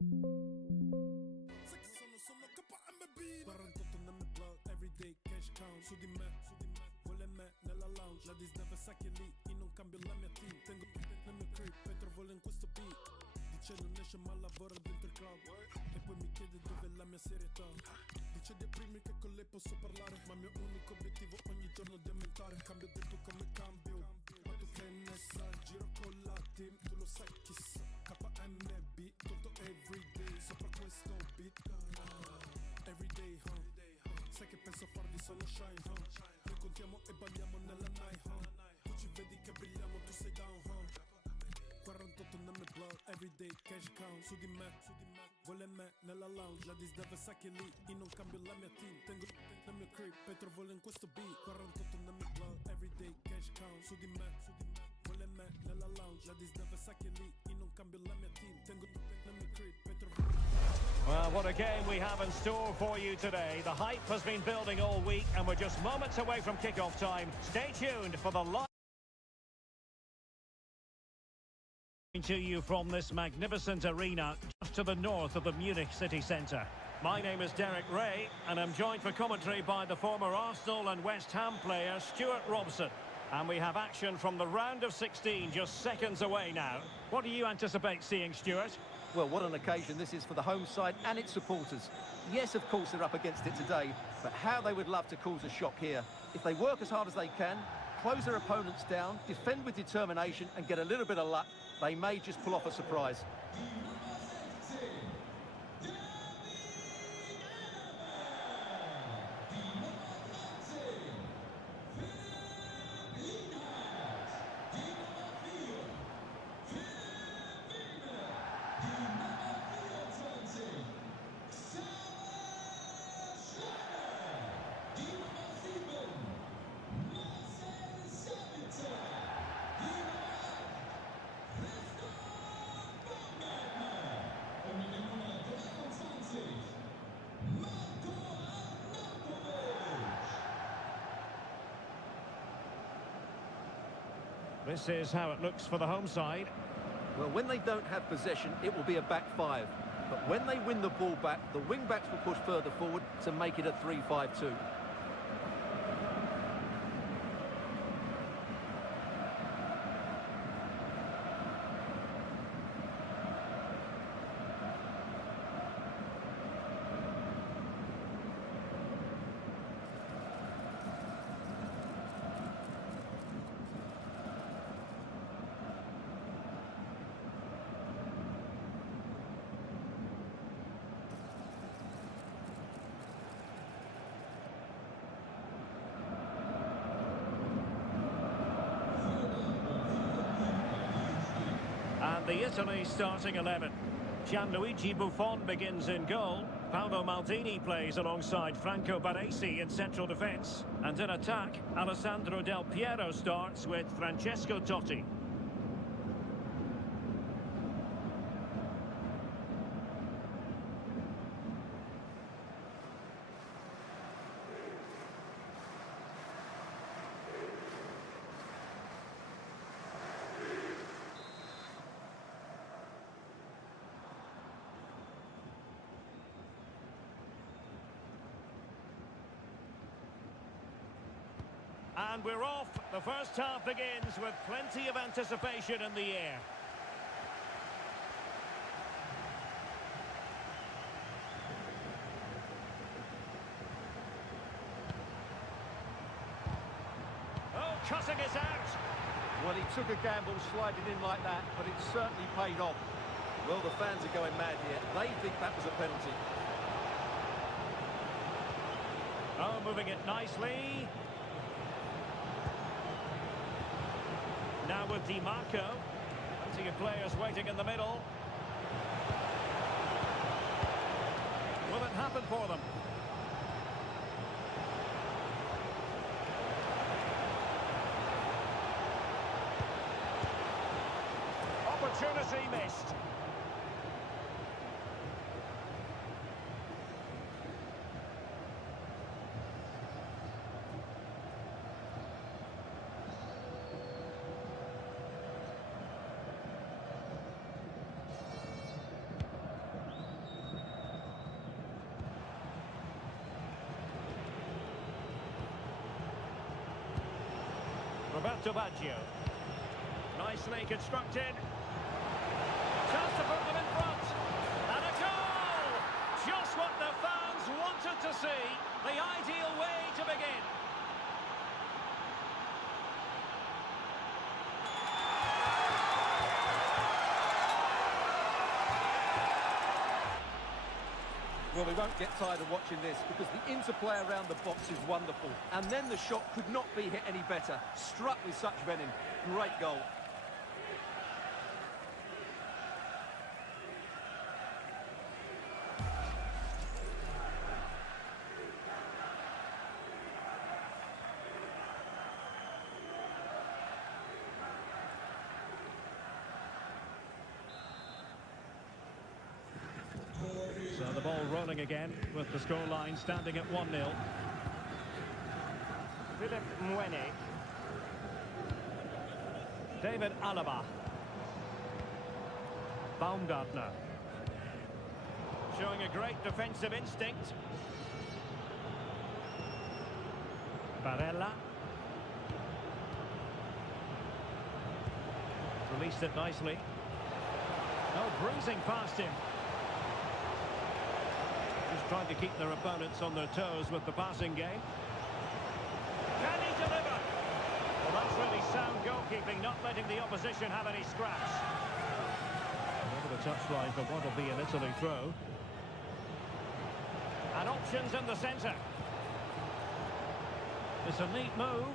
48 nel blood, everyday cash count. Su di me, vuole me nella lounge. La dis deve sa che lì, io non cambio la mia team. Tengo nel mio crib e trovo in questo beat. Dice non esce ma lavora dentro il club. E poi mi chiede dove è la mia serietà. Dice di aprirmi che con lei posso parlare, ma il mio unico obiettivo ogni giorno di aumentare. Cambio detto come cambio, ma tu che ne sai? Giro con la team, tu lo sai chissà. KMB, tutto everyday, sopra questo beat. Everyday, sai che penso farli solo shine, Noi contiamo e balliamo nella night, Tu ci vedi che brilliamo, tu sei down, 48 nel mio blood, everyday cash count. Su di me, vuole me nella lounge. La dis deve sa che lì, io non cambio la mia team. Tengo nel mio crib e trovo in questo beat. 48 nel mio blood, everyday cash count. Su di me, vuole me nella lounge. La dis deve sa che lì, io non cambio la mia team. Tengo nel mio crib e trovo. Well, what a game we have in store for you today. The hype has been building all week and we're just moments away from kick-off time. Stay tuned for the live to you from this magnificent arena just to the north of the Munich city centre. My name is Derek Ray and I'm joined for commentary by the former Arsenal and West Ham player Stuart Robson. And we have action from the round of 16 just seconds away now. What do you anticipate seeing, Stuart? Well, what an occasion this is for the home side and its supporters. Yes, of course, they're up against it today, but how they would love to cause a shock here. If they work as hard as they can, close their opponents down, defend with determination and get a little bit of luck, they may just pull off a surprise. This is how it looks for the home side. Well, when they don't have possession, it will be a back five. But when they win the ball back, the wing-backs will push further forward to make it a 3-5-2. And the Italy starting 11. Gianluigi Buffon begins in goal. Paolo Maldini plays alongside Franco Baresi in central defence. And in attack, Alessandro Del Piero starts with Francesco Totti. And we're off. The first half begins with plenty of anticipation in the air. Oh, cutting is out. Well, he took a gamble sliding in like that, but it certainly paid off. Well, the fans are going mad here. They think that was a penalty. Oh, moving it nicely. Now with Di Marco. Plenty of players waiting in the middle. Will it happen for them? Opportunity missed. Roberto Baggio. Nicely constructed. Chance to put them in front. And a goal! Just what the fans wanted to see. The ideal way to begin. Well, we won't get tired of watching this because the interplay around the box is wonderful. And then the shot could not be hit any better. Struck with such venom. Great goal. So the ball rolling again with the scoreline standing at 1-0. Philip Mwene. David Alaba. Baumgartner. Showing a great defensive instinct. Barella. Released it nicely. Oh, breezing past him. Just trying to keep their opponents on their toes with the passing game. Can he deliver? Well, that's really sound goalkeeping, not letting the opposition have any scraps. Over the touchline for what will be an Italy throw. And options in the centre. It's a neat move.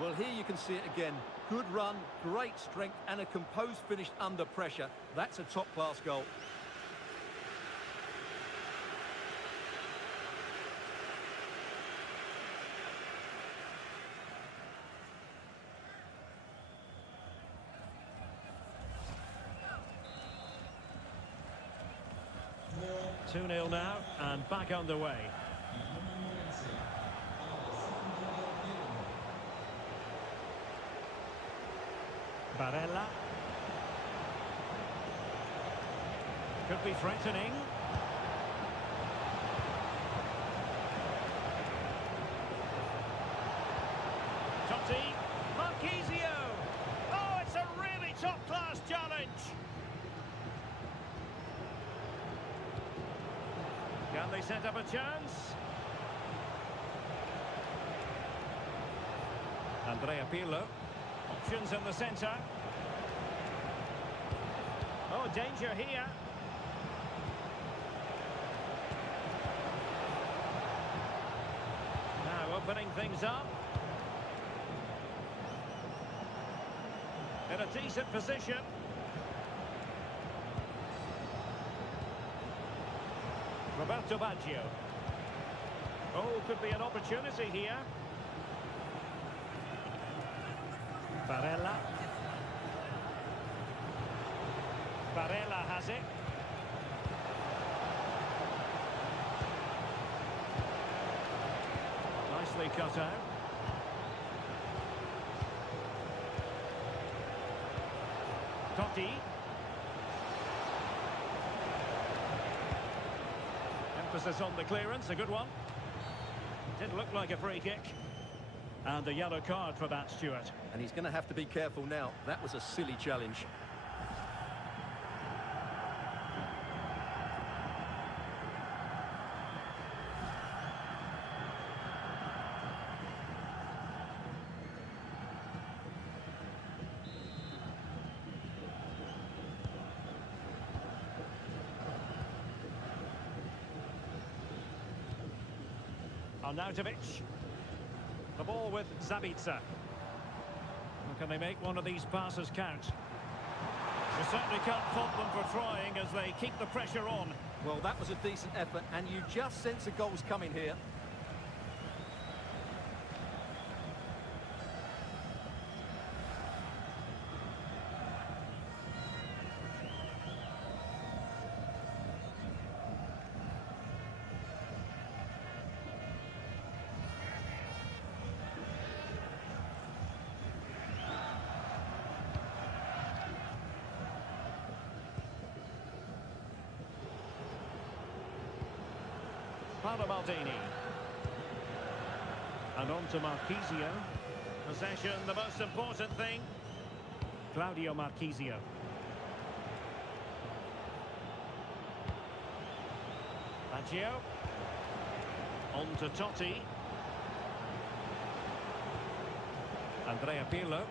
Well, here you can see it again. Good run, great strength, and a composed finish under pressure. That's a top-class goal. Two 2-0 now, and back underway. Barella. Could be threatening. Totti. Marchisio. Oh, it's a really top-class challenge. Can they set up a chance? Andrea Pirlo. Options in the centre. Oh, danger here. Now opening things up. In a decent position. Roberto Baggio. Oh, could be an opportunity here. Barella. Barella has it. Nicely cut out. Totti. Emphasis on the clearance, a good one. Didn't look like a free kick. And a yellow card for that, Stuart. And he's going to have to be careful now. That was a silly challenge. Arnautovic. The ball with Zabitzer. Can they make one of these passes count? You certainly can't fault them for trying as they keep the pressure on. Well, that was a decent effort, and you just sense a goal's coming here. Paolo Maldini. And on to Marchisio. Possession, the most important thing. Claudio Marchisio. Baggio. On to Totti. Andrea Pirlo.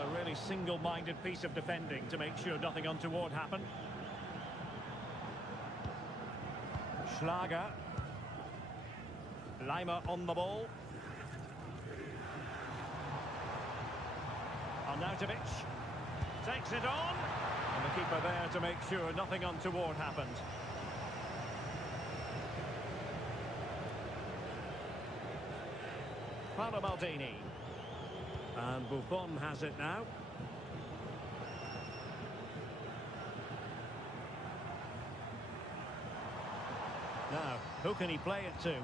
A really single-minded piece of defending to make sure nothing untoward happened. Schlager. Lima on the ball. Arnautovic takes it on. And the keeper there to make sure nothing untoward happened. Paolo Maldini. And Buffon has it now. Now, who can he play it to?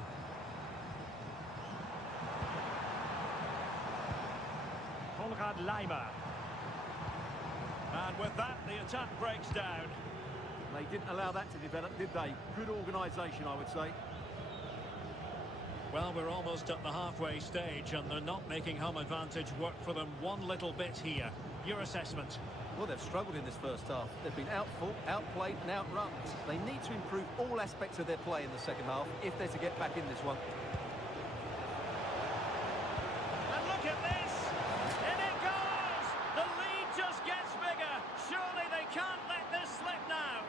Konrad Laimer. And with that, the attack breaks down. They didn't allow that to develop, did they? Good organisation, I would say. Well, we're almost at the halfway stage, and they're not making home advantage work for them one little bit here. Your assessment? Well, they've struggled in this first half. They've been outfought, outplayed and outrun. They need to improve all aspects of their play in the second half if they're to get back in this one. And look at this! In it goes! The lead just gets bigger. Surely they can't let this slip now.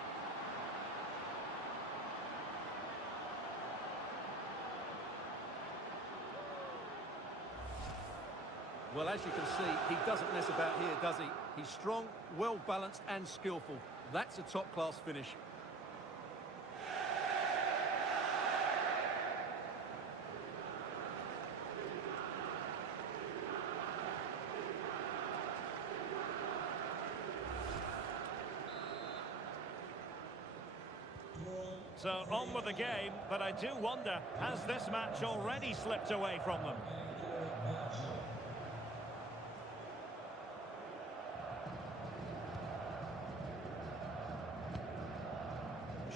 Well, as you can see, he doesn't mess about here, does he? He's strong, well-balanced and skillful. That's a top-class finish. So on with the game, but I do wonder, has this match already slipped away from them?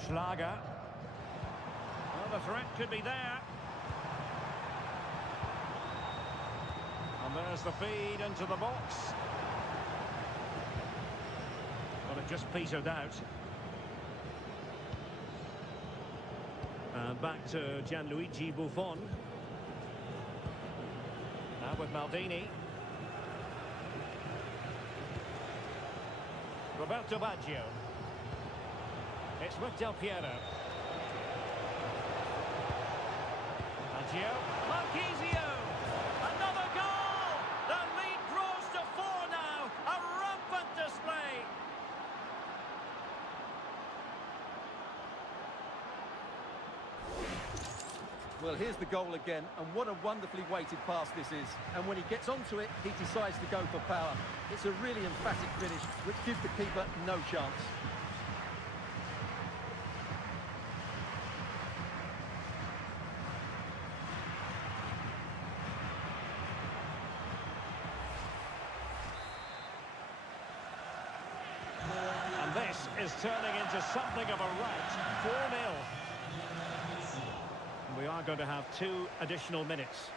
Schlager. Well, the threat could be there. And there's the feed into the box. But it just petered out. And back to Gianluigi Buffon. Now with Maldini. Roberto Baggio. It's with Del Piero. Baggio. Marchisio. Another goal! The lead grows to 4 now. A rampant display. Well, here's the goal again, and what a wonderfully weighted pass this is. And when he gets onto it, he decides to go for power. It's a really emphatic finish, which gives the keeper no chance. And this is turning into something of a rout. 4-0. We are going to have 2 additional minutes.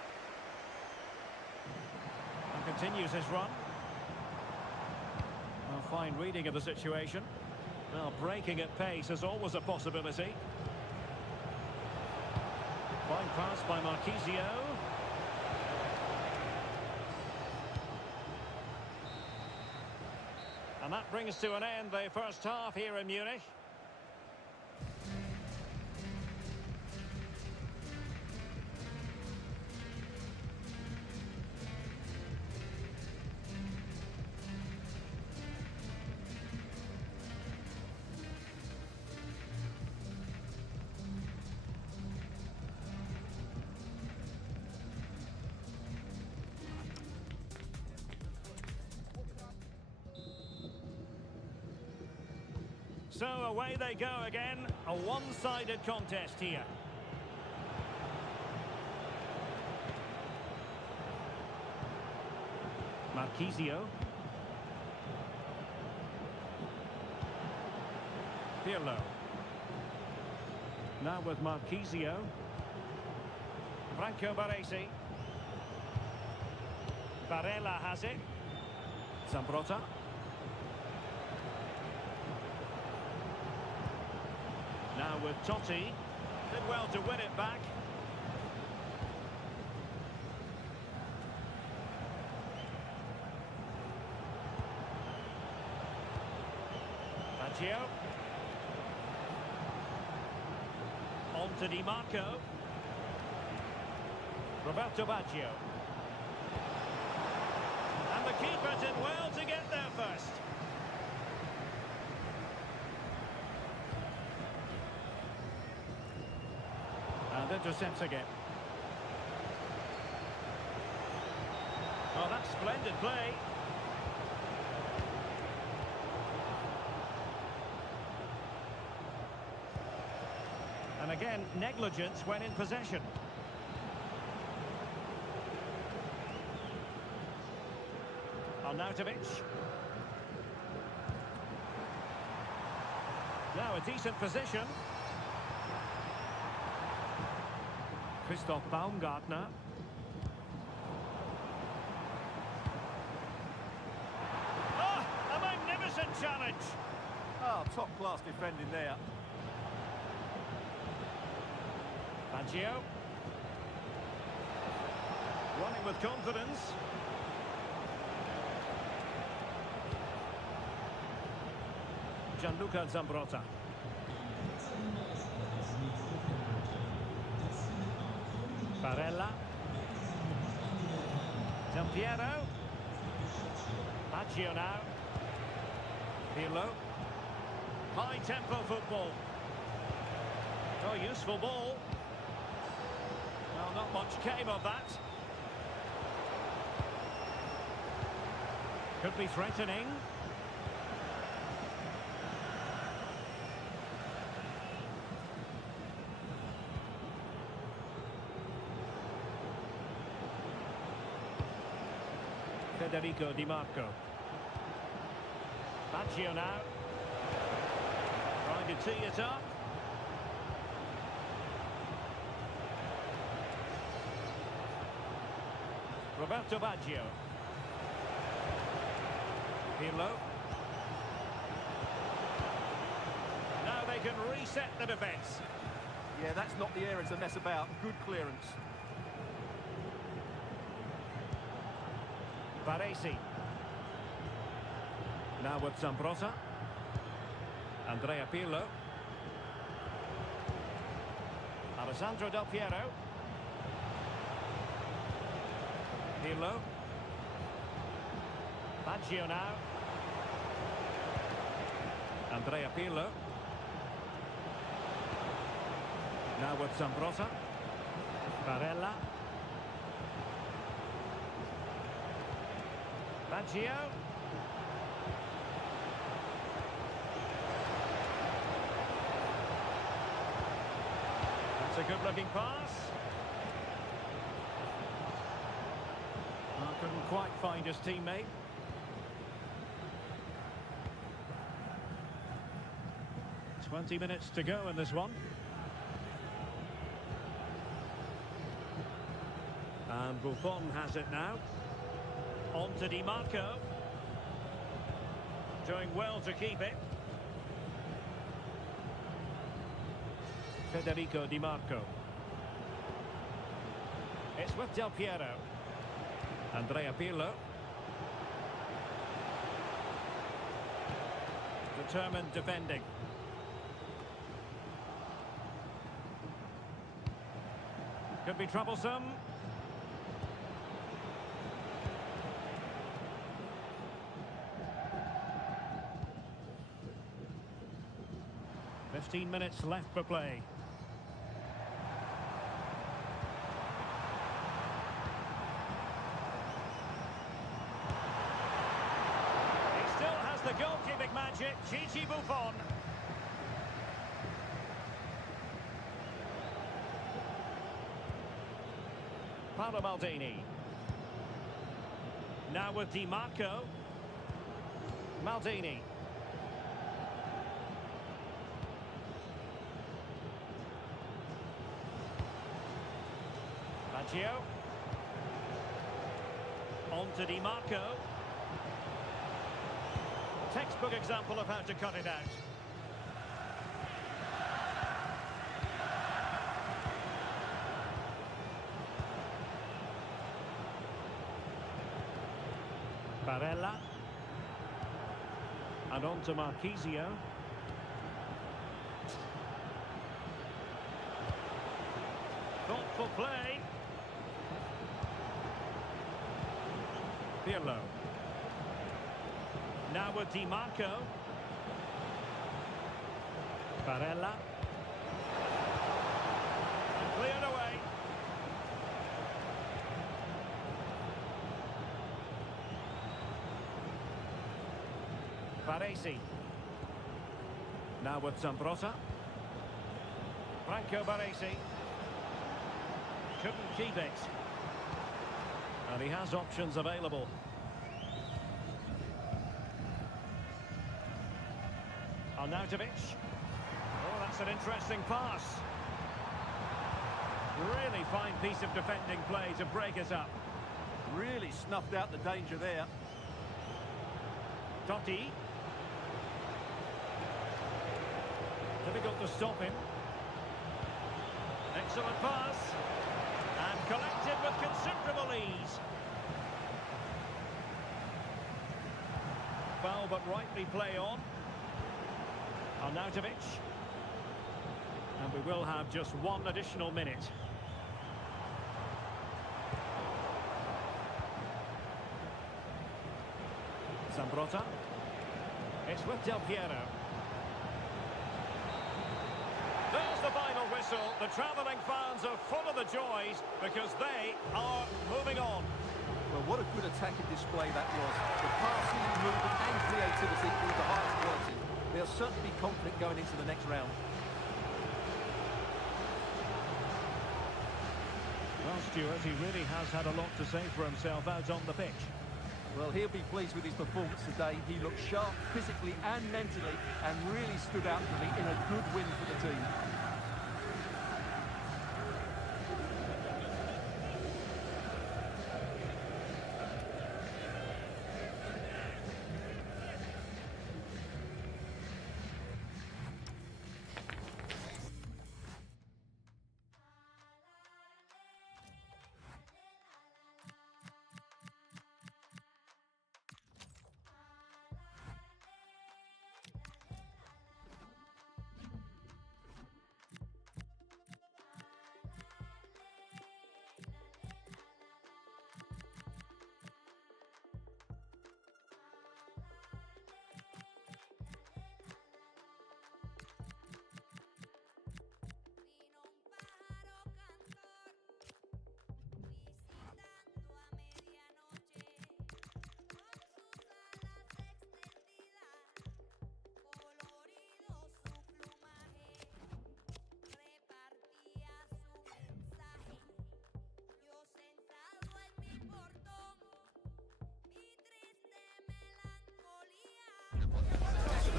And continues his run. A fine reading of the situation. Well, breaking at pace is always a possibility. Fine pass by Marchisio. And that brings to an end the first half here in Munich. So away they go again, a one-sided contest here. Marchisio. Pirlo. Now with Marquisio. Franco Baresi. Barella has it. Zambrotta. Now with Totti. Did well to win it back. Baggio. On to Di Marco. Roberto Baggio. And the keeper did well to get there first. And intercepts again. Oh, that's splendid play. And again, negligence when in possession. Arnautovic. Now a decent position. Christoph Baumgartner. Oh, a magnificent challenge. Oh, top-class defending there. Baggio. Running with confidence. Gianluca Zambrotta. Barella. Del Piero. Baggio now. Pirlo. High-tempo football. Oh, useful ball. Well, not much came of that. Could be threatening. Federico Di Marco. Baggio now. Trying to tee it up. Roberto Baggio. Pirlo. Now they can reset the defence. Yeah, that's not the area to mess about. Good clearance. Baresi. Now with Zambrotta. Andrea Pirlo. Alessandro Del Piero. Pirlo. Baggio now. Andrea Pirlo. Now with Zambrotta. Barella. Baggio. That's a good-looking pass. Well, couldn't quite find his teammate. "20 minutes to go in this one. And Buffon has it now. On to Di Marco. Doing well to keep it. Federico Di Marco. It's with Del Piero. Andrea Pirlo. Determined defending. Could be troublesome. "15 minutes left for play." He still has the goalkeeping magic, Gigi Buffon. Paolo Maldini. Now with Di Marco. Maldini. Baggio. On to Di Marco. Textbook example of how to cut it out. Barella. And on to Marquisio. Thoughtful play. Pirlo. Now with Di Marco. Barella. And cleared away. Baresi. Now with Zambrotta. Franco Baresi. Couldn't keep it. And he has options available. Arnautovic. Oh, that's an interesting pass. Really fine piece of defending play to break it up. Really snuffed out the danger there. Totti. Difficult to stop him. Excellent pass. And collected with considerable ease. Foul but rightly play on. Arnautovic. And we will have just one additional minute. Zambrotta. It's with Del Piero. There's the final whistle. The travelling fans are full of the joys because they are moving on. Well, what a good attacking display that was. The passing, movement and creativity were the highest quality. They'll certainly be confident going into the next round. Well, Stuart, he really has had a lot to say for himself out on the pitch. Well, he'll be pleased with his performance today. He looked sharp physically and mentally and really stood out for me in a good win for the team.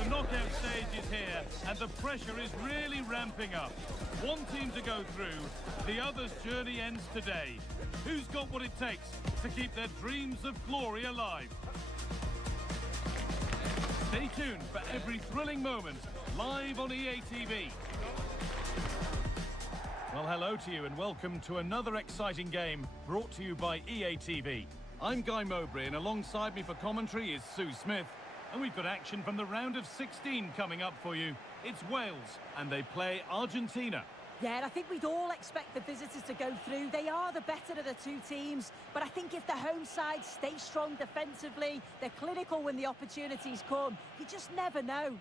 The knockout stage is here, and the pressure is really ramping up. One team to go through, the other's journey ends today. Who's got what it takes to keep their dreams of glory alive? Stay tuned for every thrilling moment, live on EA TV. Well, hello to you and welcome to another exciting game brought to you by EA TV. I'm Guy Mowbray, and alongside me for commentary is Sue Smith. And we've got action from the round of 16 coming up for you. It's Wales, and they play Argentina. Yeah, and I think we'd all expect the visitors to go through. They are the better of the two teams, but I think if the home side stay strong defensively, they're clinical when the opportunities come. You just never know.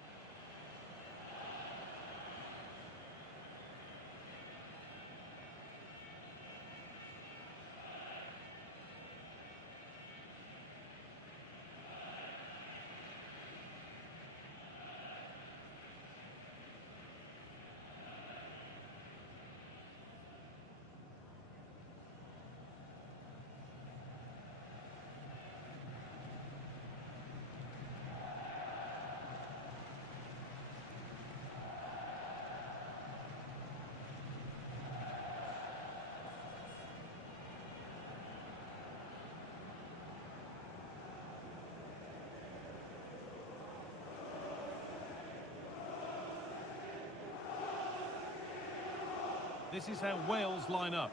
This is how Wales line up.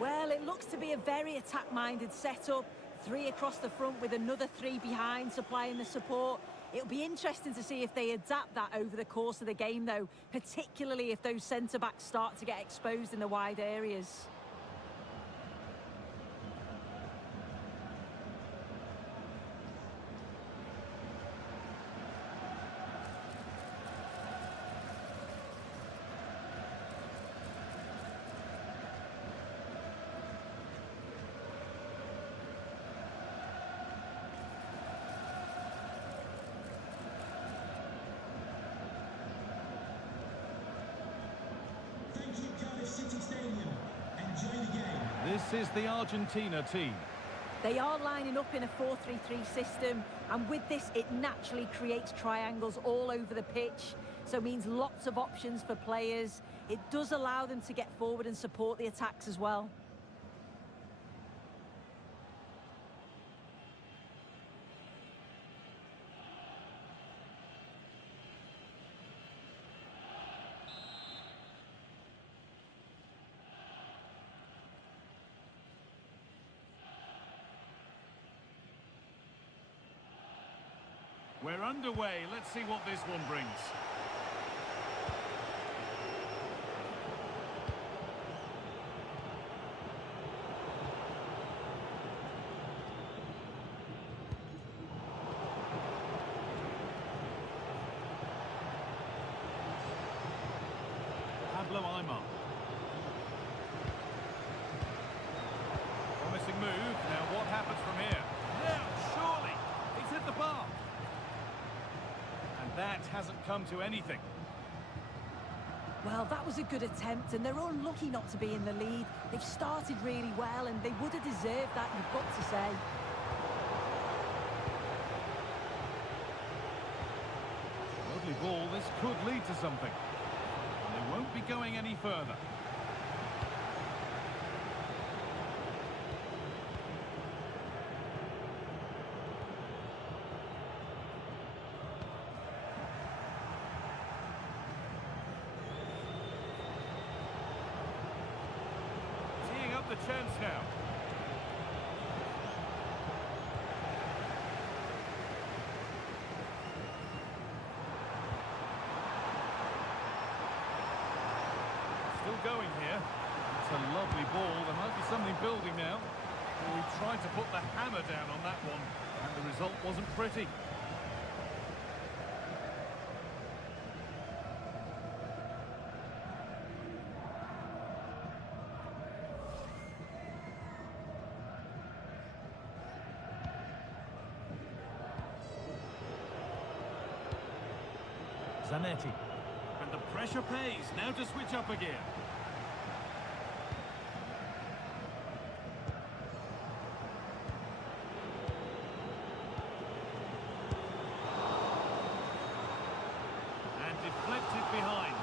Well, it looks to be a very attack-minded setup. 3 across the front with another 3 behind supplying the support. It'll be interesting to see if they adapt that over the course of the game, though, particularly if those centre-backs start to get exposed in the wide areas. City Stadium. Enjoy the game. This is the Argentina team. They are lining up in a 4-3-3 system, and with this, it naturally creates triangles all over the pitch, so it means lots of options for players. It does allow them to get forward and support the attacks as well. We're underway. Let's see what this one brings. Pablo Aimar. Promising move. Now what happens from here? Now, surely! He's hit the bar. That hasn't come to anything. Well, that was a good attempt, and they're unlucky not to be in the lead. They've started really well, and they would have deserved that, you've got to say. Lovely ball. This could lead to something. And they won't be going any further. The chance now. Still going here. It's a lovely ball. There might be something building now. Well, we tried to put the hammer down on that one, and the result wasn't pretty. Zanetti. And the pressure pays. Now to switch up again. And deflected behind.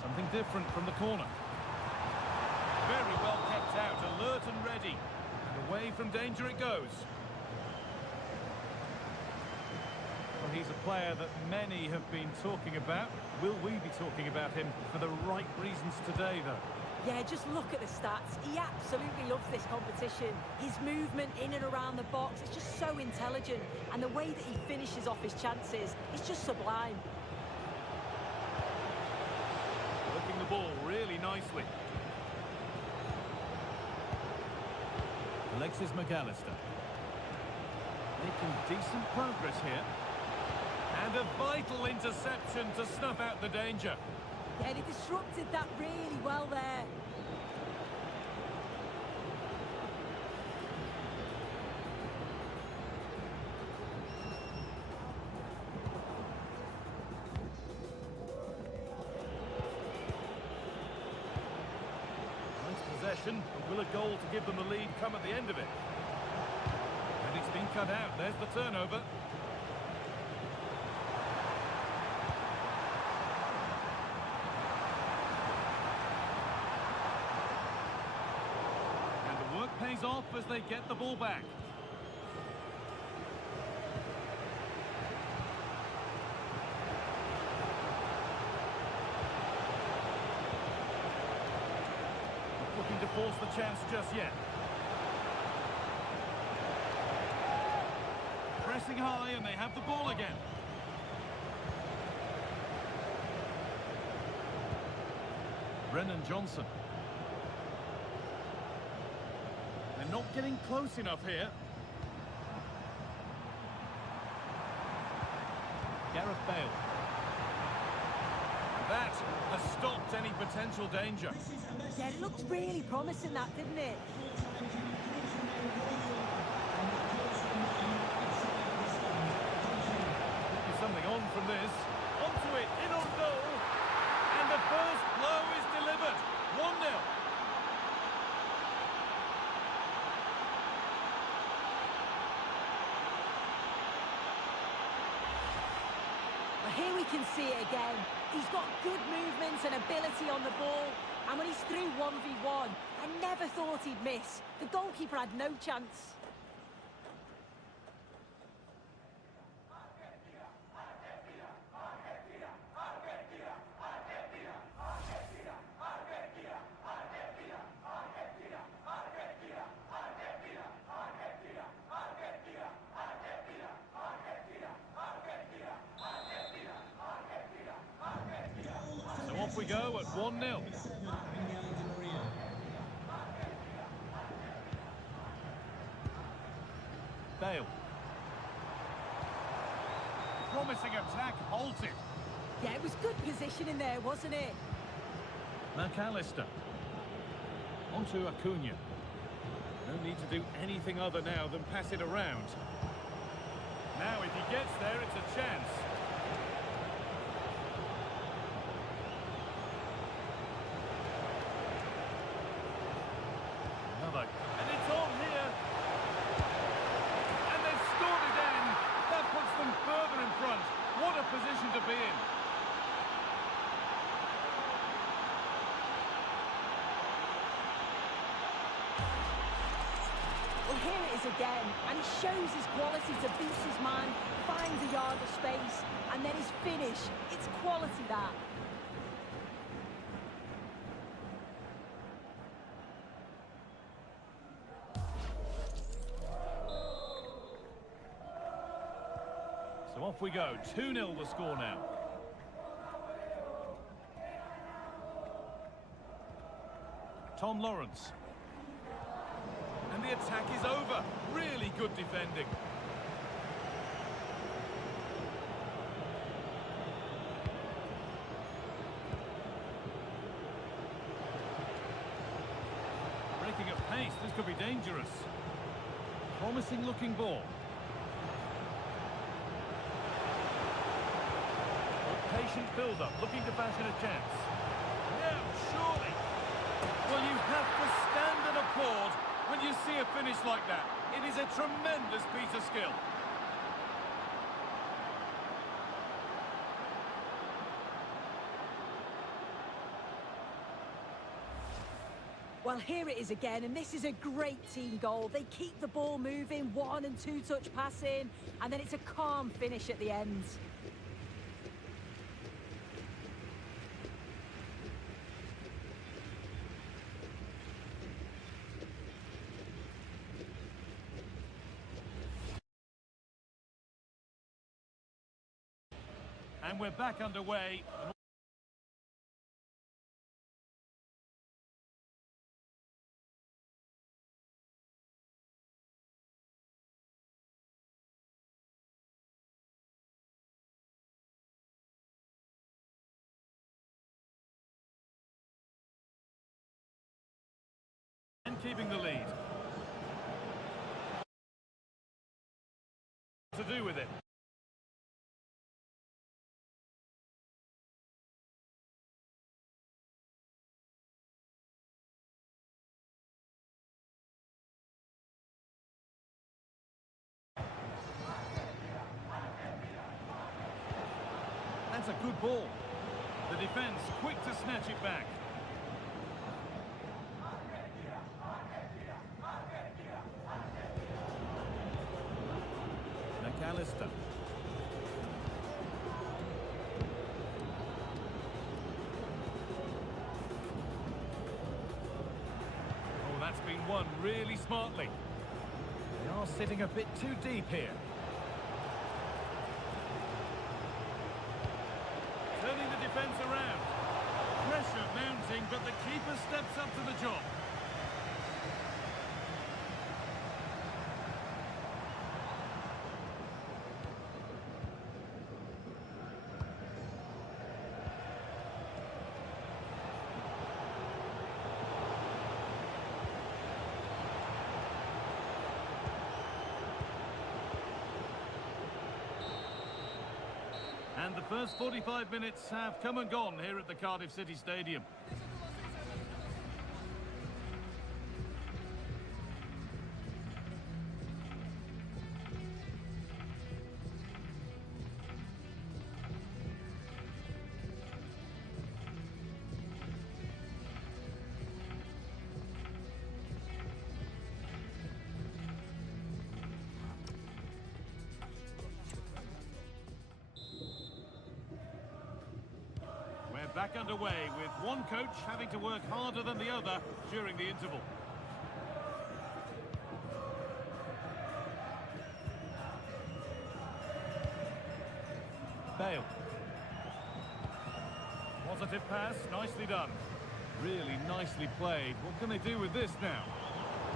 Something different from the corner. Very well kept out, alert and ready. And away from danger it goes. Well, he's a player that many have been talking about. Will we be talking about him for the right reasons today, though? Yeah, just look at the stats. He absolutely loves this competition. His movement in and around the box is just so intelligent. And the way that he finishes off his chances is just sublime. Working the ball really nicely. Alexis McAllister. Making decent progress here. And a vital interception to snuff out the danger. Yeah, he disrupted that really well there. Nice possession, but will a goal to give them the lead come at the end of it? And it's been cut out. There's the turnover. ease off as they get the ball back. Looking to force the chance just yet. Pressing high and they have the ball again. Brennan Johnson. They're not getting close enough here. Gareth Bale. That has stopped any potential danger. Yeah, it looked really promising, that, didn't it? Something on from this. Onto it, in on goal. And the first blow is delivered. 1-0. Here we can see it again. He's got good movement and ability on the ball. And when he's through 1v1, I never thought he'd miss. The goalkeeper had no chance. Off we go at 1-0. Bale. Promising attack halted. Yeah, it was good positioning there, wasn't it? McAllister. Onto Acuna. No need to do anything other now than pass it around. Now if he gets there, it's a chance. And it's on here. And they've scored again. That puts them further in front. What a position to be in. Well, here it is again, and he shows his quality to beat his man, finds a yard of space, and then his finish. It's quality, that. So off we go, 2-0 the score now. Tom Lawrence. And the attack is over. Really good defending. Breaking at pace, this could be dangerous. Promising looking ball. Patient build-up, looking to fashion a chance. Now, surely. Well, you have to stand and applaud when you see a finish like that. It is a tremendous piece of skill. Well, here it is again, and this is a great team goal. They keep the ball moving, 1- and 2-touch passing, and then it's a calm finish at the end. And we're back underway. And keeping the lead. To do with it. That's a good ball. The defence quick to snatch it back. McAllister. Oh, that's been won really smartly. They are sitting a bit too deep here. Turning the defence around. Pressure mounting, but the keeper steps up to the job. And the first 45 minutes have come and gone here at the Cardiff City Stadium. Back underway with one coach having to work harder than the other during the interval. Bale. Positive pass, nicely done. Really nicely played. What can they do with this now?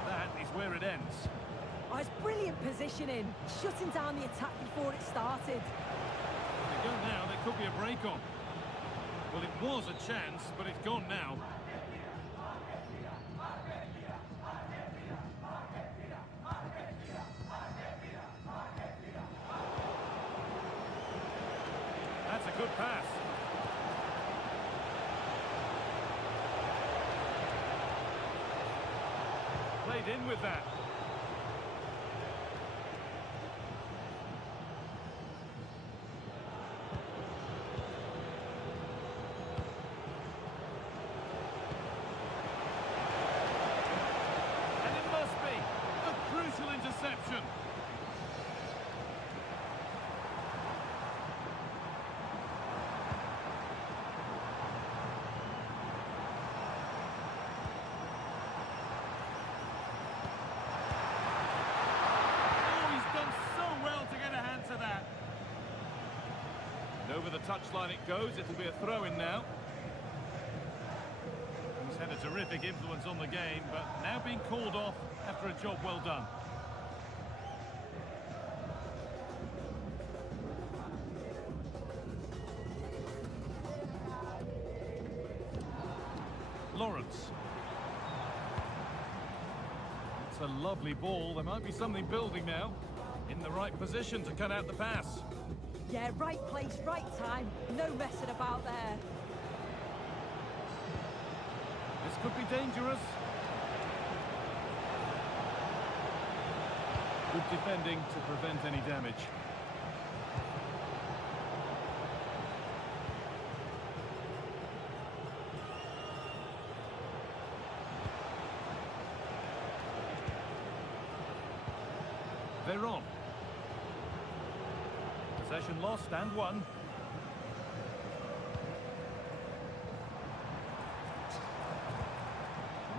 That is where it ends. Oh, it's brilliant positioning, shutting down the attack before it started. If they go now, there could be a break on. Well, it was a chance, but it's gone now. That's a good pass. Played in with that. Interception. Oh, he's done so well to get a hand to that. And over the touchline it goes. It'll be a throw-in now. He's had a terrific influence on the game, but now being called off after a job well done. Lawrence. It's a lovely ball. There might be something building now. In the right position to cut out the pass. Yeah, right place, right time. No messing about there. This could be dangerous. Good defending to prevent any damage. Veron. Possession lost and won.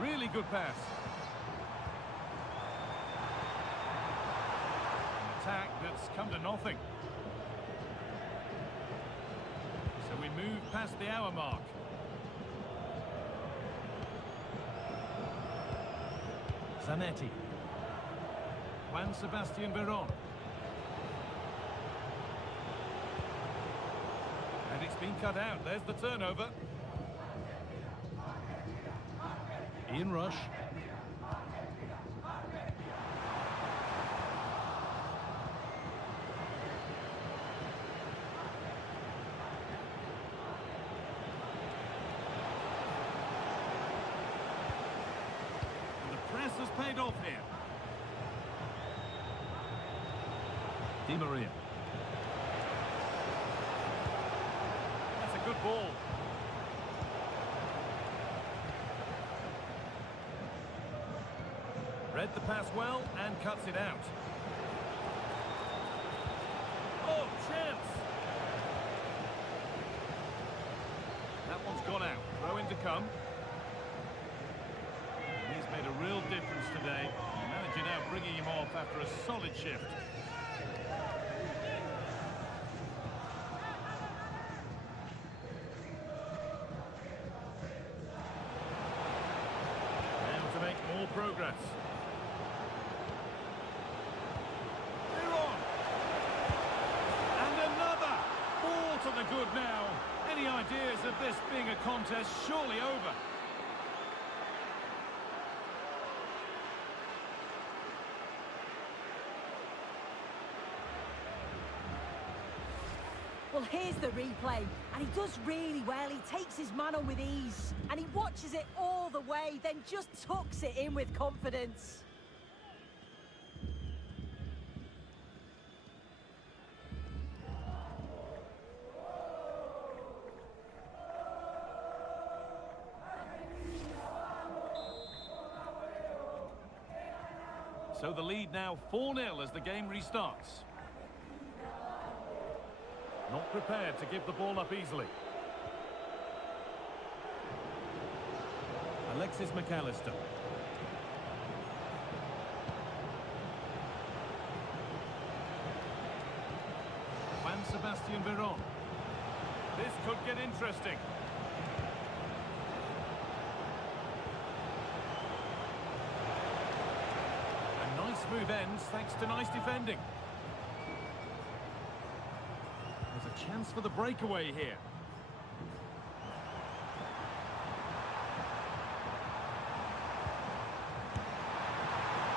Really good pass. An attack that's come to nothing. So we move past the hour mark. Zanetti. Juan Sebastian Veron. And it's been cut out. There's the turnover. Ian Rush. And the press has paid off here. Di Maria. That's a good ball. Read the pass well and cuts it out. Oh, chance! That one's gone out. Throw in to come. He's made a real difference today. The manager now bringing him off after a solid shift. Now to make more progress. They're on! And another! All to the good now. Any ideas of this being a contest surely over? Well, here's the replay, and he does really well. He takes his man on with ease, and he watches it all the way, then just tucks it in with confidence. So the lead now 4-0 as the game restarts. Not prepared to give the ball up easily. Alexis McAllister. Juan Sebastian Veron. This could get interesting. A nice move ends thanks to nice defending. There's a chance for the breakaway here.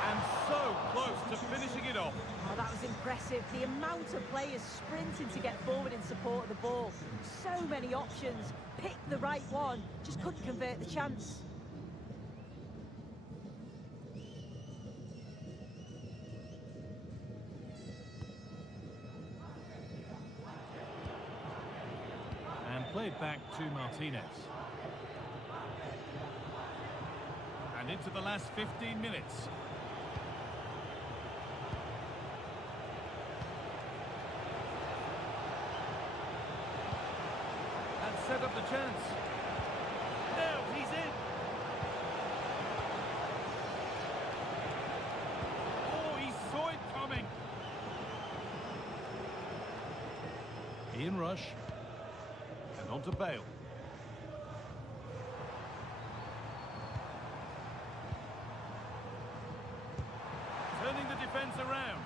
And so close to finishing it off. Oh, that was impressive. The amount of players sprinting to get forward in support of the ball. So many options. Picked the right one. Just couldn't convert the chance. Played back to Martinez. And into the last 15 minutes. And set up the chance. Now he's in. Oh, he saw it coming. Ian Rush. On to Bale. Turning the defence around.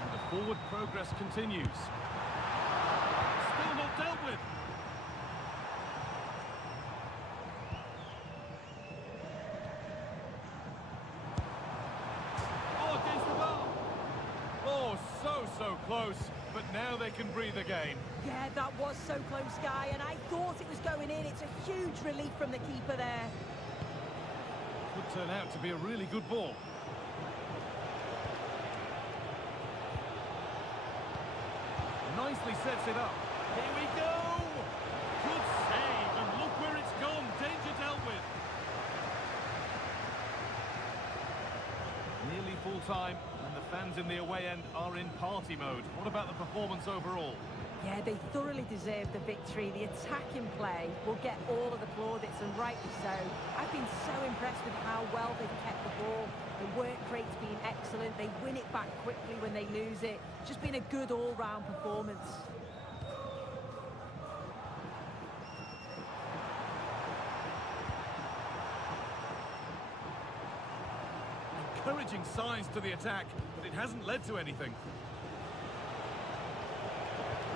And the forward progress continues. Still not dealt with. Oh, against the bar. Oh, so close. But now they can breathe again. Yeah, that was so close, Guy, and I thought it was going in. It's a huge relief from the keeper there. Could turn out to be a really good ball. Nicely sets it up. Here we go! Good save, and look where it's gone. Danger dealt with. Nearly full time. Fans in the away end are in party mode. What about the performance overall? Yeah, they thoroughly deserve the victory. The attacking play will get all of the plaudits, and rightly so. I've been so impressed with how well they've kept the ball. The work rate's been excellent. They win it back quickly when they lose it. Just been a good all-round performance. Encouraging signs to the attack, but it hasn't led to anything.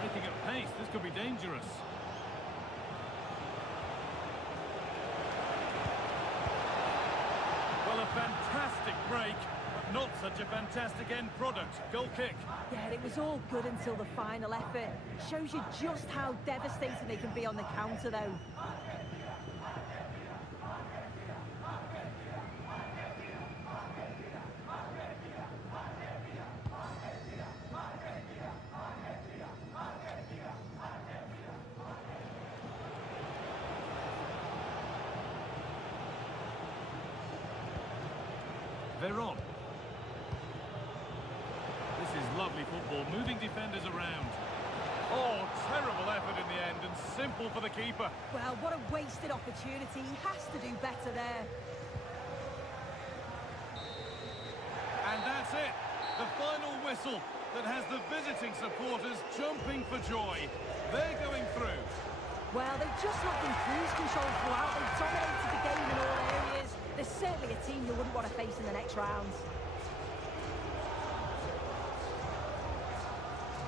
Breaking at pace, this could be dangerous. Well, a fantastic break, but not such a fantastic end product. Goal kick. Yeah, it was all good until the final effort. Shows you just how devastating they can be on the counter, though. Veron. lively football, moving defenders around. Oh, terrible effort in the end, and simple for the keeper. Well, what a wasted opportunity. He has to do better there. And that's it. The final whistle that has the visiting supporters jumping for joy. They're going through. Well, they've just not been cruise control throughout. They've dominated the game in all areas. They're certainly a team you wouldn't want to face in the next round.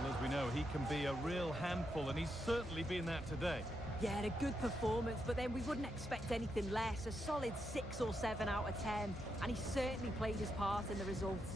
Well, as we know, he can be a real handful, and he's certainly been that today. Yeah, a good performance, but then we wouldn't expect anything less. A solid 6 or 7 out of 10, and he certainly played his part in the results.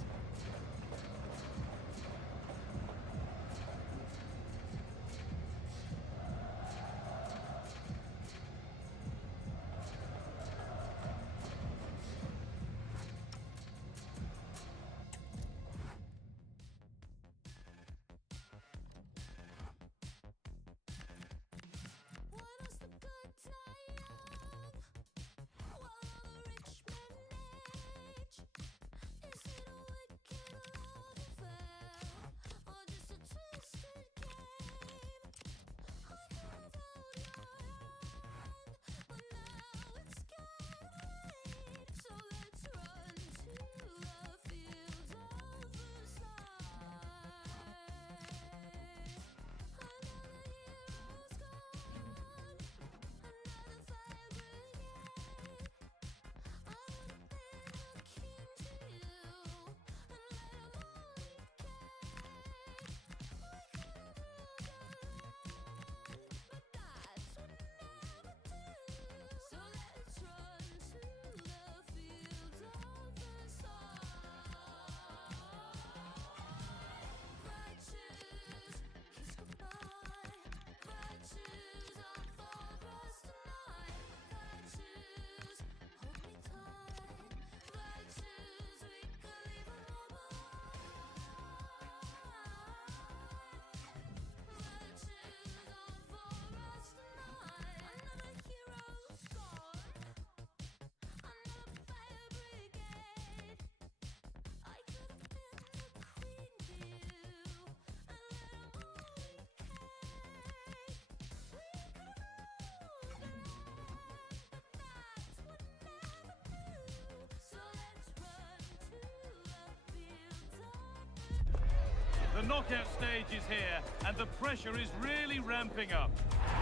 The knockout stage is here, and the pressure is really ramping up.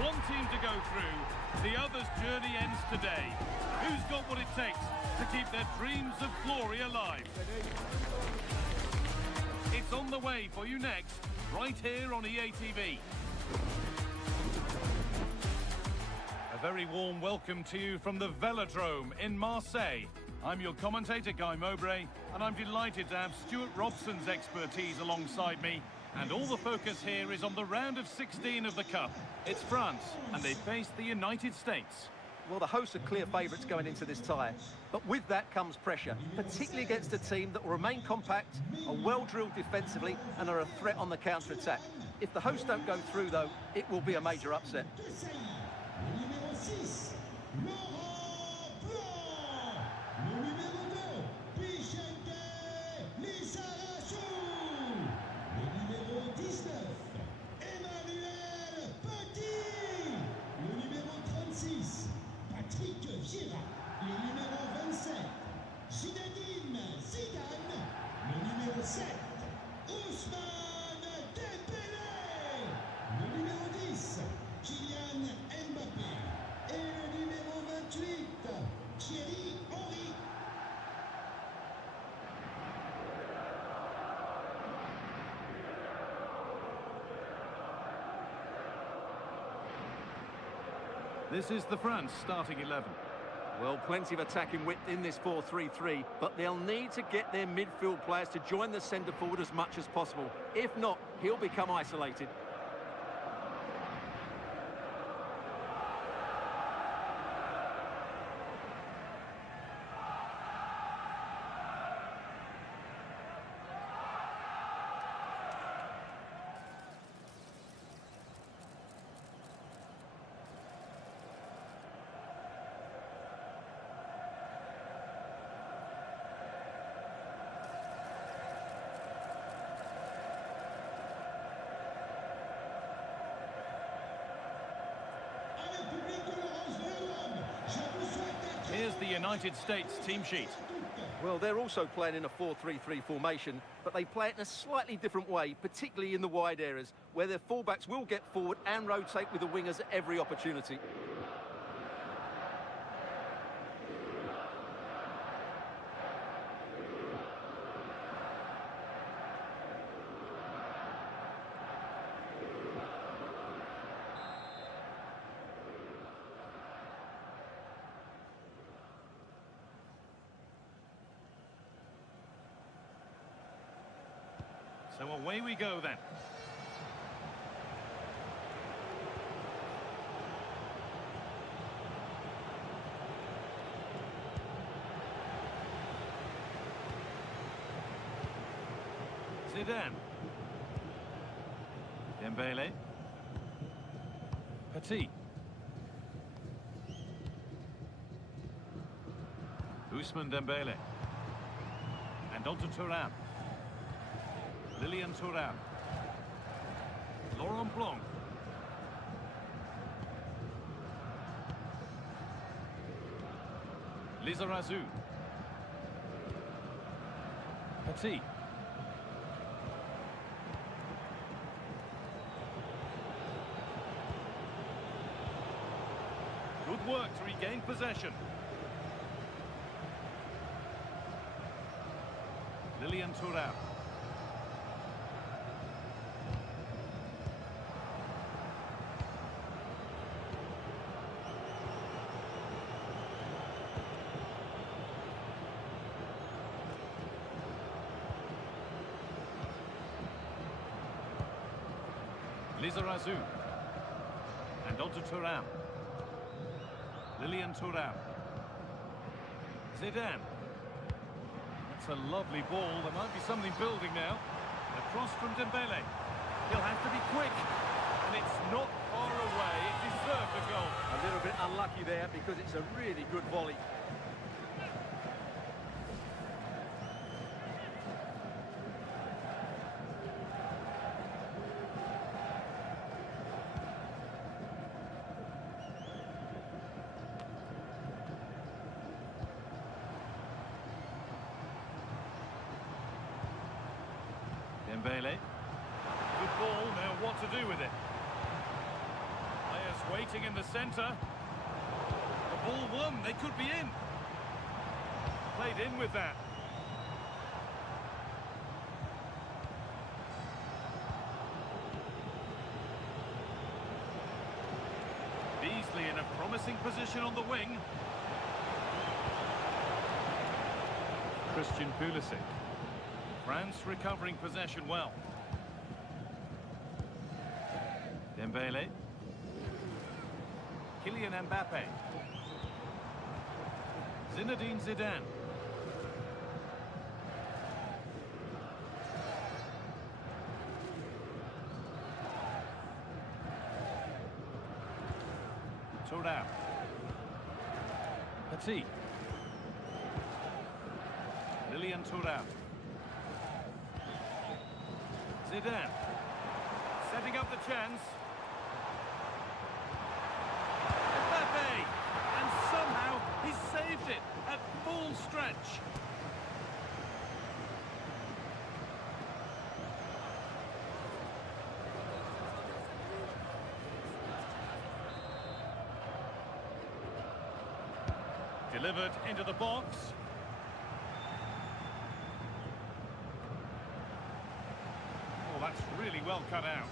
One team to go through, the other's journey ends today. Who's got what it takes to keep their dreams of glory alive? It's on the way for you next, right here on EA TV. A very warm welcome to you from the Velodrome in Marseille. I'm your commentator, Guy Mowbray, and I'm delighted to have Stuart Robson's expertise alongside me. And all the focus here is on the round of 16 of the Cup. It's France, and they face the United States. Well, the hosts are clear favourites going into this tie. But with that comes pressure, particularly against a team that will remain compact, are well-drilled defensively, and are a threat on the counter-attack. If the hosts don't go through, though, it will be a major upset. This is the France starting 11. Well, plenty of attacking width in this 4-3-3, but they'll need to get their midfield players to join the centre forward as much as possible. If not, he'll become isolated. the United States team sheet. Well, they're also playing in a 4-3-3 formation, but they play it in a slightly different way, particularly in the wide areas, where their fullbacks will get forward and rotate with the wingers at every opportunity. So away we go then. Zidane. Dembele. Petit. Ousmane Dembele. And on to Thuram. Lilian Thuram. Laurent Blanc. Lizarazu. Petit. Good work to regain possession. Lilian Thuram. Lizarazu. And on to Thuram. Lilian Thuram. Zidane. That's a lovely ball. There might be something building now. A cross from Dembele. He'll have to be quick. And it's not far away. It deserved a goal. A little bit unlucky there because it's a really good volley. Dembele. Good ball, now what to do with it? Players waiting in the centre. The ball won, they could be in. Played in with that. Beasley in a promising position on the wing. Christian Pulisic. France recovering possession well. Dembele. Kylian Mbappe. Zinedine Zidane. Thuram. Petit. Lilian Thuram. Zidane. Setting up the chance. Mbappe! And somehow he saved it at full stretch. Delivered into the box. Oh, that's really well cut out.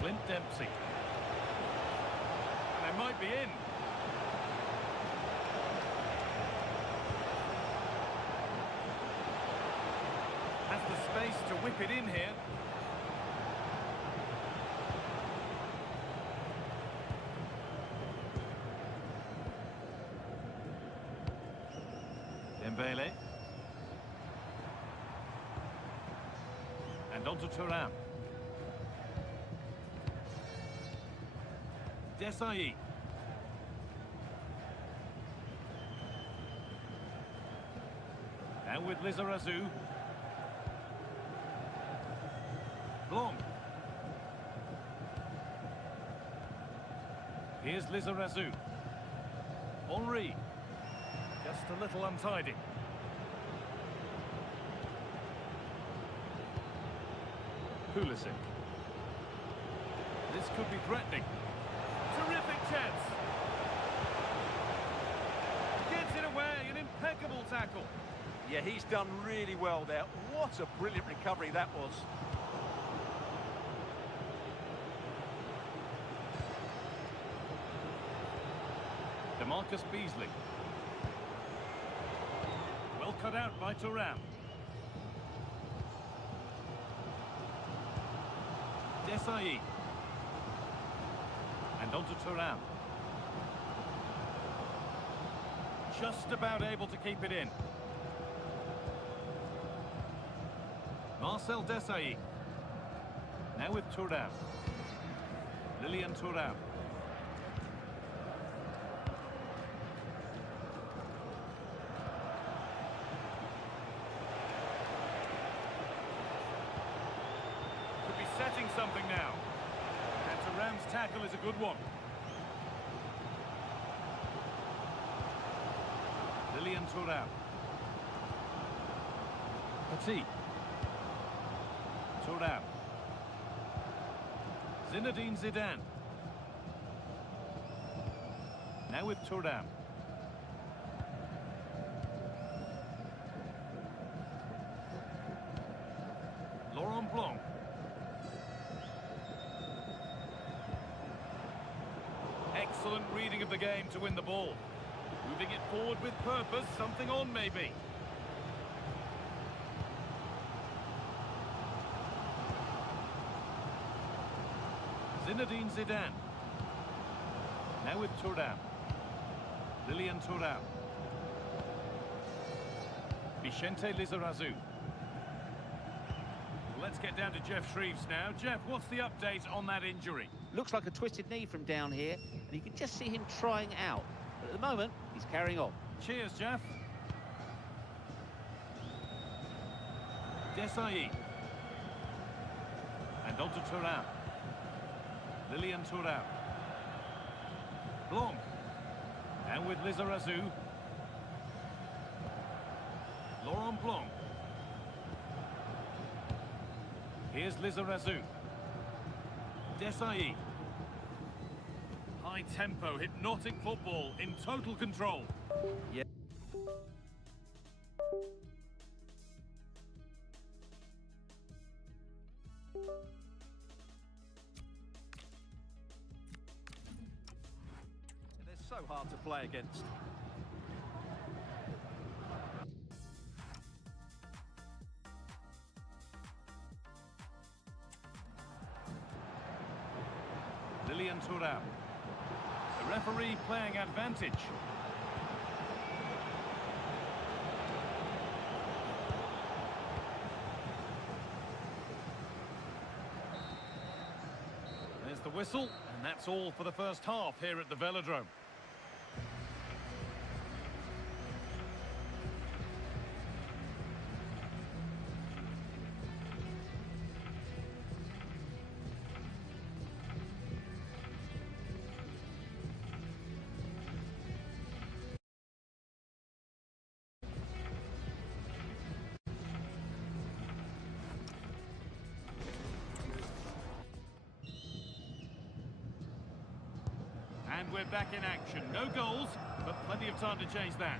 Clint Dempsey. And they might be in. Has the space to whip it in here. Dembele. And on to Thuram. Desailly. And with Lizarazu. Blanc. Here's Lizarazu. Henry. Just a little untidy. Pulisic. This could be threatening. Terrific chance. Gets it away, an impeccable tackle. Yeah, he's done really well there. What a brilliant recovery that was. DeMarcus Beasley. Well cut out by Thuram. Desai. And on to Thuram. Just about able to keep it in. Marcel Desailly. Now with Thuram. Lilian Thuram. Could be setting something now. And Thuram's tackle is a good one. Lilian Thuram. Petit. Thuram. Zinedine Zidane. Now with Thuram. Laurent Blanc. Excellent reading of the game to win the ball. Moving it forward with purpose, something on maybe. Zinedine Zidane. Now with Thuram. Lilian Thuram. Vicente Lizarazu. Let's get down to Jeff Shreves now. Jeff, what's the update on that injury? Looks like a twisted knee from down here, and you can just see him trying out. But at the moment, he's carrying on. Cheers, Jeff. Desai. And on to Thuram. Lilian Thuram. Blanc. And with Lizarazu. Laurent Blanc. Here's Lizarazu. Desai. High tempo, hypnotic football in total control. Yeah. They're so hard to play against. Lilian Thuram. The referee playing advantage. There's the whistle, and that's all for the first half here at the Velodrome. And we're back in action. No goals, but plenty of time to change that.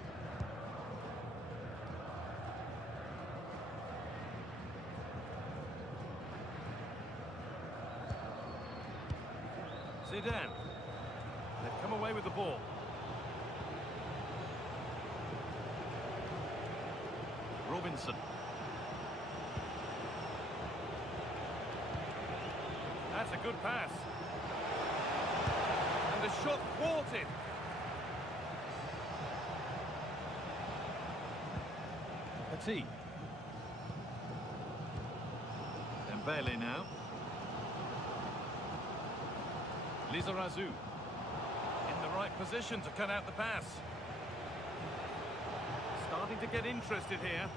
Zidane. They've come away with the ball. Robinson. That's a good pass. And the shot thwarted. Petit. Dembele now. Lizarazu. In the right position to cut out the pass. Starting to get interested here.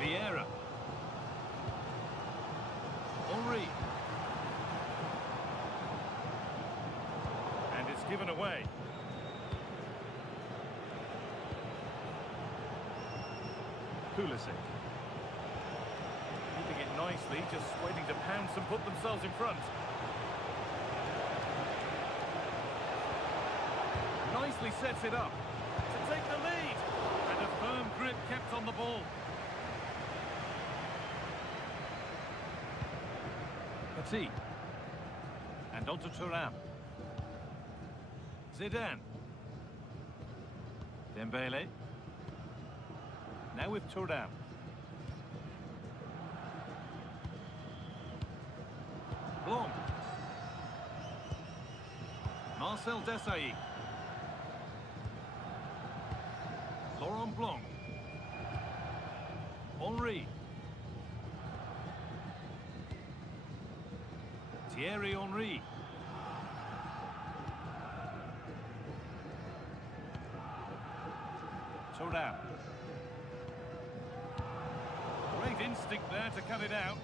Vieira. given away. Pulisic. Keeping it nicely, just waiting to pounce and put themselves in front. Nicely sets it up to take the lead. And a firm grip kept on the ball. Petit. And onto Thuram. Zidane. Dembele. Now with Thuram. Blanc. Marcel Desailly. Laurent Blanc. Henry. Thierry Henry. Thuram. Great instinct there to cut it out.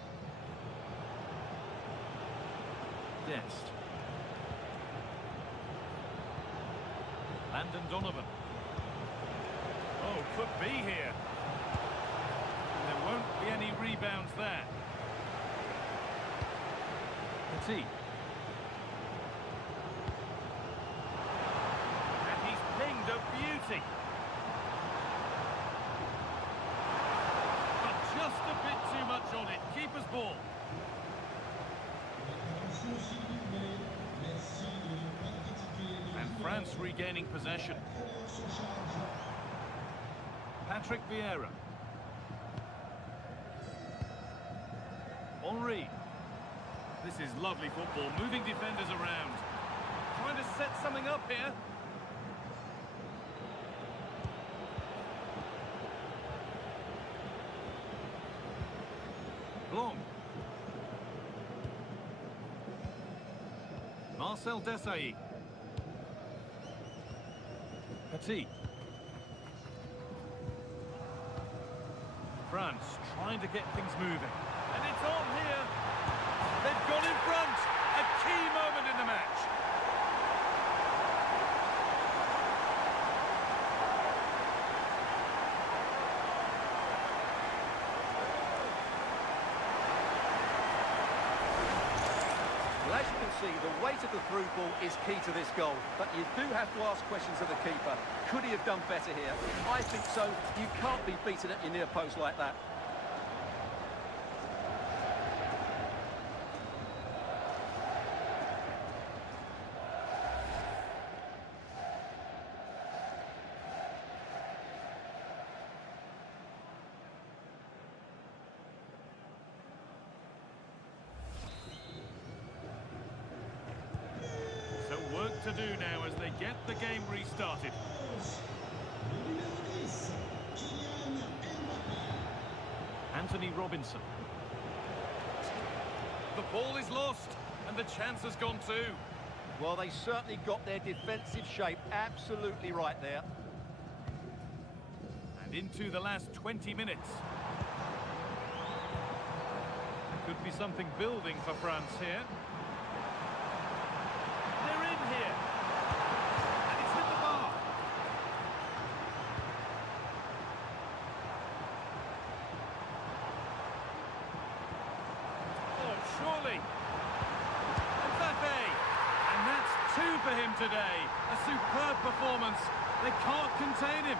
Dest. Landon Donovan. Oh, could be here. There won't be any rebounds there. Petit. And he's pinged a beauty. But just a bit too much on it. Keeper's ball. And France regaining possession. Patrick Vieira. Henry. This is lovely football, moving defenders around. Trying to set something up here. Blanc. Marcel Desailly. Petit. France trying to get things moving. And it's on here. They've gone in front. A key moment in the match. Well, as you can see, the weight of the through ball is key to this goal. But you do have to ask questions of the keeper. Could he have done better here? I think so. You can't be beaten at your near post like that. Work to do now as they get the game restarted. Anthony Robinson. The ball is lost and the chance has gone too. Well, they certainly got their defensive shape absolutely right there. And into the last 20 minutes. There could be something building for France here. They're in here. And it's hit the bar. Oh, surely. Mbappe. And that's two for him today. A superb performance. They can't contain him.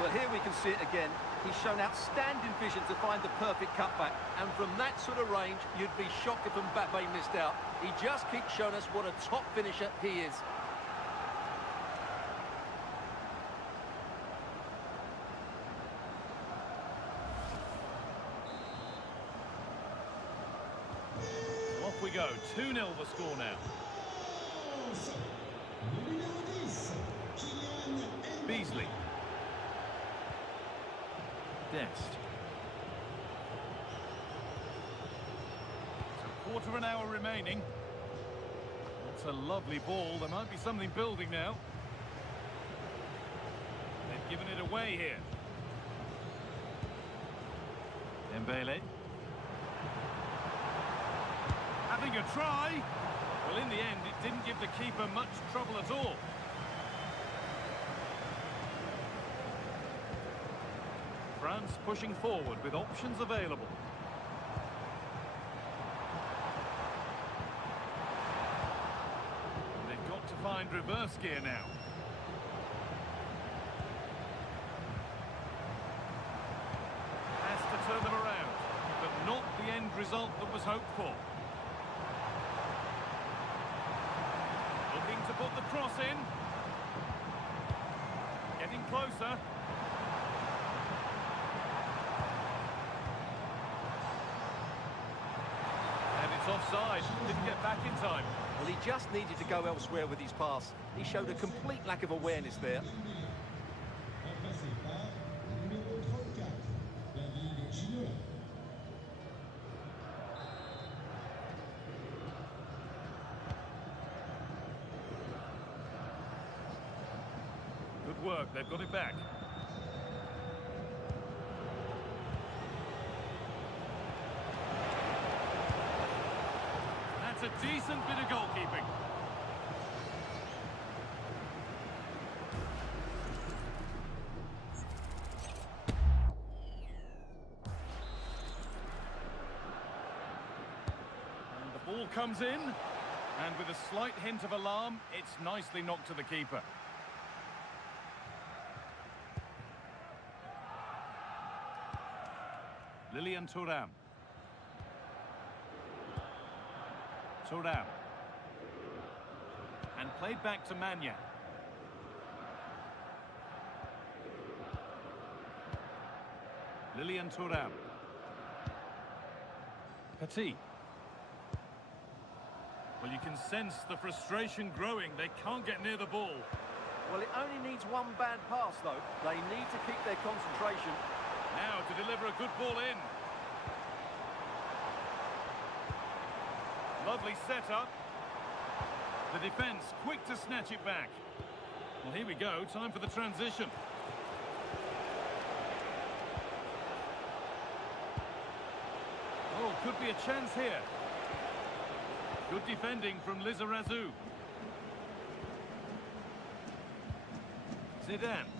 Well, here we can see it again. He's shown outstanding vision to find the perfect cutback. And from that sort of range, you'd be shocked if Mbappe missed out. He just keeps showing us what a top finisher he is. Off we go. 2-0 the score now. Beasley. Dest. It's a quarter of an hour remaining. It's a lovely ball. There might be something building now. They've given it away here. Dembele. Having a try. Well, in the end, it didn't give the keeper much trouble at all. France pushing forward with options available. They've got to find reverse gear now. Has to turn them around, but not the end result that was hoped for. Looking to put the cross in. Getting closer. And it's offside. Didn't get back in time. Well, he just needed to go elsewhere with his pass. He showed a complete lack of awareness there. Remplacé par numéro 34, David Ginola. Good work. They've got it back. That's a decent bit of goalkeeping. And the ball comes in, and with a slight hint of alarm, it's nicely knocked to the keeper. Lilian Thuram. Thuram. And played back to Manya. Lilian Thuram. Petit. Well, you can sense the frustration growing. They can't get near the ball. Well, it only needs one bad pass, though. They need to keep their concentration. Now to deliver a good ball in. Lovely setup. The defence quick to snatch it back. Well, here we go. Time for the transition. Oh, could be a chance here. Good defending from Lizarazu. Zidane.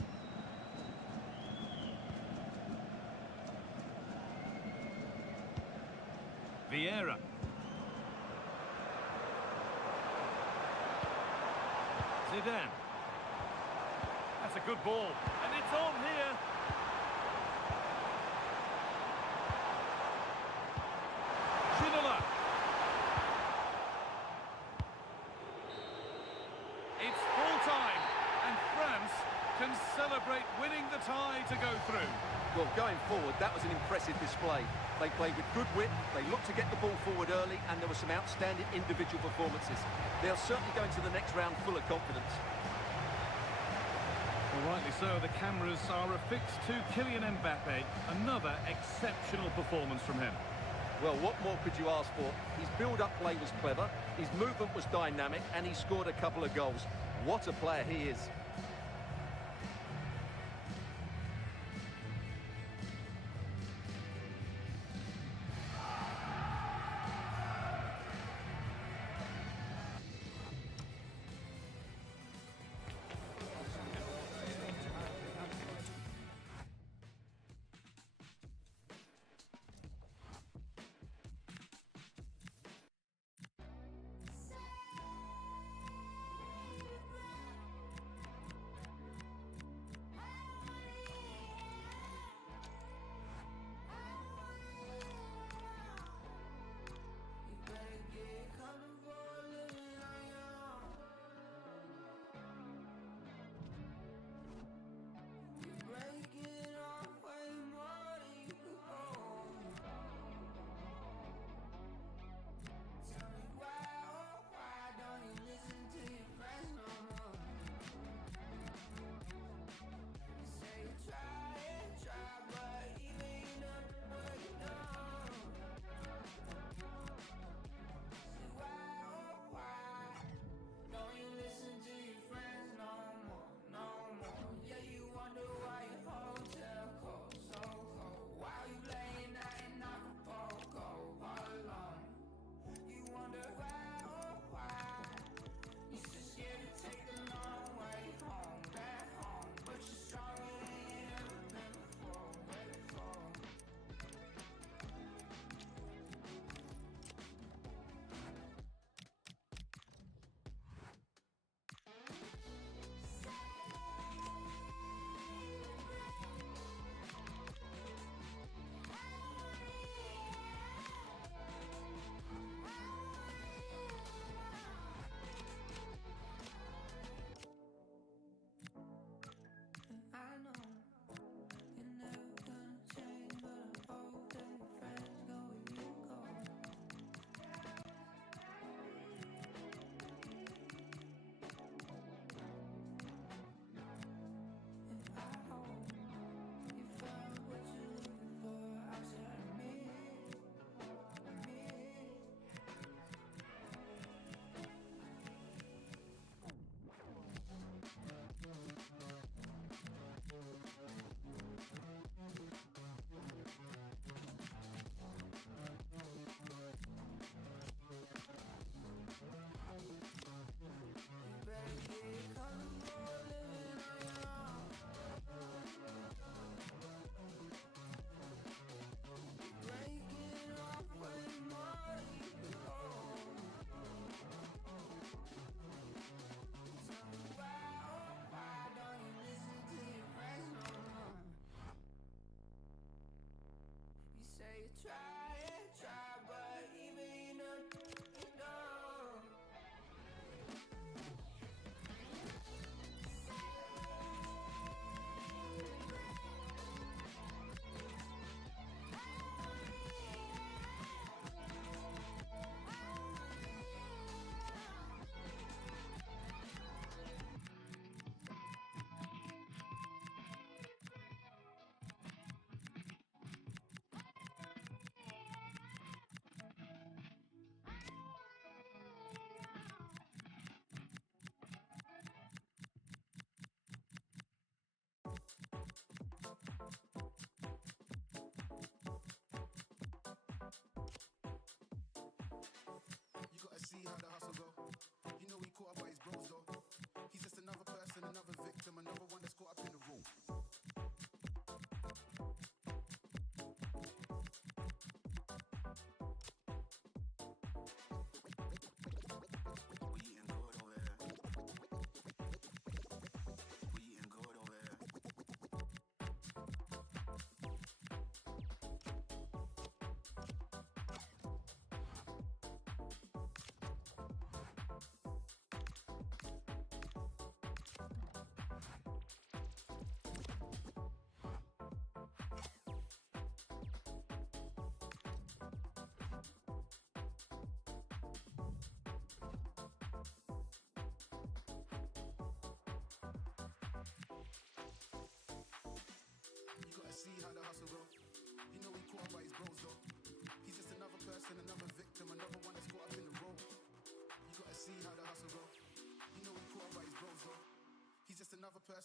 Vieira. Zidane. That's a good ball. And it's on here. Ginola. It's full time. And France can celebrate winning the tie to go through. Well, going forward, that was an impressive display. They played with good wit, they looked to get the ball forward early, and there were some outstanding individual performances. They'll certainly go into the next round full of confidence. Well, rightly so, the cameras are affixed to Kylian Mbappe. Another exceptional performance from him. Well, what more could you ask for? His build-up play was clever, his movement was dynamic, and he scored a couple of goals. What a player he is.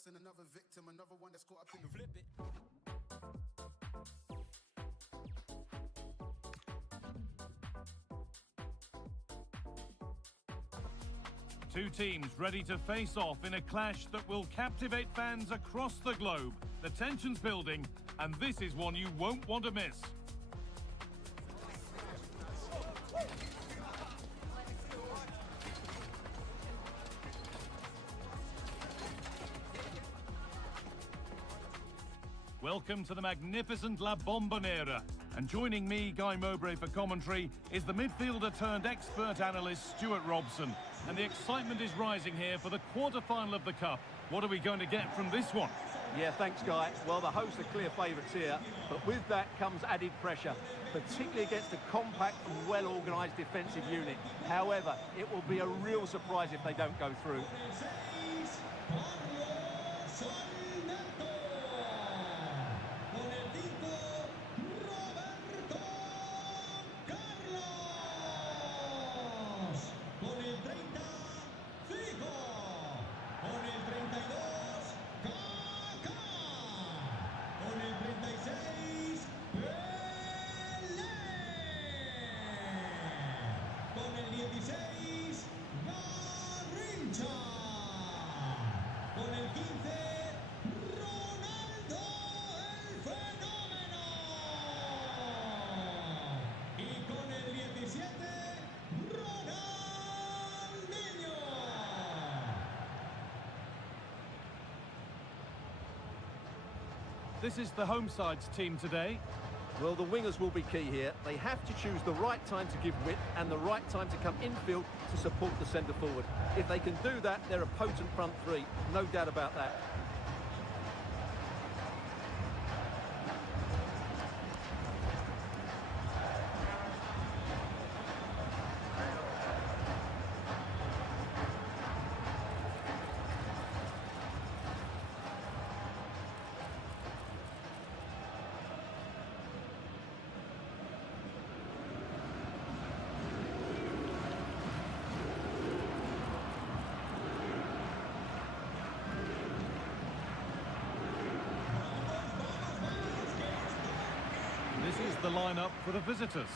worse than another victim, another one that's caught up in the flip it. Two teams ready to face off in a clash that will captivate fans across the globe. The tension's building, and this is one you won't want to miss. Welcome to the magnificent La Bombonera. And joining me, Guy Mowbray, for commentary is the midfielder turned expert analyst Stuart Robson. And the excitement is rising here for the quarter-final of the Cup. What are we going to get from this one? Yeah, thanks, Guy. Well, the hosts are clear favourites here, but with that comes added pressure, particularly against a compact and well-organised defensive unit. However, it will be a real surprise if they don't go through. This is the home side's team today. Well, the wingers will be key here. They have to choose the right time to give width and the right time to come infield to support the centre forward. If they can do that, they're a potent front three. No doubt about that. This is the lineup for the visitors.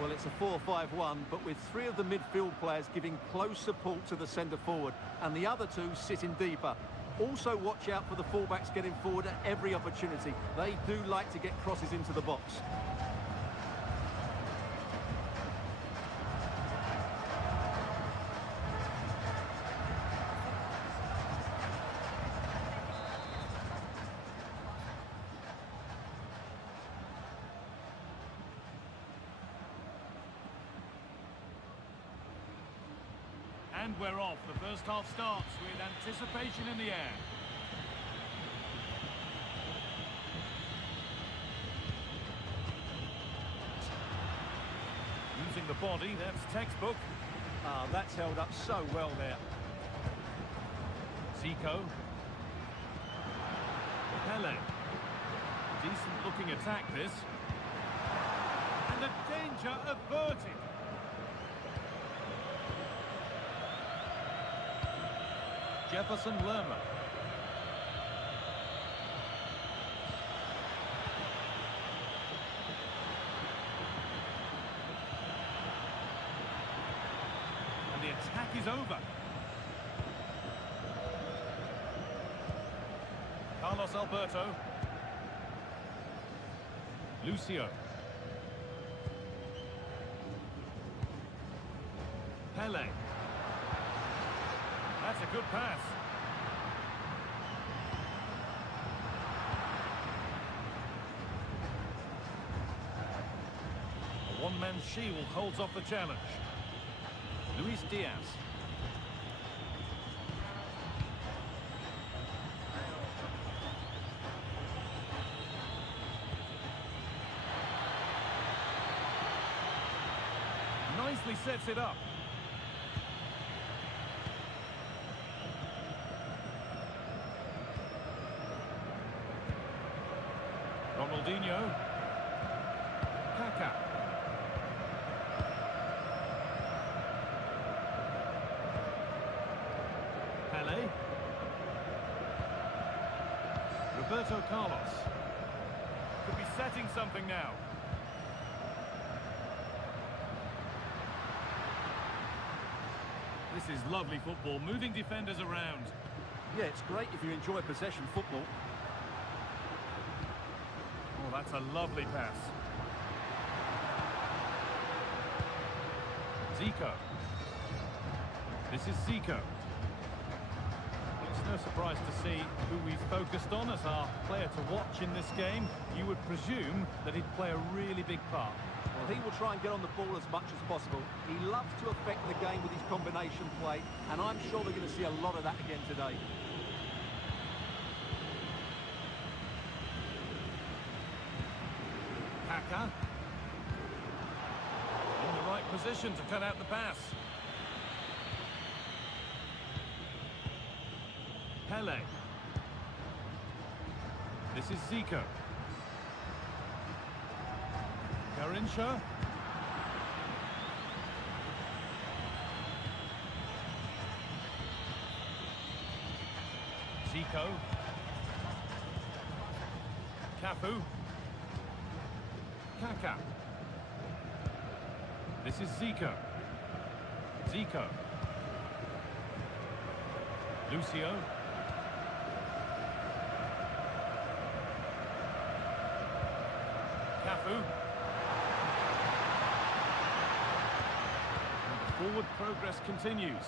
Well, it's a 4-5-1, but with three of the midfield players giving close support to the centre forward, and the other two sitting deeper. Also watch out for the fullbacks getting forward at every opportunity. They do like to get crosses into the box. And we're off. The first half starts with anticipation in the air. Using the body, that's textbook. Ah, that's held up so well there. Zico. Pele. Decent looking attack this. And the danger averted. Jefferson Lerma. And the attack is over. Carlos Alberto. Lucio. Pele. That's a good pass. A one-man shield holds off the challenge. Luis Diaz. Nicely sets it up. Ronaldinho. Kaká. Pele. Roberto Carlos. Could be setting something now. This is lovely football, moving defenders around. Yeah, it's great if you enjoy possession football. Oh, that's a lovely pass. Zico. This is Zico. It's no surprise to see who we've focused on as our player to watch in this game. You would presume that he'd play a really big part. Well, he will try and get on the ball as much as possible. He loves to affect the game with his combination play, and I'm sure we're going to see a lot of that again today. Kaka. In the right position to cut out the pass. Pele. This is Zico. Garrincha. Zico. Cafu. Kaka. This is Zico. Zico. Lucio. Cafu. Forward progress continues.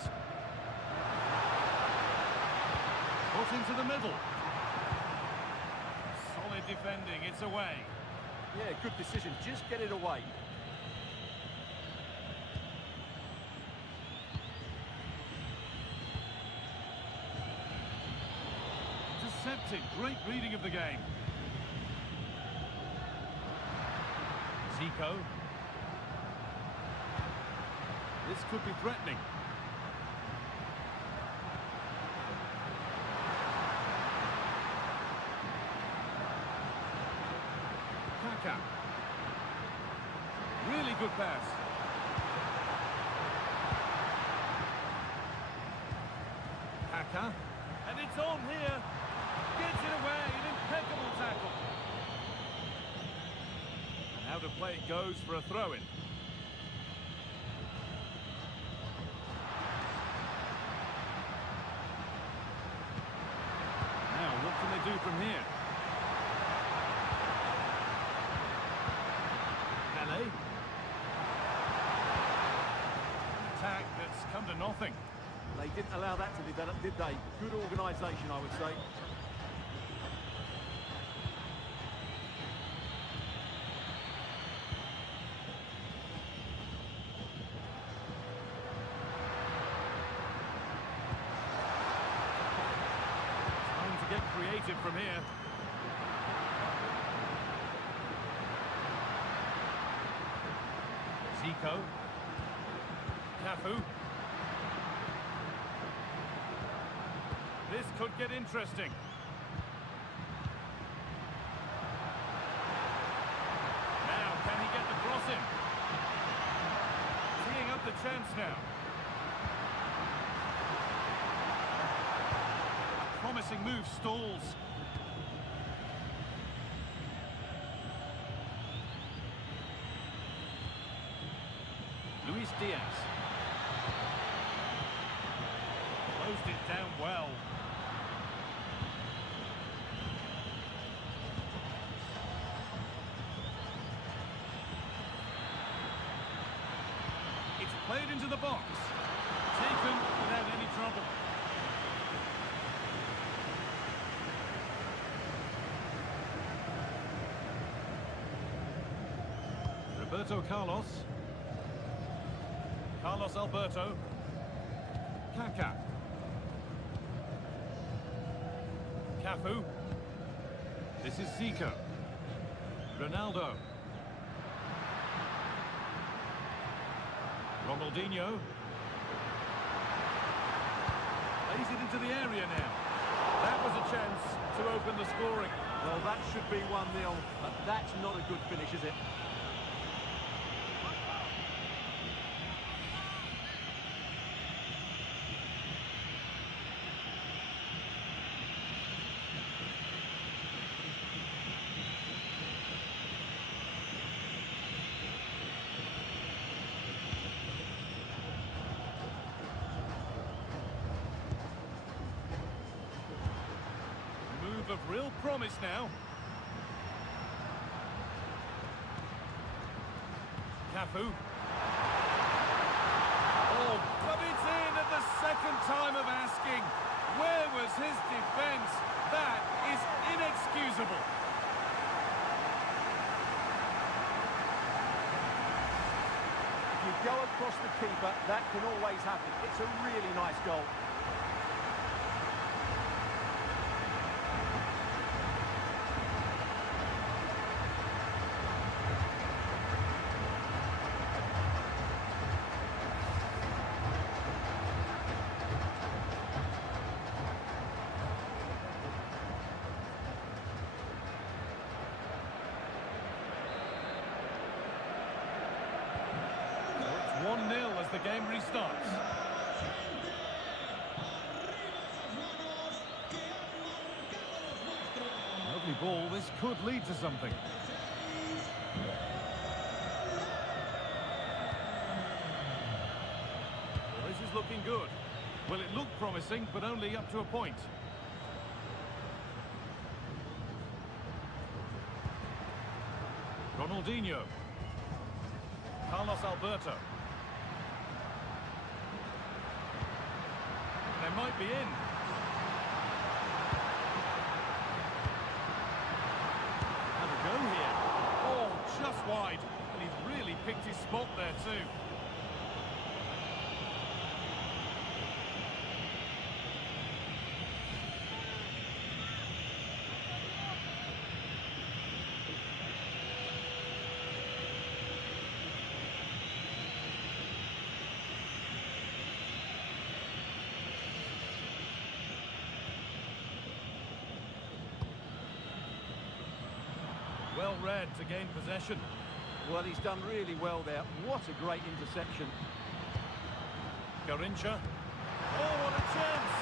Put into the middle. Solid defending, it's away. Yeah, good decision. Just get it away. Intercepted. Great reading of the game. Zico. This could be threatening. Kaka. Really good pass. Kaka. And it's on here. Gets it away. An impeccable tackle. And out of play it goes for a throw-in. Now, what can they do from here? Pele. Attack that's come to nothing. They didn't allow that to develop, did they? Good organisation, I would say. Time to get creative from here. Zico. Cafu. This could get interesting. Now, can he get the cross in? Teeing up the chance now. A promising move stalls. Luis Diaz. Closed it down well. It's played into the box. Taken without any trouble. Roberto Carlos. Carlos Alberto. Kaka. Cafu. This is Zico. Ronaldo. Ronaldinho. Plays it into the area now. That was a chance to open the scoring. Well, that should be 1-0, but that's not a good finish, is it? real promise now. Cafu. Oh, but it's in at the second time of asking. Where was his defence? That is inexcusable. If you go across the keeper, that can always happen. It's a really nice goal. It's 1-0 as the game restarts. Lovely ball, this could lead to something. Well, this is looking good. Well, it looked promising, but only up to a point. Ronaldinho. Carlos Alberto. They might be in. Have a go here. Oh, just wide. And he's really picked his spot there too. Well read to gain possession. Well, he's done really well there. What a great interception. Garrincha. Oh, what a chance!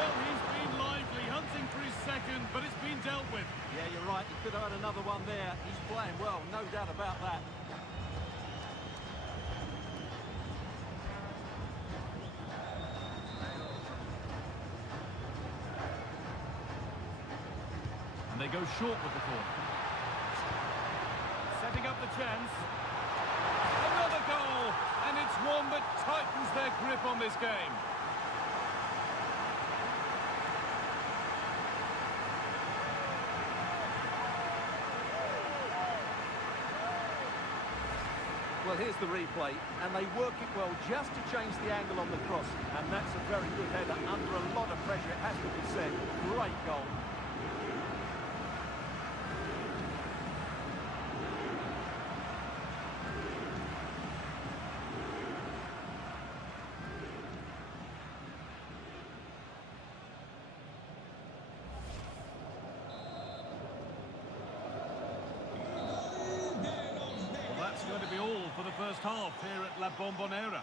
Well, he's been lively, hunting for his second, but it's been dealt with. Yeah, you're right. He could have had another one there. He's playing well, no doubt about that. And they go short with the corner. Setting up the chance. Another goal! And it's one that tightens their grip on this game. Well, here's the replay, and they work it well just to change the angle on the cross. And that's a very good header under a lot of pressure, it has to be said. Great goal. That's going to be all for the first half here at La Bombonera.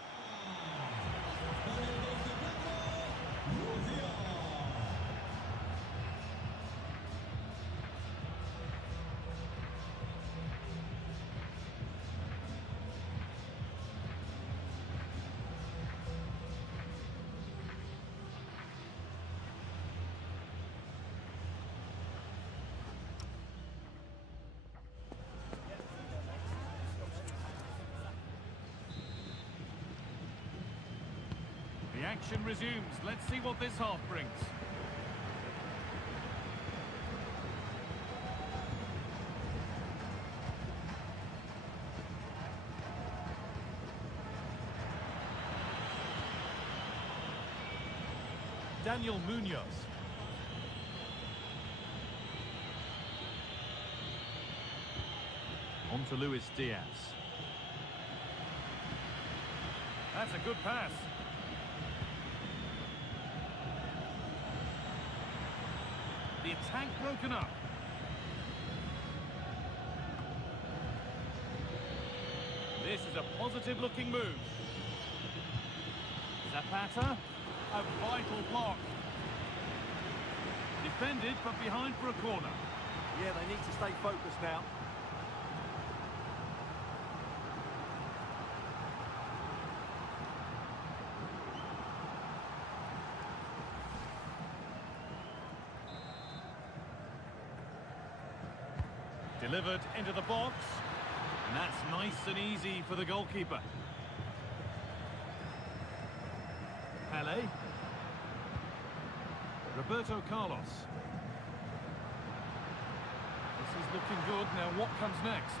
The action resumes. Let's see what this half brings. Daniel Munoz. On to Luis Diaz. That's a good pass. The attack broken up. This is a positive-looking move. Zapata, a vital block. Defended, but behind for a corner. Yeah, they need to stay focused now. Delivered into the box. And that's nice and easy for the goalkeeper. Pele. Roberto Carlos. This is looking good. Now what comes next?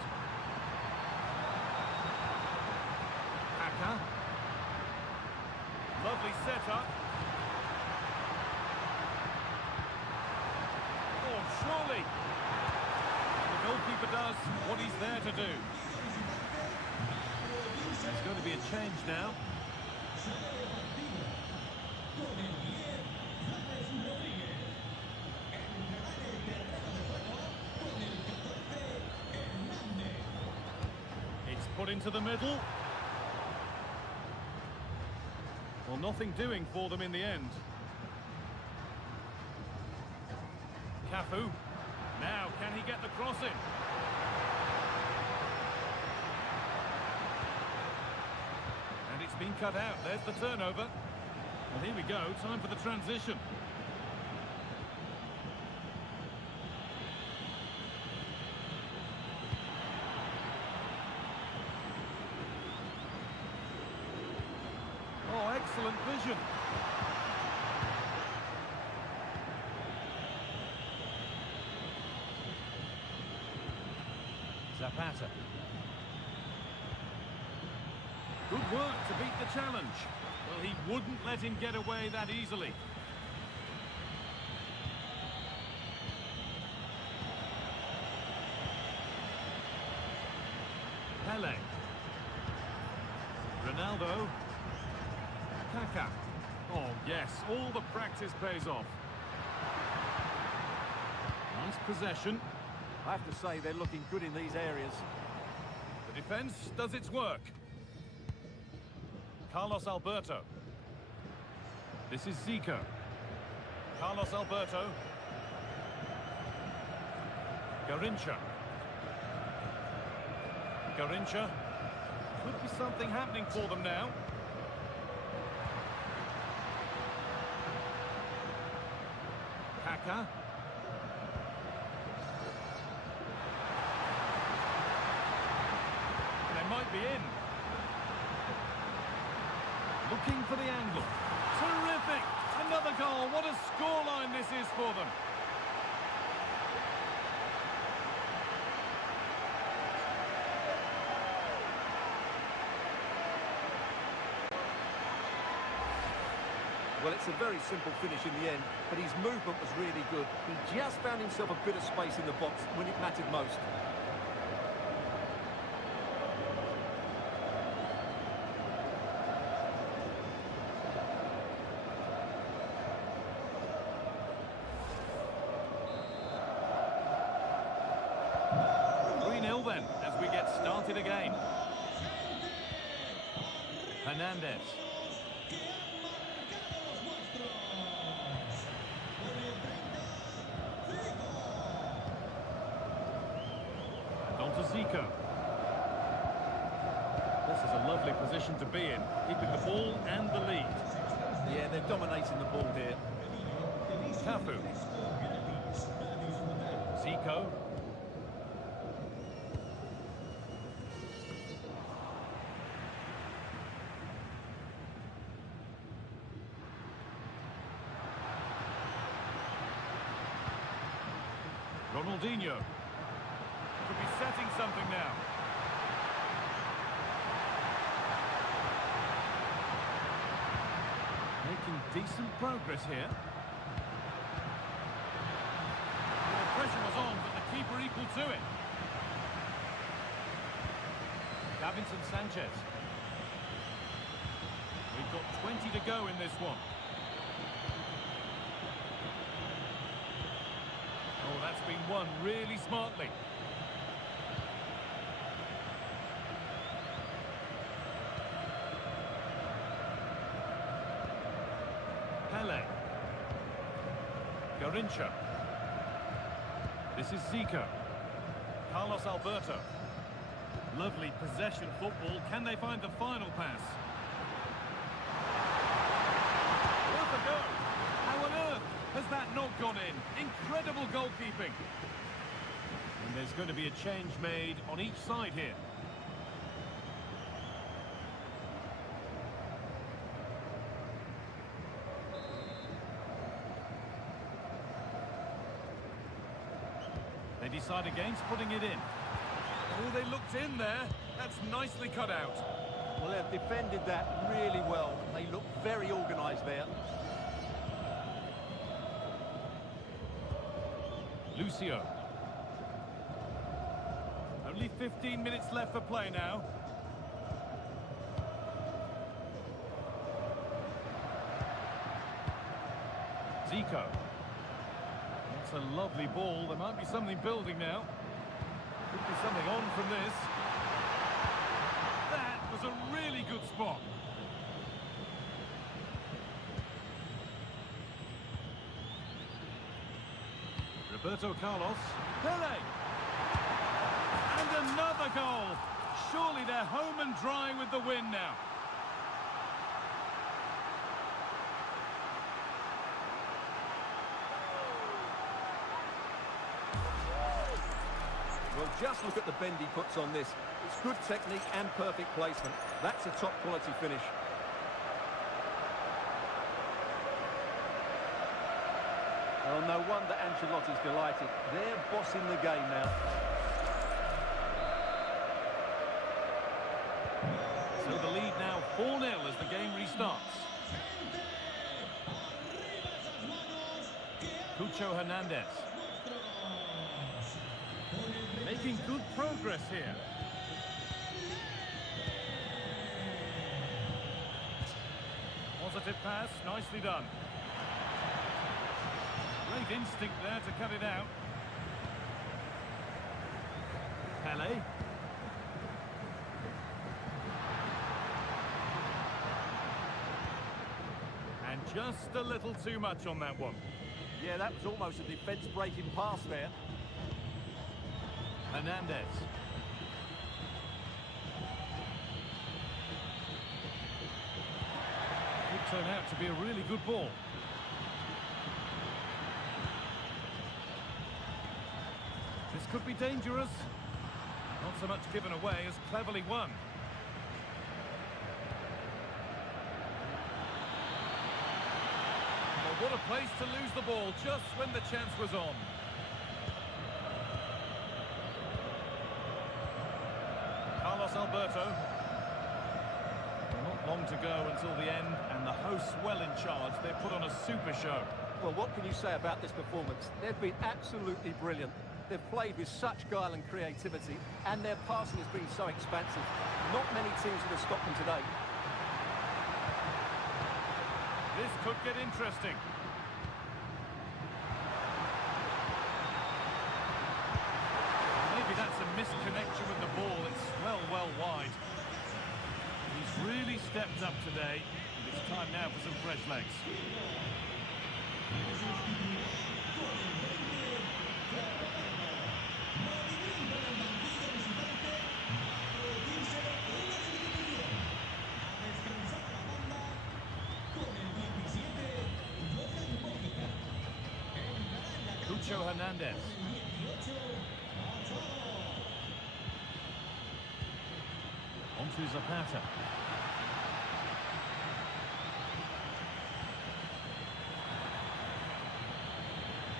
Kaka. Lovely setup. Oh, surely. And the goalkeeper does what he's there to do. There's going to be a change now. It's put into the middle. Well, nothing doing for them in the end. Cafu. Now, can he get the cross in? And it's been cut out. There's the turnover. Well, here we go. Time for the transition. Oh, excellent vision. Zapata. Good work to beat the challenge. Well, he wouldn't let him get away that easily. Pele. Ronaldo. Kaka. Oh, yes, all the practice pays off. Nice possession. I have to say, they're looking good in these areas. The defence does its work. Carlos Alberto. This is Zico. Carlos Alberto. Garrincha. Garrincha. Could be something happening for them now. Kaka. They might be in. Looking for the angle. Terrific! Another goal. What a scoreline this is for them. Well, it's a very simple finish in the end, but his movement was really good. He just found himself a bit of space in the box when it mattered most. Then, as we get started again. Hernandez. And on to Zico. This is a lovely position to be in, keeping the ball and the lead. Yeah, they're dominating the ball here. Cafu. Zico. Ronaldinho could be setting something now. Making decent progress here. The pressure was on, but the keeper equal to it. Davinson Sanchez. We've got 20 to go in this one. Oh, that's been won really smartly. Pele. Garrincha. This is Zico. Carlos Alberto. Lovely possession football. Can they find the final pass? Worth a go. How on earth has that not gone in? Incredible goalkeeping. And there's going to be a change made on each side here. They decide against putting it in. Oh, they looked in there. That's nicely cut out. Well, they've defended that really well. They look very organised there. Lucio. Only 15 minutes left for play now. Zico. That's a lovely ball. There might be something building now. Could be something on from this. That was a really good spot. Roberto Carlos. Pele! And another goal! Surely they're home and dry with the win now. Well, just look at the bend he puts on this. It's good technique and perfect placement. That's a top quality finish. Well, no wonder Ancelotti's delighted. They're bossing the game now. So the lead now 4-0 as the game restarts. Cucho Hernandez. Making good progress here. Positive pass, nicely done. Great instinct there to cut it out. Pele. And just a little too much on that one. Yeah, that was almost a defence-breaking pass there. Hernandez. Could turn out to be a really good ball. This could be dangerous. Not so much given away as cleverly won. Well, what a place to lose the ball just when the chance was on. Carlos Alberto. Not long to go until the end, and the hosts well in charge. They've put on a super show. Well, what can you say about this performance? They've been absolutely brilliant. They've played with such guile and creativity, and their passing has been so expansive. Not many teams would have stopped them today. This could get interesting. Maybe that's a misconnection with the ball. It's well wide. He's really stepped up today. It's time now for some fresh legs. Cucho Hernandez. Onto Zapata.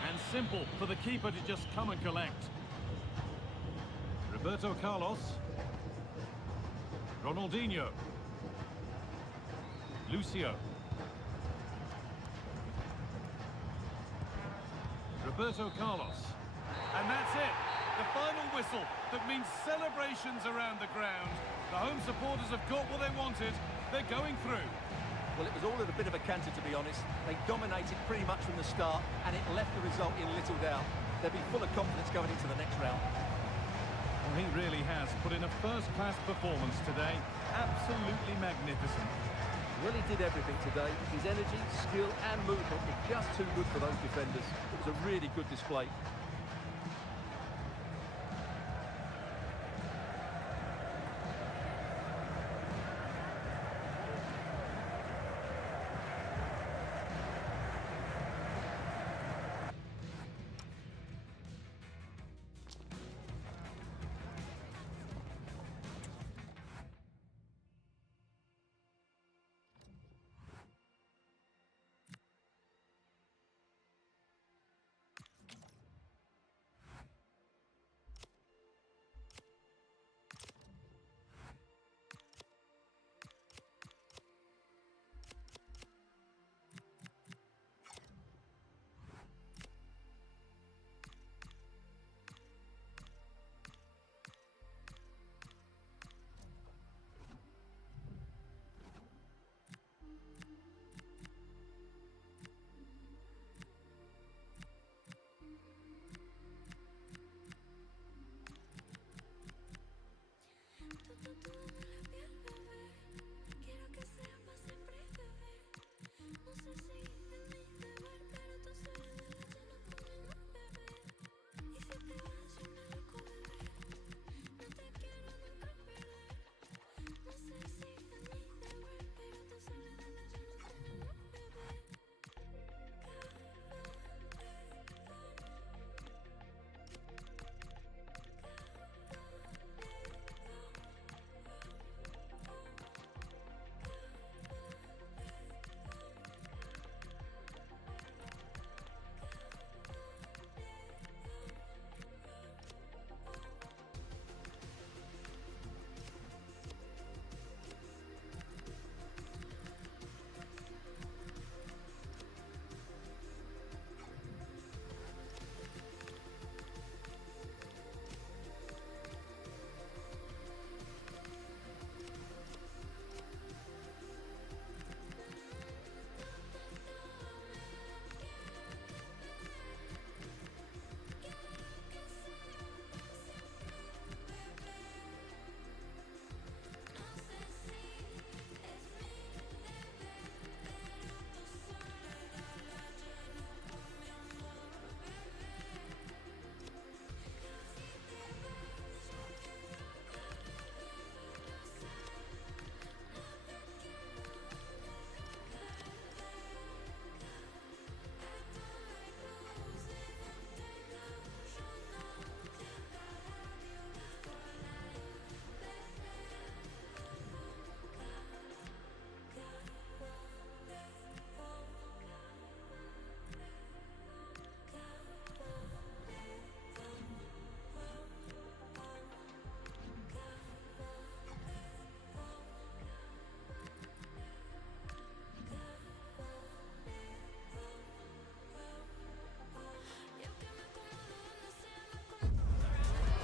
And simple for the keeper to just come and collect. Roberto Carlos. Ronaldinho. Lucio. Roberto Carlos. And that's it. The final whistle that means celebrations around the ground. The home supporters have got what they wanted. They're going through. Well, it was all at a bit of a canter, to be honest. They dominated pretty much from the start, and it left the result in little doubt. They'll be full of confidence going into the next round. Well, he really has put in a first-class performance today. Absolutely magnificent. Well, he did everything today. His energy, skill and movement were just too good for those defenders. It was a really good display.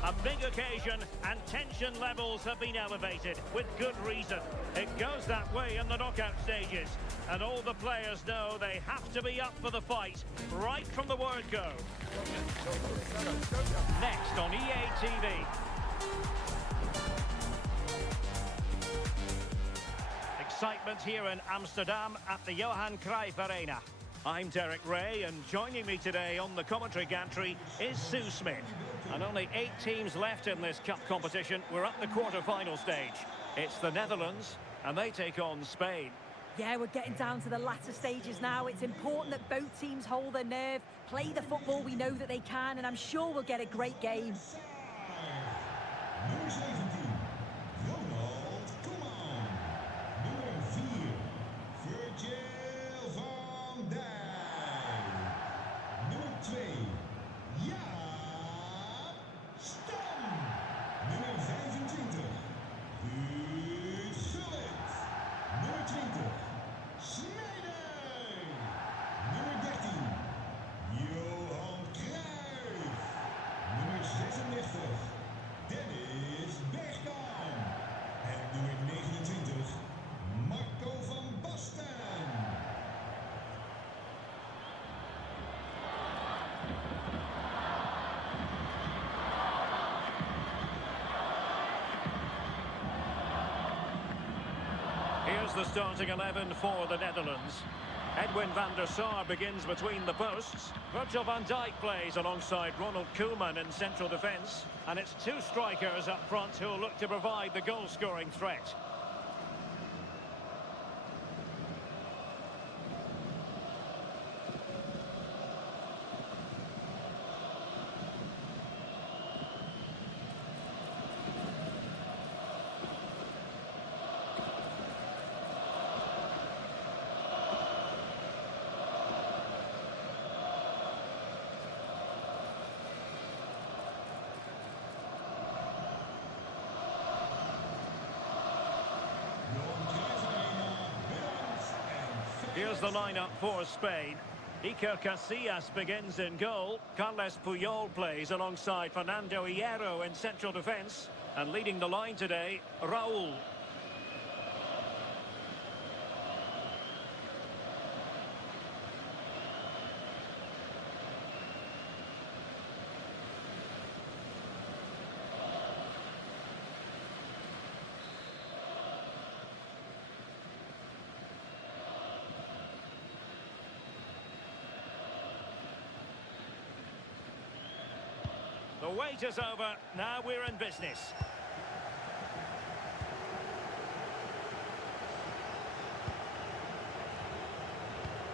A big occasion and tension levels have been elevated with good reason. It goes that way in the knockout stages and all the players know they have to be up for the fight right from the word go. Next on EA TV. Excitement here in Amsterdam at the Johan Cruyff Arena. I'm Derek Ray, and joining me today on the commentary gantry is Sue Smith. And only 8 teams left in this cup competition. We're at the quarter-final stage. It's the Netherlands, and they take on Spain. Yeah, we're getting down to the latter stages now. It's important that both teams hold their nerve, play the football we know that they can, and I'm sure we'll get a great game. Nummer 17, Ronald Koeman. Nummer 4, Virgil van Dijk. Nummer 2, Jaap Stam. Nummer 25, Ruud Gullit. Nummer 20, Sneijder. Nummer 13, Johan Cruijff. Nummer 36, Dennis Bergkamp. En nummer 29, Marco van Basten. Here's the starting 11 for the Netherlands. Edwin van der Sar begins between the posts. Virgil van Dijk plays alongside Ronald Koeman in central defence. And it's 2 strikers up front who'll look to provide the goal-scoring threat. Here's the lineup for Spain. Iker Casillas begins in goal. Carles Puyol plays alongside Fernando Hierro in central defence. And leading the line today, Raul. The wait is over. Now we're in business.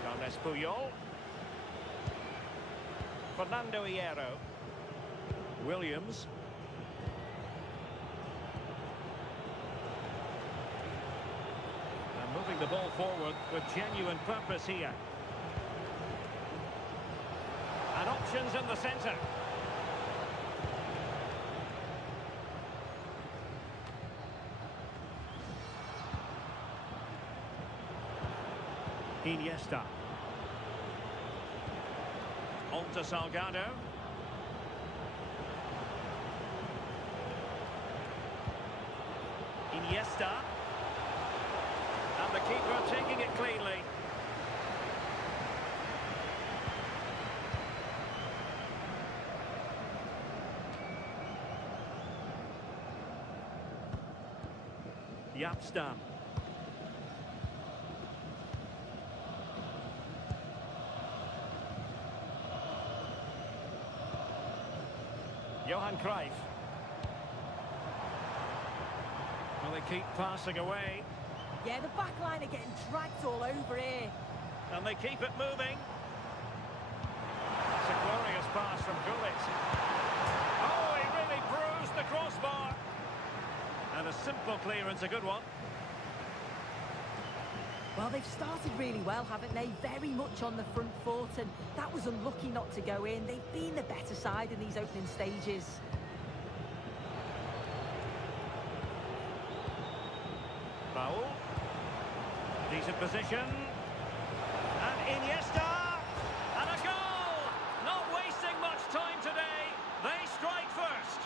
Carles Puyol. Fernando Hierro. Williams. And moving the ball forward with genuine purpose here. And options in the centre. Iniesta. On to Salgado. Iniesta. And the keeper taking it cleanly. Yapstam. Johan Cruyff. Well, they keep passing away. Yeah, the back line are getting dragged all over here. And they keep it moving. It's a glorious pass from Gullit. Oh, he really bruised the crossbar. And a simple clearance, a good one. Well, they've started really well, haven't they? Very much on the front foot, and that was unlucky not to go in. They've been the better side in these opening stages. Raul. Decent position. And Iniesta. And a goal! Not wasting much time today. They strike first.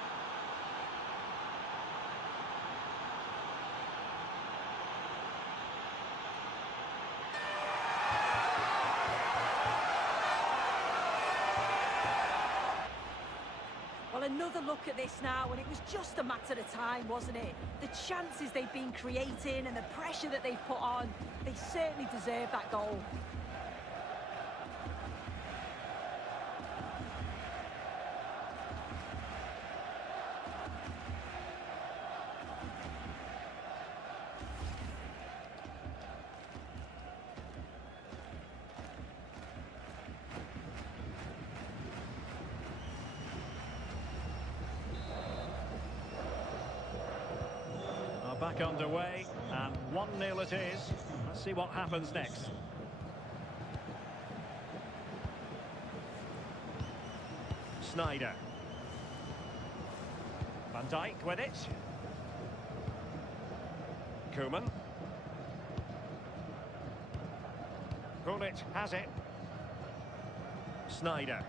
Well, another look at this now, and it was just a matter of time, wasn't it? The chances they've been creating and the pressure that they've put on, they certainly deserve that goal. Back underway, and 1-0 it is. Let's see what happens next. Sneijder. Van Dijk with it. Koeman. Gullit has it. Sneijder.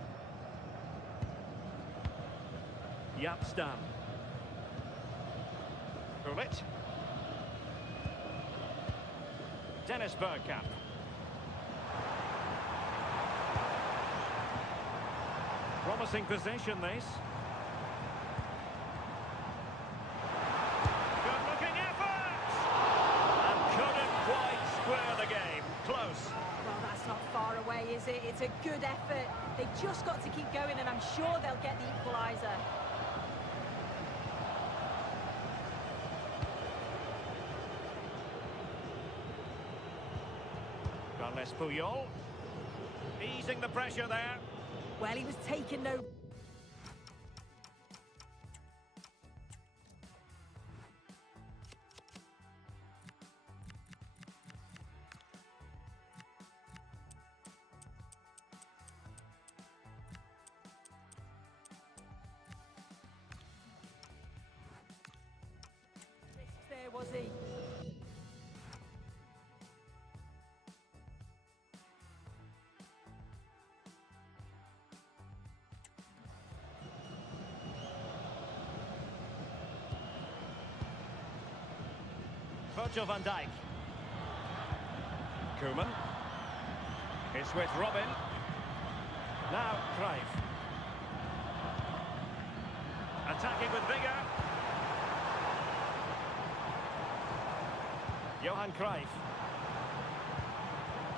Yapstam. Gullit. Dennis Bergkamp. Promising possession, this. Good-looking effort! And couldn't quite square the game. Close. Well, that's not far away, is it? It's a good effort. They've just got to keep going, and I'm sure they'll get the equaliser. Carles Puyol. Easing the pressure there. Well, he was taking no... risks there, was he? Virgil van Dijk. Koeman. It's with Robin. Now Cruyff. Attacking with vigour. Johan Cruyff.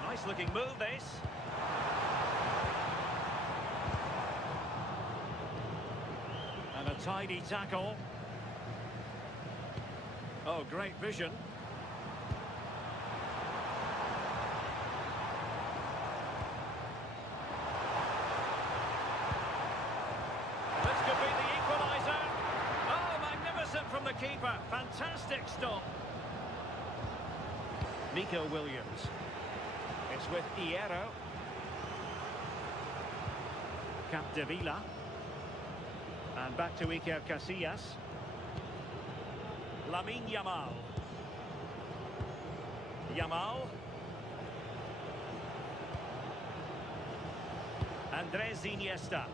Nice looking move, this. tidy tackle. Oh, great vision. This could be the equaliser. Oh, magnificent from the keeper. Fantastic stop. Nico Williams. It's with Hierro. Capdevila. And back to Iker Casillas. Lamine Yamal. Yamal. Andres Iniesta.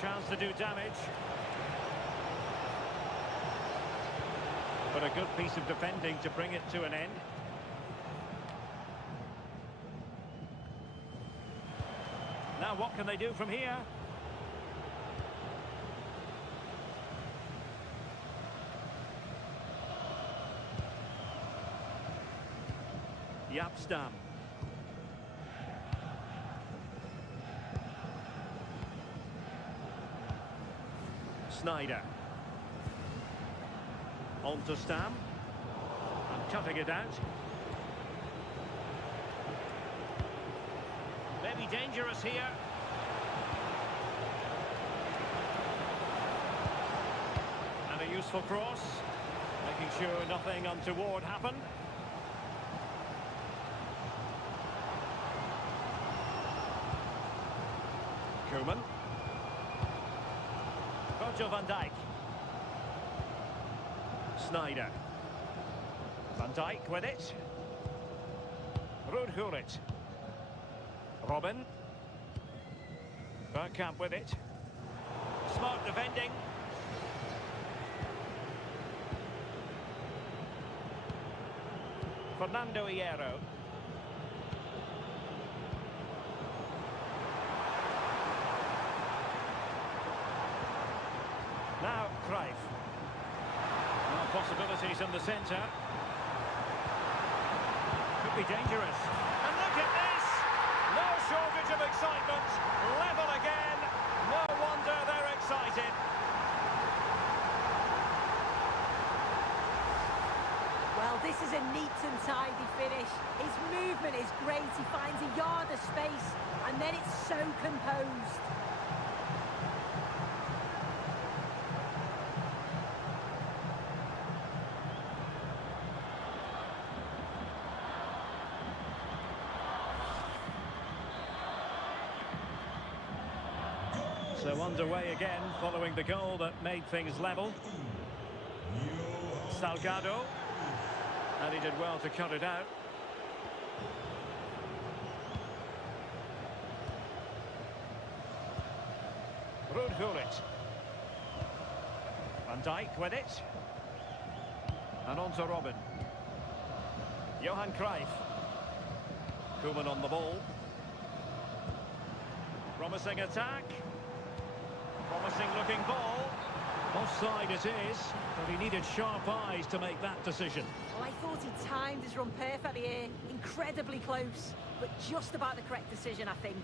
Chance to do damage. But a good piece of defending to bring it to an end. Now what can they do from here? Yapstam. Sneijder. On to Stam. And cutting it out. Maybe dangerous here. And a useful cross. Making sure nothing untoward happened. Koeman. Virgil van Dijk. Sneijder. Van Dijk with it. Ruud Gullit. Robin. Bergkamp with it. Smart defending. Fernando Hierro. Now Cruyff. Now possibilities in the centre. Could be dangerous. And look at this! No shortage of excitement. Level again. No wonder they're excited. Well, this is a neat and tidy finish. His movement is great. He finds a yard of space, and then it's so composed. So underway again, following the goal that made things level. Salgado. And he did well to cut it out. Ruud Gullit. Van Dijk with it. And on to Robin. Johan Cruyff. Koeman on the ball. Promising attack. Promising looking ball. Offside it is, but he needed sharp eyes to make that decision. Well, I thought he timed his run perfectly here. Incredibly close, but just about the correct decision, I think.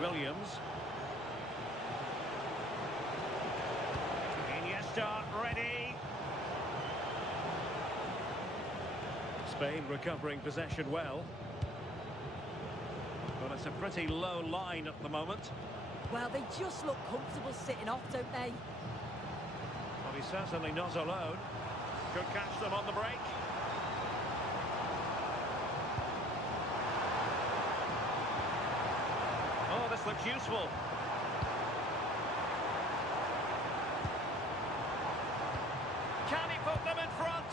Williams. Iniesta ready. Spain recovering possession well. But it's a pretty low line at the moment. Well, they just look comfortable sitting off, don't they? Well, he's certainly not alone. Could catch them on the break. Oh, this looks useful. Can he put them in front?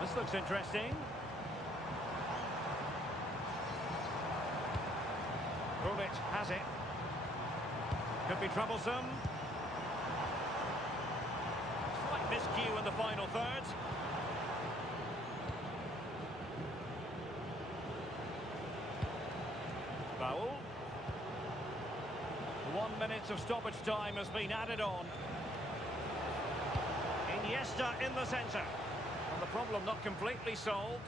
This looks interesting. Gullit has it. Could be troublesome. Slight miscue in the final third. Raul. 1 minute of stoppage time has been added on. Iniesta in the centre. And the problem not completely solved.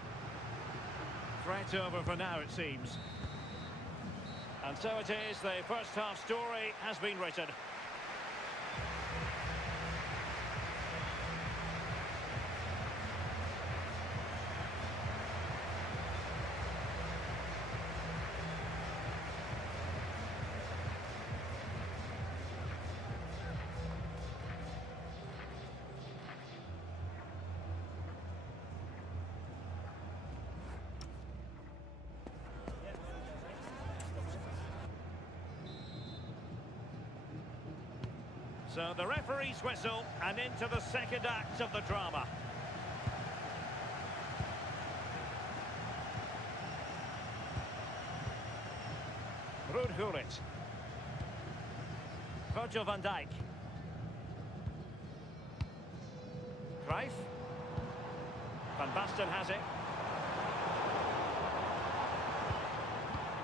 Threat over for now, it seems. And so it is, the first half story has been written. So the referee's whistle, and into the second act of the drama. Ruud Gullit. Virgil van Dijk. Cruyff. Van Basten has it.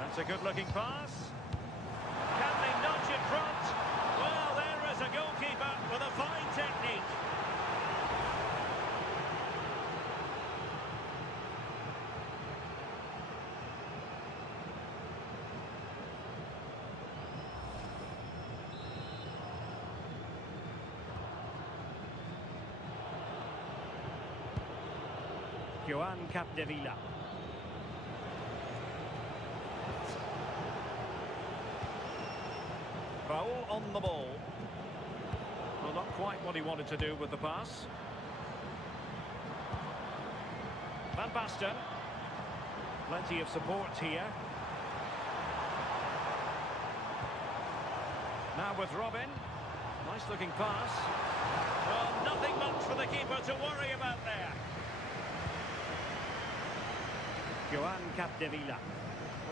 That's a good-looking pass. Can they nudge in front? Well, there is a goalkeeper with a fine technique. Joan Capdevila. Raul on the ball. Well, not quite what he wanted to do with the pass. Van Basten. Plenty of support here. Now with Robin. Nice looking pass. Well, nothing much for the keeper to worry about there. Joan Capdevila.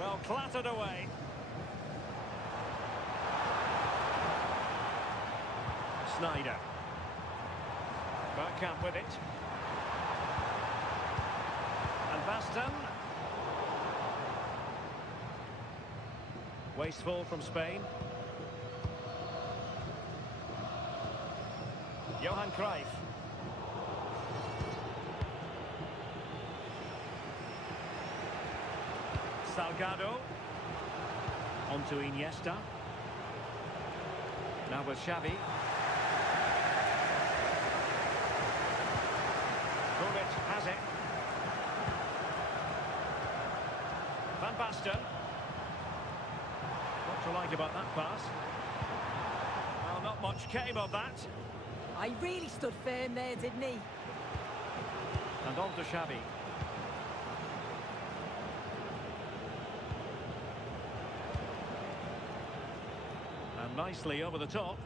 Well, clattered away. Snyder. Bergkamp with it. And Basten. Wasteful from Spain. Johan Cruyff. Salgado. On to Iniesta. Now with Xavi. Gullit has it. Van Basten. What to like about that pass? Well, not much came of that. I really stood firm there, didn't he? And on to Xavi. And nicely over the top.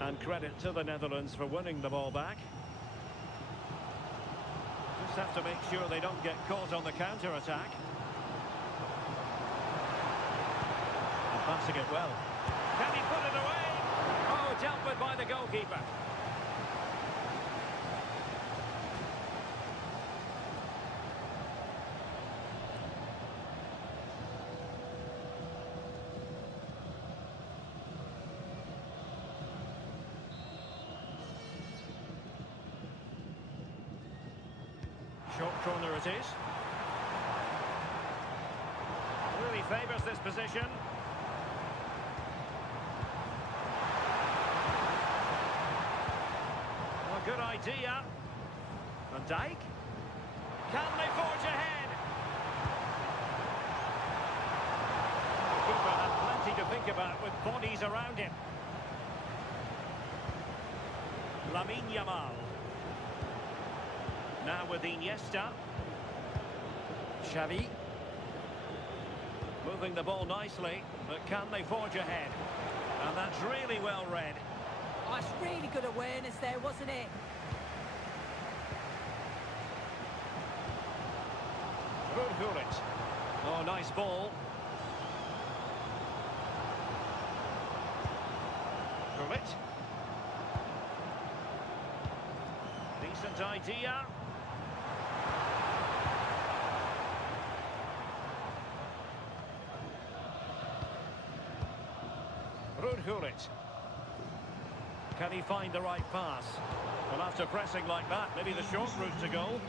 And credit to the Netherlands for winning the ball back. Just have to make sure they don't get caught on the counter-attack. And passing it well. Can he put it away? Oh, dealt with by the goalkeeper. Short corner it is. Really favours this position. Well, good idea. Van Dijk. Can they forge ahead? The keeper had plenty to think about with bodies around him. Lamine Yamal. Now with Iniesta. Xavi. Moving the ball nicely, but can they forge ahead? And that's really well read. Oh, it's really good awareness there, wasn't it? Ruud Gullit. Oh, nice ball. Gullit. Decent idea. Ruud Gullit. Can he find the right pass? Well, after pressing like that, maybe the short route to goal.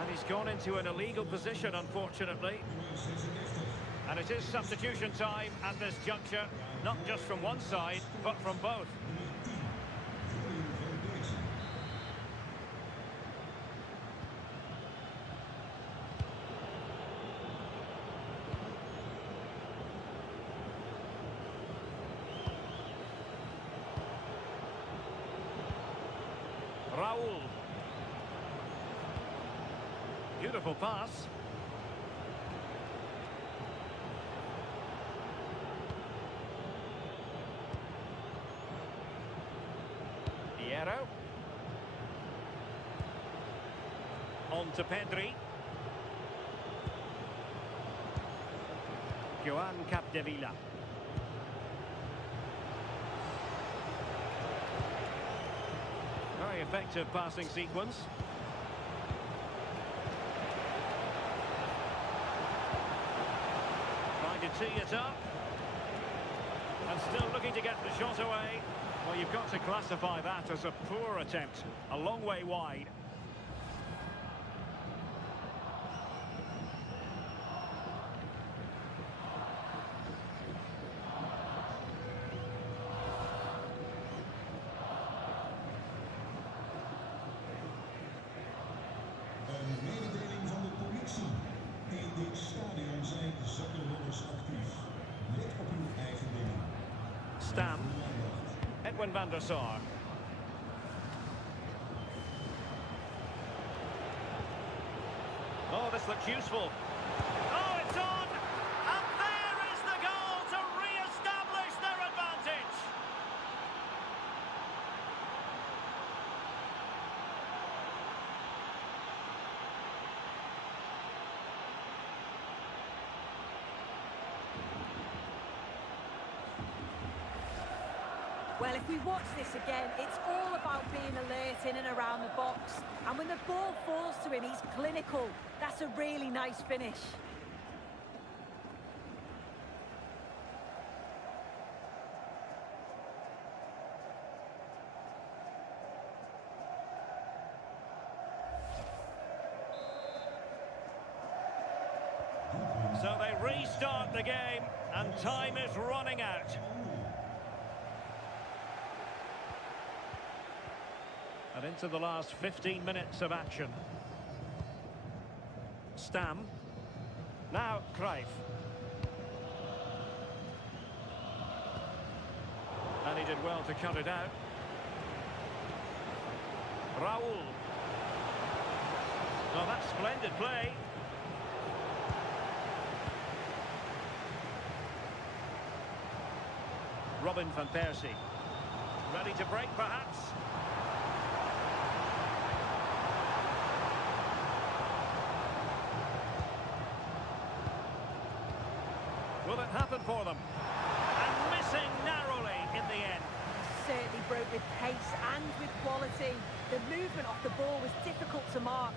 And he's gone into an illegal position, unfortunately. And it is substitution time at this juncture, not just from one side, but from both. Raul. Beautiful pass. Hierro. On to Pedri. Joan Capdevila. Very effective passing sequence. Trying to tee it up. And still looking to get the shot away. Well, you've got to classify that as a poor attempt. A long way wide. Een mededeling van de politie. In dit stadion zijn zakkenrollers actief. Let op uw eigen dingen. Stam. Edwin van der Sar. Oh, this looks useful. Oh, it's on! And there is the goal to re-establish their advantage! Well, if we watch this again, it's all about being alert in and around the box. And when the ball falls to him, he's clinical. That's a really nice finish. So they restart the game, and time is running out. And into the last 15 minutes of action. Stam. Now Cruyff. And he did well to cut it out. Raul. Well, that's splendid play. Robin van Persie. Ready to break, perhaps? Will it happen for them? And missing narrowly in the end. Certainly broke with pace and with quality. The movement off the ball was difficult to mark.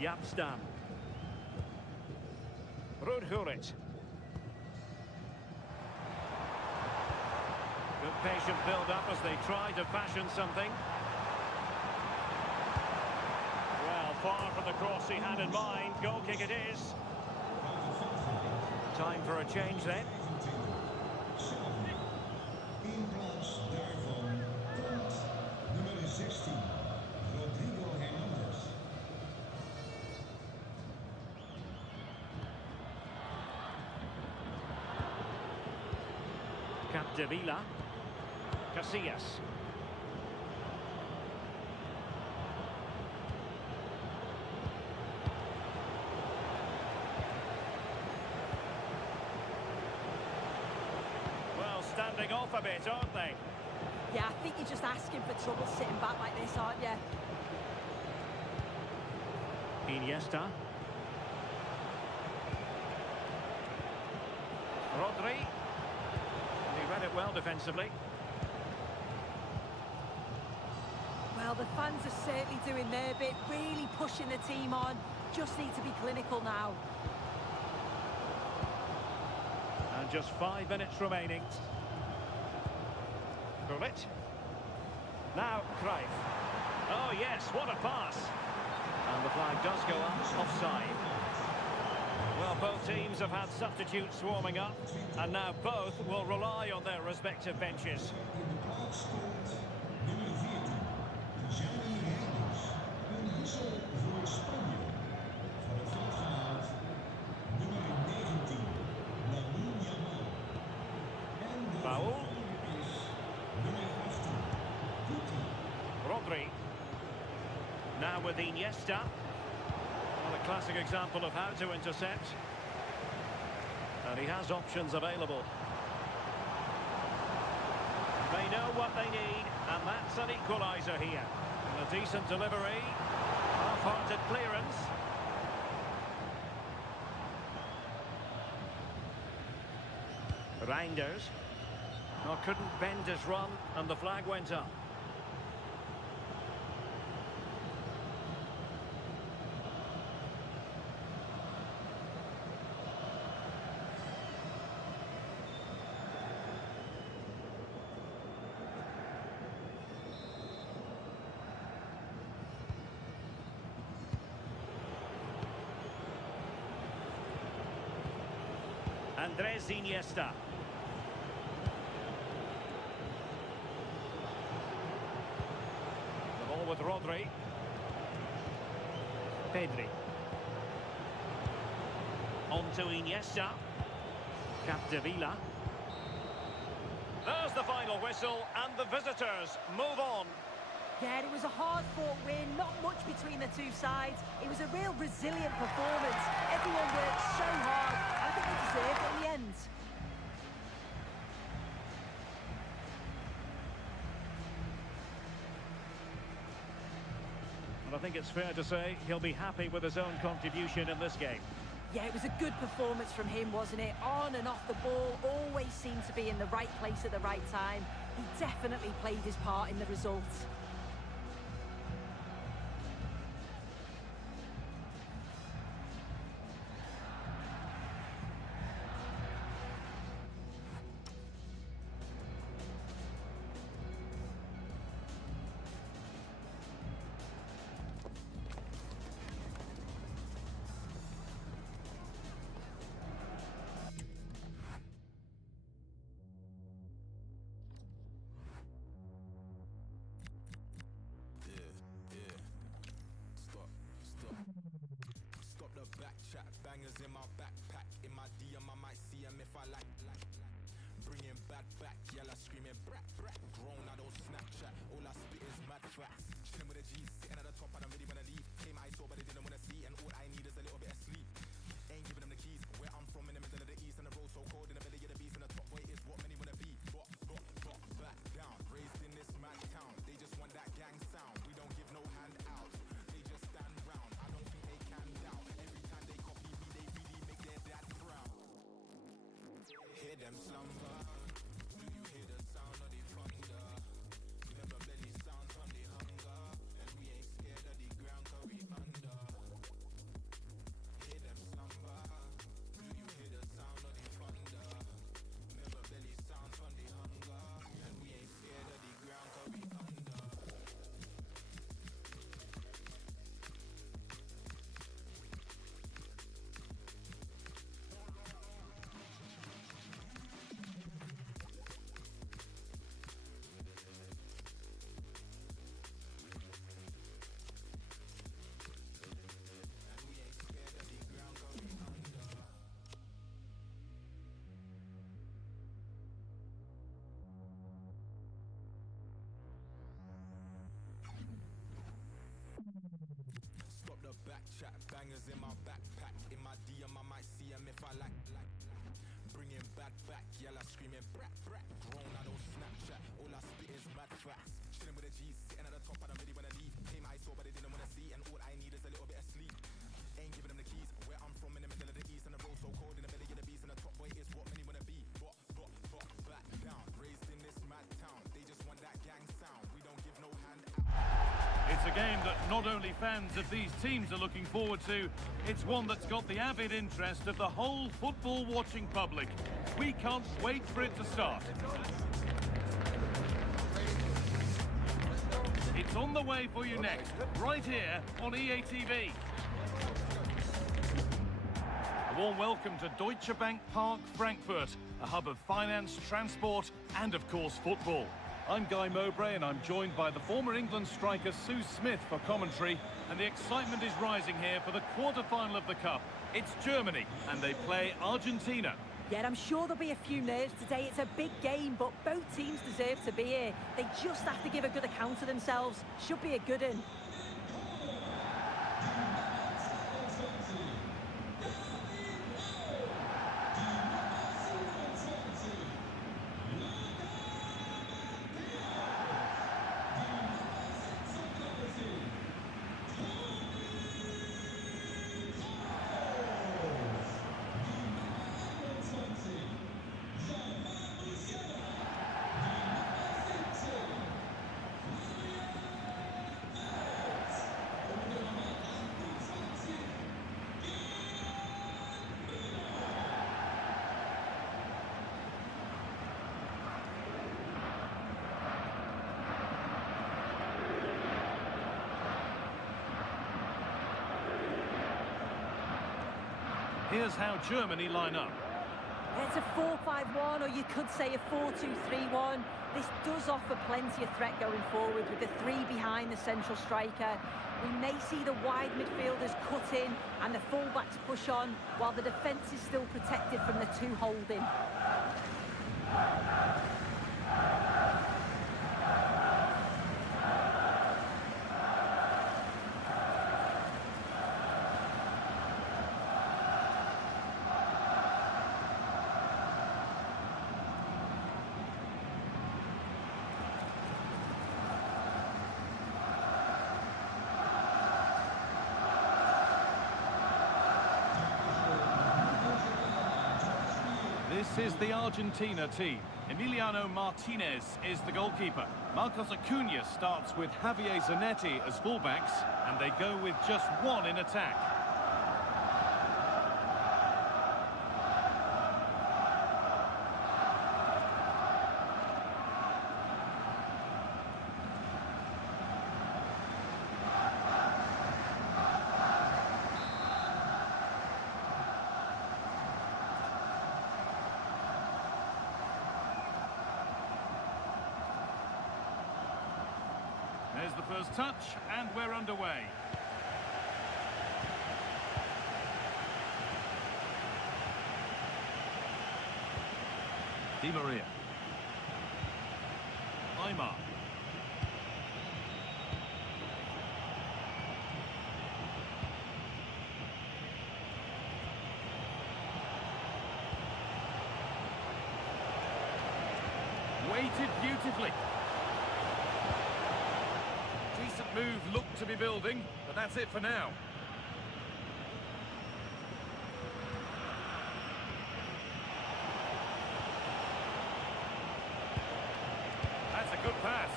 Jaap Stam. Ruud Gullit. Good patient build-up as they try to fashion something. Well, far from the cross he had in mind. Goal kick it is. Time for a change then. In plaats daarvan komt nummer 16, Rodrigo Hernandez. Capdevila. Casillas. Well, standing off a bit, aren't they? Yeah, I think you're just asking for trouble sitting back like this, aren't you? Iniesta. Rodri. it well defensively. Well, the fans are certainly doing their bit, really pushing the team on. Just need to be clinical now. And just 5 minutes remaining. Gullit. Now Cruyff. Oh yes, what a pass. And the flag does go up, offside. Well, both teams have had substitutes warming up, and now both will rely on their respective benches. In de plaats komt nummer 14, Gianni Reinders. Een wissel voor Spanje. Van het veld gehaald, nummer 19, Lamine Yamal. En de Foul. vervanger is nummer 18, Guti. Rodri. Now with Iniesta. Well, a classic example of how to intercept. And he has options available. They know what they need, and that's an equaliser here. And a decent delivery. Half-hearted clearance. Reinders. Well, couldn't bend his run, and the flag went up. Andres Iniesta. The ball with Rodri. Pedri. On to Iniesta. Capdevila. There's the final whistle, and the visitors move on. Yeah, it was a hard-fought win, not much between the two sides. It was a real resilient performance. Everyone worked so hard. I think they deserved it in the end. And I think it's fair to say he'll be happy with his own contribution in this game. Yeah, it was a good performance from him, wasn't it? On and off the ball, always seemed to be in the right place at the right time. He definitely played his part in the results. Stop the back chat, bangers in my backpack. In my DM, I might see him if I like. Bringing bad back, yella screaming brat brat. Grown, I don't Snapchat. All I spit is mad facts. Chilling with a G, sitting at the top, I don't really wanna leave. Came I saw, but they didn't wanna see, and all I need is a little bit of sleep. Ain't giving them the keys. Where I'm from, in the middle of the east, and the road so cold, in the belly of the beast, and the top boy is what many wanna be. Back down, raised in this mad town. They just want that gang sound. We don't give no hand out. They just stand round. I don't think they can doubt. Every time they copy me, they really make their dad proud. Hear them slumber. Do you hear the sound of the thunder? Never belly sounds from the hunger. And we ain't scared of the ground, cause we under. Hear them slumber. Do you hear the sound of the thunder? Never belly sounds from the hunger. And we ain't scared of the ground, cause we under. Stop the back chat, bangers in my backpack. In my DM, I might see him if I like. Bringing bad back, yella screaming brat brat. Grown, I don't Snapchat. All I spit is mad facts. Chilling with a G, sitting at the top, I don't really wanna leave. Came I saw, but they didn't wanna see, and all I need is a little bit of sleep. Ain't giving them the keys. Where I'm from, in the middle of the east, and the road so cold, in the belly of the beast, and the top boy is what many wanna be. Back down. game that not only fans of these teams are looking forward to, it's one that's got the avid interest of the whole football-watching public. We can't wait for it to start. It's on the way for you next, right here on EA TV. A warm welcome to Deutsche Bank Park, Frankfurt, a hub of finance, transport, and of course football. I'm Guy Mowbray and I'm joined by the former England striker Sue Smith for commentary, and the excitement is rising here for the quarter-final of the Cup. It's Germany and they play Argentina. Yeah, I'm sure there'll be a few nerves today. It's a big game, but both teams deserve to be here. They just have to give a good account of themselves. Should be a good one. Here's how Germany line up. It's a 4-5-1, or you could say a 4-2-3-1. This does offer plenty of threat going forward with the three behind the central striker. We may see the wide midfielders cut in and the fullbacks push on, while the defence is still protected from the two holding. This is the Argentina team. Emiliano Martinez is the goalkeeper. Marcos Acuna starts with Javier Zanetti as fullbacks, and they go with just one in attack. There's the first touch, and we're underway. Di Maria. Aymar. Weighted beautifully. Decent move looked to be building, but that's it for now. That's a good pass.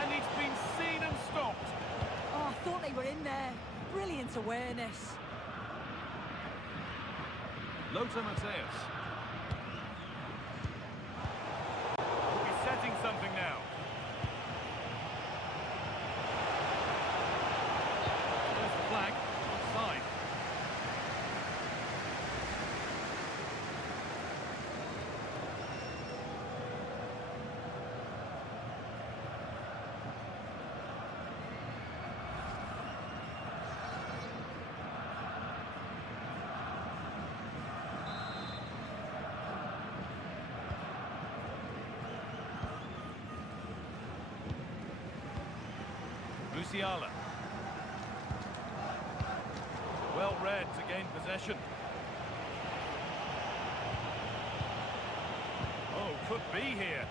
And it's been seen and stopped. Oh, I thought they were in there. Brilliant awareness. Lothar Matthäus. Could be setting something now. Flag offside. Musiala. Well read to gain possession. Oh, could be here.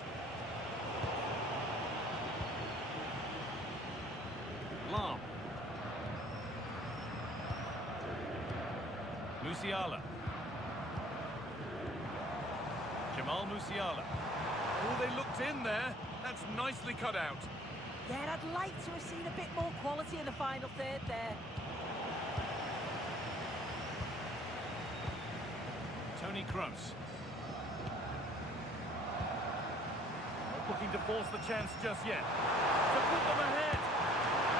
Lahm. Musiala. Jamal Musiala. Oh, they looked in there. That's nicely cut out. Yeah, I'd like to have seen a bit more quality in the final third there. Toni Kroos. Not looking to force the chance just yet. To put them ahead.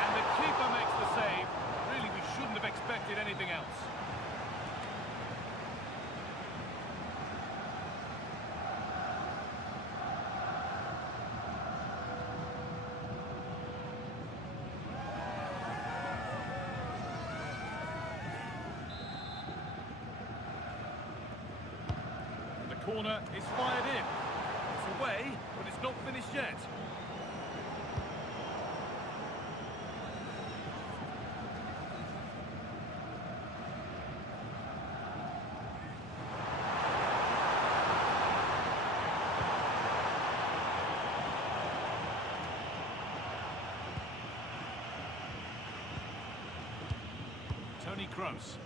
And the keeper makes the save. Really, we shouldn't have expected anything else. The corner is fired in. It's away, but it's not finished yet. Toni Kroos.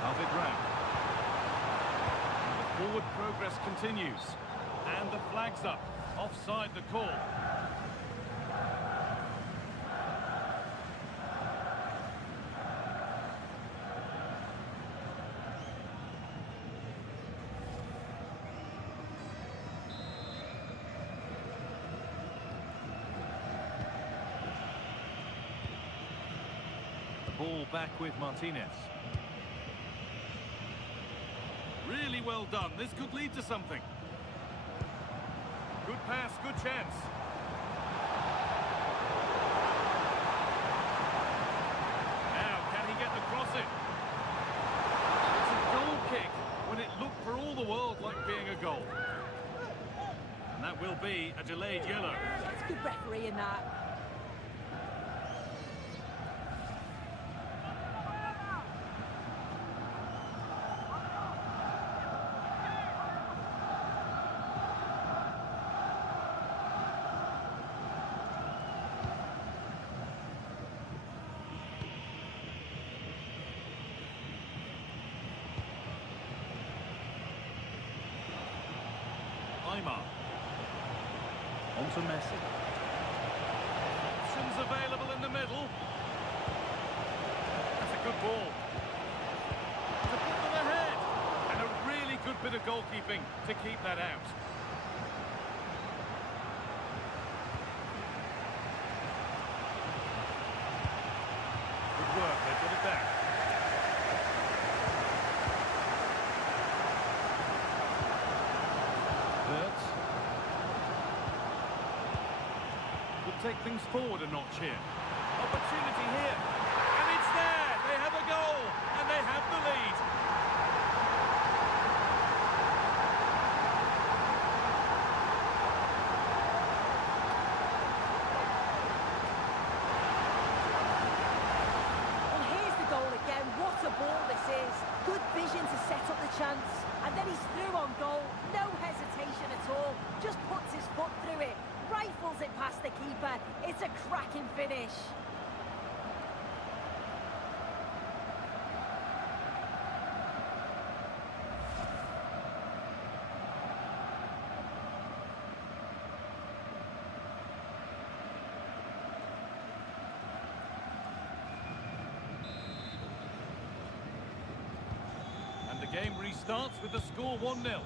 David Raum. The forward progress continues. And the flag's up. Offside the call. Ball back with Martinez. Really well done. This could lead to something. Good pass, good chance. Now, can he get the cross in? It's a goal kick when it looked for all the world like being a goal. And that will be a delayed yellow. That's good refereeing that. Neymar. On to Messi. Options available in the middle. That's a good ball. To put them ahead. And a really good bit of goalkeeping to keep that out. Good work, they've got it back. Take things forward a notch here. Opportunity here. And it's there. They have a goal. And they have the lead. Well, here's the goal again. What a ball this is. Good vision to set up the chance. And then he's through on goal. No hesitation at all. Just puts his foot through it. Rifles it past the keeper. It's a cracking finish. And the game restarts with the score 1-0.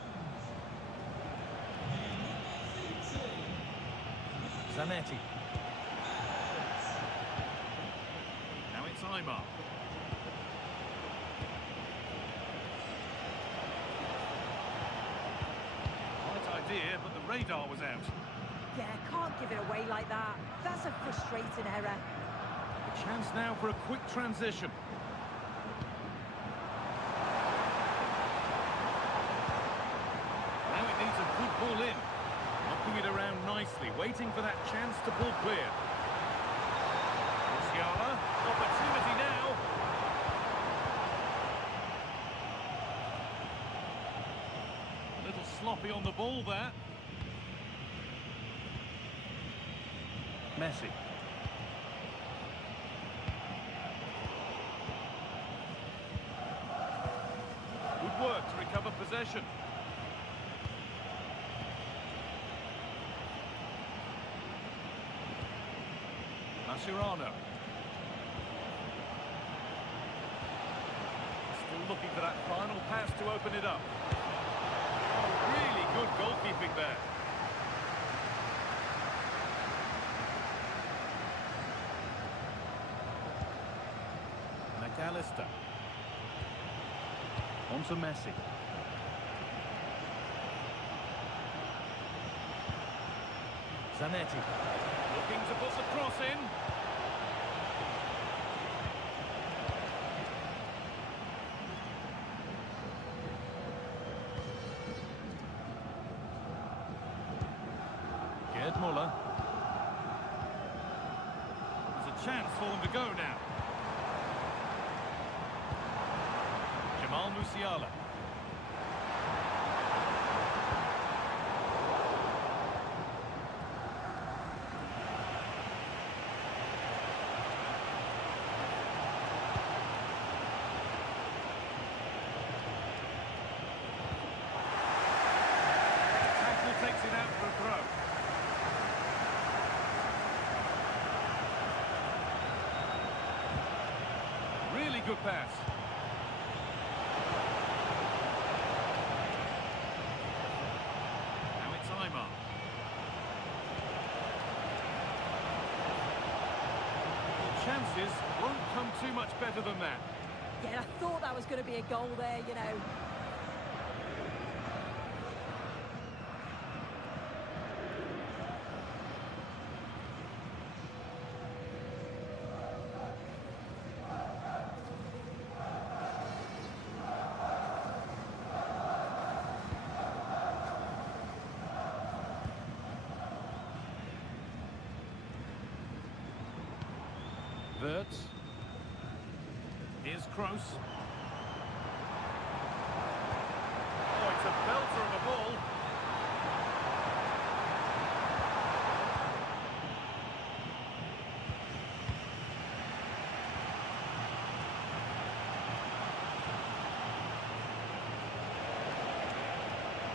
Zanetti. Now it's Aymar. Right idea, but the radar was out. Yeah, can't give it away like that. That's a frustrating error. A chance now for a quick transition. Now it needs a good ball in. Knocking it around nicely, waiting for that chance to pull clear. Musiala, opportunity now. A little sloppy on the ball there. Messi. Good work to recover possession. Mascherano. Still looking for that final pass to open it up. Oh, really good goalkeeping there. McAllister. On to Messi. Zanetti. Looking to put the cross in. Gerd Muller. There's a chance for them to go now. Jamal Musiala. Takes it out for a throw. Really good pass. Now it's Aymar. Well, chances won't come too much better than that. Yeah, I thought that was going to be a goal there, you know. Wirtz. Here's Kroos. Oh, it's a belter of a ball.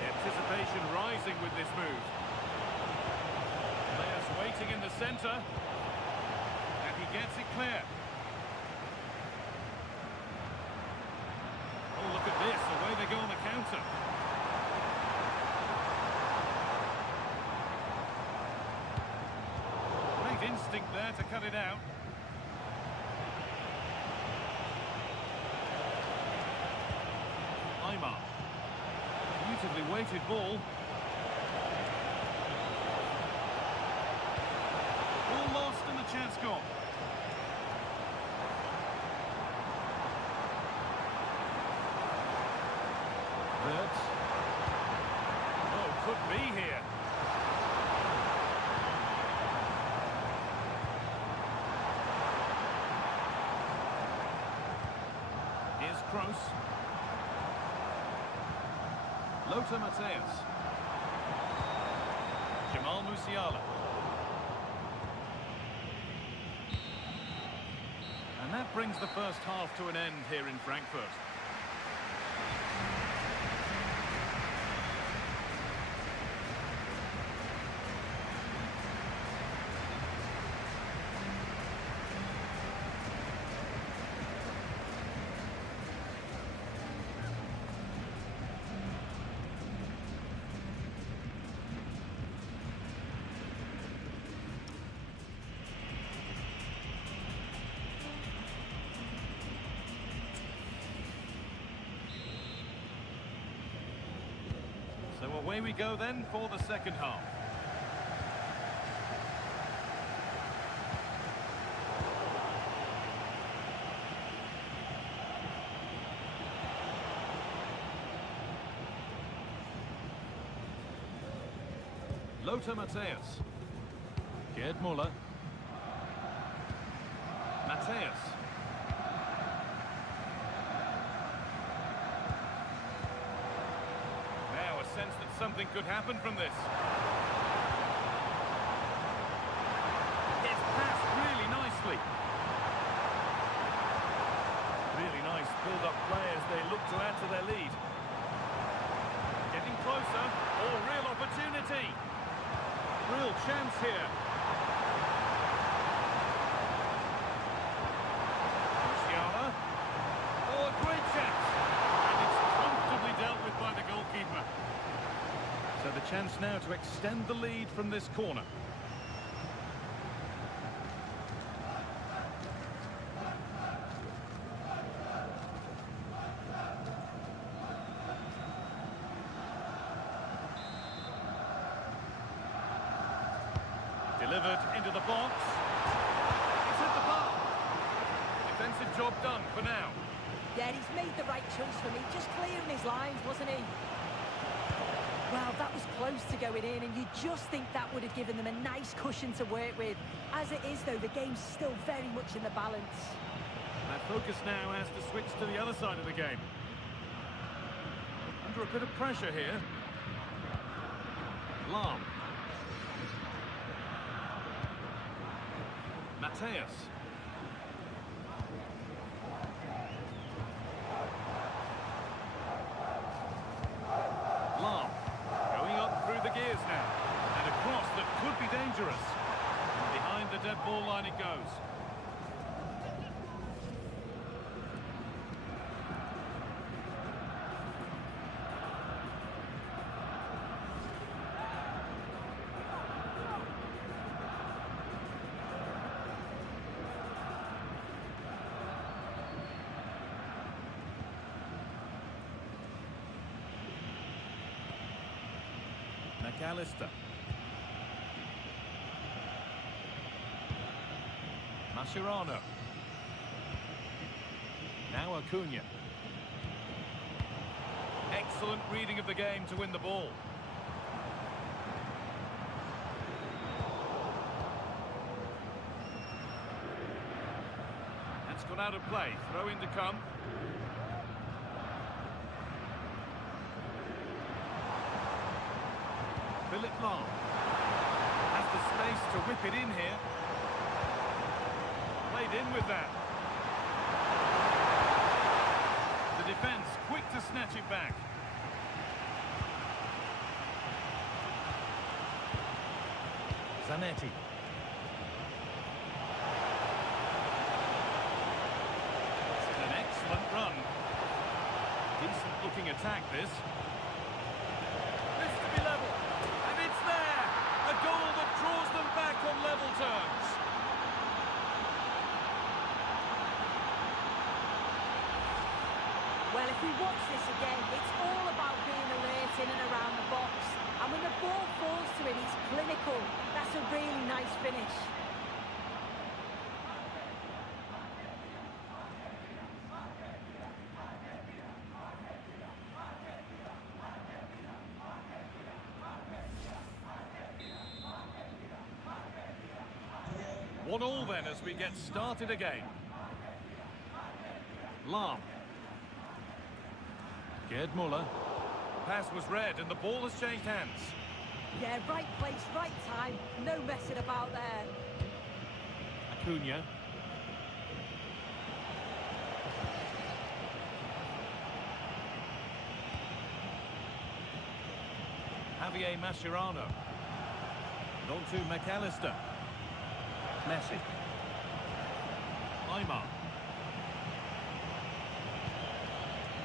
Anticipation rising with this move. Players waiting in the centre. He gets it clear. Oh, look at this. Away they go on the counter. Great instinct there to cut it out. Aymar. Beautifully weighted ball. All lost and the chance gone. Wirtz. Oh, could be here. Here's Kroos. Lothar Matthäus. Jamal Musiala. And that brings the first half to an end here in Frankfurt. So away we go then for the second half. Lothar Matthäus. Gerd Muller. Matthäus. Now a sense that something could happen from this. It's passed really nicely. Really nice build-up play as they look to add to their lead. Getting closer. Oh, real opportunity. Real chance here. Chance now to extend the lead from this corner. Delivered into the box. It's hit the bar. Defensive job done for now. Yeah, he's made the right choice for me. Just clearing his lines, wasn't he? Well, that was close to going in, and you just think that would have given them a nice cushion to work with. As it is, though, the game's still very much in the balance. Their focus now has to switch to the other side of the game. Under a bit of pressure here. Lahm. Mateus. Lahm. Going up through the gears now. And a cross that could be dangerous. And behind the dead ball line it goes. McAllister. Mascherano. Now Acuna. Excellent reading of the game to win the ball. That's gone out of play. Throw in to come. Philip Lahm has the space to whip it in here. Played in with that. The defence quick to snatch it back. Zanetti. It's an excellent run. Decent looking attack this. This to be level. And it's there! A goal that draws them back on level terms. Well, if we watch this again, it's all about being alert in and around the box. And when the ball falls to him, he's clinical. That's a really nice finish. One all then as we get started again. Lahm. Gerd Muller. Pass was read and the ball has changed hands. Yeah, right place, right time. No messing about there. Acuna. Javier Mascherano. And on to McAllister. Messi. Aymar.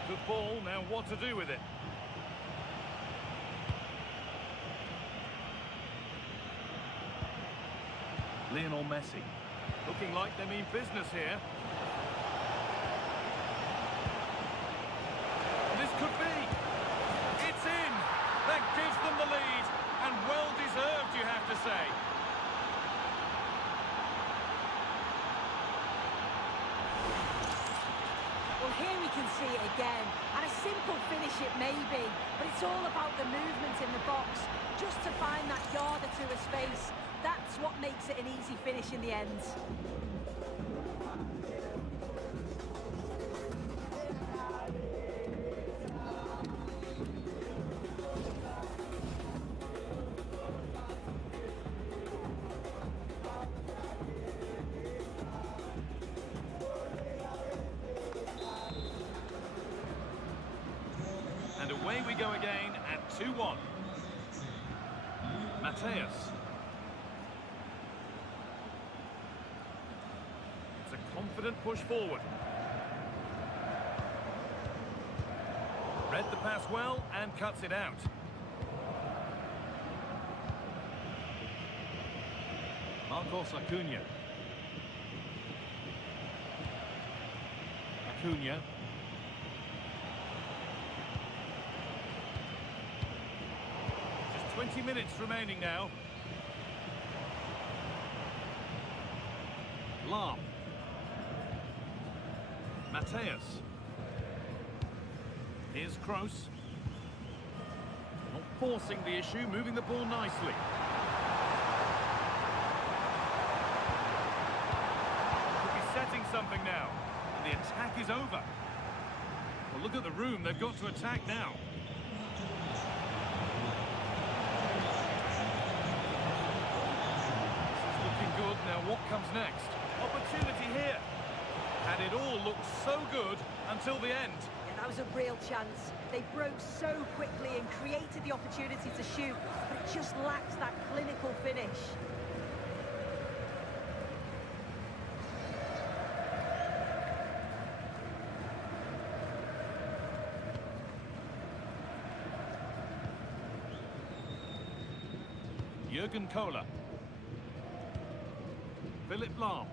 Good ball, now what to do with it? Lionel Messi. Looking like they mean business here. This could be. It's in. That gives them the lead. And well deserved, you have to say. Well, here we can see it again. And a simple finish it may be, but it's all about the movement in the box. Just to find that yard or two of space. That's what makes it an easy finish in the end. And away we go again at 2-1. Mateus. It's a confident push forward. Read the pass well and cuts it out. Marcos Acuna. Acuna. Just 20 minutes remaining now. Lahm. Mateus. Here's Kroos. Not forcing the issue, moving the ball nicely. Could be setting something now. And the attack is over. Well, look at the room. They've got to attack now. This is looking good. Now what comes next? Opportunity here. And it all looked so good until the end. Yeah, that was a real chance. They broke so quickly and created the opportunity to shoot, but it just lacks that clinical finish. Jurgen Kohler. Philipp Lahm.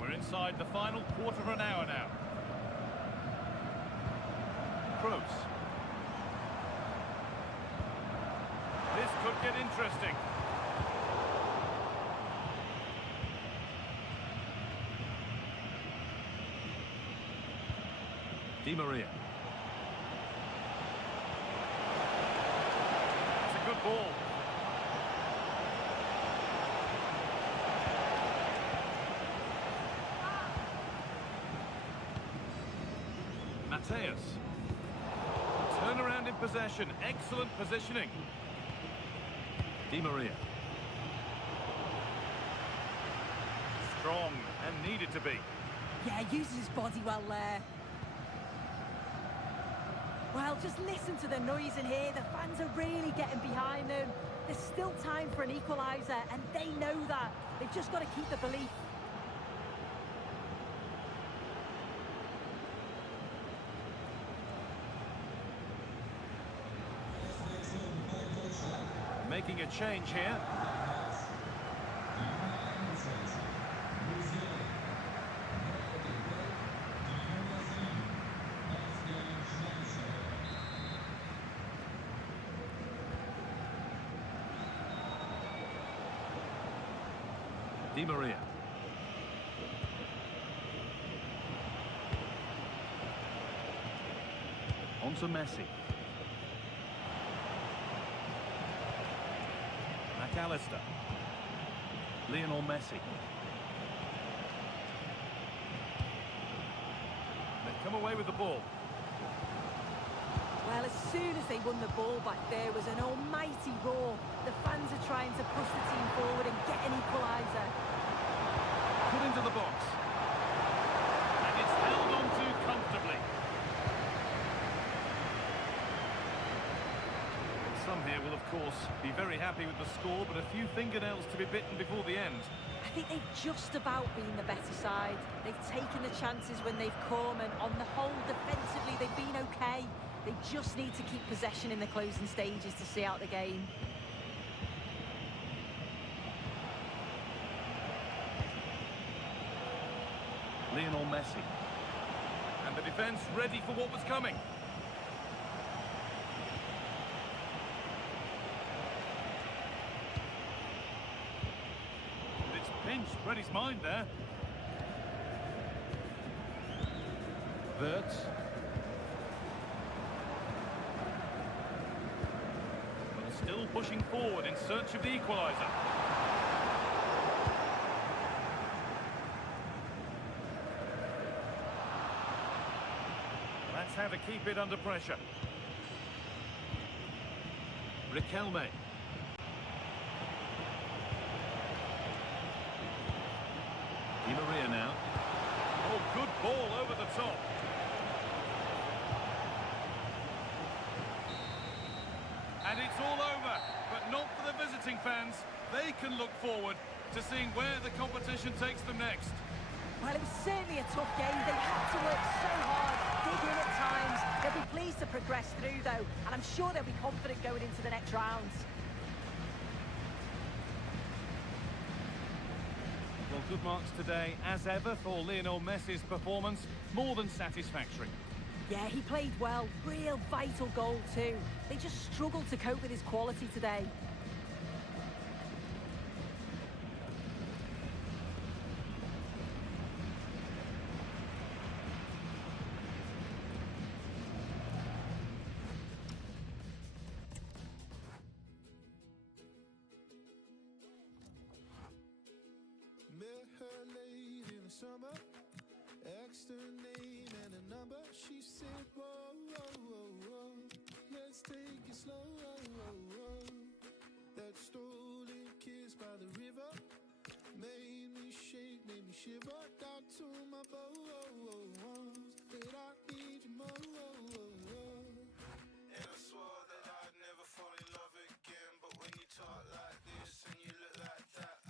We're inside the final quarter of an hour now. Kroos. This could get interesting. Di Maria. It's a good ball. Mateus. Turn around in possession. Excellent positioning. Di Maria. Strong and needed to be. Yeah, uses his body well there. Well, just listen to the noise in here. The fans are really getting behind them. There's still time for an equaliser, and they know that. They've just got to keep the belief. Making a change here. Di Maria. On to Messi. McAllister. Lionel Messi. They've come away with the ball. Well, as soon as they won the ball back, there was an almighty roar. The fans are trying to push the team forward and get an equaliser. Put into the box. And it's held on to comfortably. Some here will, of course, be very happy with the score, but a few fingernails to be bitten before the end. I think they've just about been the better side. They've taken the chances when they've come, and on the whole, defensively, they've been okay. They just need to keep possession in the closing stages to see out the game. Lionel Messi. And the defence ready for what was coming. And it's pinched Freddie's mind there. Wirtz. Still pushing forward in search of the equaliser. That's how to keep it under pressure. Riquelme. Di Maria now. Oh, good ball over the top. And it's all over, but not for the visiting fans. They can look forward to seeing where the competition takes them next. Well, it was certainly a tough game. They had to work so hard, dig in at times. They'll be pleased to progress through, though, and I'm sure they'll be confident going into the next rounds. good marks today, as ever, for Lionel Messi's performance. More than satisfactory. Yeah, he played well. Real vital goal too. They just struggled to cope with his quality today. Met her late in the summer, asked her name and a number. She said, whoa, whoa, whoa, whoa, let's take it slow, whoa, whoa, whoa. That stolen kiss by the river made me shake, made me shiver. Got to my bow, whoa, whoa, whoa, said I need you more, whoa, whoa, whoa. And I swore that I'd never fall in love again, but when you talk like this and you look like that,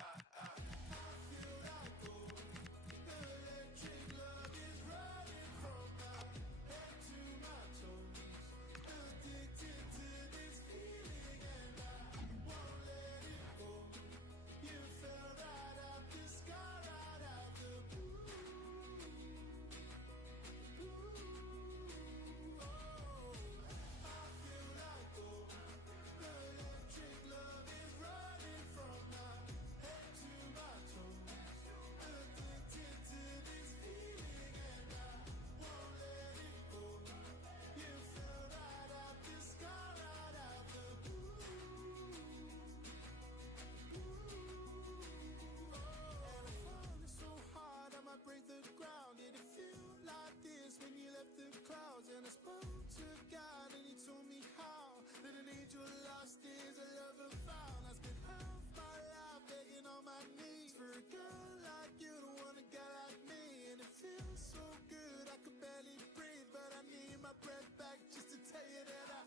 break the ground. Did it feel like this when you left the clouds? And I spoke to God and he told me how that an angel lost is a lover found. I spent half my life begging on my knees for a girl like you to want a guy like me. And it feels so good I could barely breathe, but I need my breath back just to tell you that I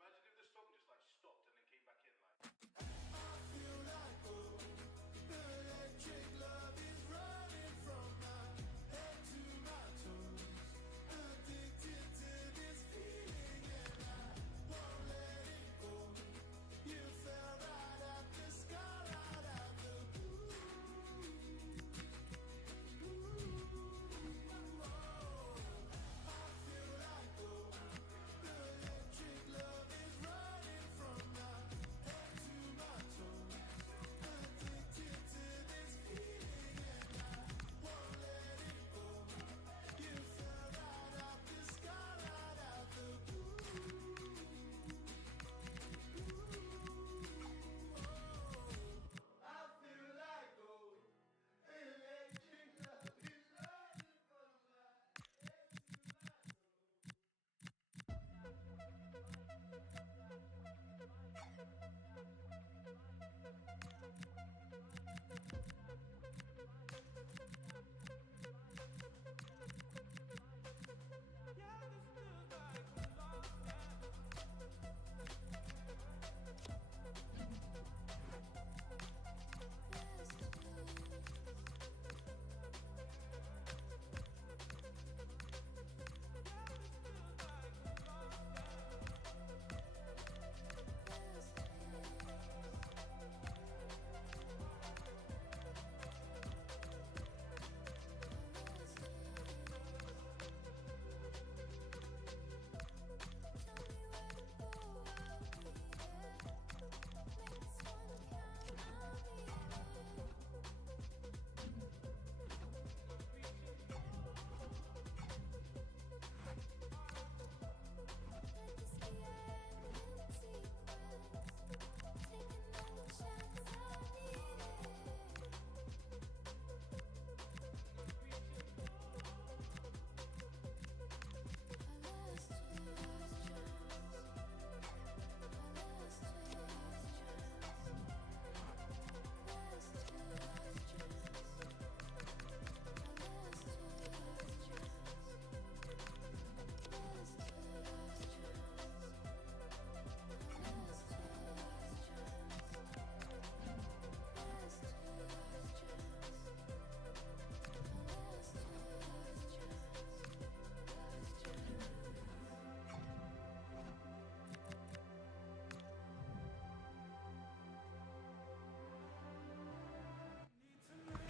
Imagine if the song just like stopped and then came back in like. I feel like oh, the electric love is running from my head to my toes. Addicted to this feeling and I won't let it go. You fell right out the sky, right out the blue. I feel like oh, the electric love is running from my head to my toes. Addicted to this feeling and I won't let it go. You fell right out the sky, right out the blue. I feel like oh, electric love is running from my head to my toes.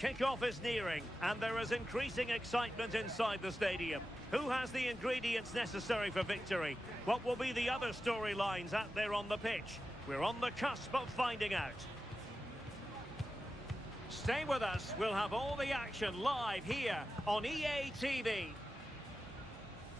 Kick-off is nearing, and there is increasing excitement inside the stadium. Who has the ingredients necessary for victory? What will be the other storylines out there on the pitch? We're on the cusp of finding out. Stay with us. We'll have all the action live here on EA TV.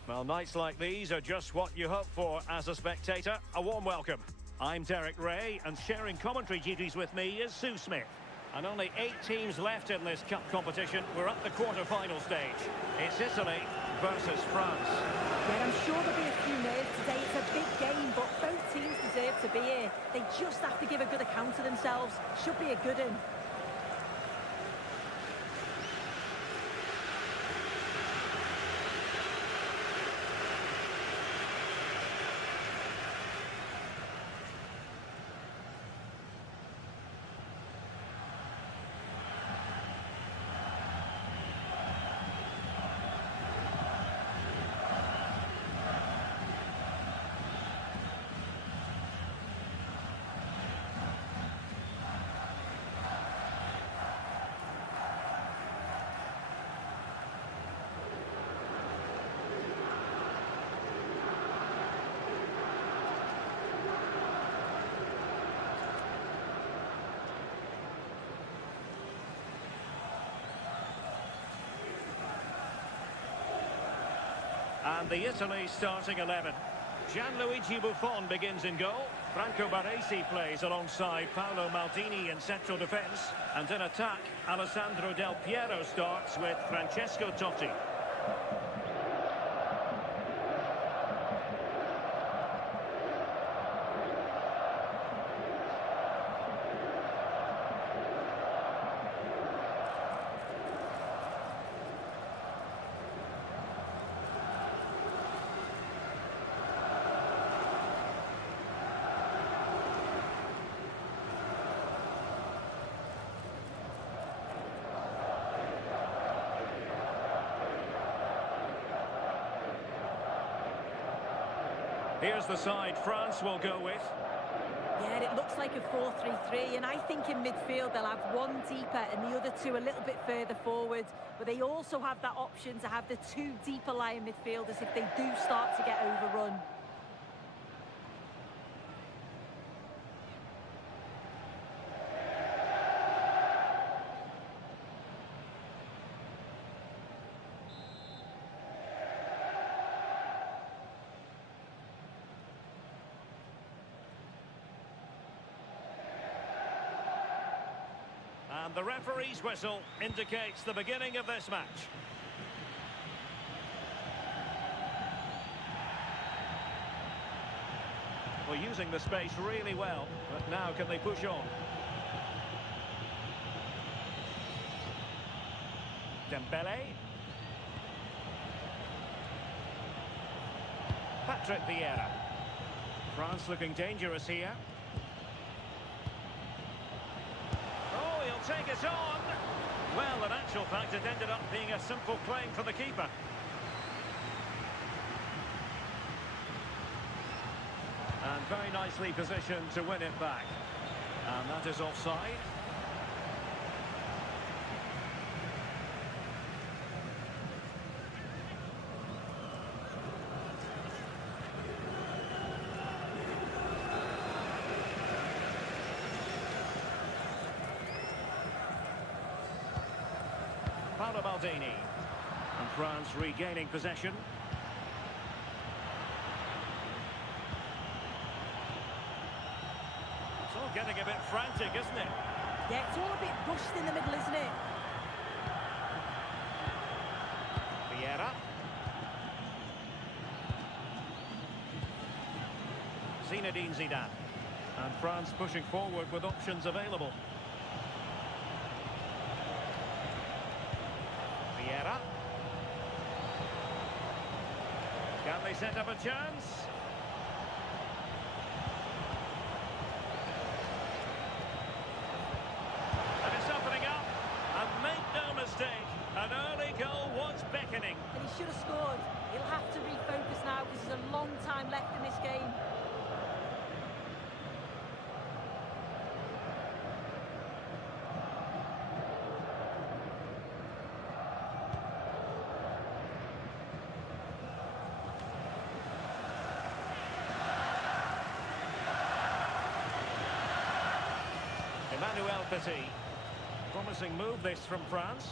Well, nights like these are just what you hope for as a spectator. A warm welcome. I'm Derek Ray, and sharing commentary duties with me is Sue Smith. And only 8 teams left in this cup competition. We're at the quarter-final stage. It's Italy versus France. Yeah, I'm sure there'll be a few nerves today. It's a big game, but both teams deserve to be here. They just have to give a good account of themselves. Should be a good one. And the Italy starting 11. Gianluigi Buffon begins in goal. Franco Baresi plays alongside Paolo Maldini in central defence. And in attack, Alessandro Del Piero starts with Francesco Totti. Here's the side France will go with. Yeah, it looks like a 4-3-3, and I think in midfield they'll have one deeper and the other two a little bit further forward. But they also have that option to have the 2 deeper lying midfielders if they do start to get overrun. And the referee's whistle indicates the beginning of this match. Well, using the space really well, but now can they push on? Dembele. Patrick Vieira. France looking dangerous here. Take it on. Well, in actual fact, it ended up being a simple claim for the keeper. And very nicely positioned to win it back. And that is offside. Paolo Maldini. And France regaining possession. It's all getting a bit frantic, isn't it? Yeah, it's all a bit rushed in the middle, isn't it? Vieira. Zinedine Zidane. And France pushing forward with options available. Vieira. Can they set up a chance? And it's opening up. And make no mistake, an early goal was beckoning. And he should have scored. He'll have to refocus now because there's a long time left in this game. Emmanuel Petit. Promising move this from France.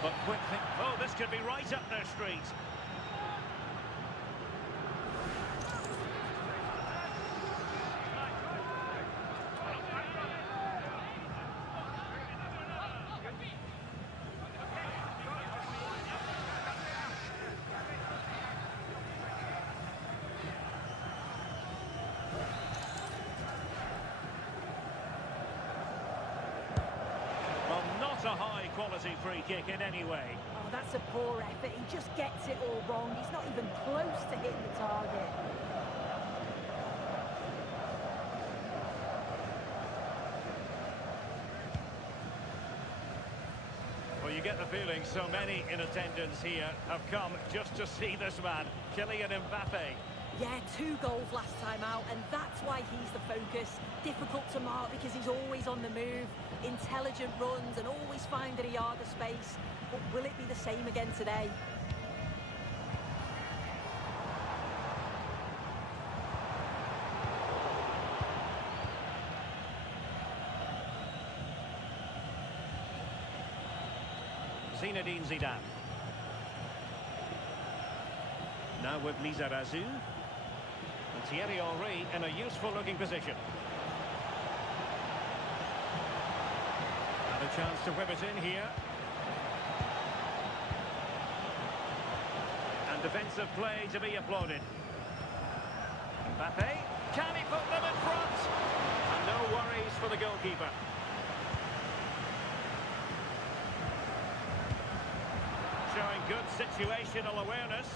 But quick think. Oh, this could be right up their street. A high-quality free kick in any way. Oh, that's a poor effort. He just gets it all wrong. He's not even close to hitting the target. Well, you get the feeling so many in attendance here have come just to see this man, Kylian Mbappe. Yeah, 2 goals last time out, and that's why he's the focus. Difficult to mark because he's always on the move, intelligent runs, and always finding a yard of space. But will it be the same again today? Zinedine Zidane. Now with Lizarazu. And Thierry Henry in a useful-looking position. And a chance to whip it in here. And defensive play to be applauded. Mbappe, can he put them in front? And no worries for the goalkeeper. Showing good situational awareness.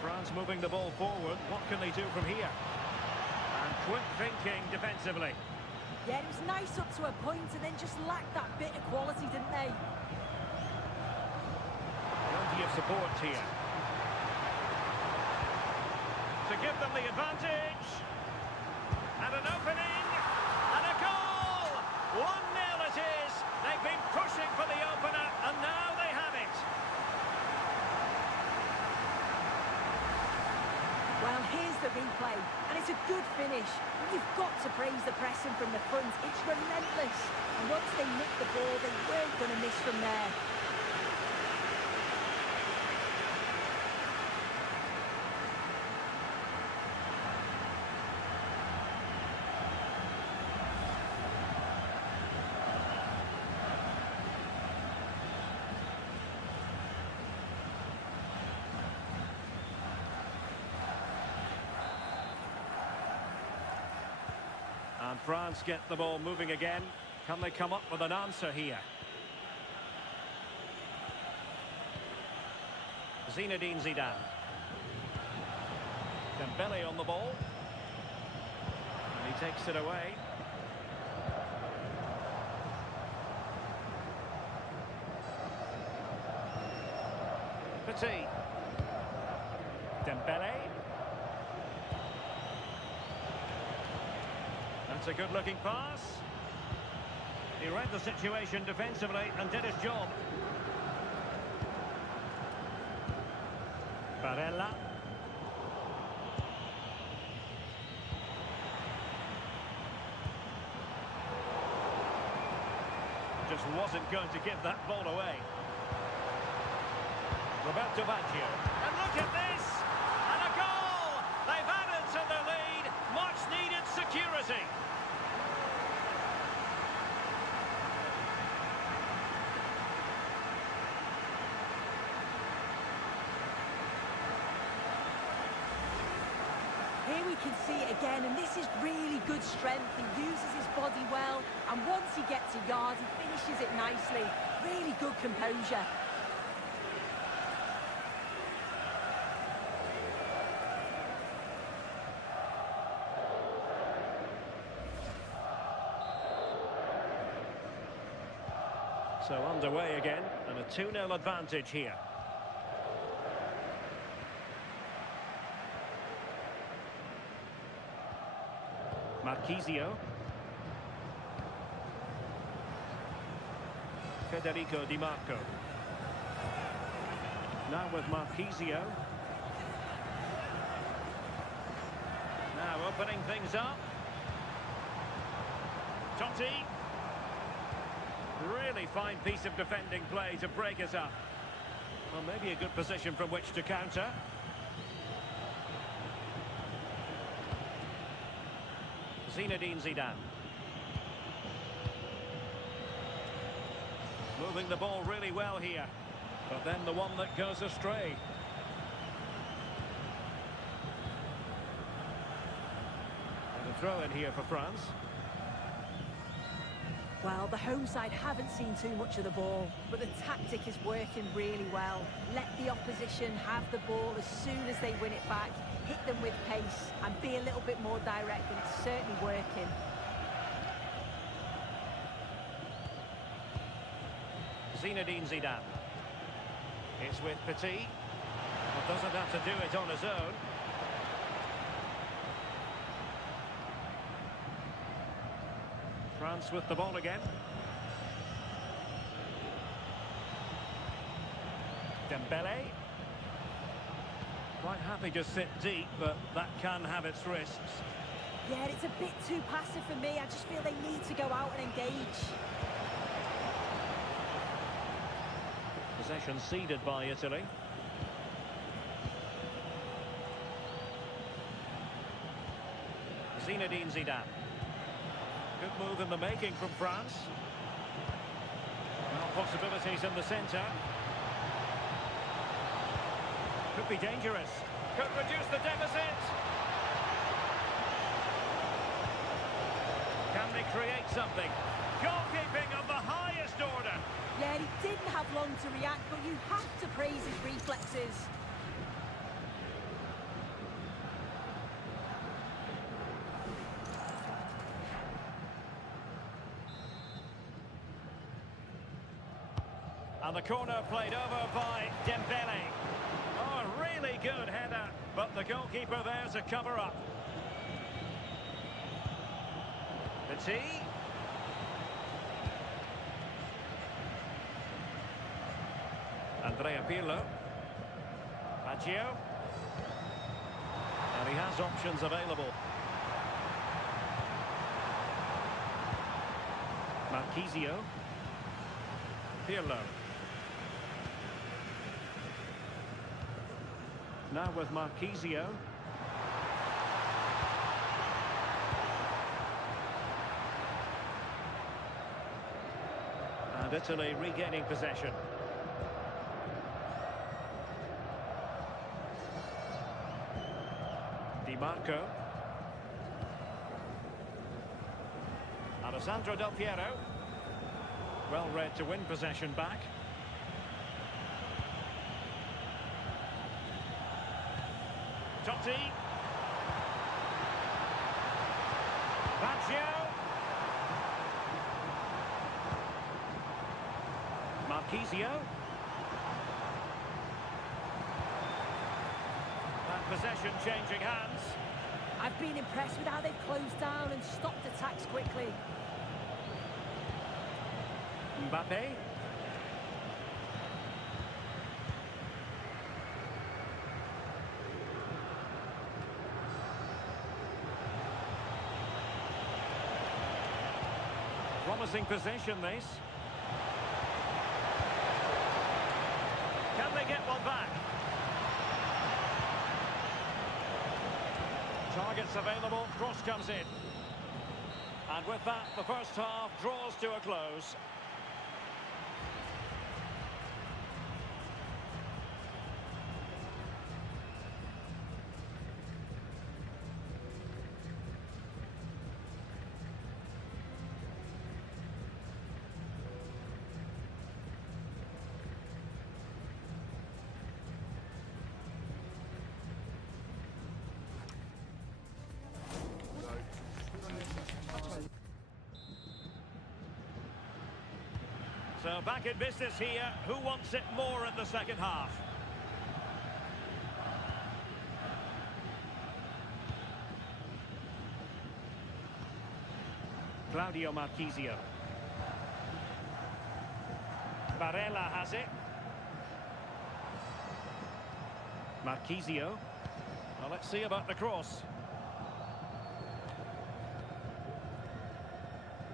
France moving the ball forward. What can they do from here? And quick thinking defensively. Yeah, it was nice up to a point and then just lacked that bit of quality, didn't they? Plenty of support here. To give them the advantage. And an opening. And a goal! 1-0 it is. They've been pushing for the opener and now they have it. Well, here's the replay, and it's a good finish. You've got to praise the pressing from the front. It's relentless. And once they nicked the ball, they weren't going to miss from there. And France get the ball moving again. Can they come up with an answer here? Zinedine Zidane. Dembele on the ball. And he takes it away. Petit. Dembele. That's a good-looking pass. He read the situation defensively and did his job. Barella. Just wasn't going to give that ball away. Roberto Baggio. And look at this! And a goal! They've added to their lead. Much-needed security. Here we can see it again, and this is really good strength. He uses his body well, and once he gets a yard, he finishes it nicely. Really good composure. So underway again, and a 2-0 advantage here. Marchisio. Federico Di Marco. Now with Marchisio. Now opening things up. Totti. Really fine piece of defending play to break it up. Well, maybe a good position from which to counter. Zinedine Zidane. Moving the ball really well here. But then the one that goes astray. And a throw in here for France. Well, the home side haven't seen too much of the ball, but the tactic is working really well. Let the opposition have the ball as soon as they win it back, hit them with pace and be a little bit more direct, and it's certainly working. Zinedine Zidane. It's with Petit. Well, doesn't have to do it on his own. France with the ball again. Dembele. Quite happy to sit deep, but that can have its risks. Yeah, it's a bit too passive for me. I just feel they need to go out and engage. Possession ceded by Italy. Zinedine Zidane. Good move in the making from France. Well, possibilities in the centre. Could be dangerous. Could reduce the deficit. Can they create something? Goalkeeping of the highest order. Yeah, he didn't have long to react, but you have to praise his reflexes. And the corner played over by Dembele. Oh, a really good header, but the goalkeeper there to cover up. Petit. Andrea Pirlo. Baggio. And he has options available. Marchisio. Pirlo. Now with Marchisio. And Italy regaining possession. Di Marco. Alessandro Del Piero. Well read to win possession back. Totti. Baggio. Marchisio. And possession changing hands. I've been impressed with how they've closed down and stopped attacks quickly. Mbappe. Promising possession, this. Can they get one back? Targets available, cross comes in. And with that, the first half draws to a close. So back in business here. Who wants it more in the second half? Claudio Marchisio. Barella has it. Marchisio. Well, let's see about the cross.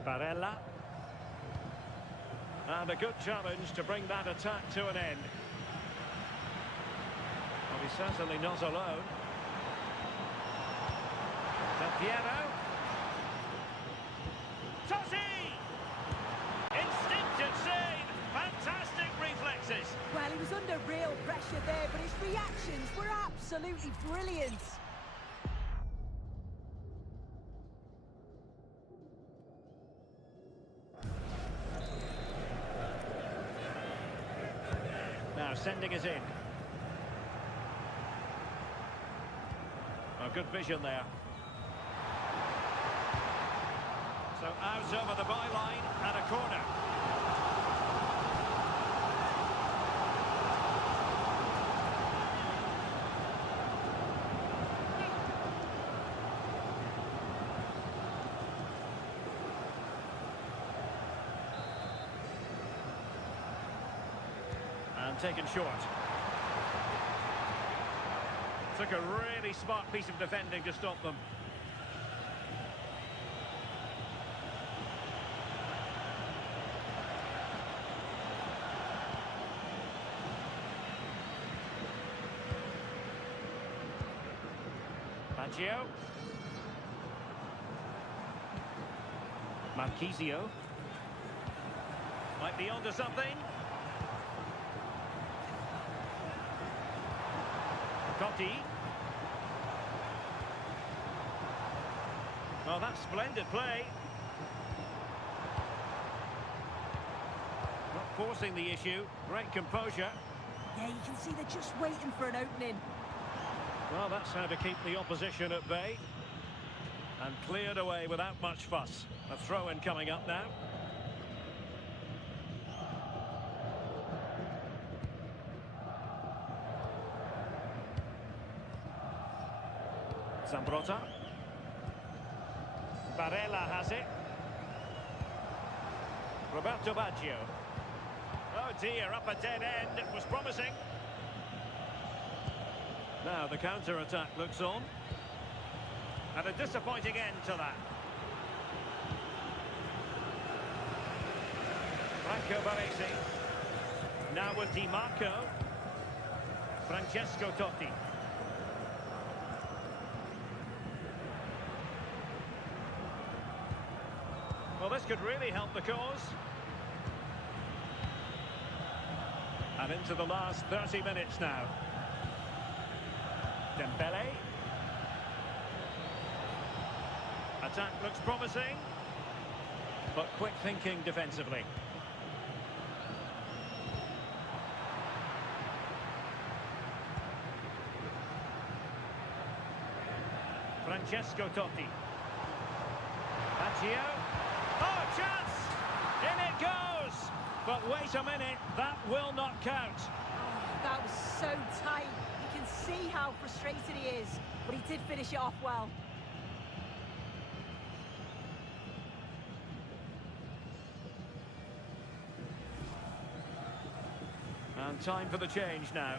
Barella. And a good challenge to bring that attack to an end. Well, he's certainly not alone. Del Piero. Totti! Instinctive save! Fantastic reflexes! Well, he was under real pressure there, but his reactions were absolutely brilliant. Now sending it in. Oh, good vision there. So out over the byline and a corner. And taken short. Took a really smart piece of defending to stop them. Baggio. Marchisio. Might be onto something. Totti. Well, that's splendid play. Not forcing the issue. Great composure. Yeah, you can see they're just waiting for an opening. Well, that's how to keep the opposition at bay. And cleared away without much fuss. A throw-in coming up now. Zambrotta. Barella has it. Roberto Baggio. Oh dear, up a dead end. It was promising. Now the counter-attack looks on. And a disappointing end to that. Franco Baresi. Now with Di Marco. Francesco Totti. Well, this could really help the cause. And into the last 30 minutes now. Dembele. Attack looks promising, but quick thinking defensively. Francesco Totti. Baggio. Oh, chance! In it goes! But wait a minute, that will not count. Oh, that was so tight. You can see how frustrated he is, but he did finish it off well. And time for the change now.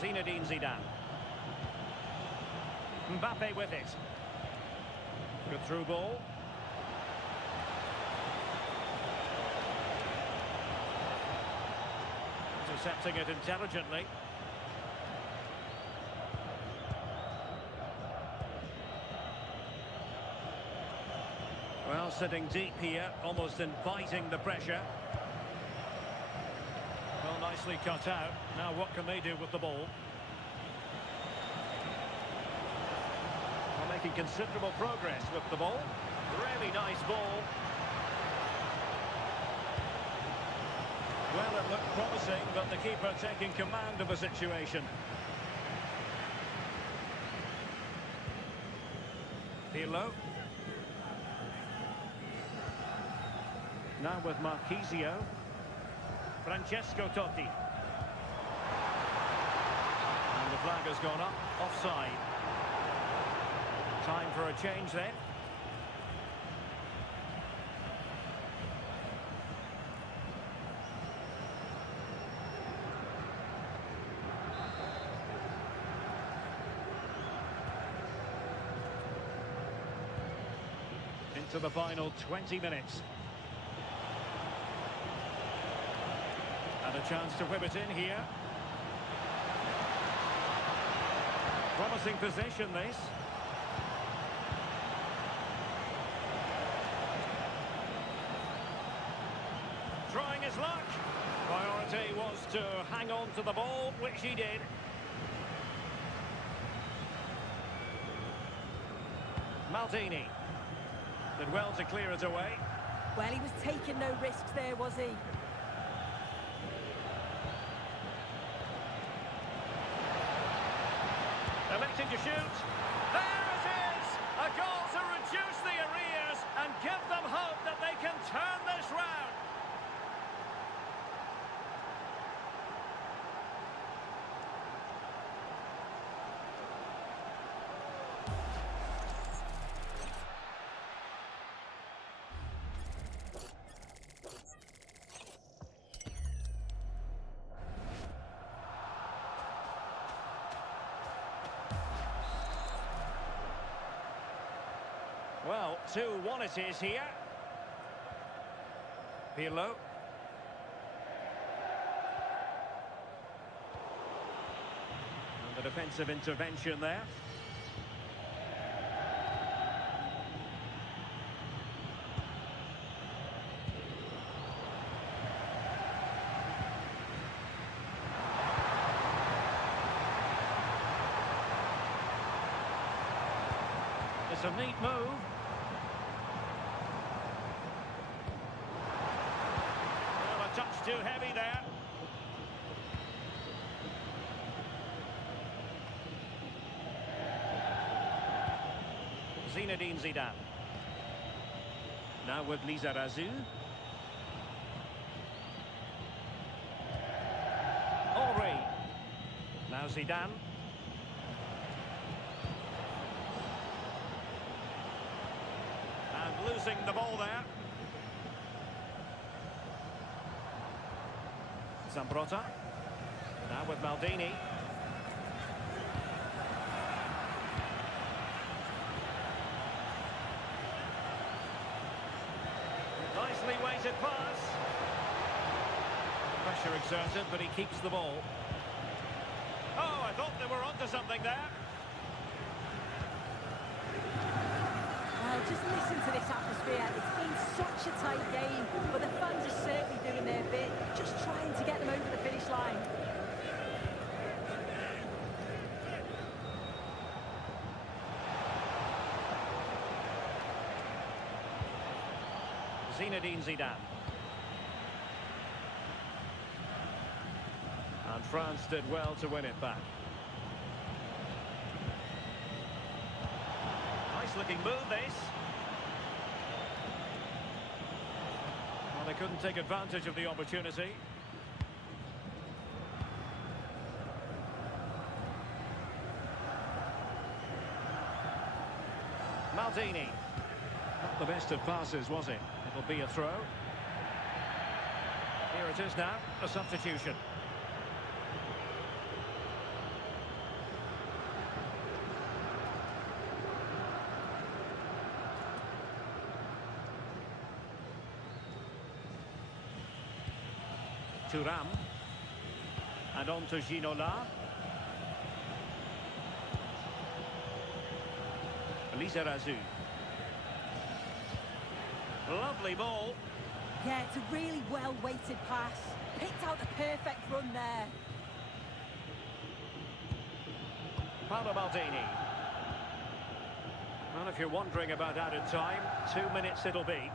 Zinedine Zidane. Mbappe with it. Good through ball. Intercepting it intelligently. Well, sitting deep here, almost inviting the pressure. Well, nicely cut out. Now what can they do with the ball? Well, making considerable progress with the ball. Really nice ball. Well, it looked promising, but the keeper taking command of the situation. Pirlo. Now with Marchisio. Francesco Totti. And the flag has gone up. Offside. Time for a change then. Into the final 20 minutes. And a chance to whip it in here. Promising possession, this. Trying his luck. Priority was to hang on to the ball, which he did. Maldini. Did well to clear it away. Well, he was taking no risks there, was he? Electing to shoot. There it is! A goal to reduce the arrears and give them hope that they can turn this round. Well, 2-1 it is here. Pirlo. And the defensive intervention there. It's a neat move. Touch too heavy there. Zinedine Zidane. Now with Lizarazu. Henry. Now Zidane. And losing the ball there. Zambrotta. Now with Maldini. Nicely weighted pass. Pressure exerted, but he keeps the ball. Oh, I thought they were onto something there. Well, just listen to this atmosphere. It's been such a tight game, but the fans are certainly doing their bit, just trying to get them over the finish line. Zinedine Zidane. And France did well to win it back. Nice looking move, this. Well, they couldn't take advantage of the opportunity. Maldini. Not the best of passes, was it? It'll be a throw. Here it is now, a substitution. Thuram. And on to Ginola. Lizarazu. Lovely ball. Yeah, it's a really well-weighted pass. Picked out the perfect run there. Paolo Maldini. Well, if you're wondering about added time, 2 minutes it'll be.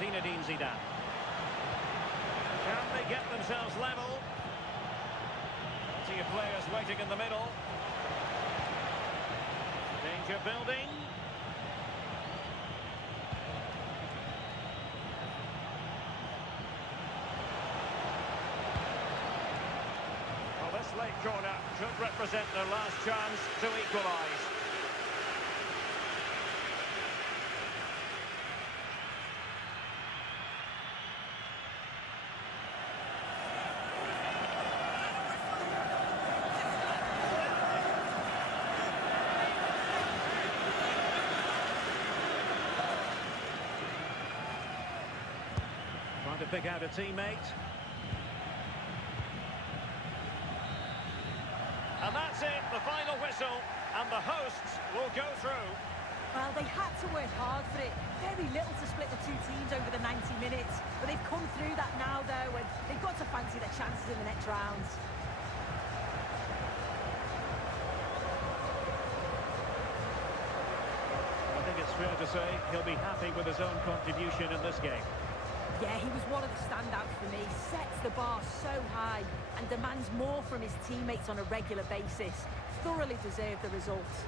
Zinedine Zidane. Can they get themselves level? Plenty of players waiting in the middle. Danger building. corner should represent their last chance to equalise. Trying to pick out a teammate. And that's it, the final whistle, and the hosts will go through. Well, they had to work hard for it. Very little to split the two teams over the 90 minutes. But they've come through that now, though, and they've got to fancy their chances in the next rounds. I think it's fair to say he'll be happy with his own contribution in this game. Yeah, he was one of the standouts for me. Sets the bar so high and demands more from his teammates on a regular basis. Thoroughly deserved the results.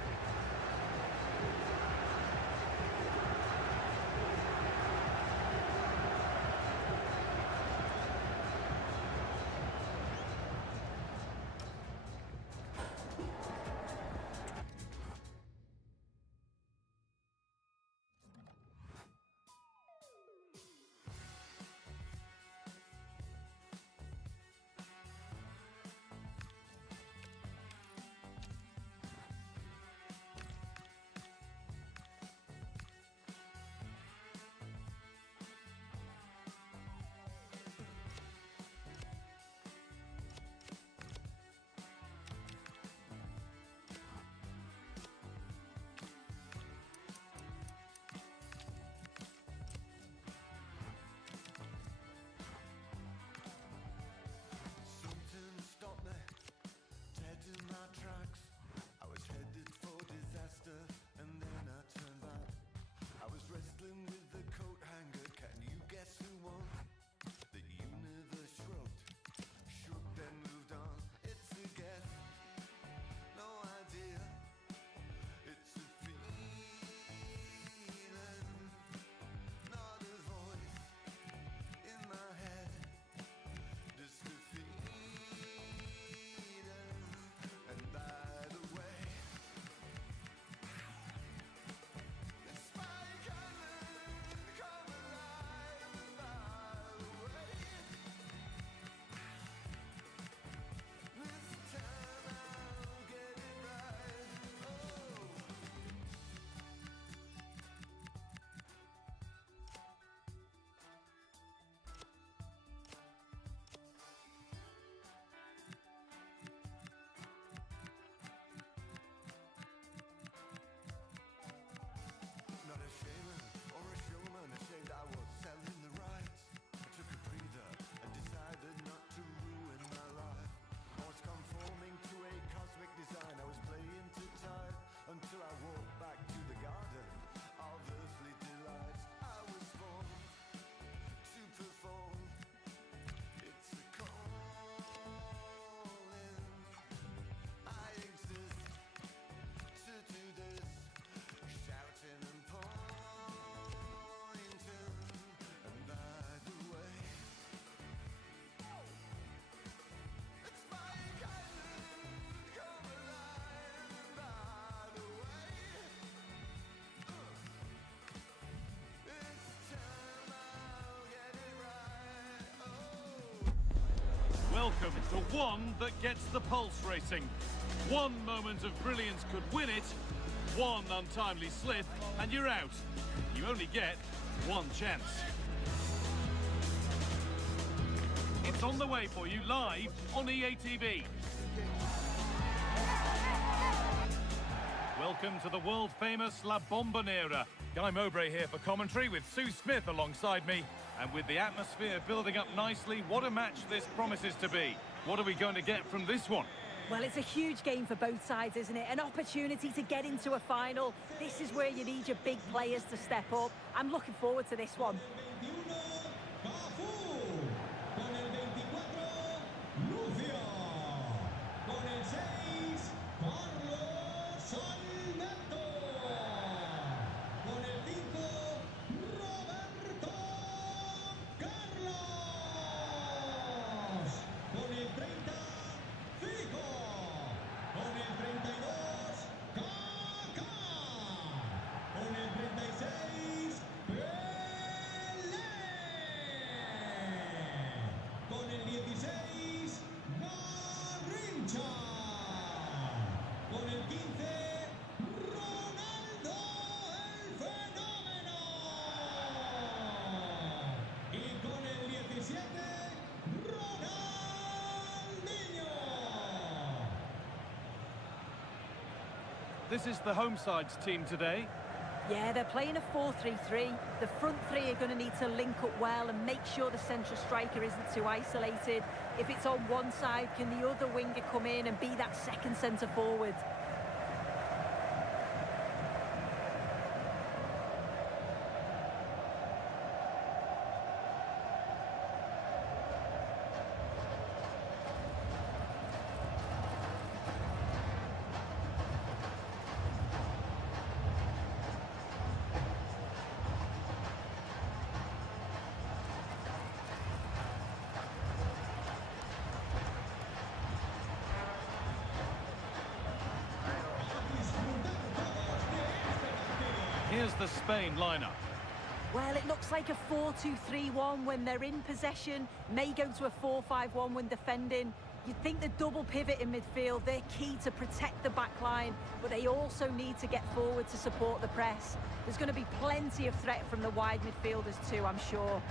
Welcome to one that gets the pulse racing. One moment of brilliance could win it, one untimely slip, and you're out. You only get one chance. It's on the way for you live on EA TV. Welcome to the world-famous La Bombonera. Guy Mowbray here for commentary with Sue Smith alongside me. And with the atmosphere building up nicely, what a match this promises to be. What are we going to get from this one? Well, it's a huge game for both sides, isn't it? An opportunity to get into a final. This is where you need your big players to step up. I'm looking forward to this one. this is the home side's team today. Yeah, they're playing a 4-3-3. The front three are going to need to link up well and make sure the central striker isn't too isolated. If it's on one side, can the other winger come in and be that second centre forward? Here's the Spain lineup. Well, it looks like a 4-2-3-1 when they're in possession, may go to a 4-5-1 when defending. You'd think the double pivot in midfield, they're key to protect the back line, but they also need to get forward to support the press. There's going to be plenty of threat from the wide midfielders too, I'm sure.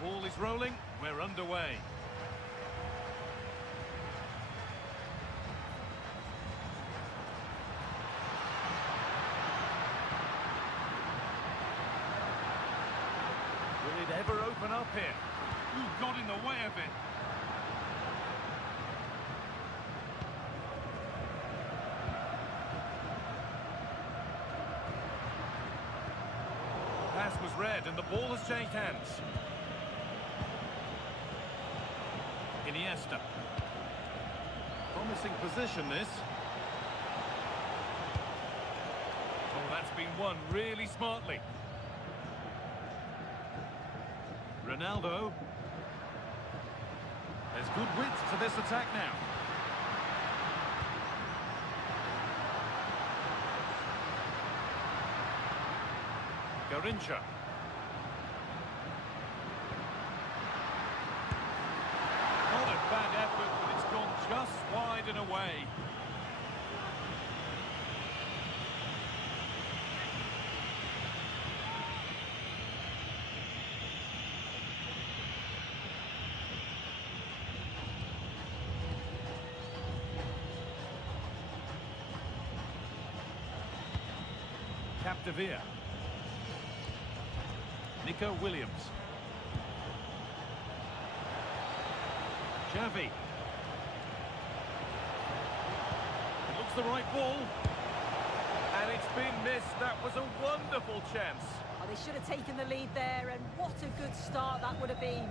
Ball is rolling, we're underway. Will it ever open up here? Ooh, got in the way of it. Pass was read and the ball has changed hands. Iniesta. Promising position, this. Oh, that's been won really smartly. Ronaldo. There's good width to this attack now. Garrincha. Not a bad effort, but it's gone just wide and away. Capdevia. Nico Williams. Xavi. It looks the right ball. And it's been missed. That was a wonderful chance. Oh, they should have taken the lead there, and what a good start that would have been.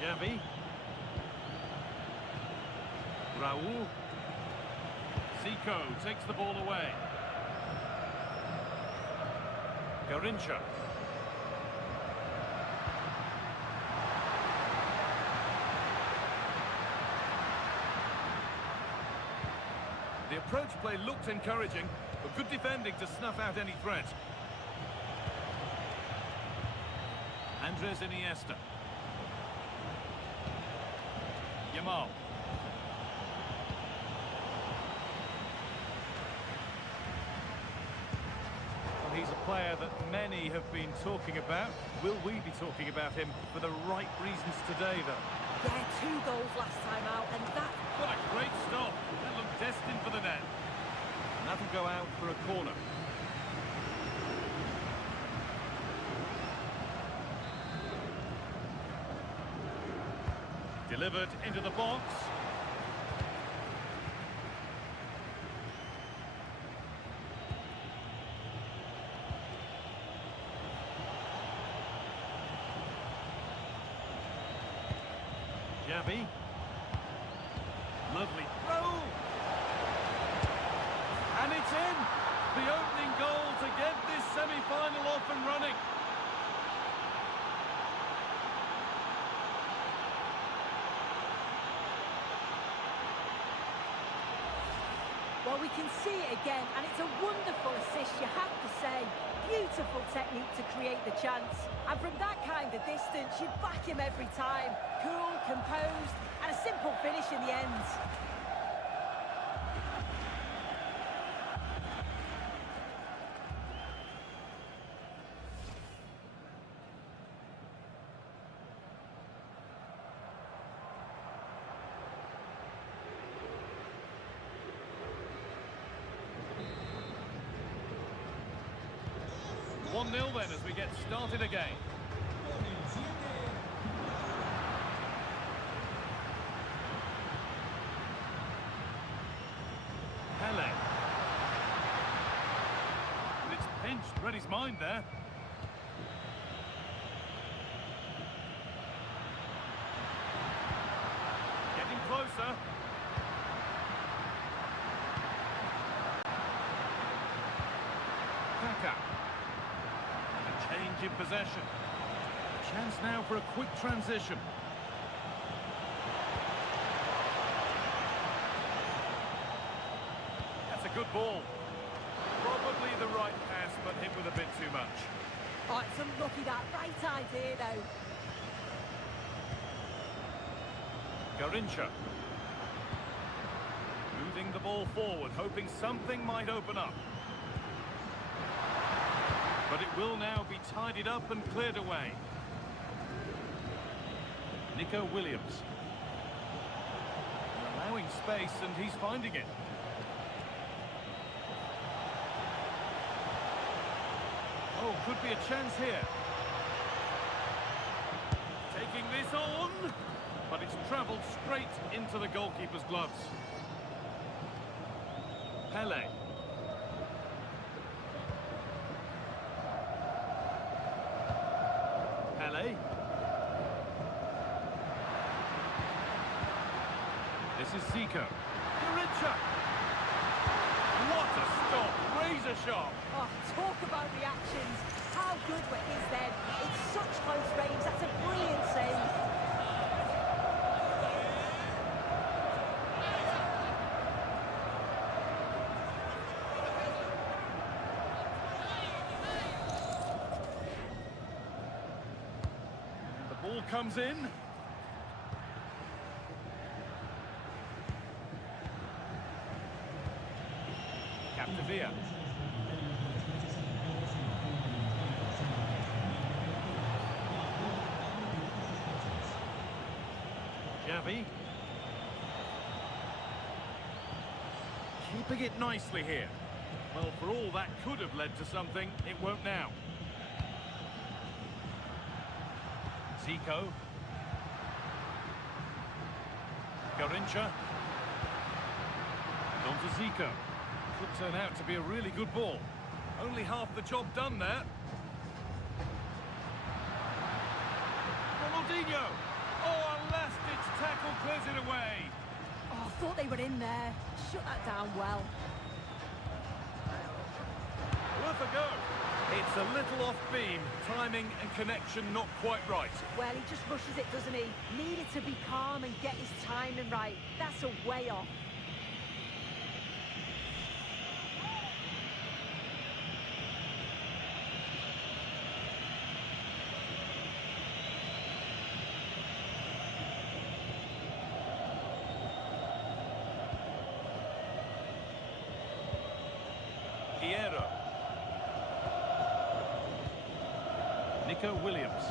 Xavi. Raul. Zico takes the ball away. Garrincha. The approach play looked encouraging, but good defending to snuff out any threat. Andres Iniesta. Yamal. Well, he's a player that many have been talking about. Will we be talking about him for the right reasons today, though? Yeah, 2 goals last time out, and that... What a great stop. That looked destined for the net. And that'll go out for a corner. Delivered into the box. Xavi. Lovely. Raul! And it's in! the opening goal to get this semi-final off and running. Well, we can see it again, and it's a wonderful assist, you have to say. Beautiful technique to create the chance. And from that kind of distance, you back him every time. Cool, composed, and a simple finish in the end. Nil then as we get started again. Pele. And it's pinched, read his mind there. Getting closer. Kaka. Change in possession. A chance now for a quick transition. That's a good ball. Probably the right pass, but hit with a bit too much. Oh, it's unlucky that. Right idea, though. Garincha. Moving the ball forward, hoping something might open up. But it will now be tidied up and cleared away. Nico Williams. Allowing space, and he's finding it. Oh, could be a chance here. Taking this on, but it's travelled straight into the goalkeeper's gloves. Pele. This is Zico. Garincha. What a stop. Razor sharp. Oh, talk about reactions. How good were his then? It's such close range. That's a brilliant save. And the ball comes in. Capdevila. Xavi. Keeping it nicely here. Well, for all that could have led to something, it won't now. Zico. Garincha. And on to Zico. Could turn out to be a really good ball. Only half the job done there. Ronaldinho. Oh, a last-ditch tackle clears it away. Oh, I thought they were in there. Shut that down well. Worth a go. It's a little off beam. Timing and connection not quite right. Well, he just rushes it, doesn't he? Needed to be calm and get his timing right. That's a way off. Hierro. Nico Williams.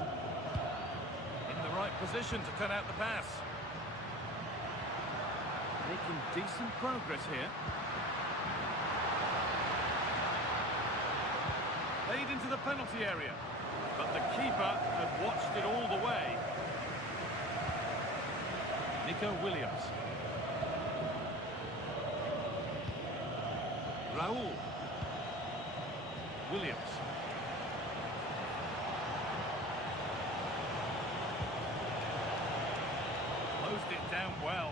In the right position to cut out the pass. Making decent progress here. Played into the penalty area. But the keeper had watched it all the way. Nico Williams. Raul. Williams. Closed it down well.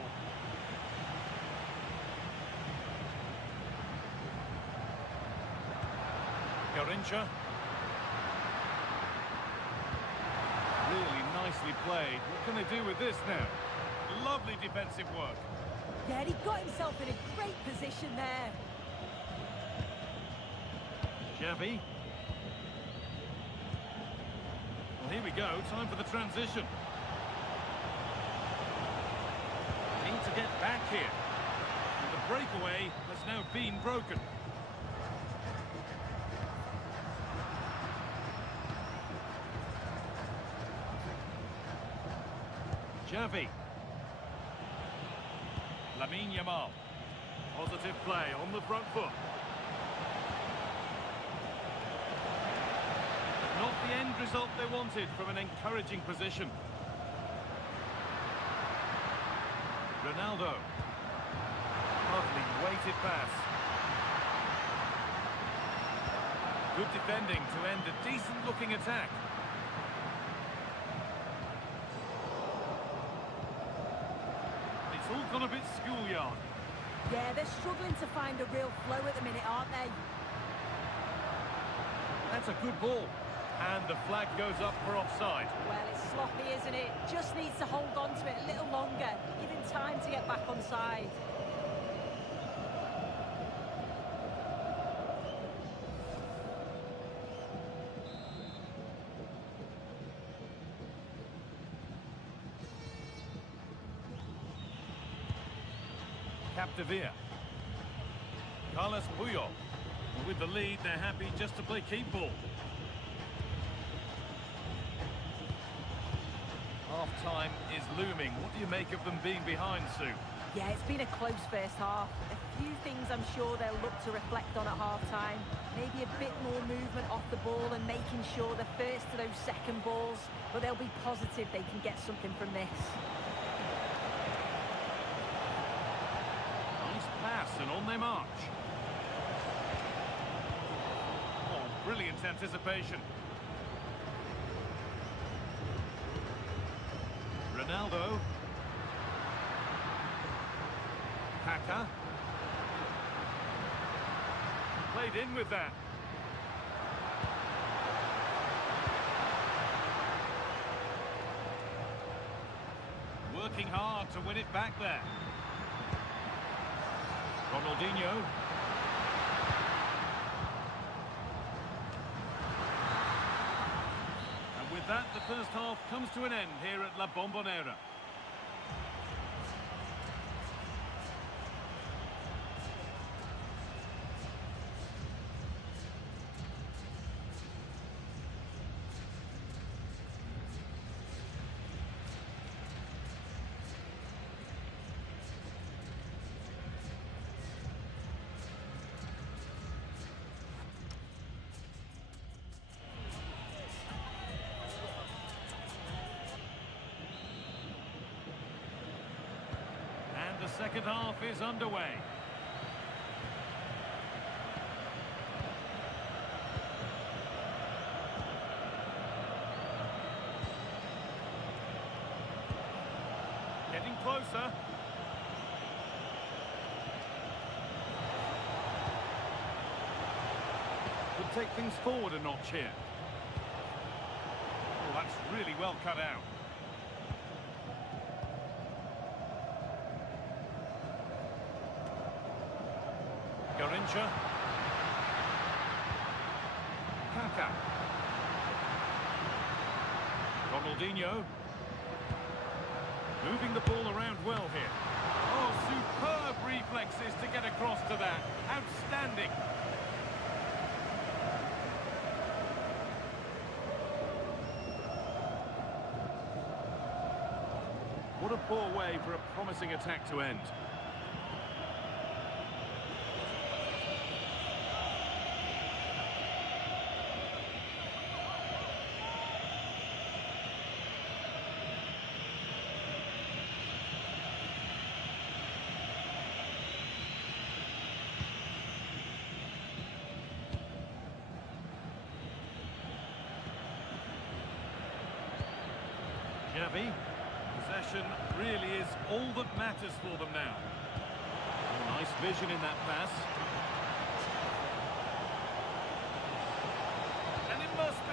Garincha. Really nicely played. What can they do with this now? Lovely defensive work. Yeah, he got himself in a great position there. Xavi. Well, here we go. Time for the transition. Need to get back here. And the breakaway has now been broken. Xavi. Lamine Yamal. Positive play on the front foot. Not the end result they wanted from an encouraging position. Ronaldo. Lovely weighted pass. Good defending to end a decent-looking attack. It's all gone a bit schoolyard. Yeah, they're struggling to find a real flow at the minute, aren't they? That's a good ball. And the flag goes up for offside. Well, it's sloppy, isn't it? Just needs to hold on to it a little longer. Give him time to get back on side. Capdevia. Carlos Puyol. With the lead, they're happy just to play keep ball. Half-time is looming. What do you make of them being behind, Sue? Yeah, it's been a close first half. A few things I'm sure they'll look to reflect on at half-time. Maybe a bit more movement off the ball and making sure they're first to those second balls. But they'll be positive they can get something from this. Nice pass and on they march. Oh, brilliant anticipation. Ronaldo. Kaka. Played in with that. Working hard to win it back there. Ronaldinho. And with that, the first half comes to an end here at La Bombonera. The second half is underway. Getting closer. Could take things forward a notch here. Oh, that's really well cut out. Garincha. Kaka. Ronaldinho. Moving the ball around well here. Oh, superb reflexes to get across to that. Outstanding. What a poor way for a promising attack to end. Xavi. Possession really is all that matters for them now. Oh, nice vision in that pass.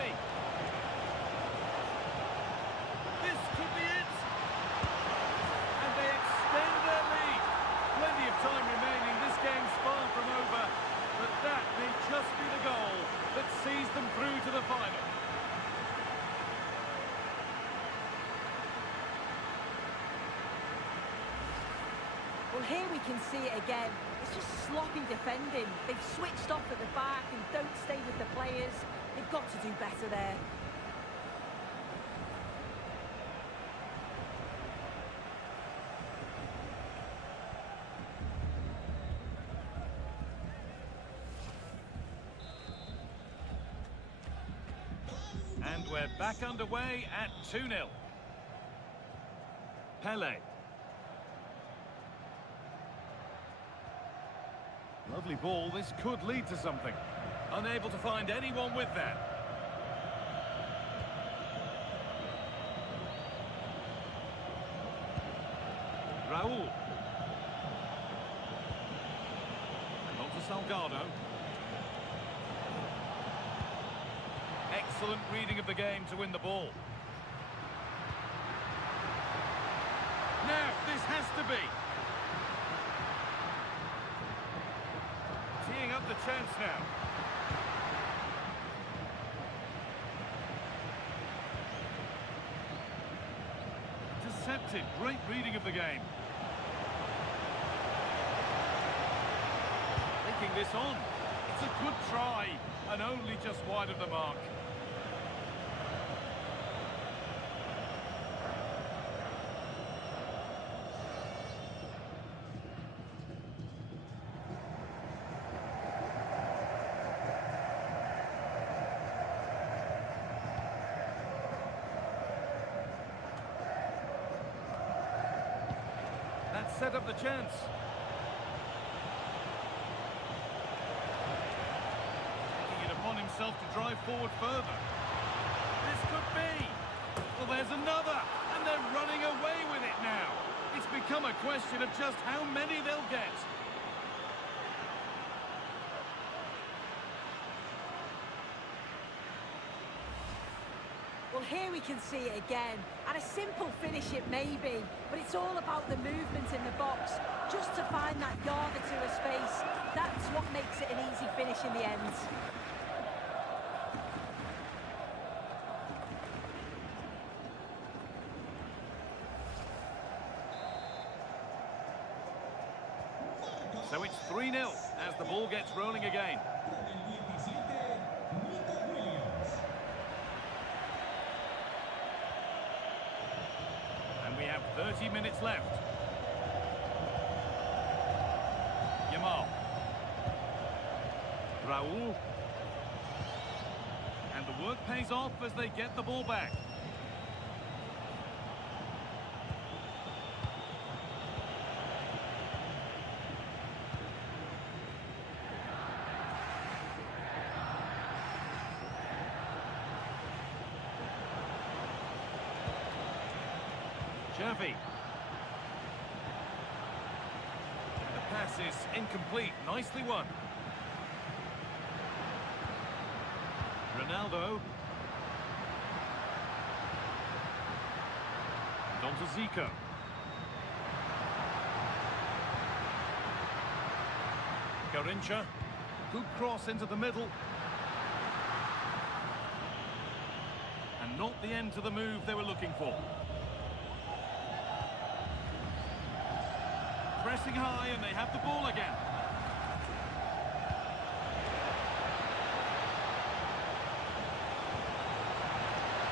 away. This could be it. And they extend their lead. Plenty of time remaining. This game's far from over. But that may just be the goal that sees them through to the final. Well, here we can see it again. It's just sloppy defending. They've switched off at the back and don't stay with the players. They've got to do better there. And we're back underway at 2-0. Pele. Lovely ball, this could lead to something. Unable to find anyone with that. Raul. And on to Salgado. Excellent reading of the game to win the ball. Now, this has to be. Teeing up the chance now. Intercepted. Great reading of the game. Taking this on. It's a good try, and only just wide of the mark. That set up the chance. Taking it upon himself to drive forward further. This could be. Well, there's another, and they're running away with it now. It's become a question of just how many they'll get. Well, here we can see it again. And a simple finish it may be, but it's all about the movement in the box. Just to find that yard or two of space, that's what makes it an easy finish in the end. So it's 3-0 as the ball gets rolling again. And we have 30 minutes left. Yamal. Raul. And the work pays off as they get the ball back. Xavi. The pass is incomplete. Nicely won. Ronaldo. And on to Zico. Garrincha. Good cross into the middle. And not the end to the move they were looking for. Pressing high, and they have the ball again.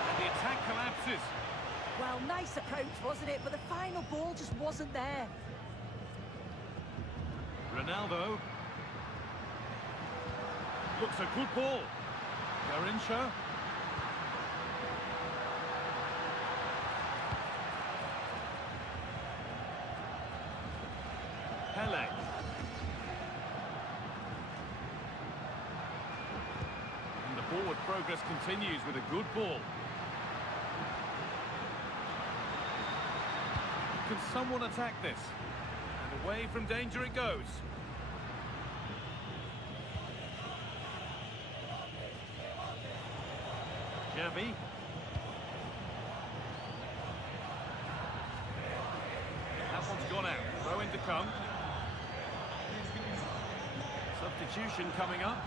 And the attack collapses. Well, nice approach, wasn't it? But the final ball just wasn't there. Ronaldo. Looks a good ball. Garrincha. Pele. And the forward progress continues with a good ball. Can someone attack this? And away from danger it goes. Gavi. That one's gone out. Throw in to come. Substitution coming up.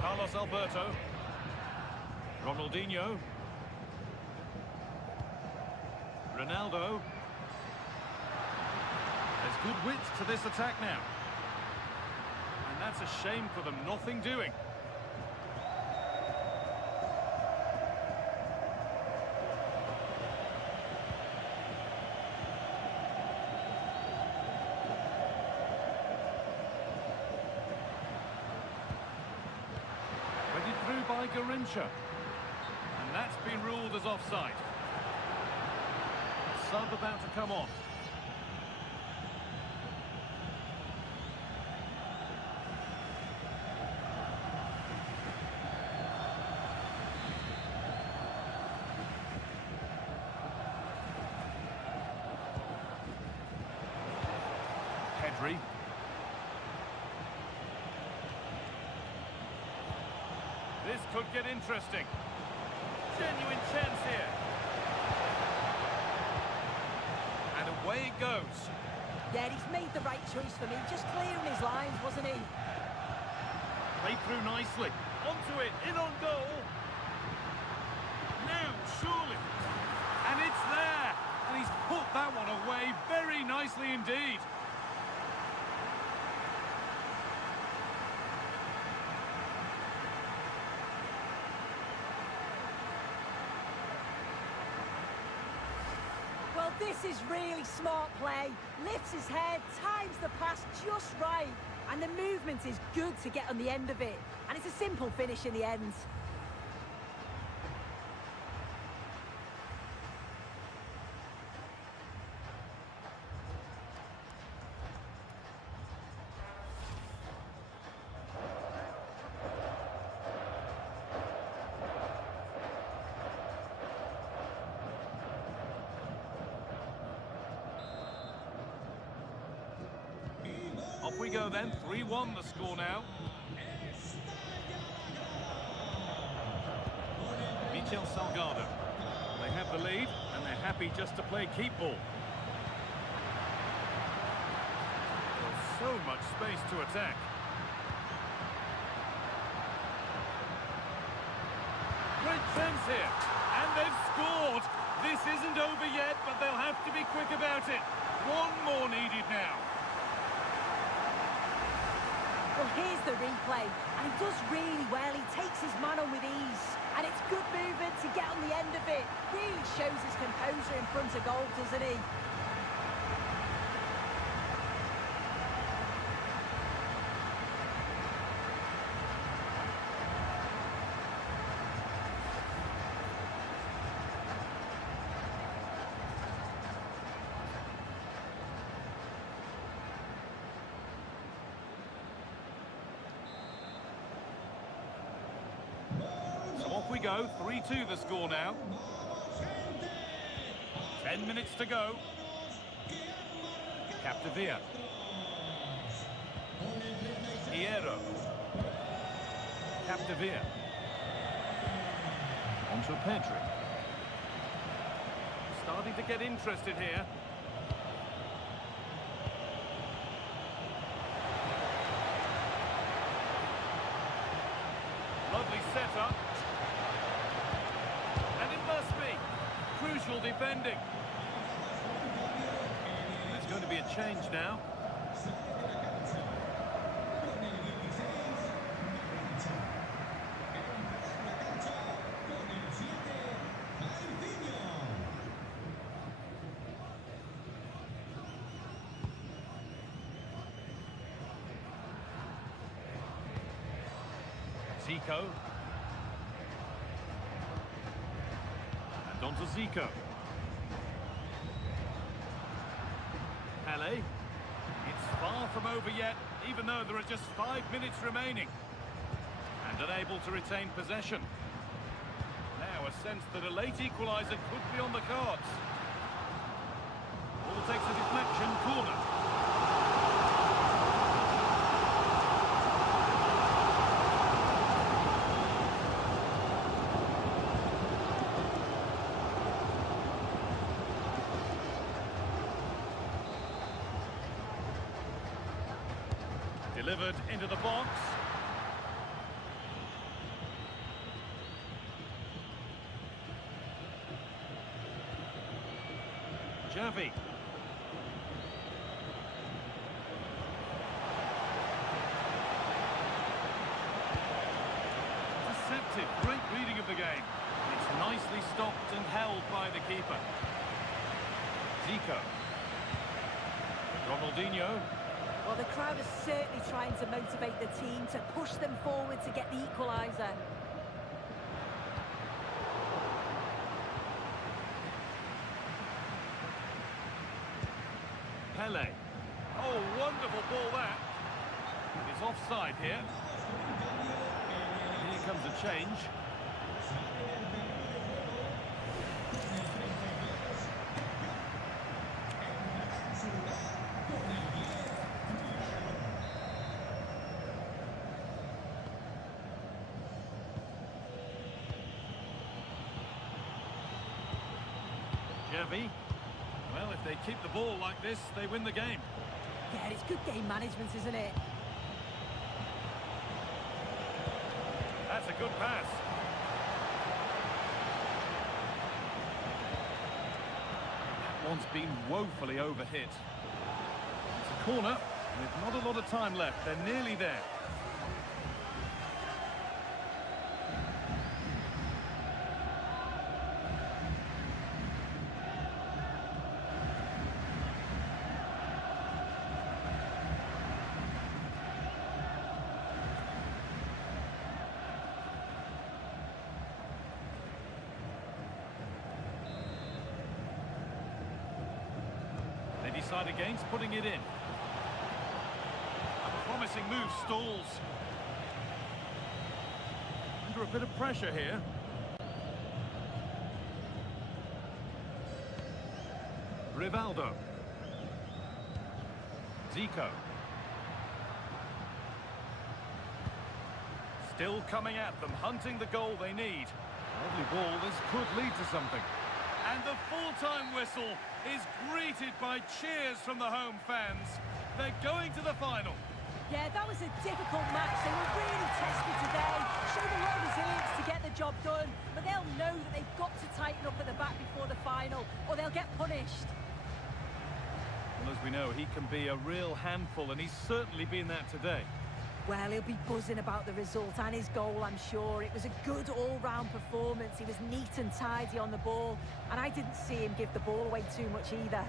Carlos Alberto. Ronaldinho. Ronaldo. There's good width to this attack now. And that's a shame for them, nothing doing. Ready through by Garrincha. And that's been ruled as offside. Sub about to come on. Pedri. This could get interesting. Genuine chance here. And away it goes. Yeah, he's made the right choice for me. Just clearing his lines, wasn't he? Played through nicely. Onto it, in on goal. Now, surely. And it's there. And he's put that one away very nicely indeed. Well, this is really smart play. Lifts his head, times the pass just right. And the movement is good to get on the end of it. And it's a simple finish in the end. Off we go then, 3-1 the score now. Michel Salgado. They have the lead and they're happy just to play keep ball. There's so much space to attack. Great chance here, and they've scored. This isn't over yet, but they'll have to be quick about it. One more needed now. Well, here's the replay, and he does really well. He takes his man on with ease, and it's good movement to get on the end of it. Really shows his composure in front of goal, doesn't he? Off we go, 3-2 the score now. 10 minutes to go. Capdevila. Hierro. Capdevila. Onto Pedri. Starting to get interested here. Lovely setup. Crucial defending. There's going to be a change now. Zico. On to Zico. Pele. It's far from over yet, even though there are just 5 minutes remaining. And unable to retain possession. Now a sense that a late equaliser could be on the cards. Ball takes a deflection corner. Delivered into the box. Xavi. Deceptive, great reading of the game. It's nicely stopped and held by the keeper. Zico. Ronaldinho. Well, the crowd is certainly trying to motivate the team to push them forward to get the equaliser. Pele. Oh, wonderful ball that. It's offside here. Here comes a change. Xavi. Well, if they keep the ball like this, they win the game. Yeah, it's good game management, isn't it? That's a good pass. That one's been woefully overhit. It's a corner, with not a lot of time left. They're nearly there. They decide against putting it in. A promising move stalls. Under a bit of pressure here. Rivaldo. Zico. Still coming at them, hunting the goal they need. Lovely ball, this could lead to something. And the full-time whistle is greeted by cheers from the home fans. They're going to the final. Yeah, that was a difficult match. They were really tested today. Showed a lot of resilience to get the job done. But they'll know that they've got to tighten up at the back before the final, or they'll get punished. Well, as we know, he can be a real handful, and he's certainly been that today. Well, he'll be buzzing about the result and his goal, I'm sure. It was a good all-round performance. He was neat and tidy on the ball, and I didn't see him give the ball away too much either.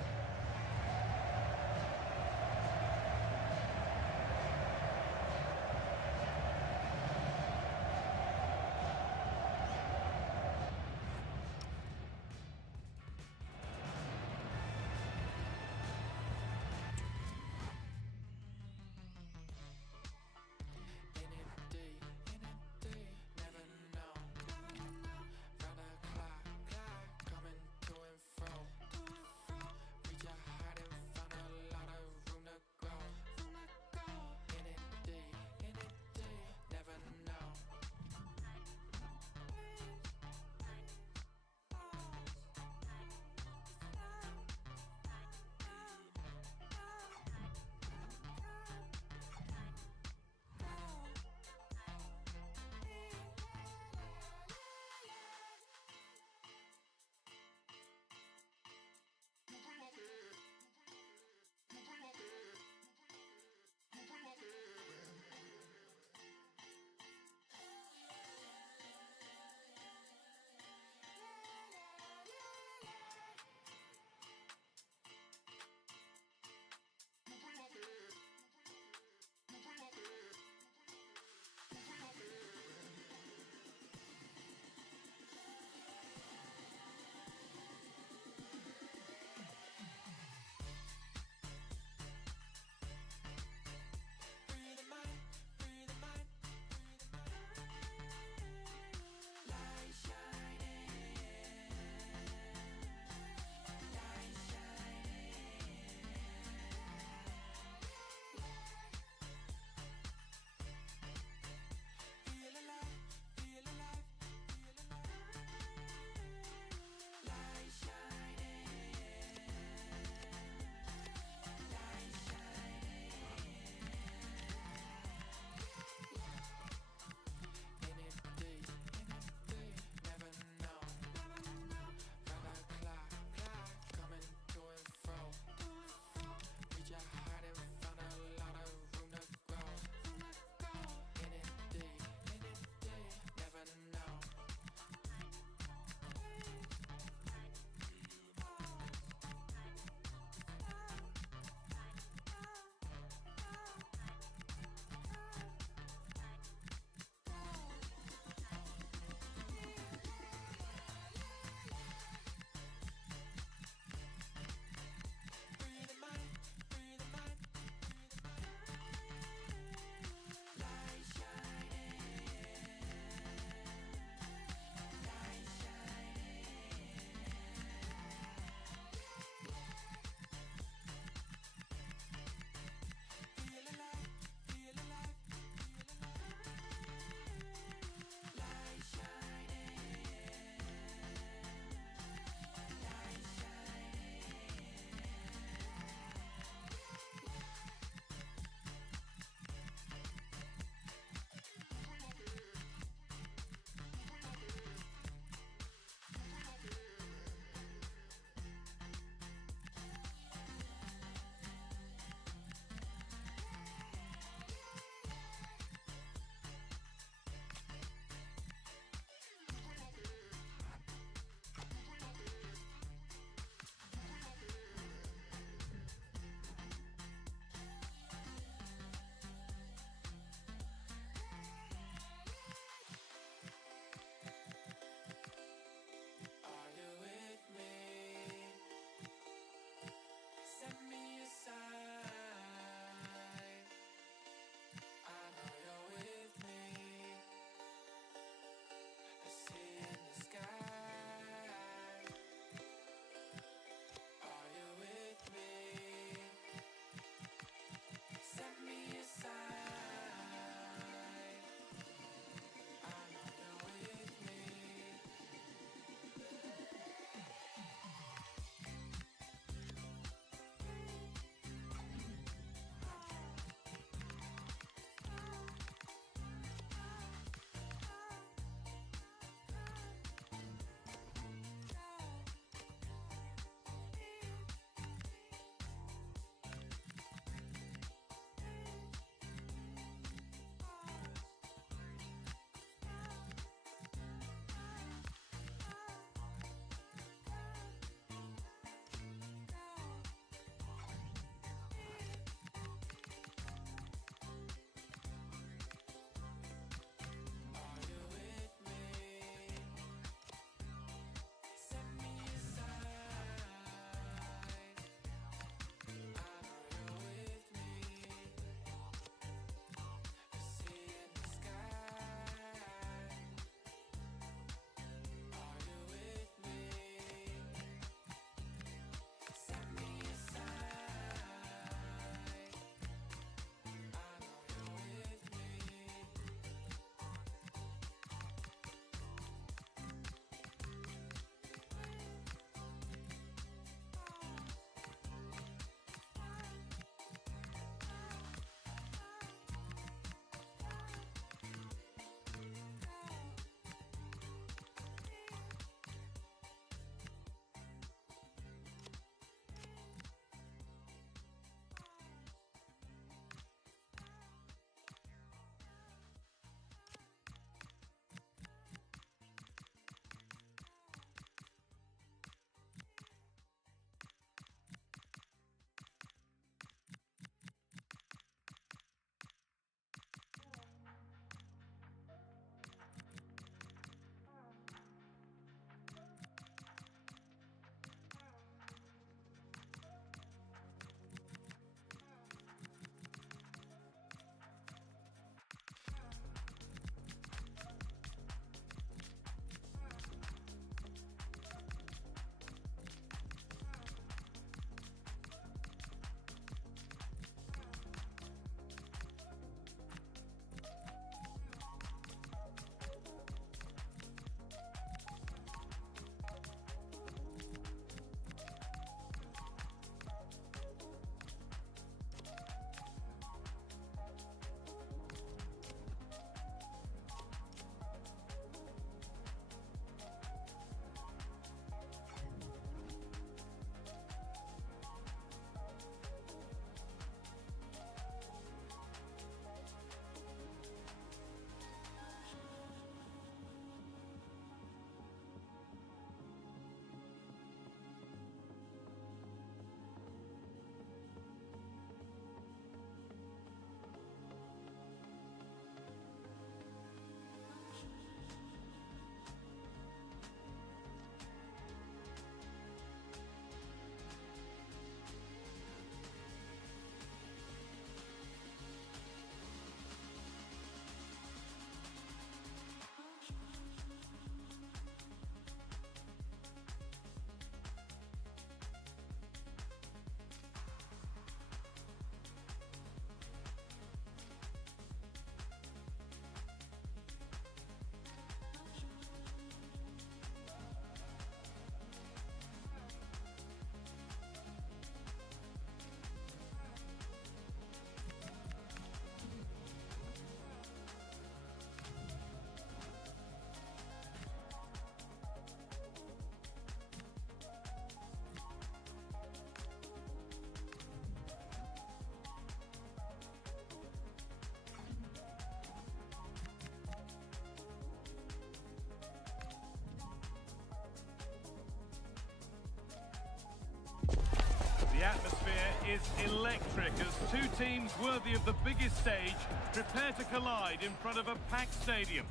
is electric as two teams worthy of the biggest stage prepare to collide in front of a packed stadium.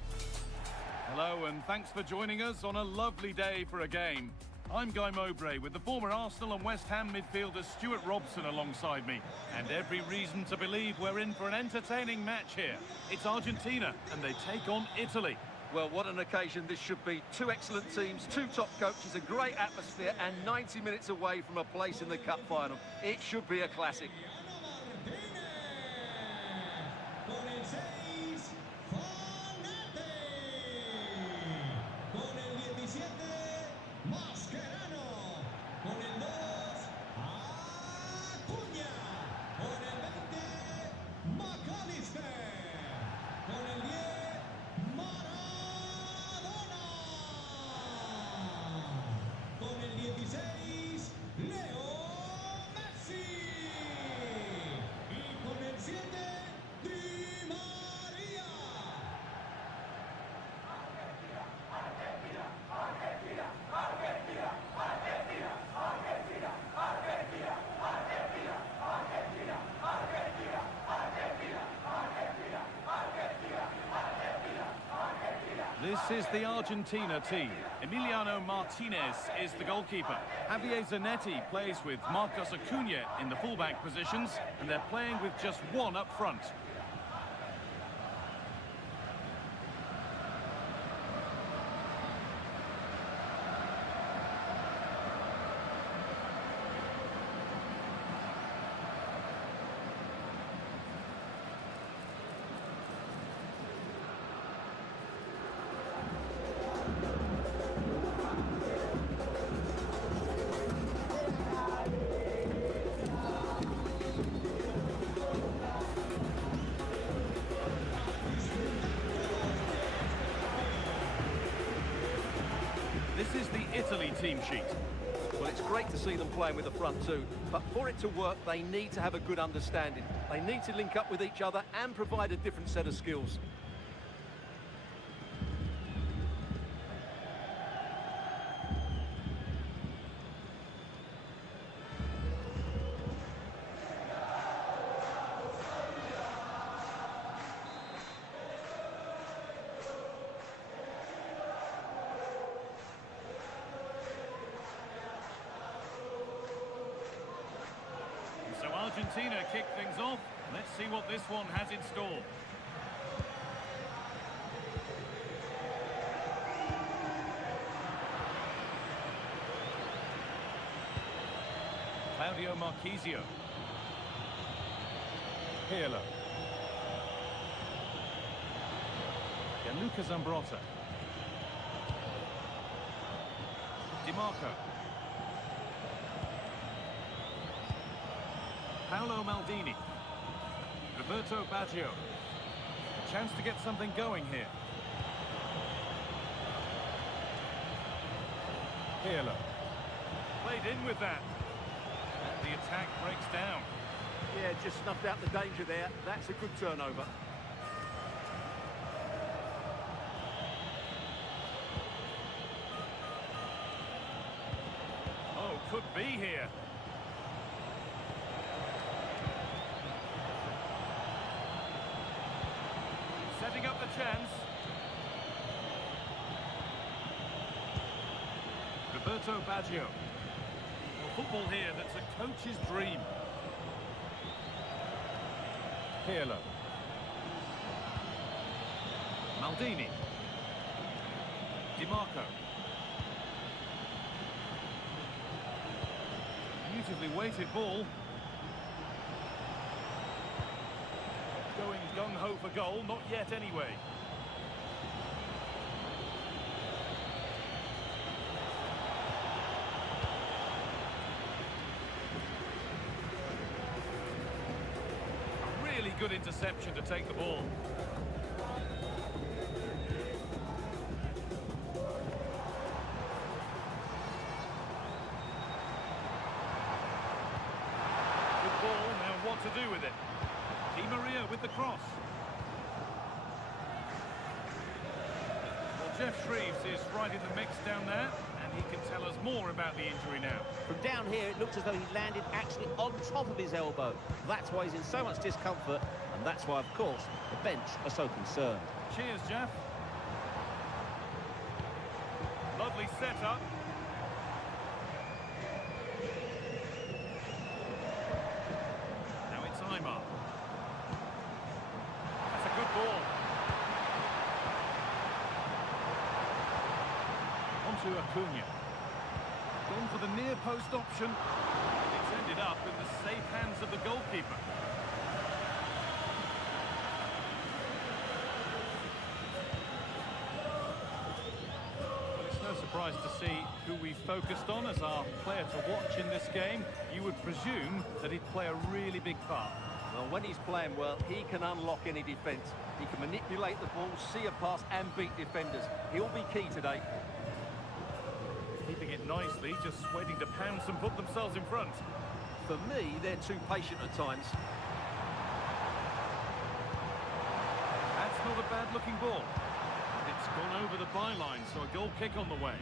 Hello and thanks for joining us on a lovely day for a game. I'm Guy Mowbray with the former Arsenal and West Ham midfielder Stuart Robson alongside me. And every reason to believe we're in for an entertaining match here. It's Argentina and they take on Italy. Well, what an occasion this should be. Two excellent teams, two top coaches, a great atmosphere, and 90 minutes away from a place in the cup final. It should be a classic. Con el 6, Fonate. Con el 17, Mascherano. Con el 2, Acuña. Con el 20, McAllister. Con el 10, Maradona. Con el 16, Leo Messi. Y con el 7, Di María. This is the Argentina team. Emiliano Martinez is the goalkeeper. Javier Zanetti plays with Marcos Acuña in the fullback positions, and they're playing with just one up front. This is the Italy team sheet. Well, it's great to see them playing with the front two, but for it to work, they need to have a good understanding. They need to link up with each other and provide a different set of skills. So Argentina kick things off. Let's see what this one has in store. Claudio Marchisio. Pirlo. Gianluca Zambrotta. Di Marco. Paolo Maldini. Roberto Baggio. A chance to get something going here. Pirlo. Played in with that. And the attack breaks down. Yeah, just snuffed out the danger there. That's a good turnover. Oh, could be here. Setting up the chance. Roberto Baggio. Well, football here that's a coach's dream. Pirlo. Maldini. Di Marco. Beautifully weighted ball. Going gung-ho for goal, not yet anyway. Really good interception to take the ball. Good ball, now what to do with it? Di Maria with the cross. Well, Jeff Shreves is right in the mix down there, and And he can tell us more about the injury now. From down here, it looks as though he landed actually on top of his elbow. That's why he's in so much discomfort, and that's why, of course, the bench are so concerned. Cheers, Jeff. Lovely setup. Now it's Aymar. That's a good ball. Onto Acuna. Gone for the near post option. It's ended up in the safe hands of the goalkeeper. Well, it's no surprise to see who we focused on as our player to watch in this game. You would presume that he'd play a really big part. Well, when he's playing well, he can unlock any defence. He can manipulate the ball, see a pass and beat defenders. He'll be key today. Keeping it nicely, just waiting to pounce and put themselves in front. For me, they're too patient at times. That's not a bad-looking ball. It's gone over the byline, so a goal kick on the way.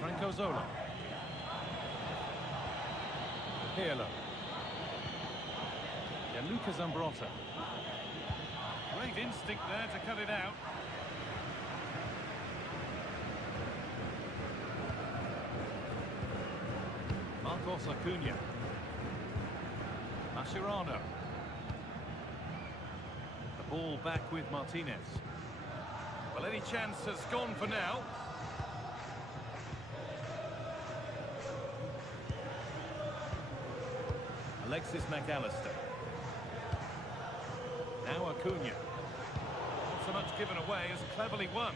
Franco Zola. Pirlo. Gianluca Zambrotta. Great instinct there to cut it out. Marcos Acuna. Mascherano. The ball back with Martinez. Well, any chance has gone for now. Alexis McAllister. Now Acuna. Not so much given away as cleverly won.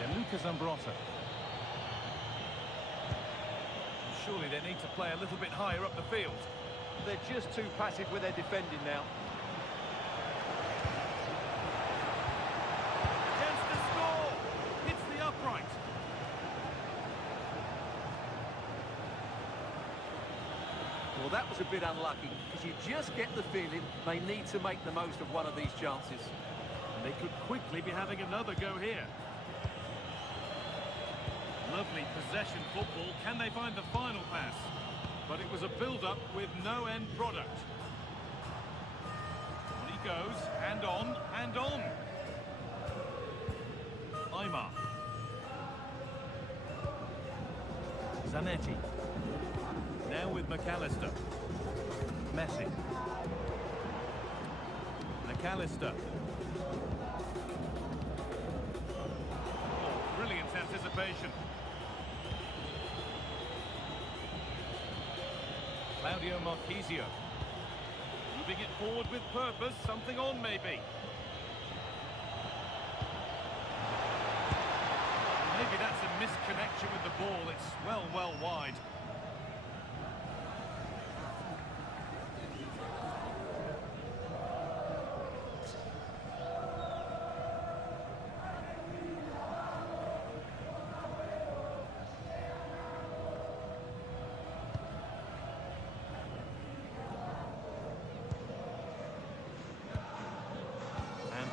Gianluca Zambrotta. Surely they need to play a little bit higher up the field. They're just too passive with their defending now. Well, that was a bit unlucky, because you just get the feeling they need to make the most of one of these chances. And they could quickly be having another go here. Lovely possession football. Can they find the final pass? But it was a build-up with no end product. On he goes, hand on, hand on. Aymar. Zanetti. Now with McAllister. Messi. McAllister. Oh, brilliant anticipation. Claudio Marchisio. Moving it forward with purpose, something on maybe. Maybe that's a misconnection with the ball, it's well wide.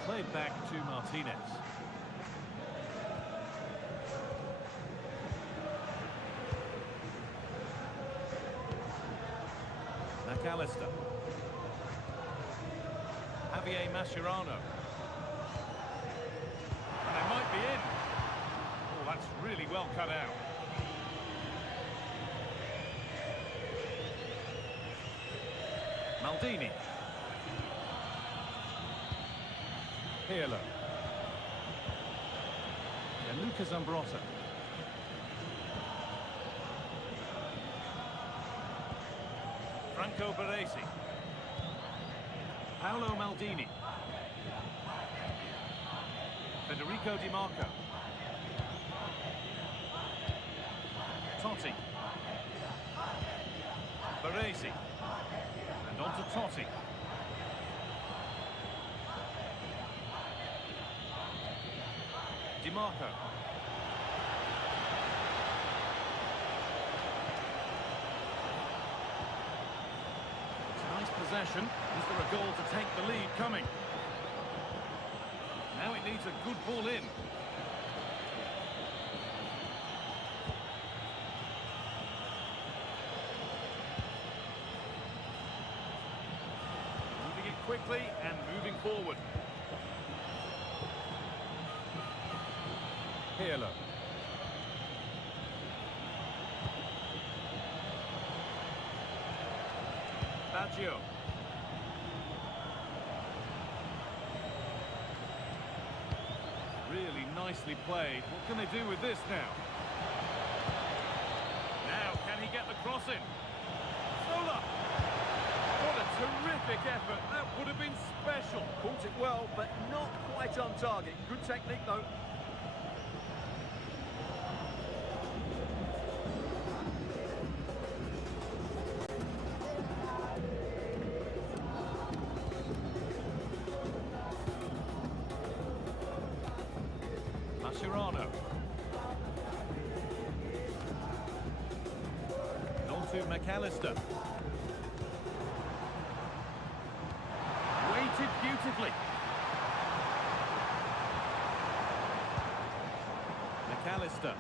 Played back to Martinez. McAllister. Javier Mascherano. And they might be in. Oh, that's really well cut out. Maldini. Pirlo. Gianluca Zambrotta. Franco Baresi. Paolo Maldini. Federico Di Marco. Totti. Baresi. On to Totti. DiMarco. It's a nice possession. Is there a goal to take the lead coming? Now it needs a good ball in. Moving it quickly and moving forward. Pirlo. Baggio. Really nicely played. What can they do with this now? Now, can he get the cross in? Zola! What a terrific effort. That would have been special. Caught it well, but not quite on target. Good technique, though. Mascherano. On to McAllister. Weighted beautifully. McAllister.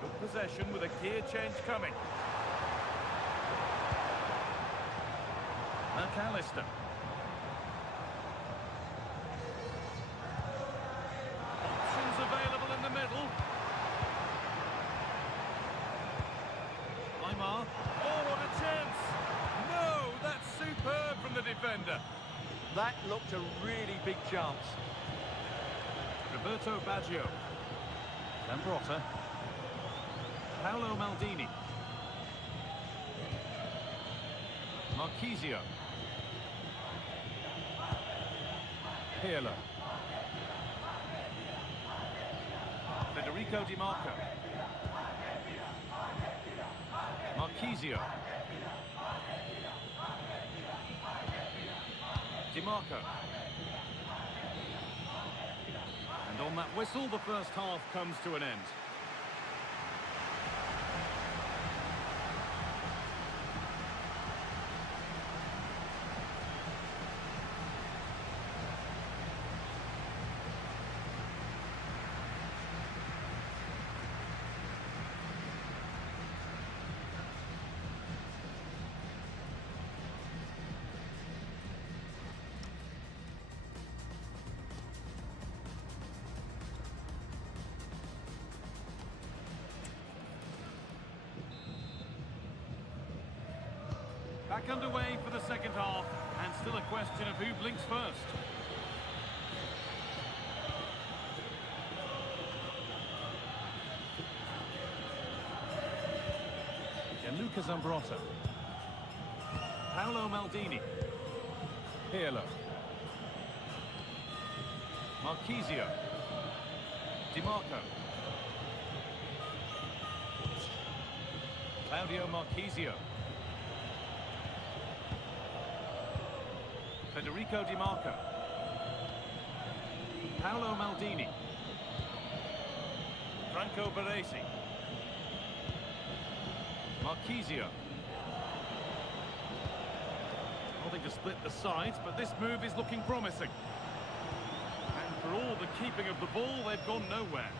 Good possession with a gear change coming. McAllister. Options available in the middle. Aymar. Oh, what a chance! No, that's superb from the defender. That looked a really big chance. Roberto Baggio. Zambrotta. Paolo Maldini. Marchisio. Pirlo. Federico Di Marco. Marchisio. Di Marco. And on that whistle, the first half comes to an end. Back underway for the second half, and still a question of who blinks first. Gianluca Zambrotta. Paolo Maldini. Pirlo. Marchisio. Di Marco. Claudio Marchisio. Federico Di Marco. Paolo Maldini. Franco Baresi. Marchisio. Nothing to split the sides, but this move is looking promising. And for all the keeping of the ball, they've gone nowhere.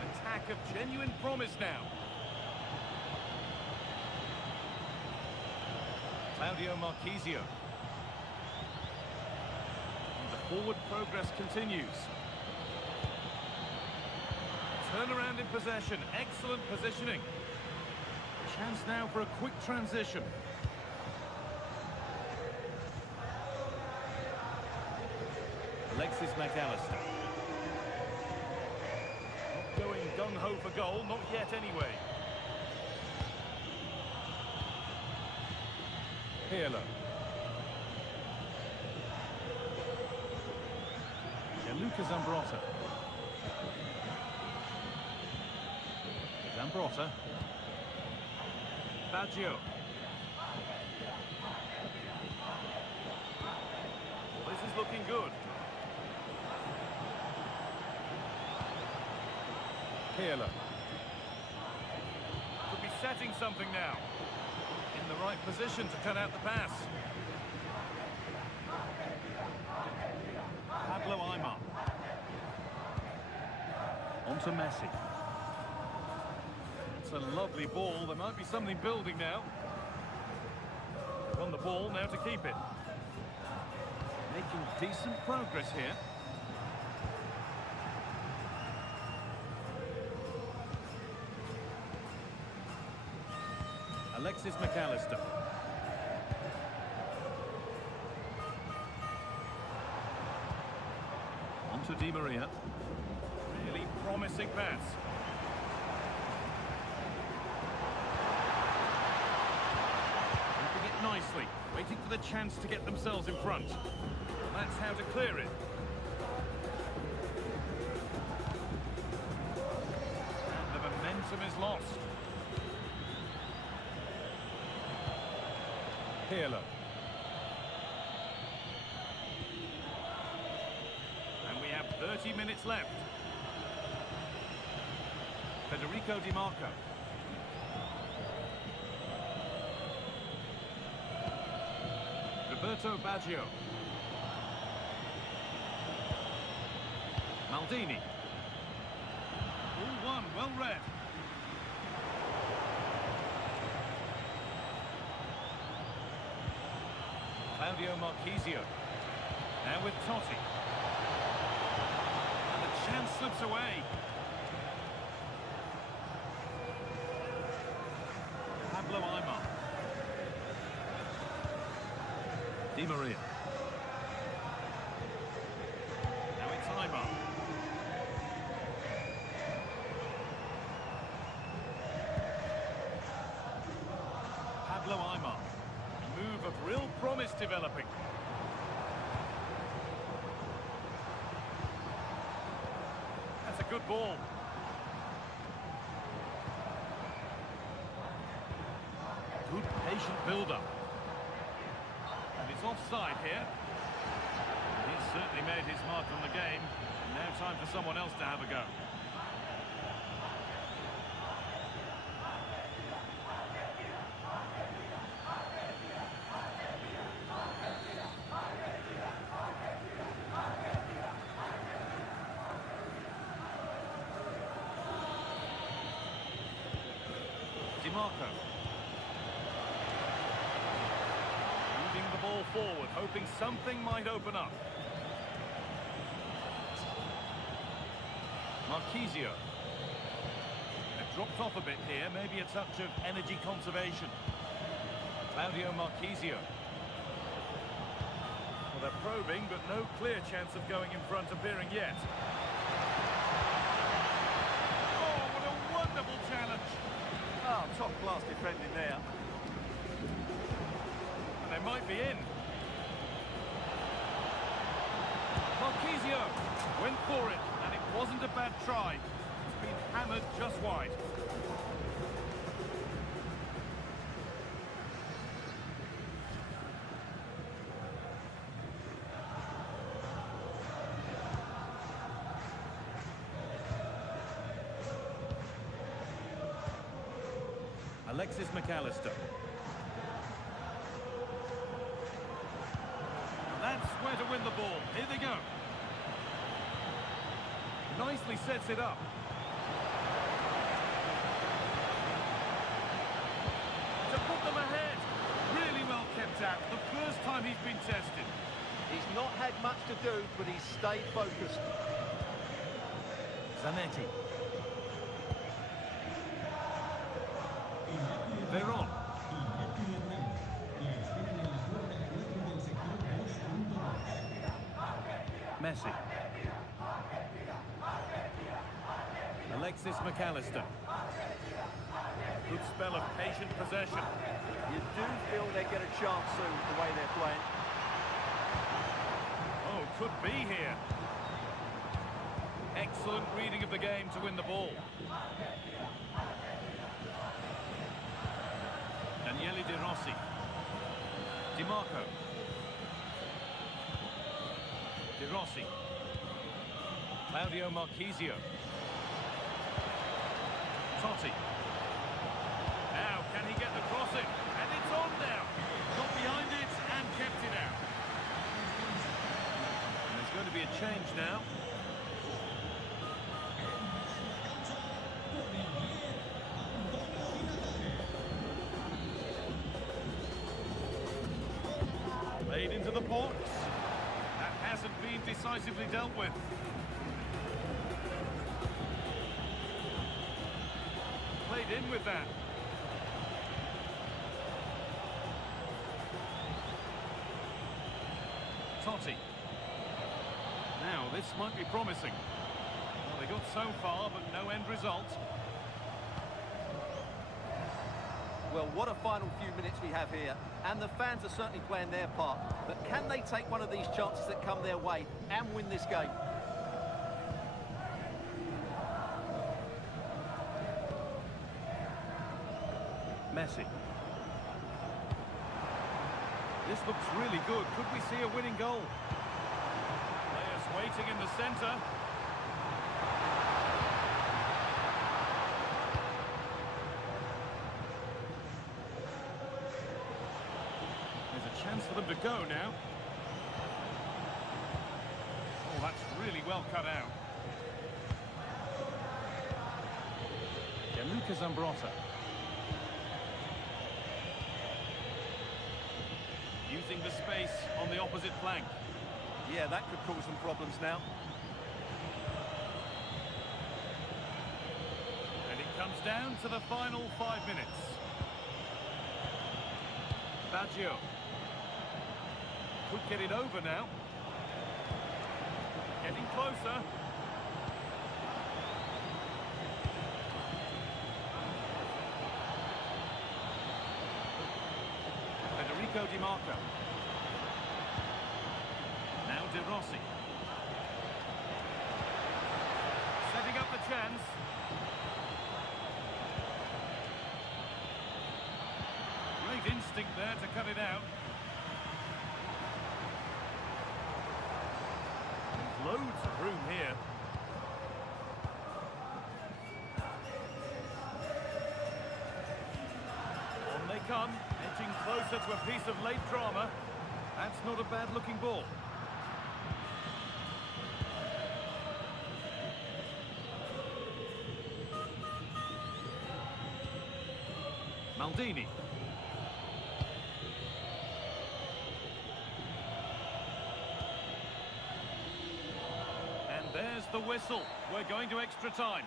An attack of genuine promise now. Claudio Marchisio. And the forward progress continues. Turnaround in possession, excellent positioning. Chance now for a quick transition. Alexis McAllister. Not going gung-ho for goal, not yet anyway. Pirlo. Gianluca Zambrotta. Zambrotta. Baggio. This is looking good. Pirlo. Could be setting something now. In the right position to cut out the pass. Pablo Aimar. On to Messi. It's a lovely ball. There might be something building now. They've won the ball, now to keep it. Making decent progress here. Alexis McAllister. On to Di Maria. Really promising pass. Keeping it nicely, waiting for the chance to get themselves in front. That's how to clear it. And the momentum is lost. Pirlo. And we have 30 minutes left. Federico Di Marco. Roberto Baggio. Maldini. All one, well read. Claudio Marchisio. Now with Totti. And the chance slips away. Pablo Aimar. Di Maria. Now it's Aimar. Pablo Aimar. A move of real promise developing. That's a good ball. Good patient build-up. And it's offside here. He's certainly made his mark on the game. And now time for someone else to have a go. Di Marco. Moving the ball forward, hoping something might open up. Marchisio. They've dropped off a bit here, maybe a touch of energy conservation. Claudio Marchisio. Well, they're probing, but no clear chance of going in front appearing yet. Oh, what a wonderful challenge! Oh, top-class defending there. And they might be in. Marchisio went for it, and it wasn't a bad try. It's been hammered just wide. Alexis McAllister. That's where to win the ball. Here they go. Nicely sets it up. To put them ahead. Really well kept out. The first time he's been tested. He's not had much to do, but he's stayed focused. Zanetti. Veron. Messi. Alexis McAllister. Good spell of patient possession. You do feel they get a chance soon, the way they're playing. Oh, could be here. Excellent reading of the game to win the ball. Daniele De Rossi. Di Marco. De Rossi. Claudio Marchisio. Totti. Now, can he get the cross in? And it's on now. Got behind it and kept it out. And there's going to be a change now. Played into the box. That hasn't been decisively dealt with. Played in with that. Totti. Now, this might be promising. Well, they got so far, but no end result. Well, what a final few minutes we have here. And the fans are certainly playing their part. But can they take one of these chances that come their way and win this game? Messi. This looks really good. Could we see a winning goal? Players waiting in the centre. There's a chance for them to go now. Oh, that's really well cut out. Gianluca Zambrotta. Using the space on the opposite flank. Yeah, that could cause some problems now. And it comes down to the final 5 minutes. Baggio. Could get it over now. Getting closer. Federico Di Marco. Now De Rossi. Setting up the chance. Great instinct there to cut it out. There's loads of room here. On they come, edging closer to a piece of late drama. That's not a bad-looking ball. Maldini. And there's the whistle. We're going to extra time.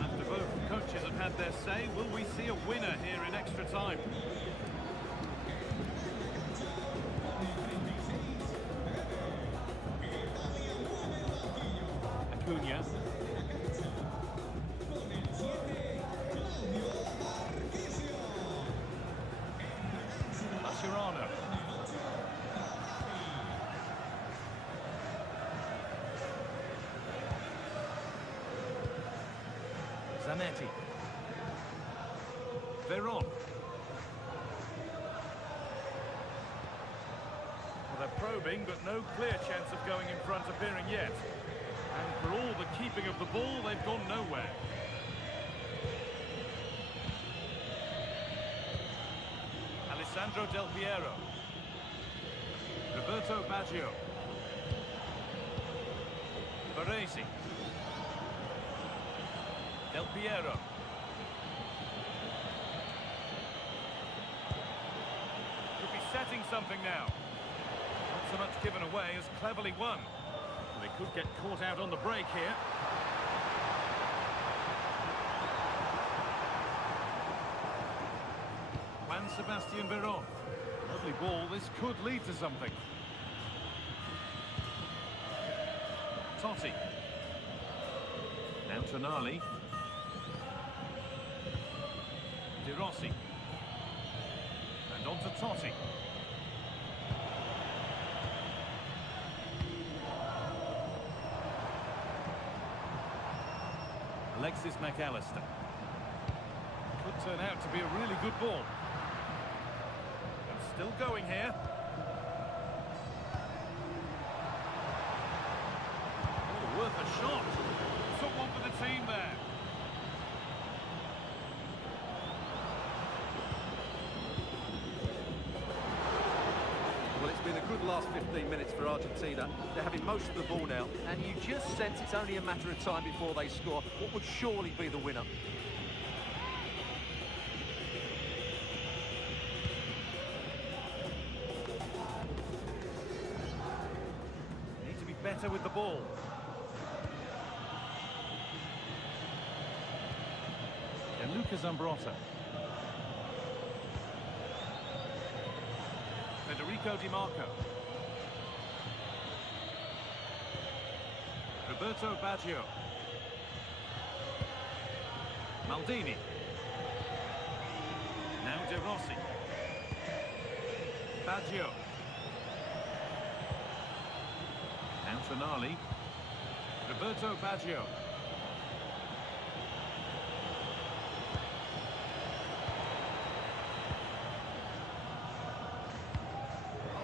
After both coaches have had their say, will we see a winner here in extra time? Acuna. Mascherano. Zanetti. Veron. Well, they're probing, but no clear chance of going in front appearing yet. And for all the keeping of the ball, they've gone nowhere. Alessandro Del Piero. Roberto Baggio. Baresi. Del Piero. Could be setting something now. Not so much given away as cleverly won. They could get caught out on the break here. Juan Sebastian Veron. Lovely ball. This could lead to something. Totti. Now Tonali. De Rossi. And on to Totti. Alexis McAllister. Could turn out to be a really good ball. And still going here. Oh, worth a shot. Took one for the team there. Well, it's been a good last 15 minutes for Argentina. They're having most of the ball now, and you just sense it's only a matter of time before they score what would surely be the winner. Need to be better with the ball. And Lucas Zambrotta. Federico Di Marco. Roberto Baggio. Maldini. Now De Rossi. Baggio. Now Tonali. Roberto Baggio.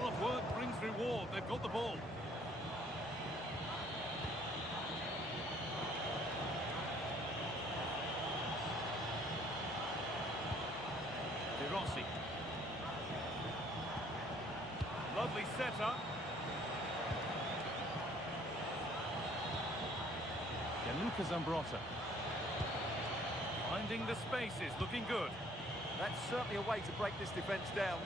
Hard work brings reward. They've got the ball. De Rossi. Lovely setup. Gianluca Zambrotta. Finding the spaces, looking good. That's certainly a way to break this defence down.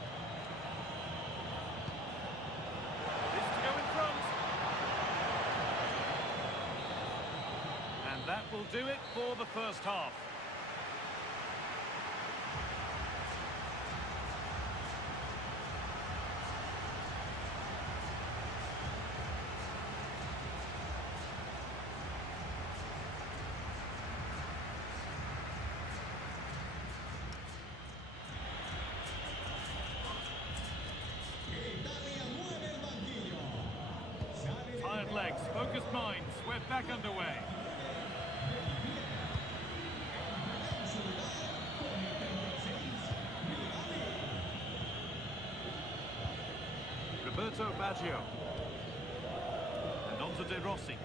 This to go in front. And that will do it for the first half. Tired legs, focused minds, we're back underway. Roberto Baggio. And on to De Rossi.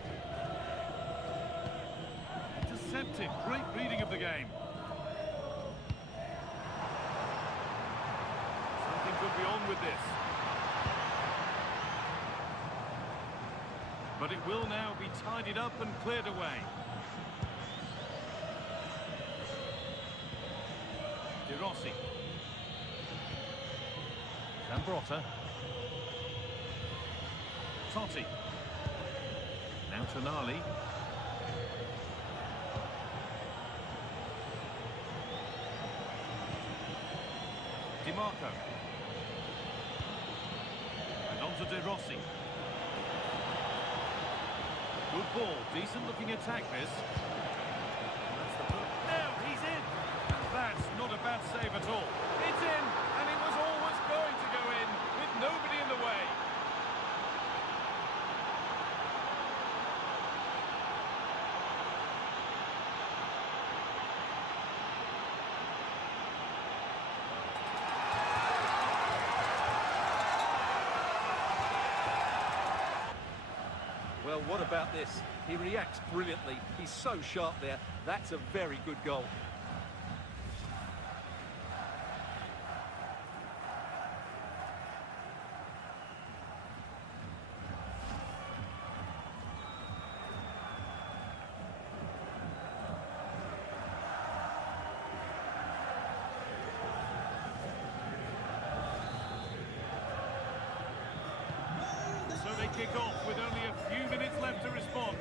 Intercepted, great reading of the game. Something could be on with this. But it will now be tidied up and cleared away. De Rossi. Zambrotta. Totti. Now Tonali. Di Marco. And on to De Rossi. Good ball, decent looking attack this. That's the hook. Now he's in. And that's not a bad save at all. It's in, and it was always going to go in with nobody in the way. Well, what about this? He reacts brilliantly. He's so sharp there. That's a very good goal. So they kick off with only a few minutes left to respond.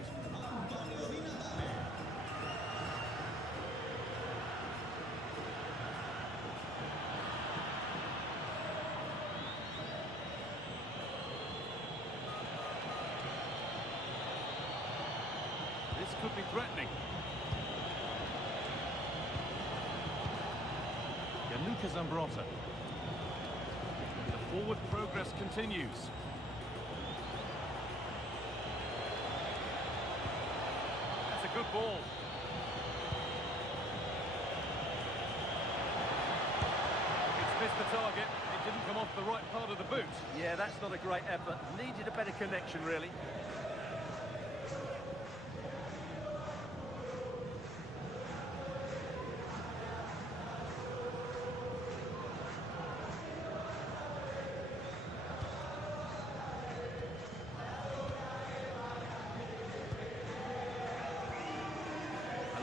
threatening. Gianluca Zambrotta. The forward progress continues. That's a good ball. It's missed the target. It didn't come off the right part of the boot. Yeah, that's not a great effort. Needed a better connection, really.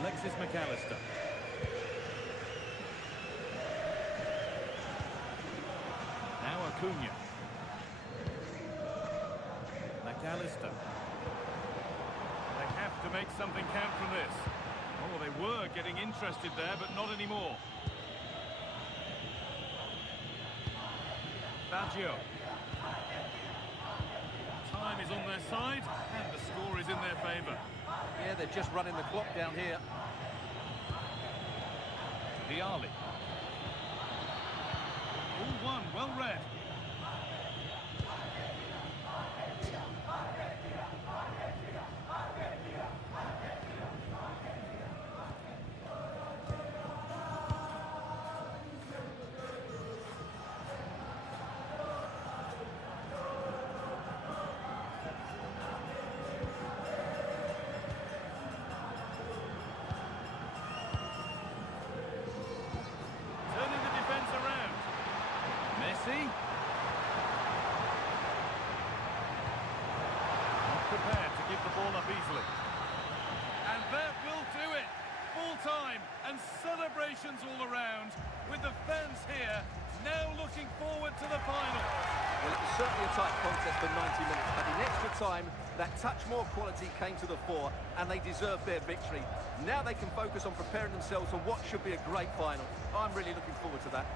Alexis McAllister. Now Acuna. McAllister. They have to make something count from this. Oh, they were getting interested there, but not anymore. Baggio. Time is on their side, and the score is in their favour. Yeah, they're just running the clock down here. Vialli. All one, well read. Turning the defence around. Messi. Not prepared to give the ball up easily. And that will do it. Full time and celebrations all around, with the fans here now looking forward to the final. Well, it was certainly a tight contest for 90 minutes, but in extra time, that touch more quality came to the fore, and they deserved their victory. Now they can focus on preparing themselves for what should be a great final. I'm really looking forward to that.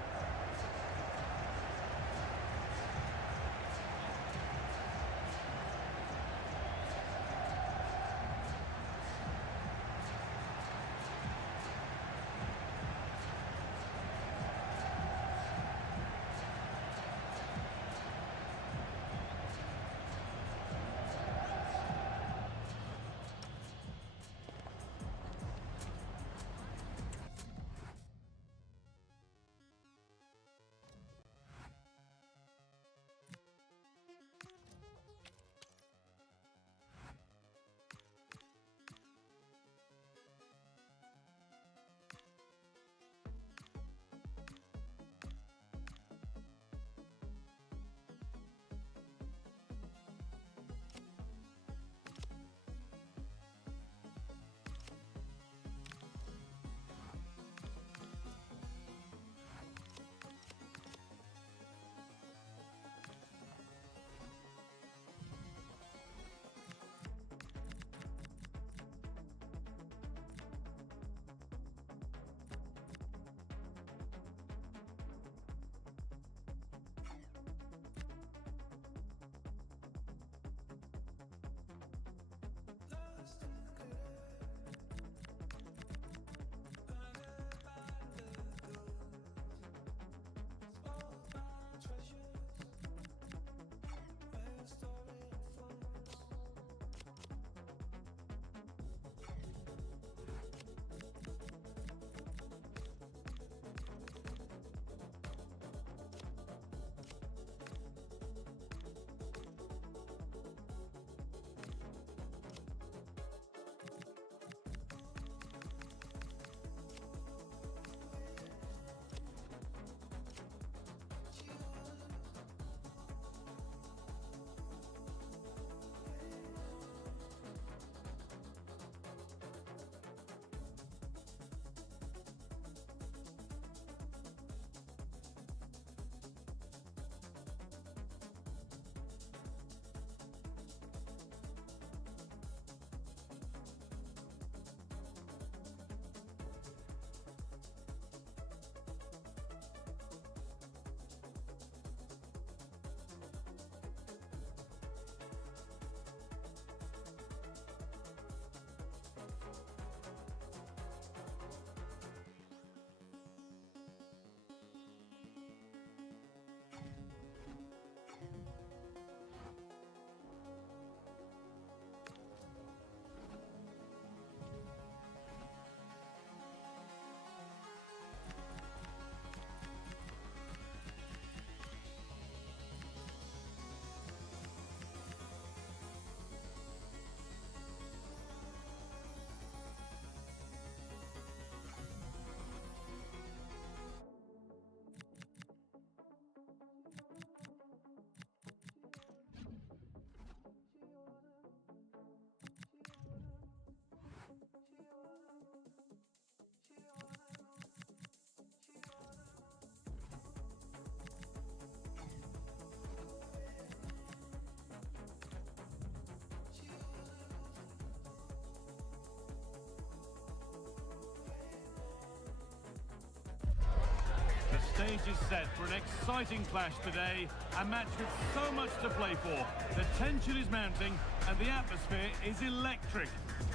stage is set for an exciting clash today, a match with so much to play for. The tension is mounting and the atmosphere is electric.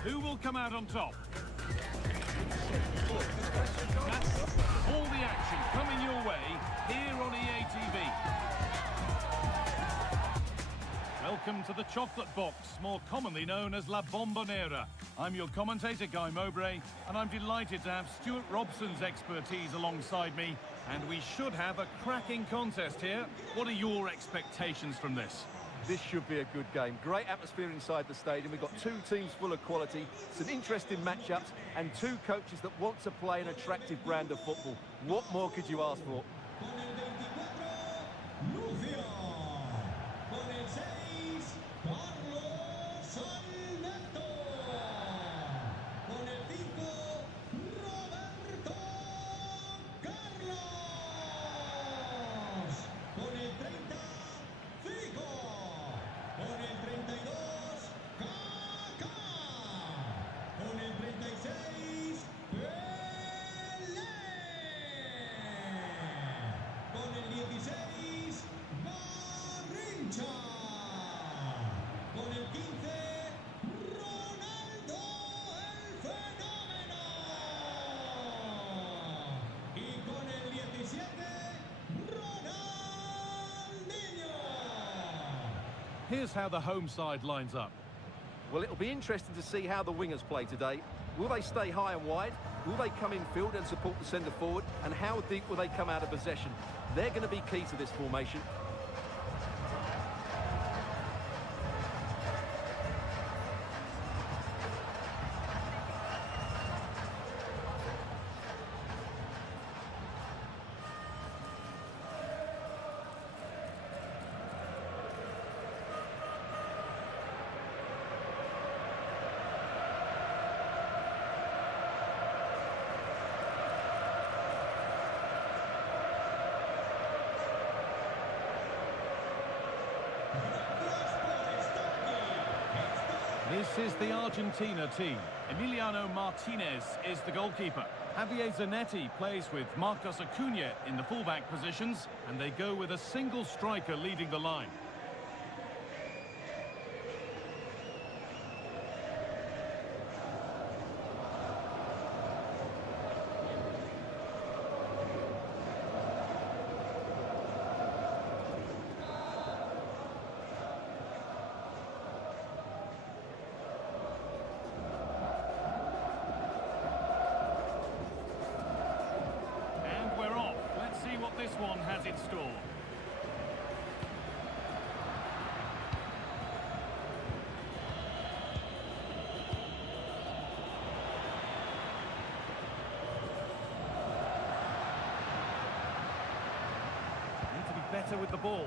Who will come out on top? All the action coming your way here on EA TV. Welcome to the Chocolate Box, more commonly known as La Bombonera. I'm your commentator, Guy Mowbray, and I'm delighted to have Stuart Robson's expertise alongside me, and we should have a cracking contest here. What are your expectations from this? This should be a good game. Great atmosphere inside the stadium. We've got two teams full of quality, some interesting matchups, and two coaches that want to play an attractive brand of football. What more could you ask for? Here's how the home side lines up. Well, it'll be interesting to see how the wingers play today. Will they stay high and wide? Will they come in field and support the centre forward? And how deep will they come out of possession? They're going to be key to this formation. This is the Argentina team. Emiliano Martinez is the goalkeeper. Javier Zanetti plays with Marcos Acuna in the fullback positions, and they go with a single striker leading the line. This one has in store. Need to be better with the ball.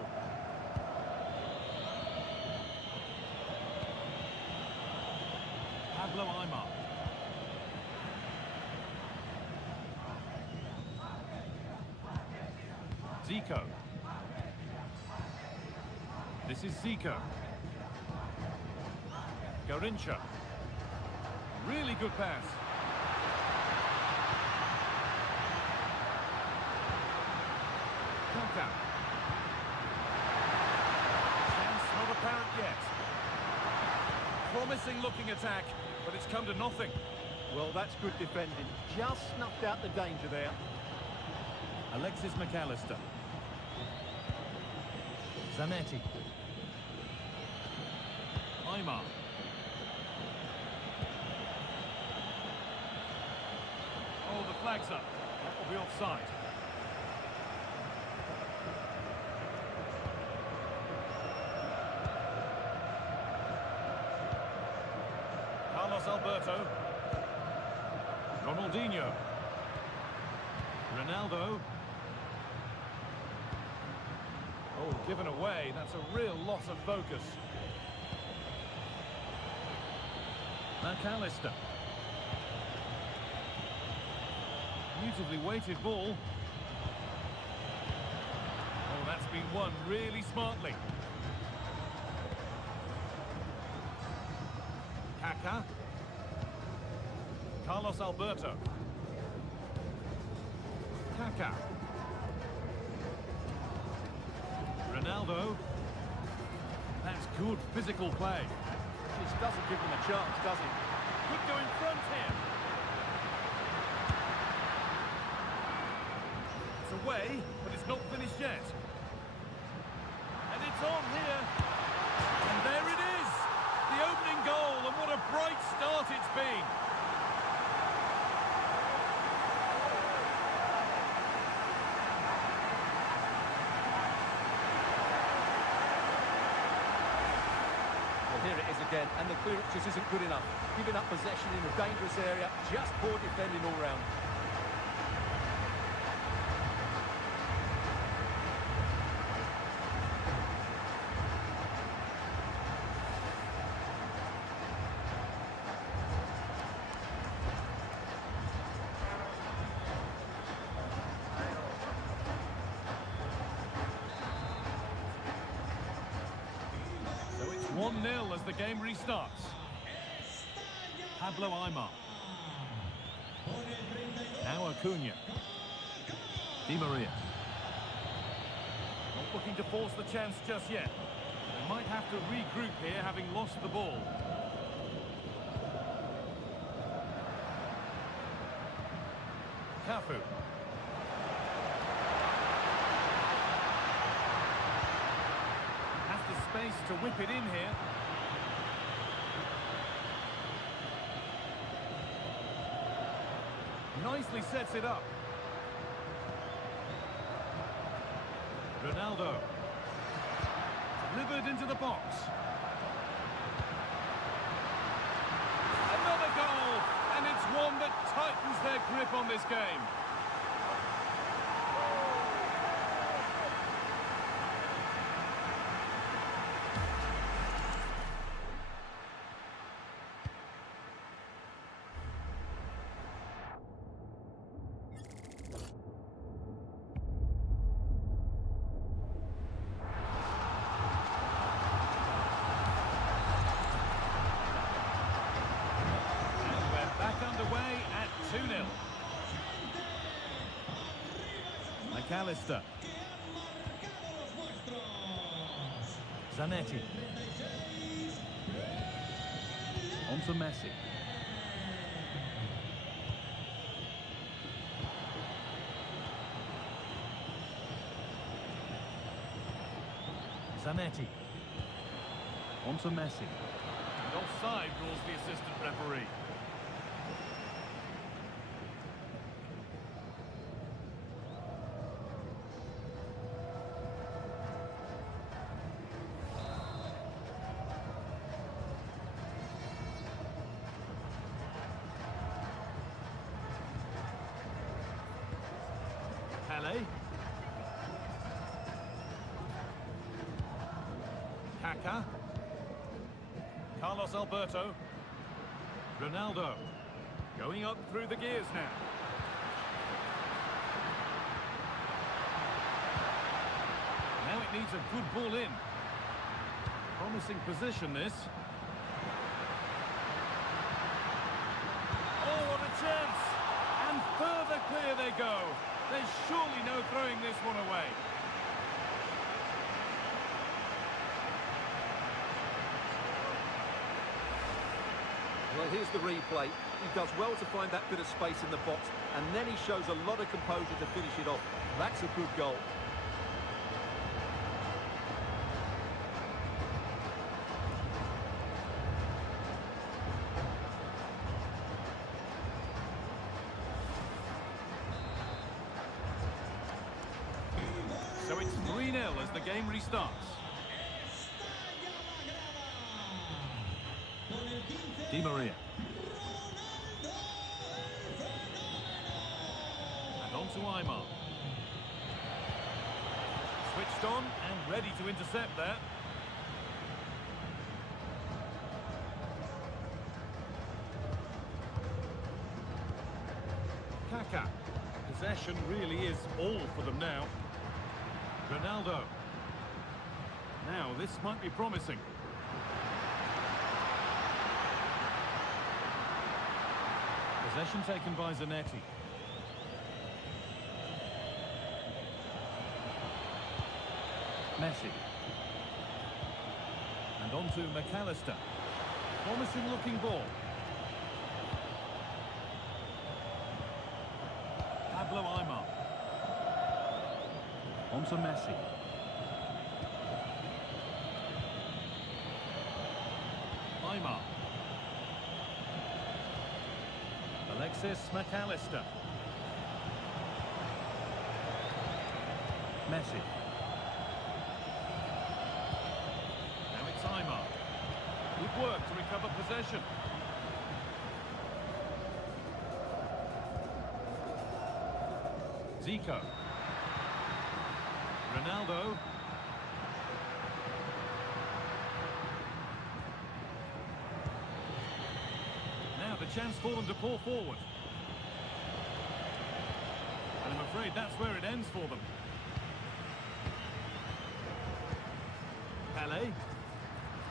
Pablo Aimar. Zico. This is Zico. Garrincha. Really good pass. Kaká. Chance not apparent yet. Promising looking attack, but it's come to nothing. Well, that's good defending. Just snuffed out the danger there. Alexis McAllister. Zanetti. Aimar. Oh, the flag's up. That will be offside. Carlos Alberto. Ronaldinho. Ronaldo. Oh, given away. That's a real loss of focus. McAllister. Beautifully weighted ball. Oh, that's been won really smartly. Kaká. Carlos Alberto. Kaká. Ronaldo. That's good physical play. Just doesn't give them a chance, does he? Could go in front here. It's away, but it's not finished yet. And it's on here. And there it is. The opening goal, and what a bright start it's been. Here it is again, and the clearance just isn't good enough. Giving up possession in a dangerous area, just poor defending all round. So it's 1-0 as the game restarts. Pablo Aimar. Now Acuna. Di Maria. Not looking to force the chance just yet. They might have to regroup here, having lost the ball. Cafu. Has the space to whip it in here. Nicely sets it up. Ronaldo. Delivered into the box. Another goal! And it's one that tightens their grip on this game. Underway at 2-0. McAllister. Zanetti. On to Messi. Zanetti. On to Messi. And offside rules the assistant referee. Pele. Kaká. Carlos Alberto. Ronaldo. Going up through the gears now. Now it needs a good ball in. Promising position, this. Oh, what a chance! And further clear they go. There's surely no throwing this one away. Well, here's the replay. He does well to find that bit of space in the box, and then he shows a lot of composure to finish it off. That's a good goal. So it's 3-0 as the game restarts. Di Maria. And on to Aimar. Switched on and ready to intercept there. Kaká. Possession really is all for them now. Ronaldo. Now, this might be promising. Possession taken by Zanetti. Messi. And on to McAllister. Promising looking ball. Pablo Aimar. On to Messi. Aimar. Alexis McAllister. Messi. Now it's Aimar. Good work to recover possession. Zico. Ronaldo. Now the chance for them to pour forward. And I'm afraid that's where it ends for them. Pele.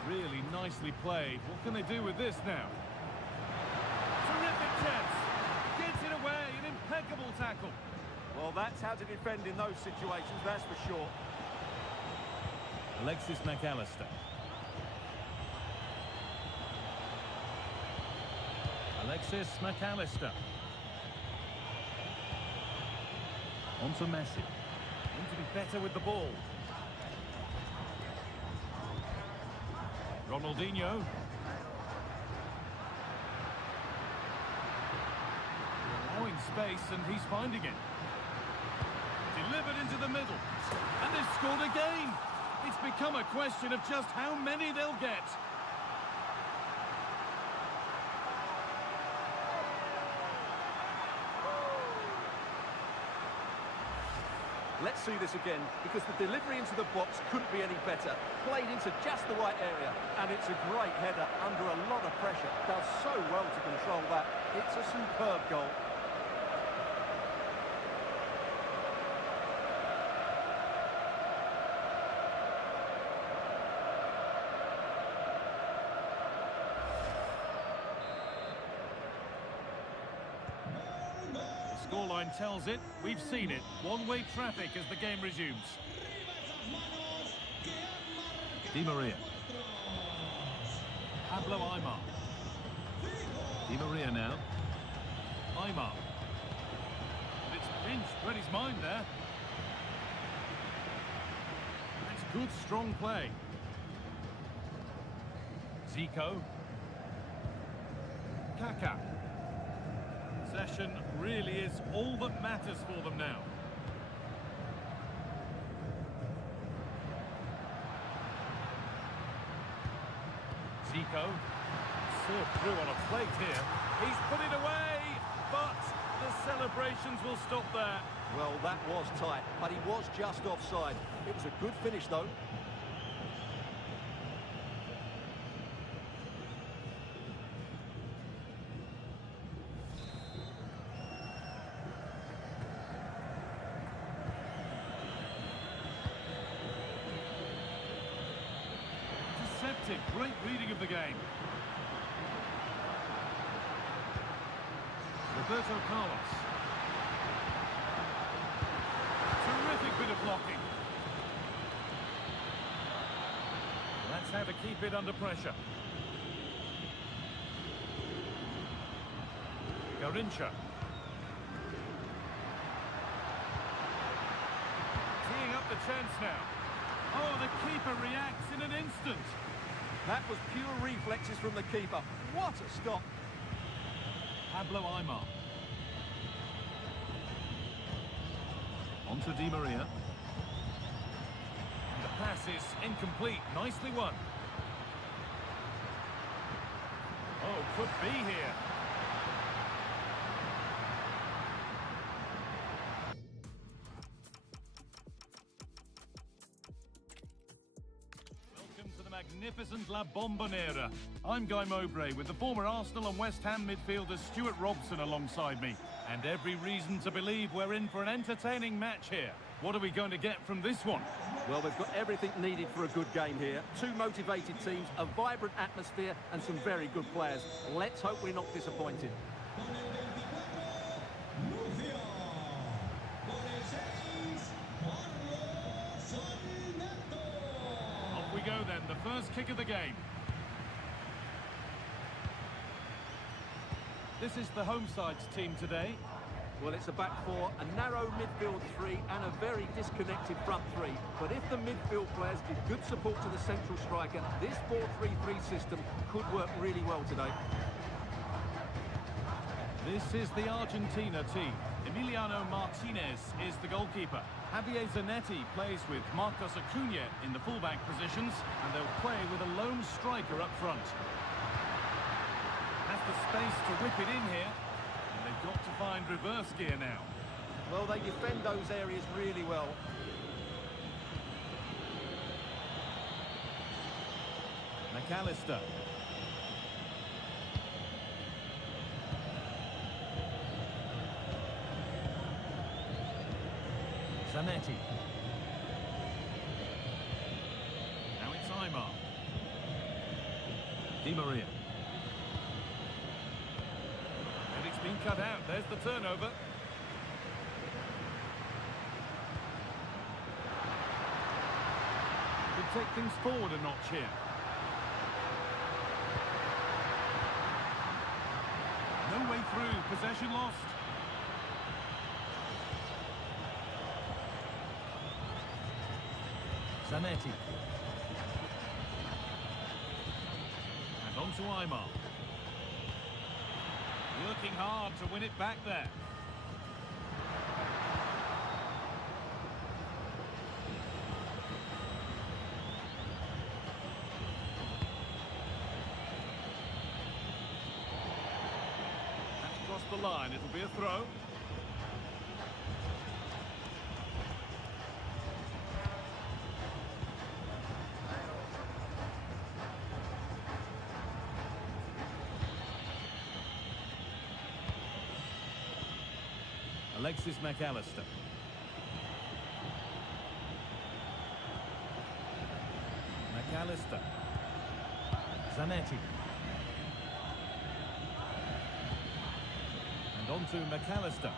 Really nicely played. What can they do with this now? Terrific chance. Gets it away. An impeccable tackle. Well, that's how to defend in those situations, that's for sure. Alexis McAllister. Alexis McAllister. On to Messi. Need to be better with the ball. Ronaldinho. Allowing space and he's finding it. Delivered into the middle. And they've scored again. It's become a question of just how many they'll get. Let's see this again, because the delivery into the box couldn't be any better. Played into just the right area, and it's a great header under a lot of pressure. Does so well to control that. It's a superb goal. Scoreline tells it, we've seen it. One-way traffic as the game resumes. Di Maria. Pablo Aimar. Di Maria now. Aimar. And it's pinched, read his mind there. That's good, strong play. Zico. Kaká. Possession really is all that matters for them now. Zico. Served through on a plate here. He's put it away, but the celebrations will stop there. Well, that was tight, but he was just offside. It was a good finish, though. Great reading of the game. Roberto Carlos. Terrific bit of blocking. That's how to keep it under pressure. Garrincha. Teeing up the chance now. Oh, the keeper reacts in an instant. That was pure reflexes from the keeper. What a stop. Pablo Aimar. On to Di Maria. And the pass is incomplete. Nicely won. Oh, could be here. Magnificent La Bombonera. I'm Guy Mowbray with the former Arsenal and West Ham midfielder Stuart Robson alongside me. And every reason to believe we're in for an entertaining match here. What are we going to get from this one? Well, they've got everything needed for a good game here. Two motivated teams, a vibrant atmosphere and some very good players. Let's hope we're not disappointed. kick of the game. This is the home side's team today. Well, it's a back four, a narrow midfield three and a very disconnected front three. But if the midfield players give good support to the central striker, this 4-3-3 system could work really well today. This is the Argentina team. Emiliano Martinez is the goalkeeper. Javier Zanetti plays with Marcos Acuna in the fullback positions, and they'll play with a lone striker up front. Has the space to whip it in here, and they've got to find reverse gear now. Well, they defend those areas really well. McAllister. Zanetti. Now it's Aymar. Di Maria. And it's been cut out. There's the turnover. Could take things forward a notch here. No way through. Possession lost. Zanetti. And on to Aymar. Working hard to win it back there. That's crossed the line. It'll be a throw. Alexis McAllister. McAllister. Zanetti. And on to McAllister.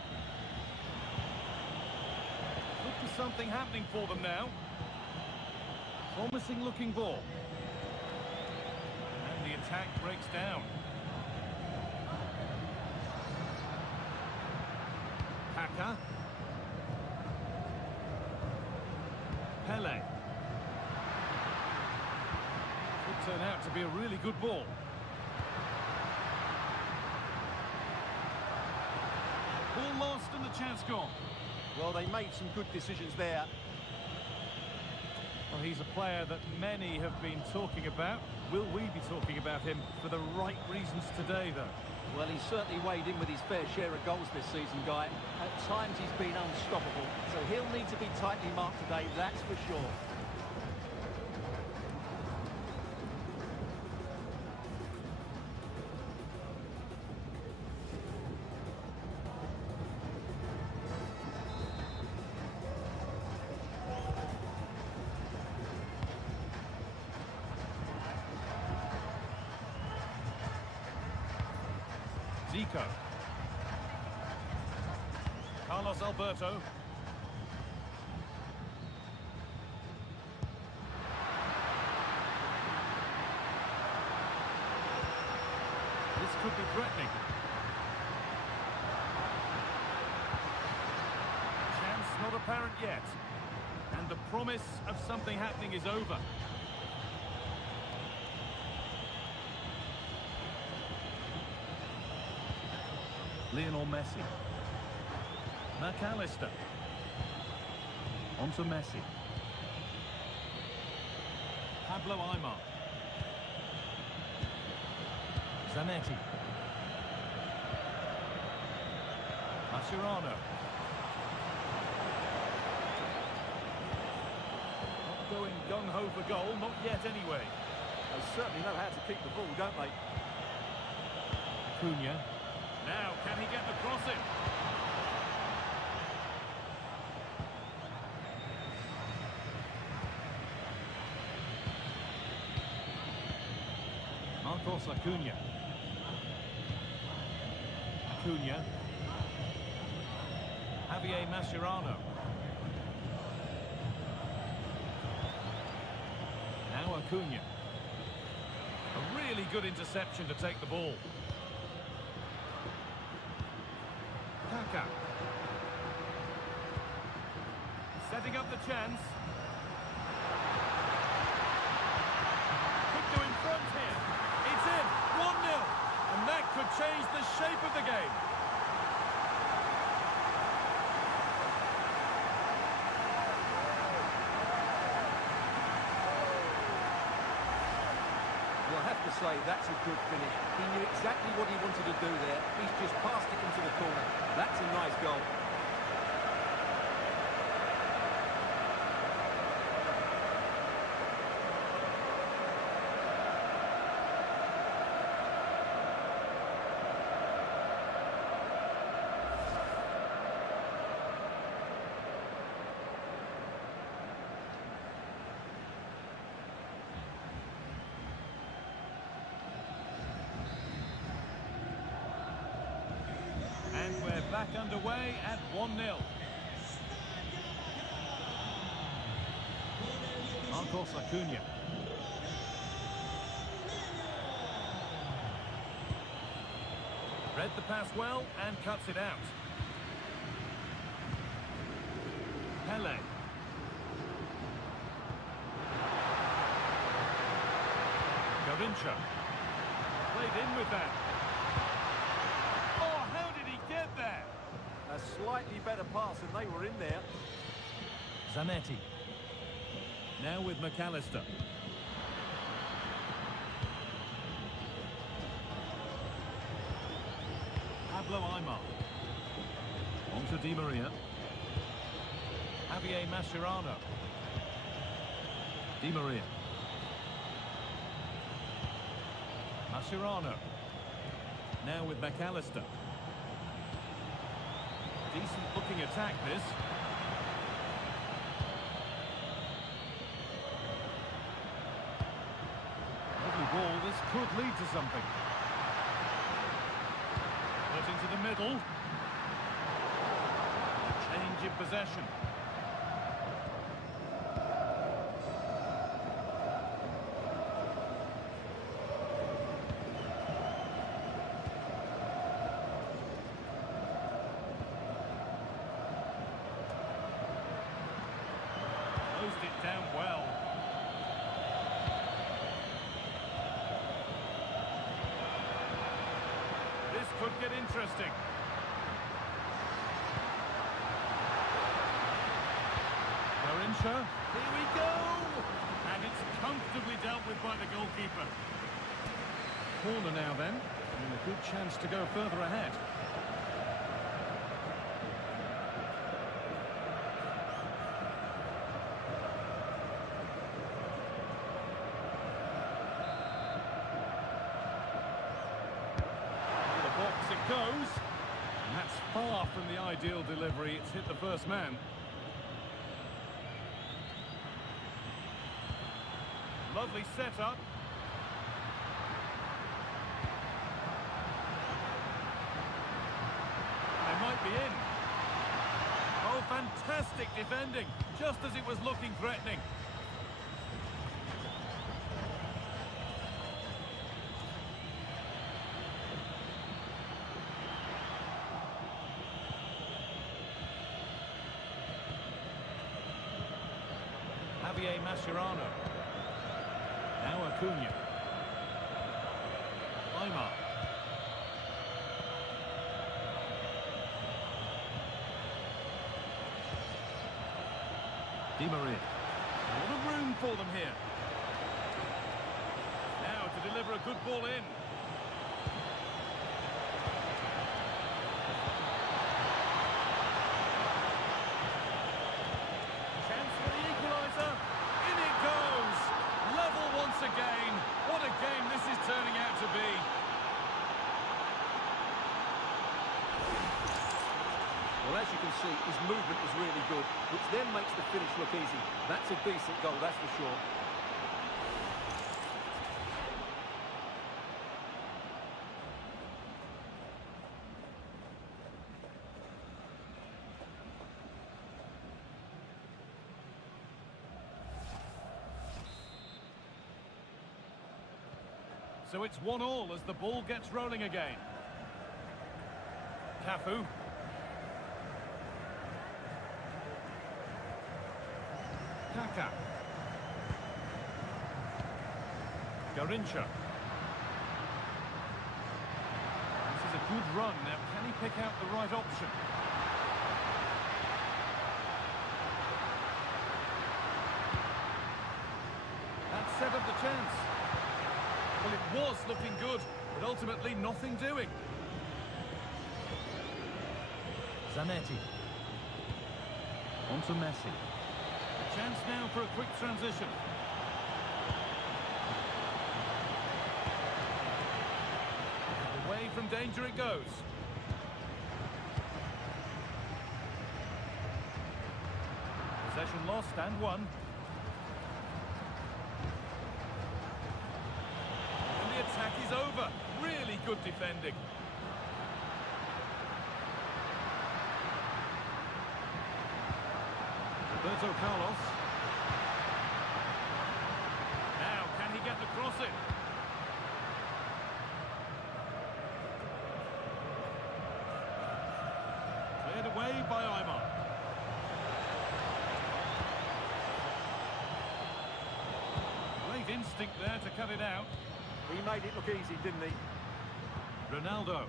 Could be something happening for them now. Promising looking ball. And the attack breaks down. Paca. Pele. Could turn out to be a really good ball. Ball lost and the chance gone. Well, they made some good decisions there. Well, he's a player that many have been talking about. Will we be talking about him for the right reasons today, though? Well, he's certainly weighed in with his fair share of goals this season, Guy. At times he's been unstoppable, so he'll need to be tightly marked today, that's for sure. Zico. Carlos Alberto. This could be threatening. Chance not apparent yet. And the promise of something happening is over. Lionel Messi. McAllister. On to Messi. Pablo Aymar. Zanetti. Mascherano. Not going gung-ho for goal, not yet anyway. They certainly know how to keep the ball, don't they? Acuna. Now, can he get the crossing? Marcos Acuna. Acuna. Javier Mascherano. Now Acuna. A really good interception to take the ball. Kaka. Setting up the chance. Could go in front here. It's in. 1-0. And that could change the shape of the game. Well, I have to say, that's a good finish. He knew exactly what he wanted to do there. He's just passed it into the corner. That's a nice goal. And we're back underway at 1-0. Marcos Acuna. Read the pass well and cuts it out. Pele. Garincha. Played in with that. Oh, how did he get there? A slightly better pass and they were in there. Zanetti. Now with McAllister. Pablo Aimar. On to Di Maria. Javier Mascherano. Di Maria. Mascherano. Now with McAllister. Decent looking attack this. Lovely ball, this could lead to something. Put into the middle. Change in possession. Closed it down well. This could get interesting. Garincha, here we go! And it's comfortably dealt with by the goalkeeper. Corner now then, and a good chance to go further ahead. It goes, and that's far from the ideal delivery. It's hit the first man. Lovely setup. They might be in. Oh, fantastic defending, just as it was looking threatening. Javier Mascherano. Now Acuna. Aimar. Di Maria. A lot of room for them here. Now to deliver a good ball in. Again, what a game this is turning out to be. Well, as you can see, his movement is really good, which then makes the finish look easy. That's a decent goal, that's for sure. So it's 1-1 as the ball gets rolling again. Cafu. Kaka. Garincha. This is a good run. Now, can he pick out the right option? That set up the chance. Well, it was looking good, but ultimately nothing doing. Zanetti. On to Messi. A chance now for a quick transition. Away from danger it goes. Possession lost and won. And the attack is over. Really good defending. Roberto Carlos. Now, can he get the cross in? Cleared away by Aymar. Great instinct there to cut it out. He made it look easy, didn't he? Ronaldo.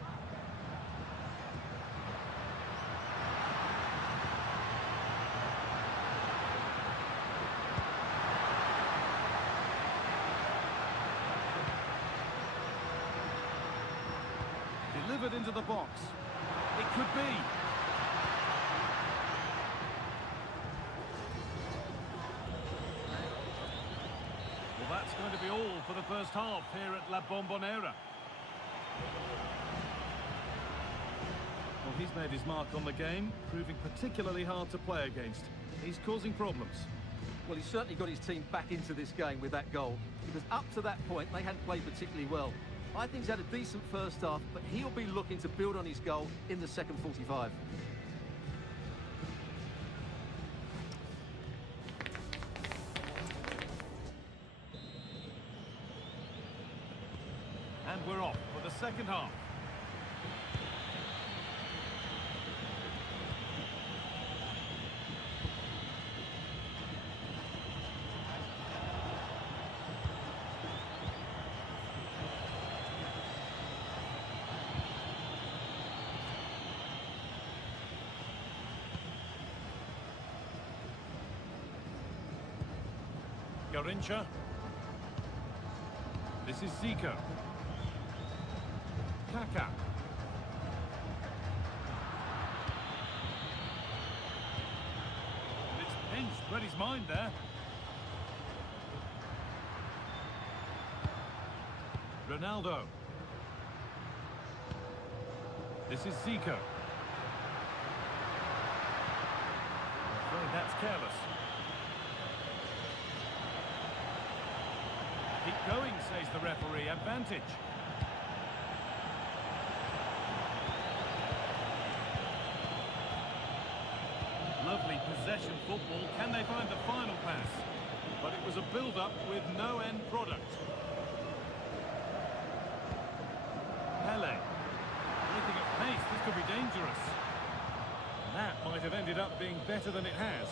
Delivered into the box. It could be. Well, that's going to be all for the first half here at La Bombonera. Well, he's made his mark on the game, proving particularly hard to play against. He's causing problems. Well, he's certainly got his team back into this game with that goal, because up to that point, they hadn't played particularly well. I think he's had a decent first half, but he'll be looking to build on his goal in the second 45. And we're off for the second half. Garincha. This is Zico. Kaka. And it's pinched, read his mind there. Ronaldo. This is Zico. I'm afraid that's careless. Keep going, says the referee. Advantage. Lovely possession football. Can they find the final pass? But it was a build-up with no end product. Pele. Looking at pace, this could be dangerous. That might have ended up being better than it has.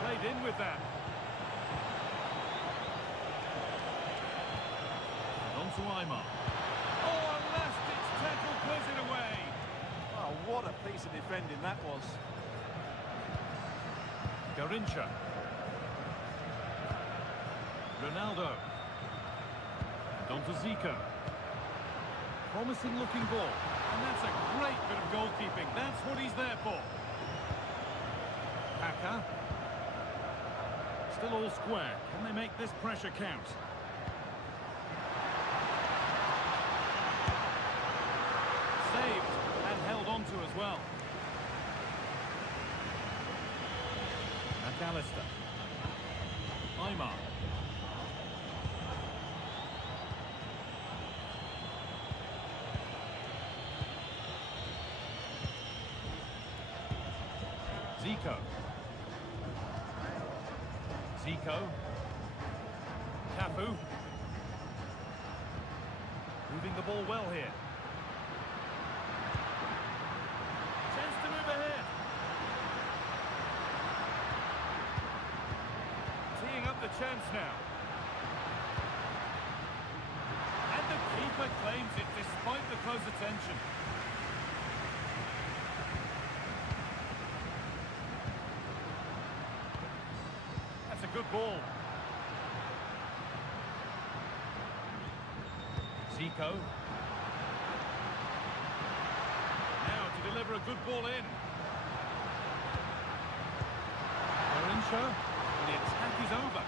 Played in with that. And on to Aymar. Oh, a last-ditch tackle clears it away. Oh, what a piece of defending that was. Garincha. Ronaldo. And on to Zico. Promising looking ball. And that's a great bit of goalkeeping. That's what he's there for. Kaka. Still all square. Can they make this pressure count? Saved and held on to as well. McAllister. Aymar. Zico. Zico. Cafu. Moving the ball well here. Chance to move ahead. Teeing up the chance now. And the keeper claims it despite the close attention. That's a good ball. Zico. Now to deliver a good ball in. Garrincha. And the attack is over.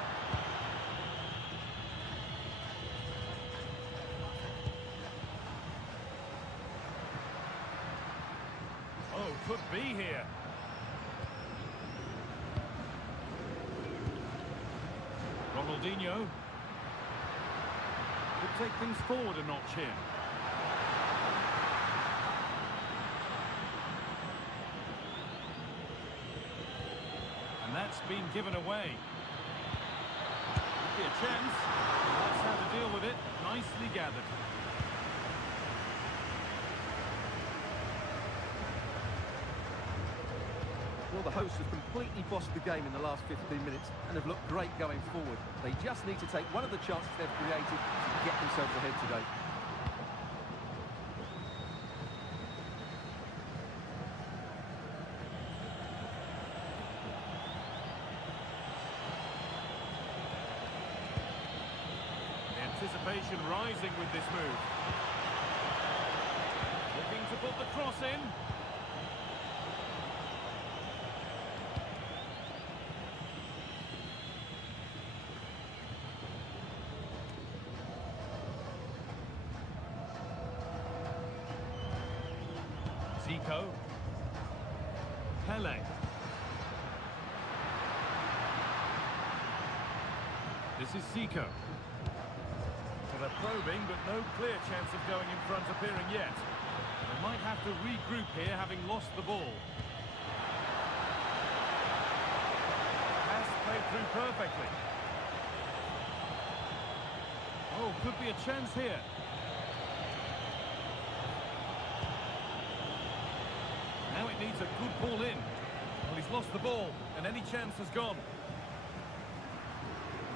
Oh, could be here. Ronaldinho. Could take things forward a notch here. And that's been given away. Could be a chance. That's how to deal with it. Nicely gathered. Well, the hosts have completely bossed the game in the last 15 minutes and have looked great going forward. They just need to take one of the chances they've created to get themselves ahead today. The anticipation rising with this move. Looking to put the cross in. Zico. Pele. This is Zico. Well, they're probing, but no clear chance of going in front appearing yet. They might have to regroup here, having lost the ball. Pass played through perfectly. Oh, could be a chance here. Now it needs a good ball in. Well, he's lost the ball, and any chance has gone.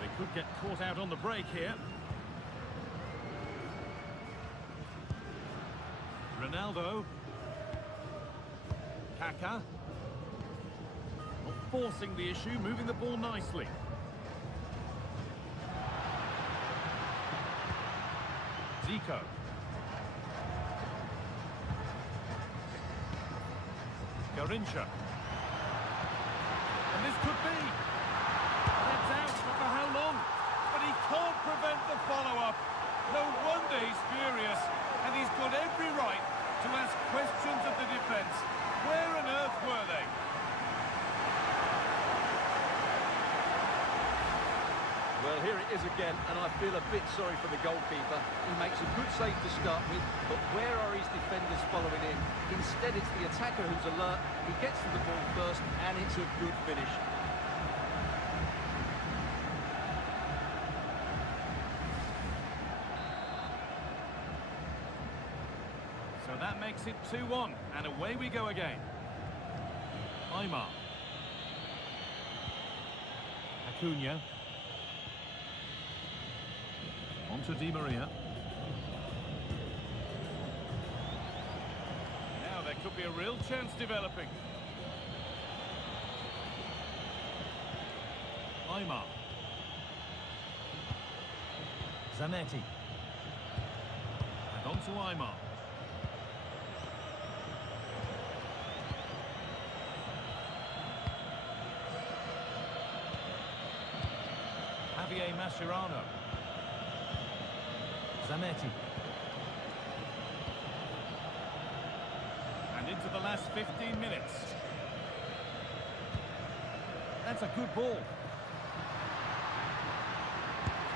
They could get caught out on the break here. Ronaldo. Kaká. Not forcing the issue, moving the ball nicely. Zico. Garrincha. And this could be. Heads out, but for how long? But he can't prevent the follow-up. No wonder he's furious. And he's got every right to ask questions of the defence. Where on earth were they? Well, here it is again, and I feel a bit sorry for the goalkeeper. He makes a good save to start with, but where are his defenders following in? Instead, it's the attacker who's alert. He gets to the ball first, and it's a good finish. So that makes it 2-1, and away we go again. Aymar. Acuna. On to Di Maria. Now there could be a real chance developing. Aymar. Zanetti. And on to Aymar. Javier Mascherano. Zanetti. And into the last 15 minutes. That's a good ball.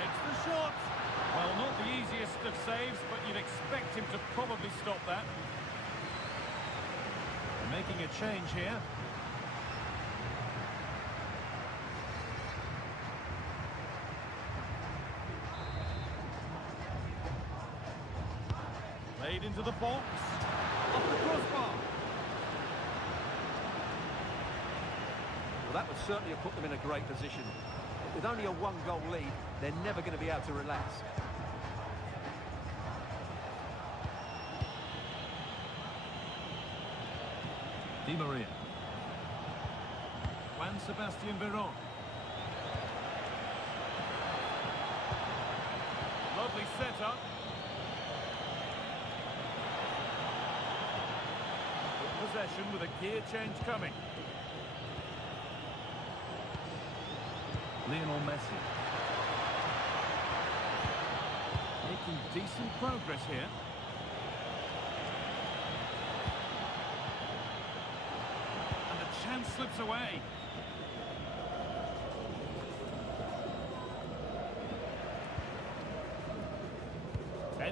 Takes the shot. Well, not the easiest of saves, but you'd expect him to probably stop that. Making a change here. Played into the box. Off the crossbar. Well, that would certainly have put them in a great position. But with only a one-goal lead, they're never going to be able to relax. Di Maria. Juan Sebastian Veron. Lovely setup. Possession with a gear change coming. Lionel Messi. Making decent progress here. And the chance slips away.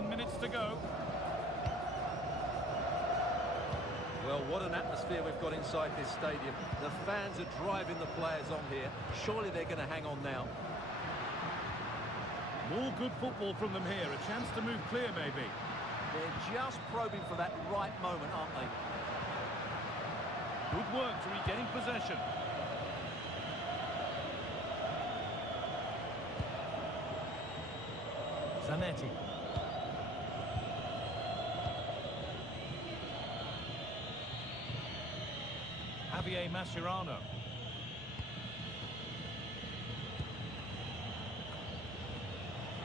Minutes to go. Well, what an atmosphere we've got inside this stadium. The fans are driving the players on here. Surely they're going to hang on now. More good football from them here. A chance to move clear, maybe. They're just probing for that right moment, aren't they? Good work to regain possession. Zanetti. Javier Mascherano.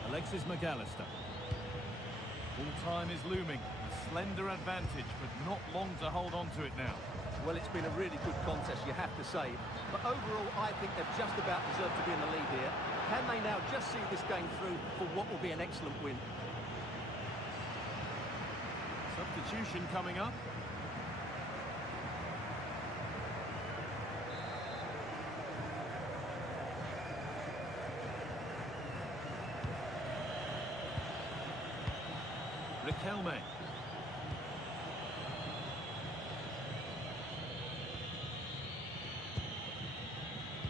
Alexis McAllister. Full time is looming. A slender advantage, but not long to hold on to it now. Well, it's been a really good contest, you have to say. But overall, I think they've just about deserved to be in the lead here. Can they now just see this game through for what will be an excellent win? Substitution coming up. Riquelme.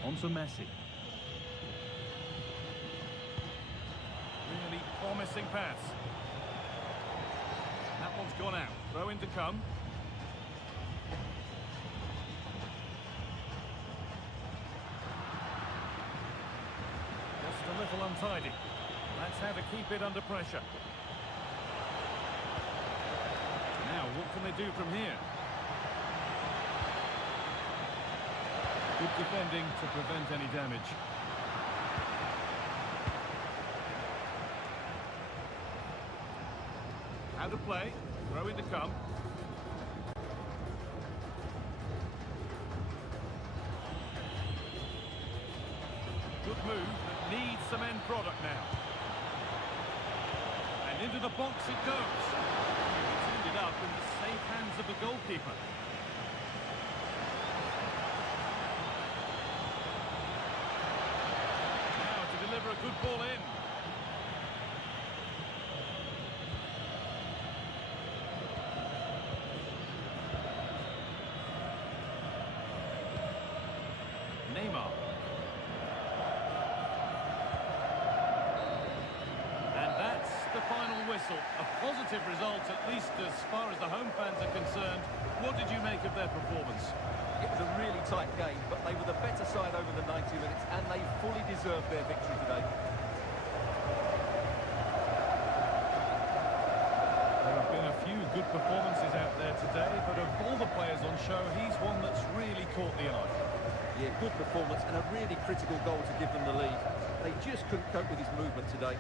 On to Messi. Really promising pass. That one's gone out. Throw in to come. Just a little untidy. That's how to keep it under pressure. Now, what can they do from here? Good defending to prevent any damage. How to play. Throw in to come. Good move that needs some end product now. And into the box it goes. It's ended up in the safe hands of the goalkeeper. Now to deliver a good ball in. Neymar. And that's the final whistle. A positive result, at least as far as the home fans are concerned. What did you make of their performance? It was a really tight game, but they were the better side over the 90 minutes, and they fully deserved their victory today. There have been a few good performances out there today, but of all the players on show, he's one that's really caught the eye. Yeah, good performance and a really critical goal to give them the lead. They just couldn't cope with his movement today.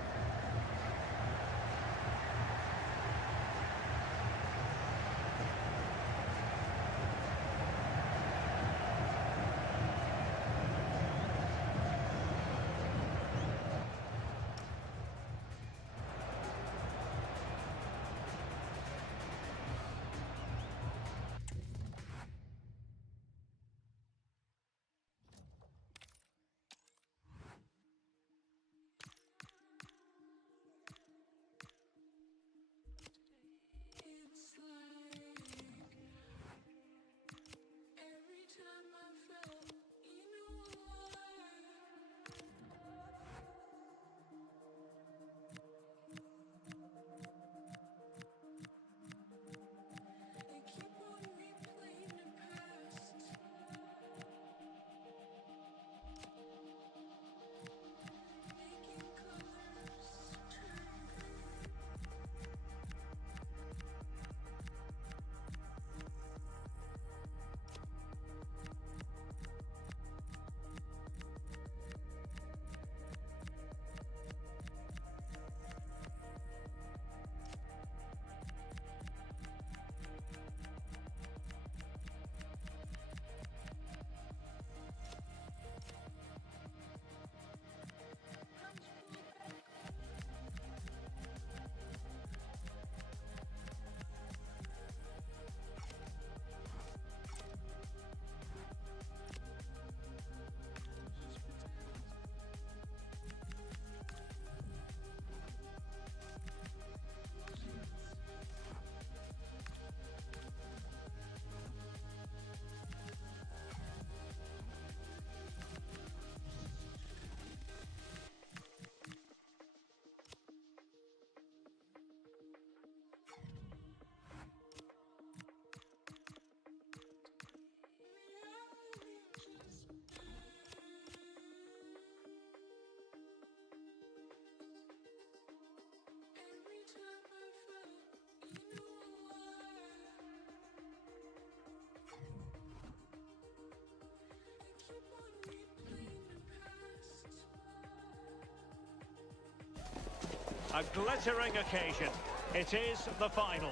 A glittering occasion. It is the final,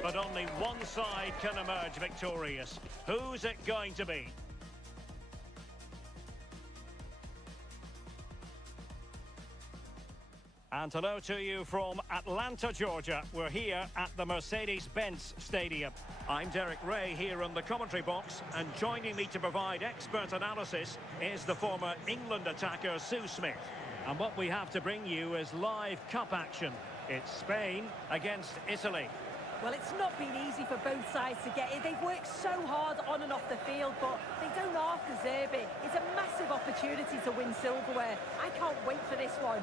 but only one side can emerge victorious. Who's it going to be? And hello to you from Atlanta, Georgia. We're here at the Mercedes-Benz Stadium. I'm Derek Ray here in the commentary box, and joining me to provide expert analysis is the former England attacker Sue Smith. And what we have to bring you is live cup action. It's Spain against Italy. Well, it's not been easy for both sides to get it. They've worked so hard on and off the field, but they don't half deserve it. It's a massive opportunity to win silverware. I can't wait for this one.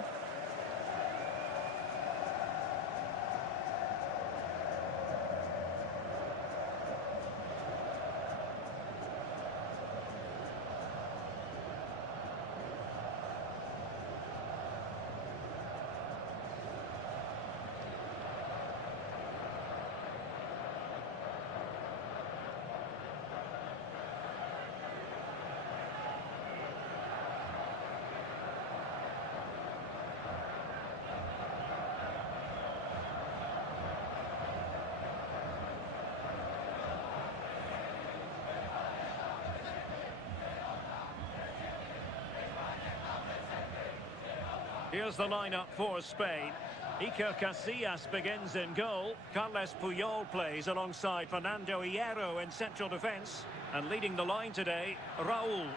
Here's the lineup for Spain. Iker Casillas begins in goal. Carles Puyol plays alongside Fernando Hierro in central defence. And leading the line today, Raúl.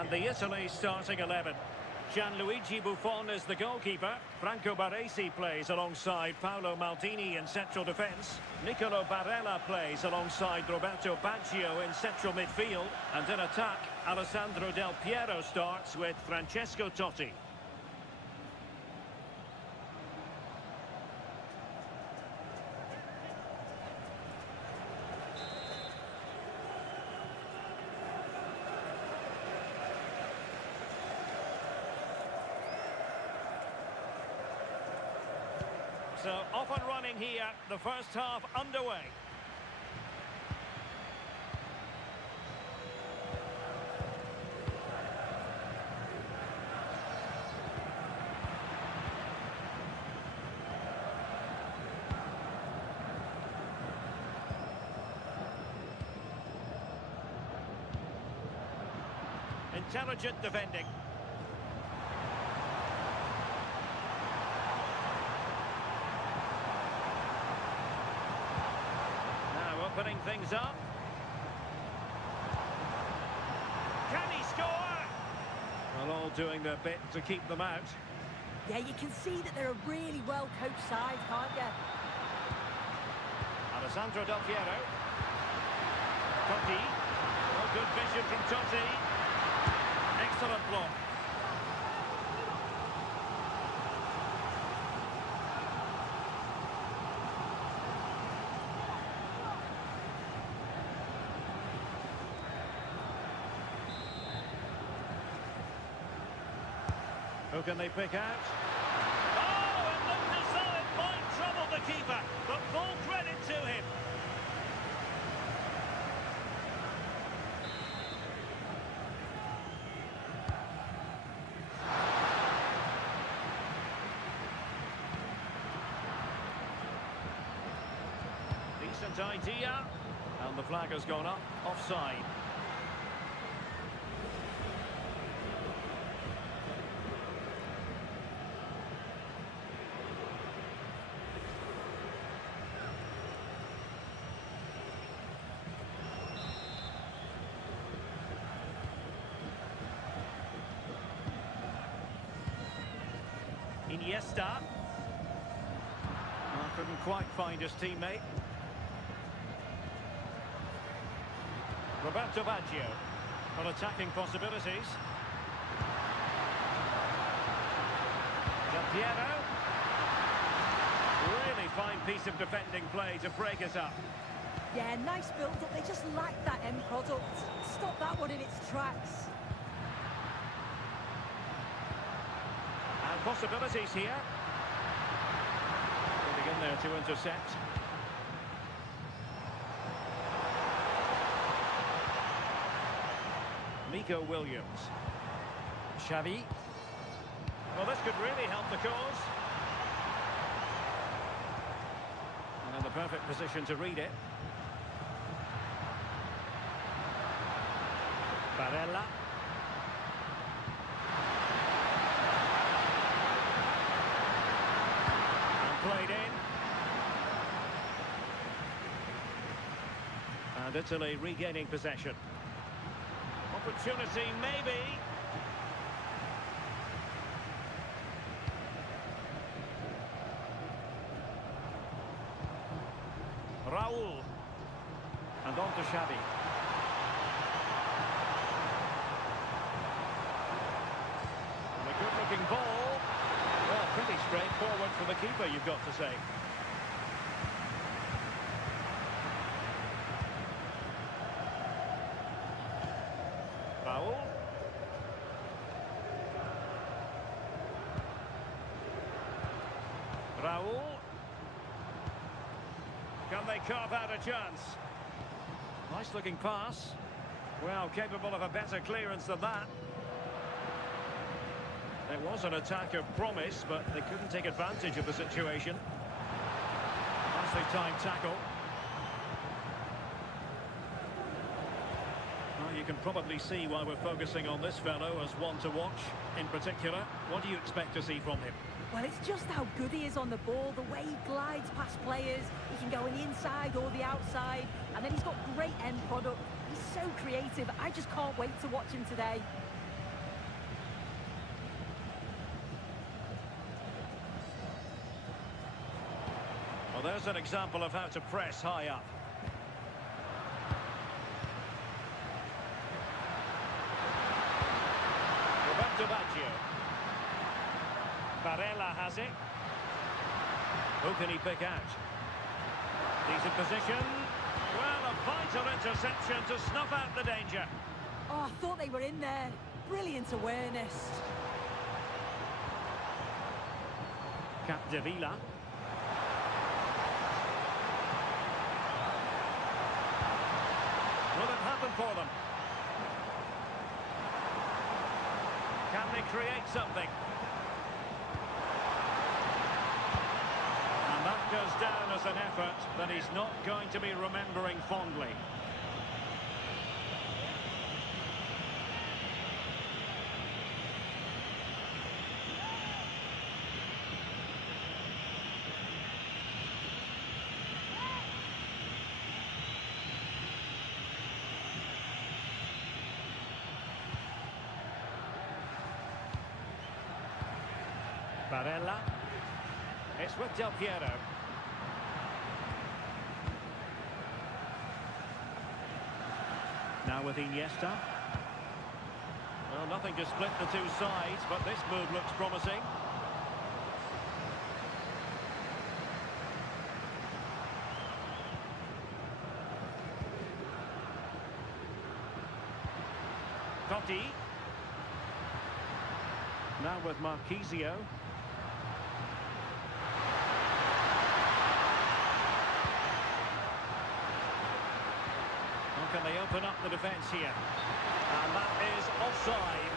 And the Italy starting 11. Gianluigi Buffon is the goalkeeper. Franco Baresi plays alongside Paolo Maldini in central defence. Nicolo Barella plays alongside Roberto Baggio in central midfield. And in attack, Alessandro Del Piero starts with Francesco Totti. So off and running here, the first half underway. Intelligent defending. Opening things up. Can he score? Well, all doing their bit to keep them out. Yeah, you can see that they're a really well-coached side, can't you? Alessandro Del Piero. Totti. Oh, good vision from Totti. Excellent block. Who can they pick out? Oh, it looked as though it might trouble the keeper, but full credit to him. Decent idea, and the flag has gone up, offside. Iniesta. Well, couldn't quite find his teammate. Roberto Baggio. Well, attacking possibilities. Del Piero. Really fine piece of defending play to break it up. Yeah, nice build-up. They just lack that end product. Stop that one in its tracks. And possibilities here. Getting in there to intercept. Nico Williams. Xavi. Well, this could really help the cause. And the perfect position to read it. Barella. And played in. And Italy regaining possession. Opportunity, maybe. Raul. And on to Xavi. And a good-looking ball. Well, pretty straightforward for the keeper, you've got to say. Raul. Raul. Can they carve out a chance? Nice looking pass. Well, capable of a better clearance than that. There was an attack of promise, but they couldn't take advantage of the situation. Nicely timed tackle. Well, you can probably see why we're focusing on this fellow as one to watch. In particular, what do you expect to see from him? Well, it's just how good he is on the ball, the way he glides past players. He can go on the inside or the outside, and then he's got great end product. He's so creative. I just can't wait to watch him today. Well, there's an example of how to press high up. Roberto Baggio. Barella has it. Who can he pick out? Decent position. Well, a vital interception to snuff out the danger. Oh, I thought they were in there. Brilliant awareness. Capdevila. Will it happen for them? Can they create something? And that goes down as an effort that he's not going to be remembering fondly. Barella. It's with Del Piero. Now with Iniesta. Well, nothing to split the two sides, but this move looks promising. Totti. Now with Marquisio. Can they open up the defence here? And that is offside.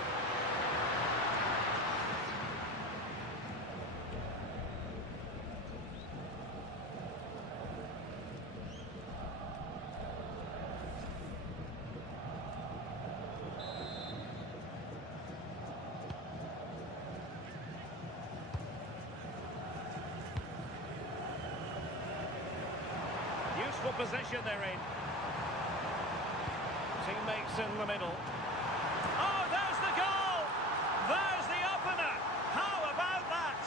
Useful position they're in. Teammates in the middle. Oh, there's the goal! There's the opener! How about that?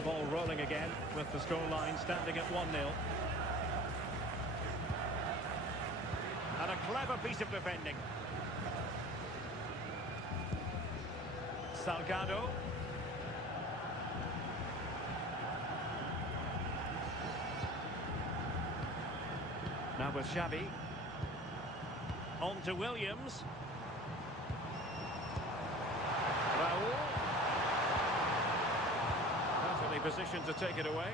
the ball rolling again with the scoreline standing at 1-0. And a clever piece of defending. Salgado. Now with Xavi. On to Williams. Raul. Perfectly positioned to take it away.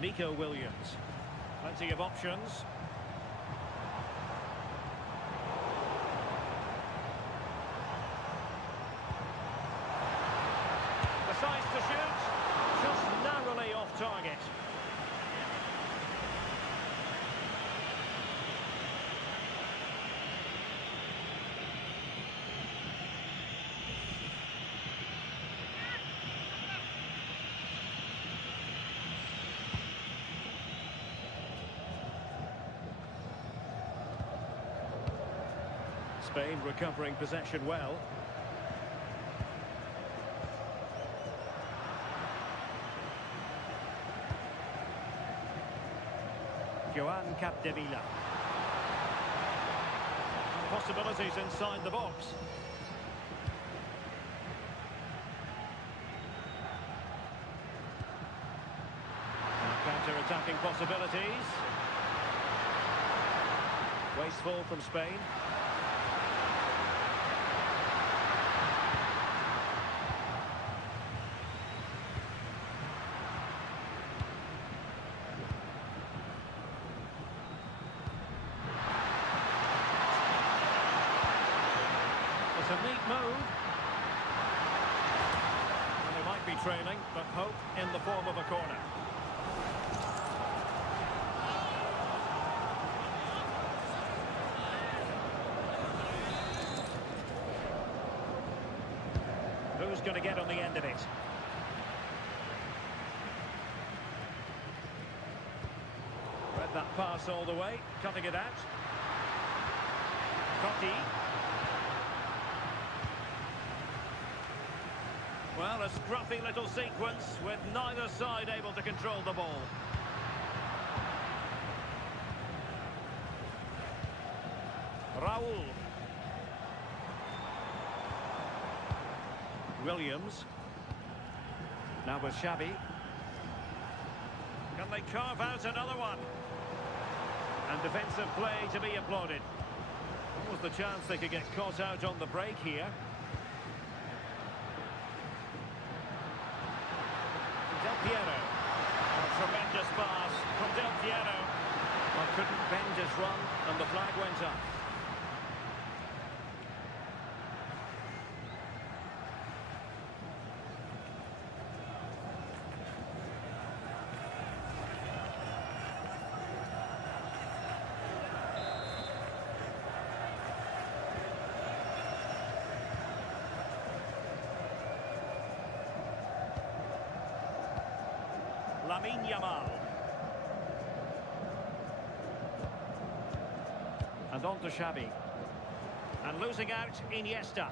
Nico Williams. Plenty of options. Decides to shoot. Just narrowly off target. Spain recovering possession well. Joan Capdevila. Possibilities inside the box. Counter-attacking possibilities. Wasteful from Spain. It's a neat move. And they might be trailing, but hope in the form of a corner. Who's going to get on the end of it? Read that pass all the way, cutting it out. Totti. Well, a scruffy little sequence with neither side able to control the ball. Raul. Williams. Now with Xavi. Can they carve out another one? And defensive play to be applauded. What was the chance they could get caught out on the break here? Del Piero. A tremendous pass from Del Piero. Well, couldn't bend his run and the flag went up. Lamine Yamal. And on to Xavi. And losing out, Iniesta.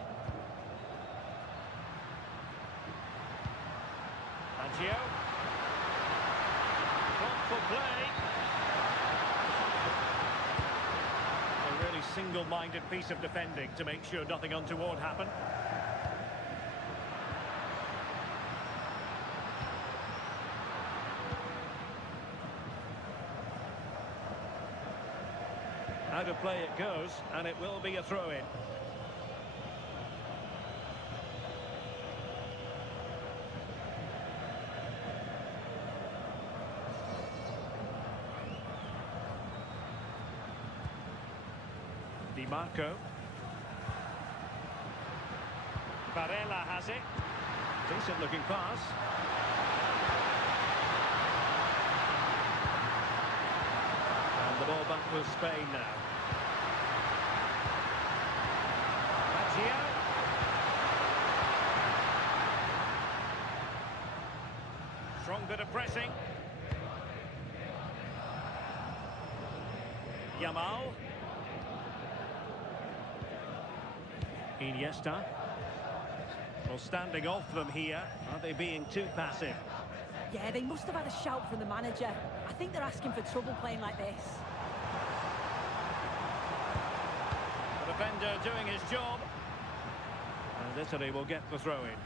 Angio. Thoughtful play. A really single-minded piece of defending to make sure nothing untoward happened. Out of play it goes, and it will be a throw-in. Di Marco. Varela has it. Decent looking pass. And the ball back with Spain now. Strong bit of pressing. Yamal. Iniesta. Well, standing off them here. Are they being too passive? Yeah, they must have had a shout from the manager. I think they're asking for trouble playing like this. The defender doing his job. And Italy will get the throw-in.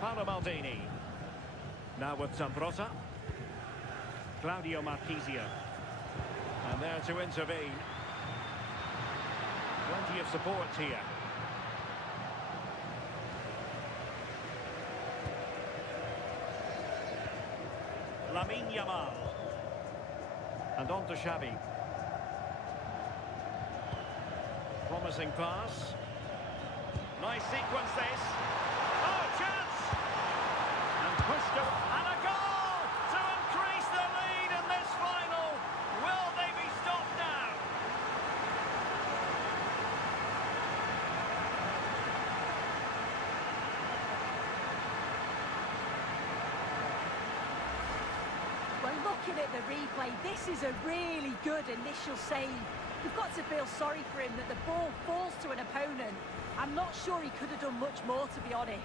Paolo Maldini. Now with Zambrotta. Claudio Marchisio. And there to intervene. Plenty of support here. Lamine Yamal. And on to Xavi. Promising pass. Nice sequence this. Oh, chance! And pushed up. And a goal to increase the lead in this final. Will they be stopped now? When looking at the replay, this is a really good initial save. You've got to feel sorry for him that the ball falls to an opponent. I'm not sure he could have done much more, to be honest.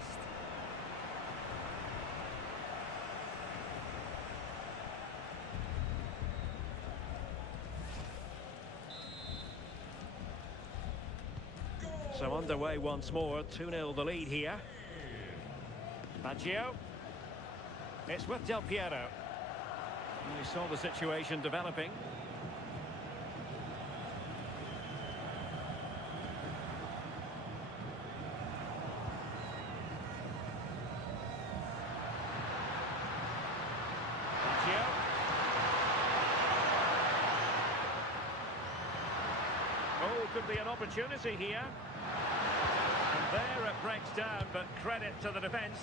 So underway once more, 2-0 the lead here. Baggio. It's with Del Piero. We saw the situation developing. Baggio. Oh, could be an opportunity here. And there it breaks down, but credit to the defence.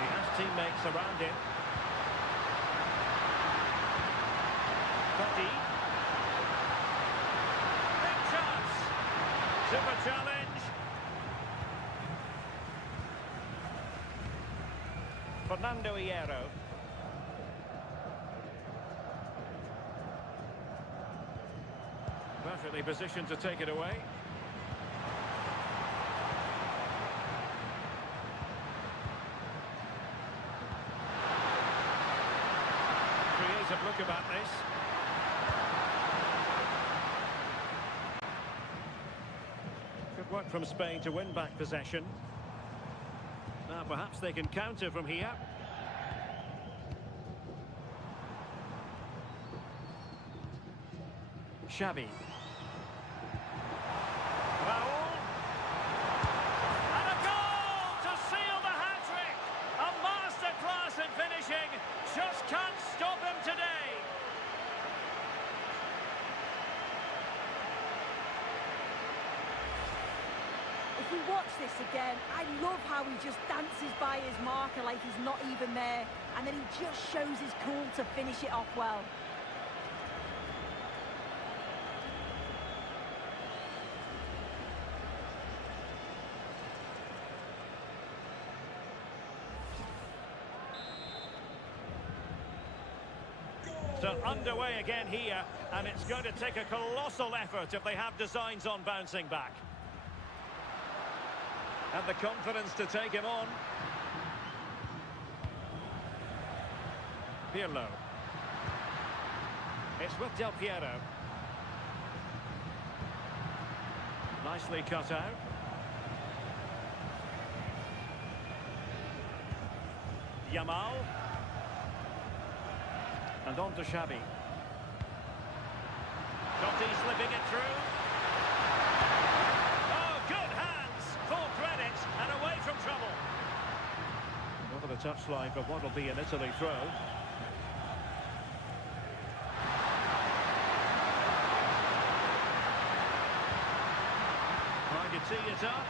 He has teammates around him. Totti. Big chance. Super challenge. Fernando Hierro. Perfectly positioned to take it away. Creative look about this. Good work from Spain to win back possession. Now perhaps they can counter from here. Xavi. Raul. And a goal to seal the hat-trick. A masterclass in finishing. Just can't stop him today. If we watch this again, I love how he just dances by his marker like he's not even there, and then he just shows his cool to finish it off well. So underway again here, and it's going to take a colossal effort if they have designs on bouncing back. And the confidence to take him on. Pirlo. It's with Del Piero. Nicely cut out. Yamal. And on to Xavi. Totti slipping it through. Oh, good hands. Full credit and away from trouble. Over the touchline for what will be an Italy throw. Trying to tee it up.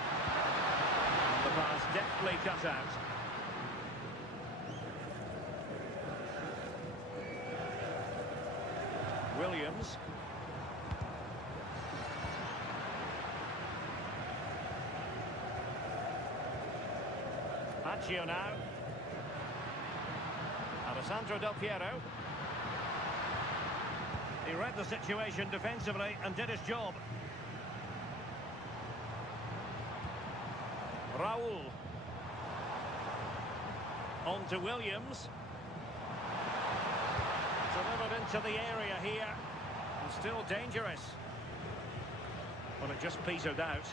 And the pass deftly cut out. Williams. Baggio now. Alessandro Del Piero. He read the situation defensively and did his job. Raul. On to Williams. Delivered into the area here. And still dangerous. But it just petered out.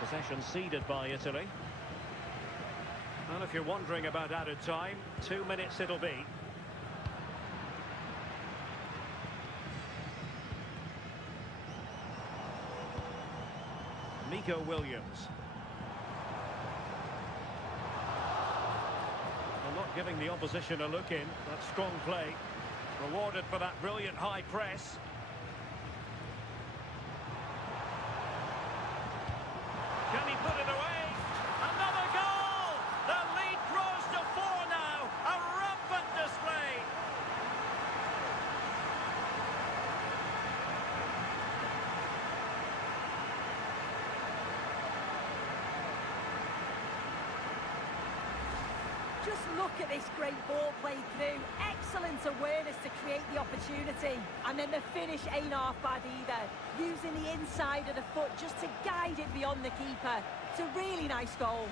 Possession ceded by Italy. And if you're wondering about added time, 2 minutes it'll be. Nico Williams. Well, not giving the opposition a look in. That's strong play. Rewarded for that brilliant high press. Can he put it away? Another goal! The lead grows to 4 now. A rampant display. Just look at this great ball played through. Excellent awareness to create the opportunity. And then the finish ain't half bad either. Using the inside of the foot just to guide it beyond the keeper. It's a really nice goal.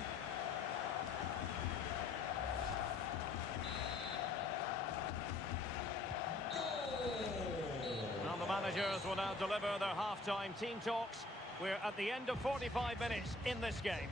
Well, the managers will now deliver their half-time team talks. We're at the end of 45 minutes in this game.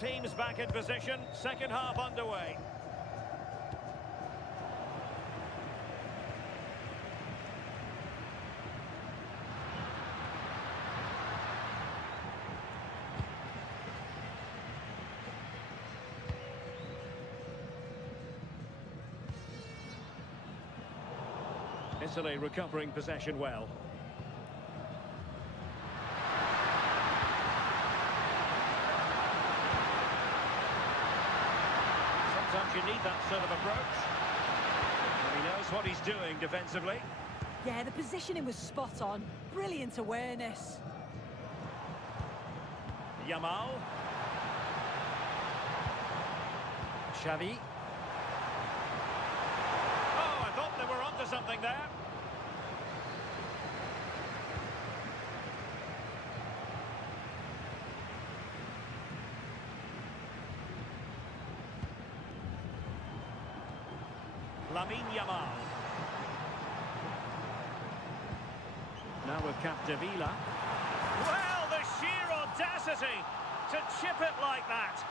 Teams back in position, second half underway. Italy recovering possession well. Sometimes you need that sort of approach. And he knows what he's doing defensively. Yeah, the positioning was spot on. Brilliant awareness. Yamal. Xavi. Oh, I thought they were onto something there. Lamine Yamal. Now with Capdevila. Well, the sheer audacity to chip it like that.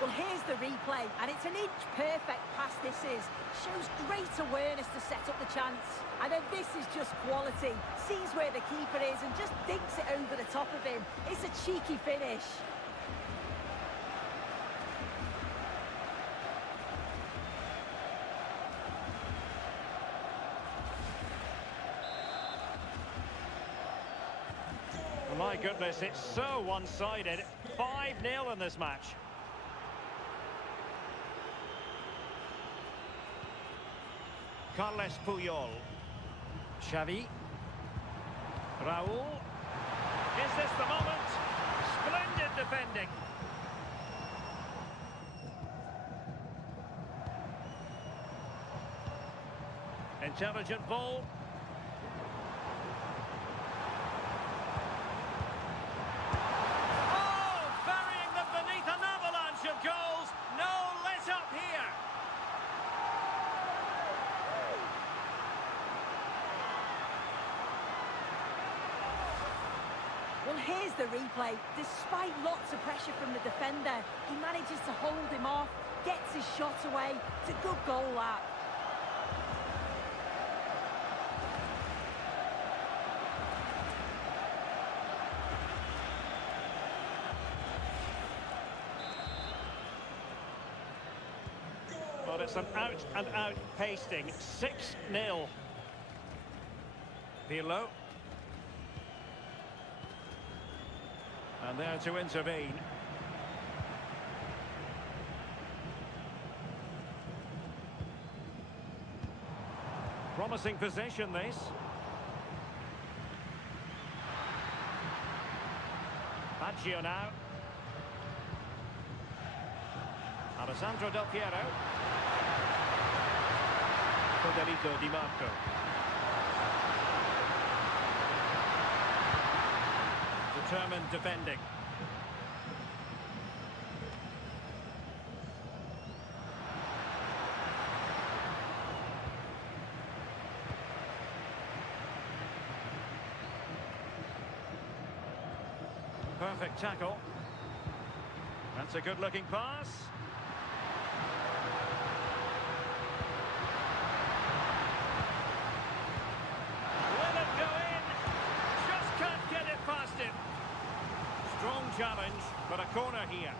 Well, here's the replay, and it's an inch-perfect pass this is. Shows great awareness to set up the chance. And then this is just quality. Sees where the keeper is and just dinks it over the top of him. It's a cheeky finish. Oh, my goodness, it's so one-sided. 5-0 in this match. Carles Puyol. Xavi. Raul. Is this the moment? Splendid defending. Intelligent ball. Oh, burying them beneath an avalanche of goals. No let up here. Well, here's the replay. Despite lots of pressure from the defender, he manages to hold him off, gets his shot away. It's a good goal, that. it's an out-and-out pasting. 6-0. Pirlo. And there to intervene. Promising possession, this. Baggio now. Alessandro Del Piero. Federico Di Marco. Determined defending. Perfect tackle. That's a good-looking pass. Will it go in? Just can't get it past him. Strong challenge, but a corner here.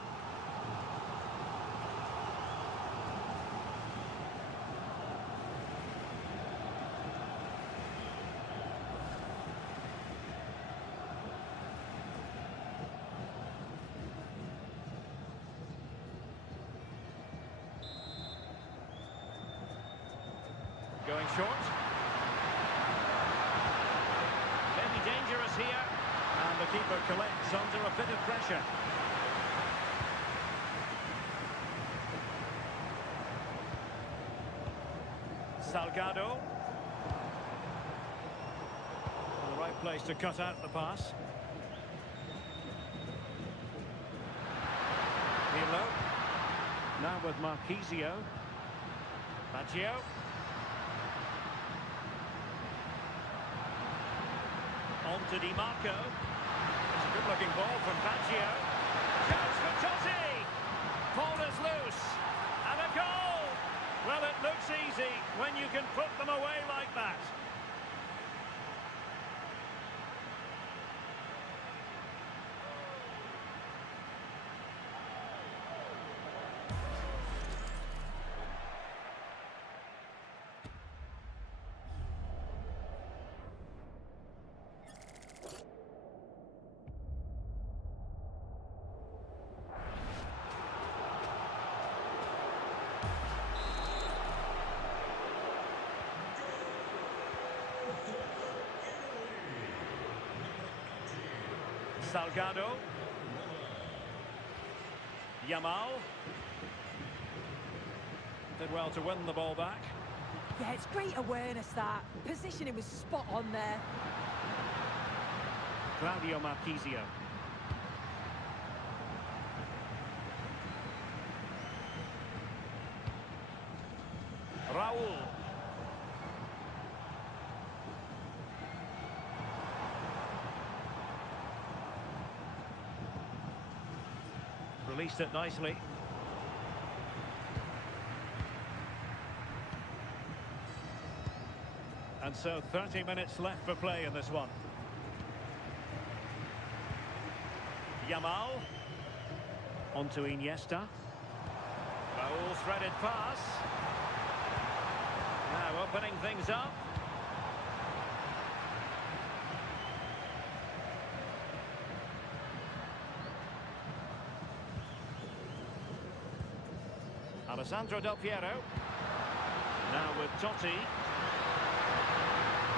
Going short. Maybe dangerous here. And the keeper collects under a bit of pressure. Salgado. The right place to cut out the pass. Pirlo. Now with Marquisio. Baggio. On to Di Marco. It's a good-looking ball from Baggio. Chance for Totti. Ball is loose. And a goal! Well, it looks easy when you can put them away like that. Salgado. Yamal. Did well to win the ball back. Yeah, it's great awareness, that. Positioning was spot on there. Claudio Marquisio. Raul. Released it nicely. And so 30 minutes left for play in this one. Yamal. On to Iniesta. Raul threaded pass. Now opening things up. Alessandro Del Piero. Now with Totti.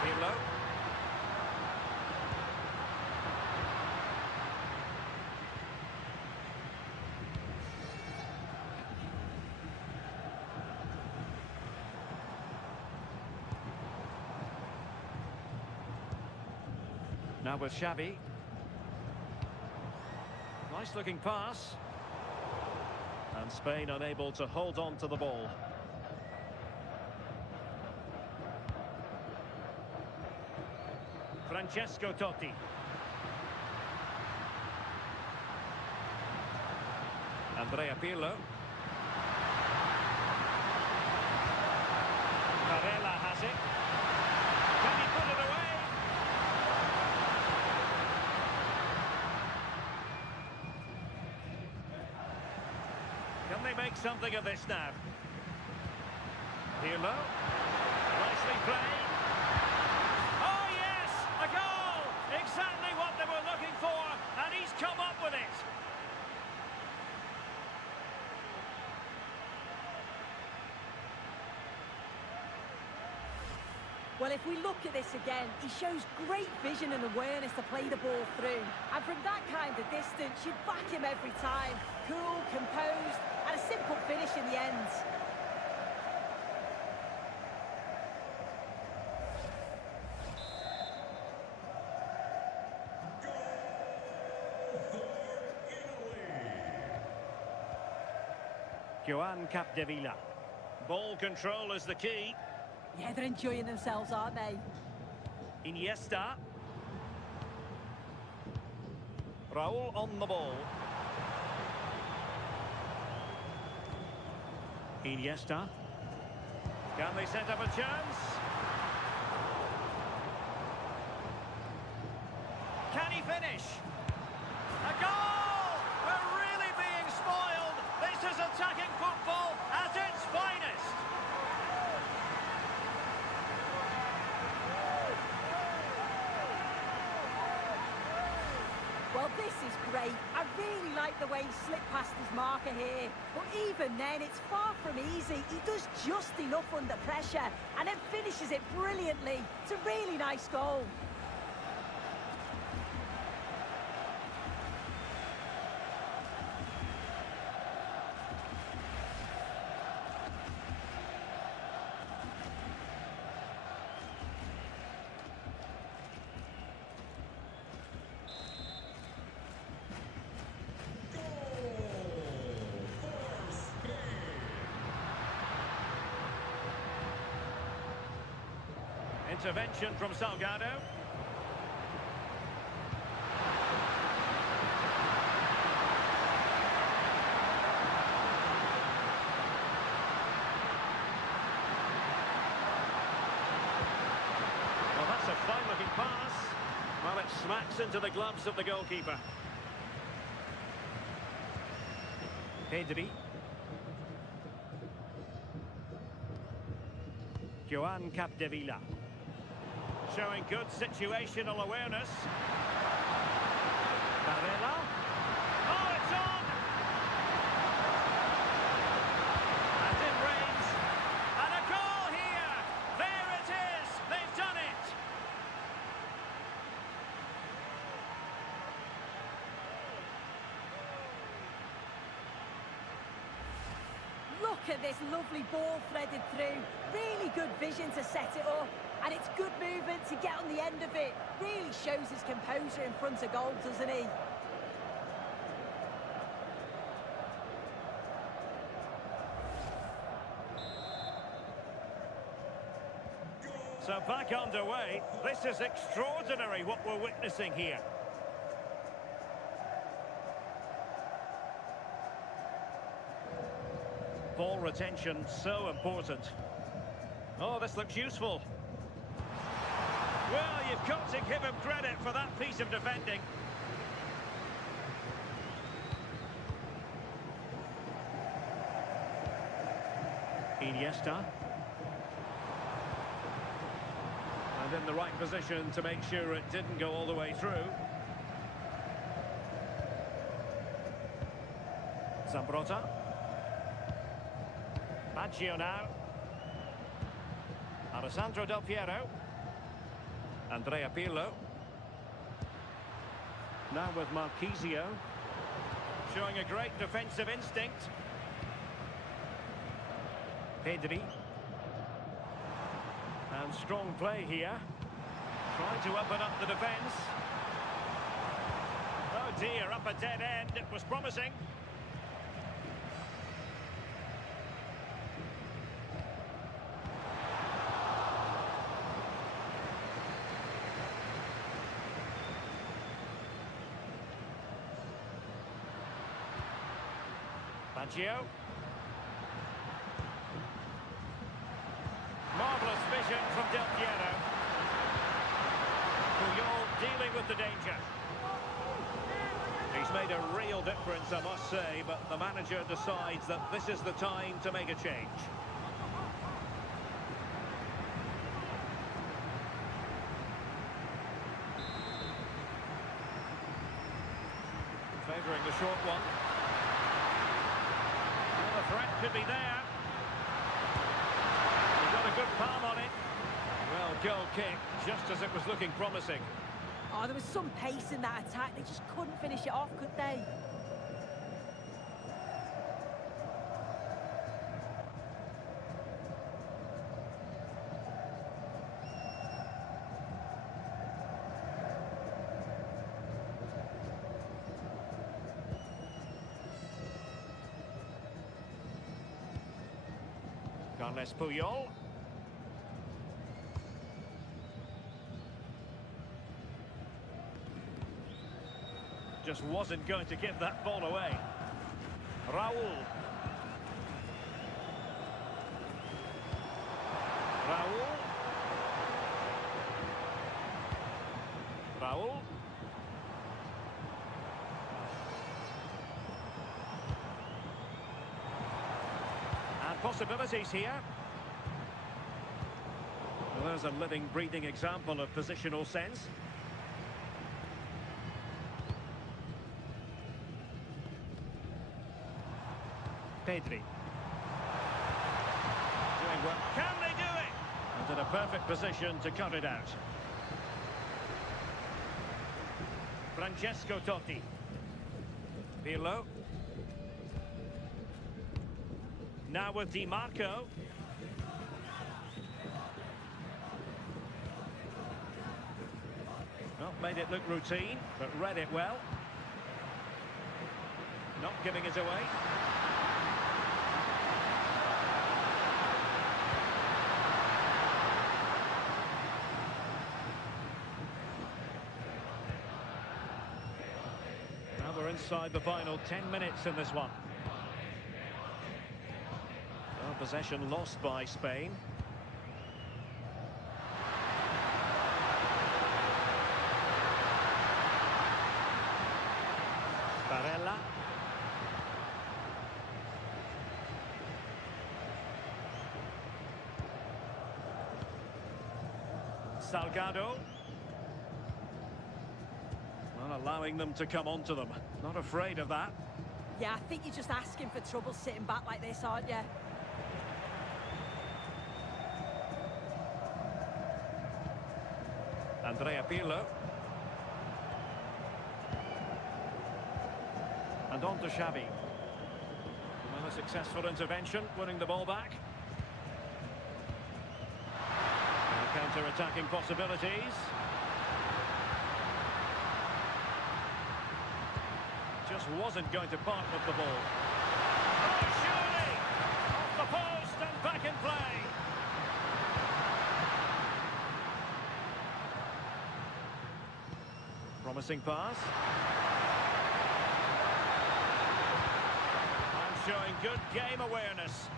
Pirlo. Now with Xavi. Nice looking pass. And Spain unable to hold on to the ball. Francesco Totti. Andrea Pirlo. Varela has it. Can he put it away? Can they make something of this now? Pirlo. Nicely played. Oh, yes! A goal! Exactly what they were looking for, and he's come up with it. Well, if we look at this again, he shows great vision and awareness to play the ball through. And from that kind of distance, you'd back him every time. Cool, composed, and a simple finish in the end. Joan Capdevila. Ball control is the key. Yeah, they're enjoying themselves, aren't they? Iniesta. Raul on the ball. Iniesta. Can they set up a chance? Can he finish? A goal! We're really being spoiled. This is attacking football at its finest. Well, this is great. I really like the way he slipped past his marker here. But even then, it's far from easy. He does just enough under pressure and then finishes it brilliantly. It's a really nice goal. Intervention from Salgado. Well, that's a fine-looking pass. Well, it smacks into the gloves of the goalkeeper. Pedri. Joan Capdevila. Showing good situational awareness. Barella. Oh, it's on! And in range. And a goal here! There it is! They've done it! Look at this lovely ball threaded through. Really good vision to set it up. And it's good movement to get on the end of it. Really shows his composure in front of goal, doesn't he? So back underway. This is extraordinary what we're witnessing here. Ball retention so important. Oh, this looks useful. Well, you've got to give him credit for that piece of defending. Iniesta. And in the right position to make sure it didn't go all the way through. Zambrotta. Baggio now. Alessandro Del Piero. Andrea Pirlo. Now with Marquisio. Showing a great defensive instinct. Pedri. And strong play here. Trying to open up the defence. Oh dear, up a dead end. It was promising. Baggio. Marvellous vision from Del Piero. Puyol dealing with the danger. He's made a real difference, I must say, but the manager decides that this is the time to make a change. countering the short one. Well, the threat could be there. He got a good palm on it. Well, goal kick, just as it was looking promising. Oh, there was some pace in that attack. They just couldn't finish it off, could they? Carles Puyol. Just wasn't going to give that ball away. Raul. Raul. Raul. And possibilities here. Well, there's a living, breathing example of positional sense. Pedri. Doing well. Can they do it? And in a perfect position to cut it out. Francesco Totti. Pirlo. Now with Di Marco. Well, made it look routine, but read it well. Not giving it away. Inside the final 10 minutes in this one. Well, possession lost by Spain. Barella. Salgado. Allowing them to come onto them. Not afraid of that. Yeah, I think you're just asking for trouble sitting back like this, aren't you? Andrea Pirlo. And on to Xavi. Well, a successful intervention, winning the ball back. Counter-attacking possibilities. Just wasn't going to part with the ball. Oh, surely! Off the post and back in play. Promising pass. And showing good game awareness.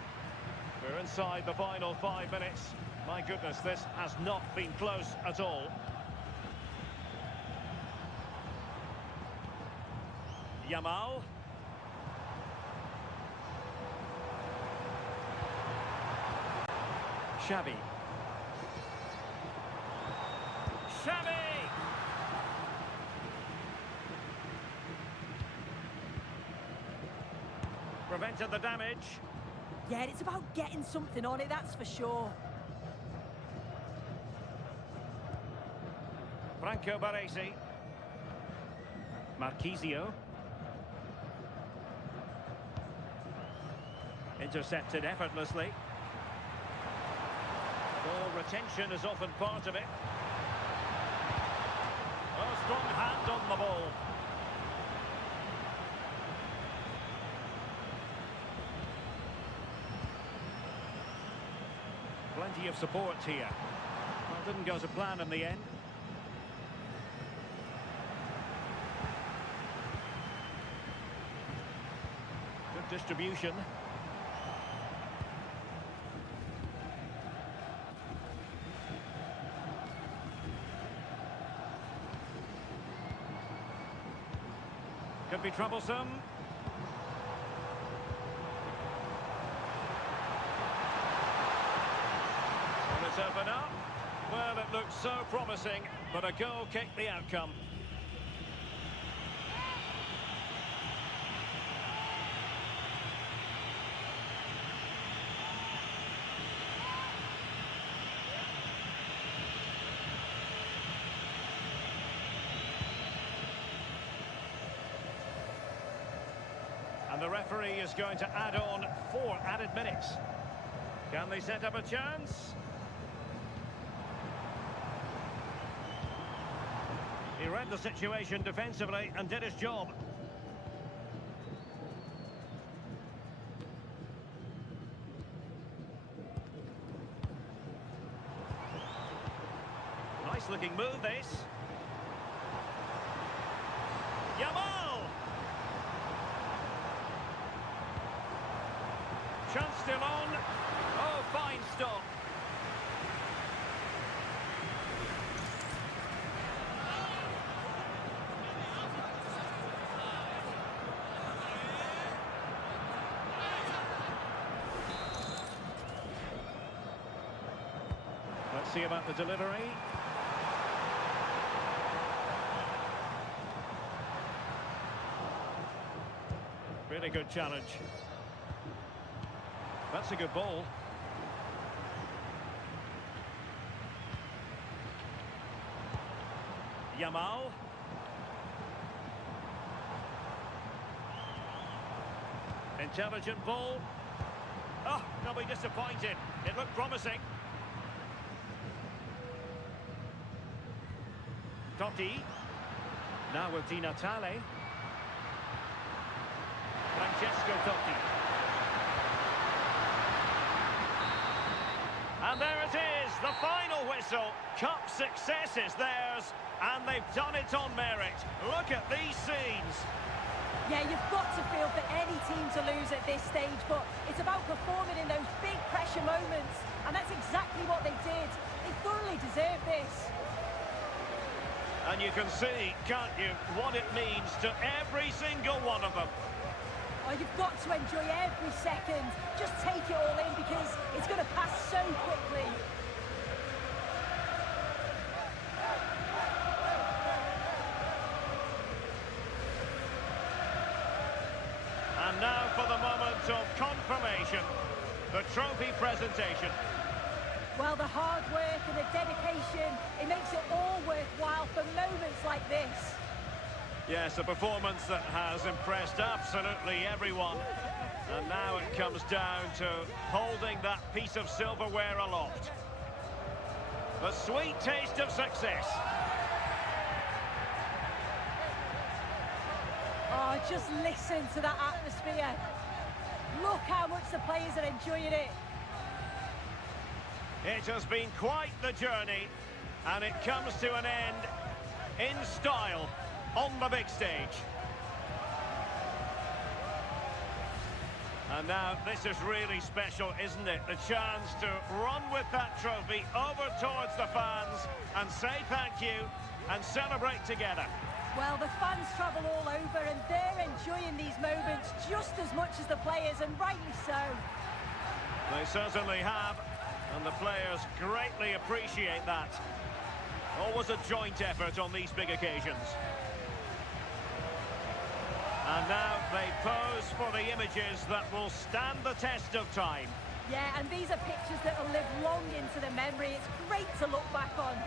We're inside the final 5 minutes. My goodness, this has not been close at all. Yamal. Xavi. Xavi! Prevented the damage. Yeah, it's about getting something on it, that's for sure. Franco Baresi. Marquisio. Intercepted effortlessly. Ball retention is often part of it. Oh, strong hand on the ball. Plenty of support here. Well, didn't go to plan in the end. Good distribution. Could be troublesome. Will it open up? Well, it looked so promising, but a goal kicked the outcome. the referee is going to add on 4 added minutes. Can they set up a chance? He read the situation defensively and did his job. Nice looking move, this. Yamal! Chance still on. Oh, fine stop. Let's see about the delivery. Really good challenge. That's a good ball. Yamal. Intelligent ball. Oh, they'll be disappointed. It looked promising. Totti. Now with Di Natale. Francesco Totti. And there it is, the final whistle. Cup success is theirs, and they've done it on merit. Look at these scenes. Yeah, you've got to feel for any team to lose at this stage, but it's about performing in those big pressure moments, and that's exactly what they did. They thoroughly deserve this. And you can see, can't you, what it means to every single one of them. Oh, you've got to enjoy every second. Just take it all in because it's going to pass so quickly. And now for the moment of confirmation, the trophy presentation. Well, the hard work and the dedication, it makes it all worthwhile for moments like this. Yes, a performance that has impressed absolutely everyone. And now it comes down to holding that piece of silverware aloft. The sweet taste of success. Oh, just listen to that atmosphere. Look how much the players are enjoying it. It has been quite the journey, and it comes to an end in style on the big stage. And now this is really special, isn't it? The chance to run with that trophy over towards the fans and say thank you and celebrate together. Well, the fans travel all over and they're enjoying these moments just as much as the players, and rightly so. They certainly have, and the players greatly appreciate that. Always a joint effort on these big occasions. And now they pose for the images that will stand the test of time. Yeah, and these are pictures that will live long into the memory. It's great to look back on.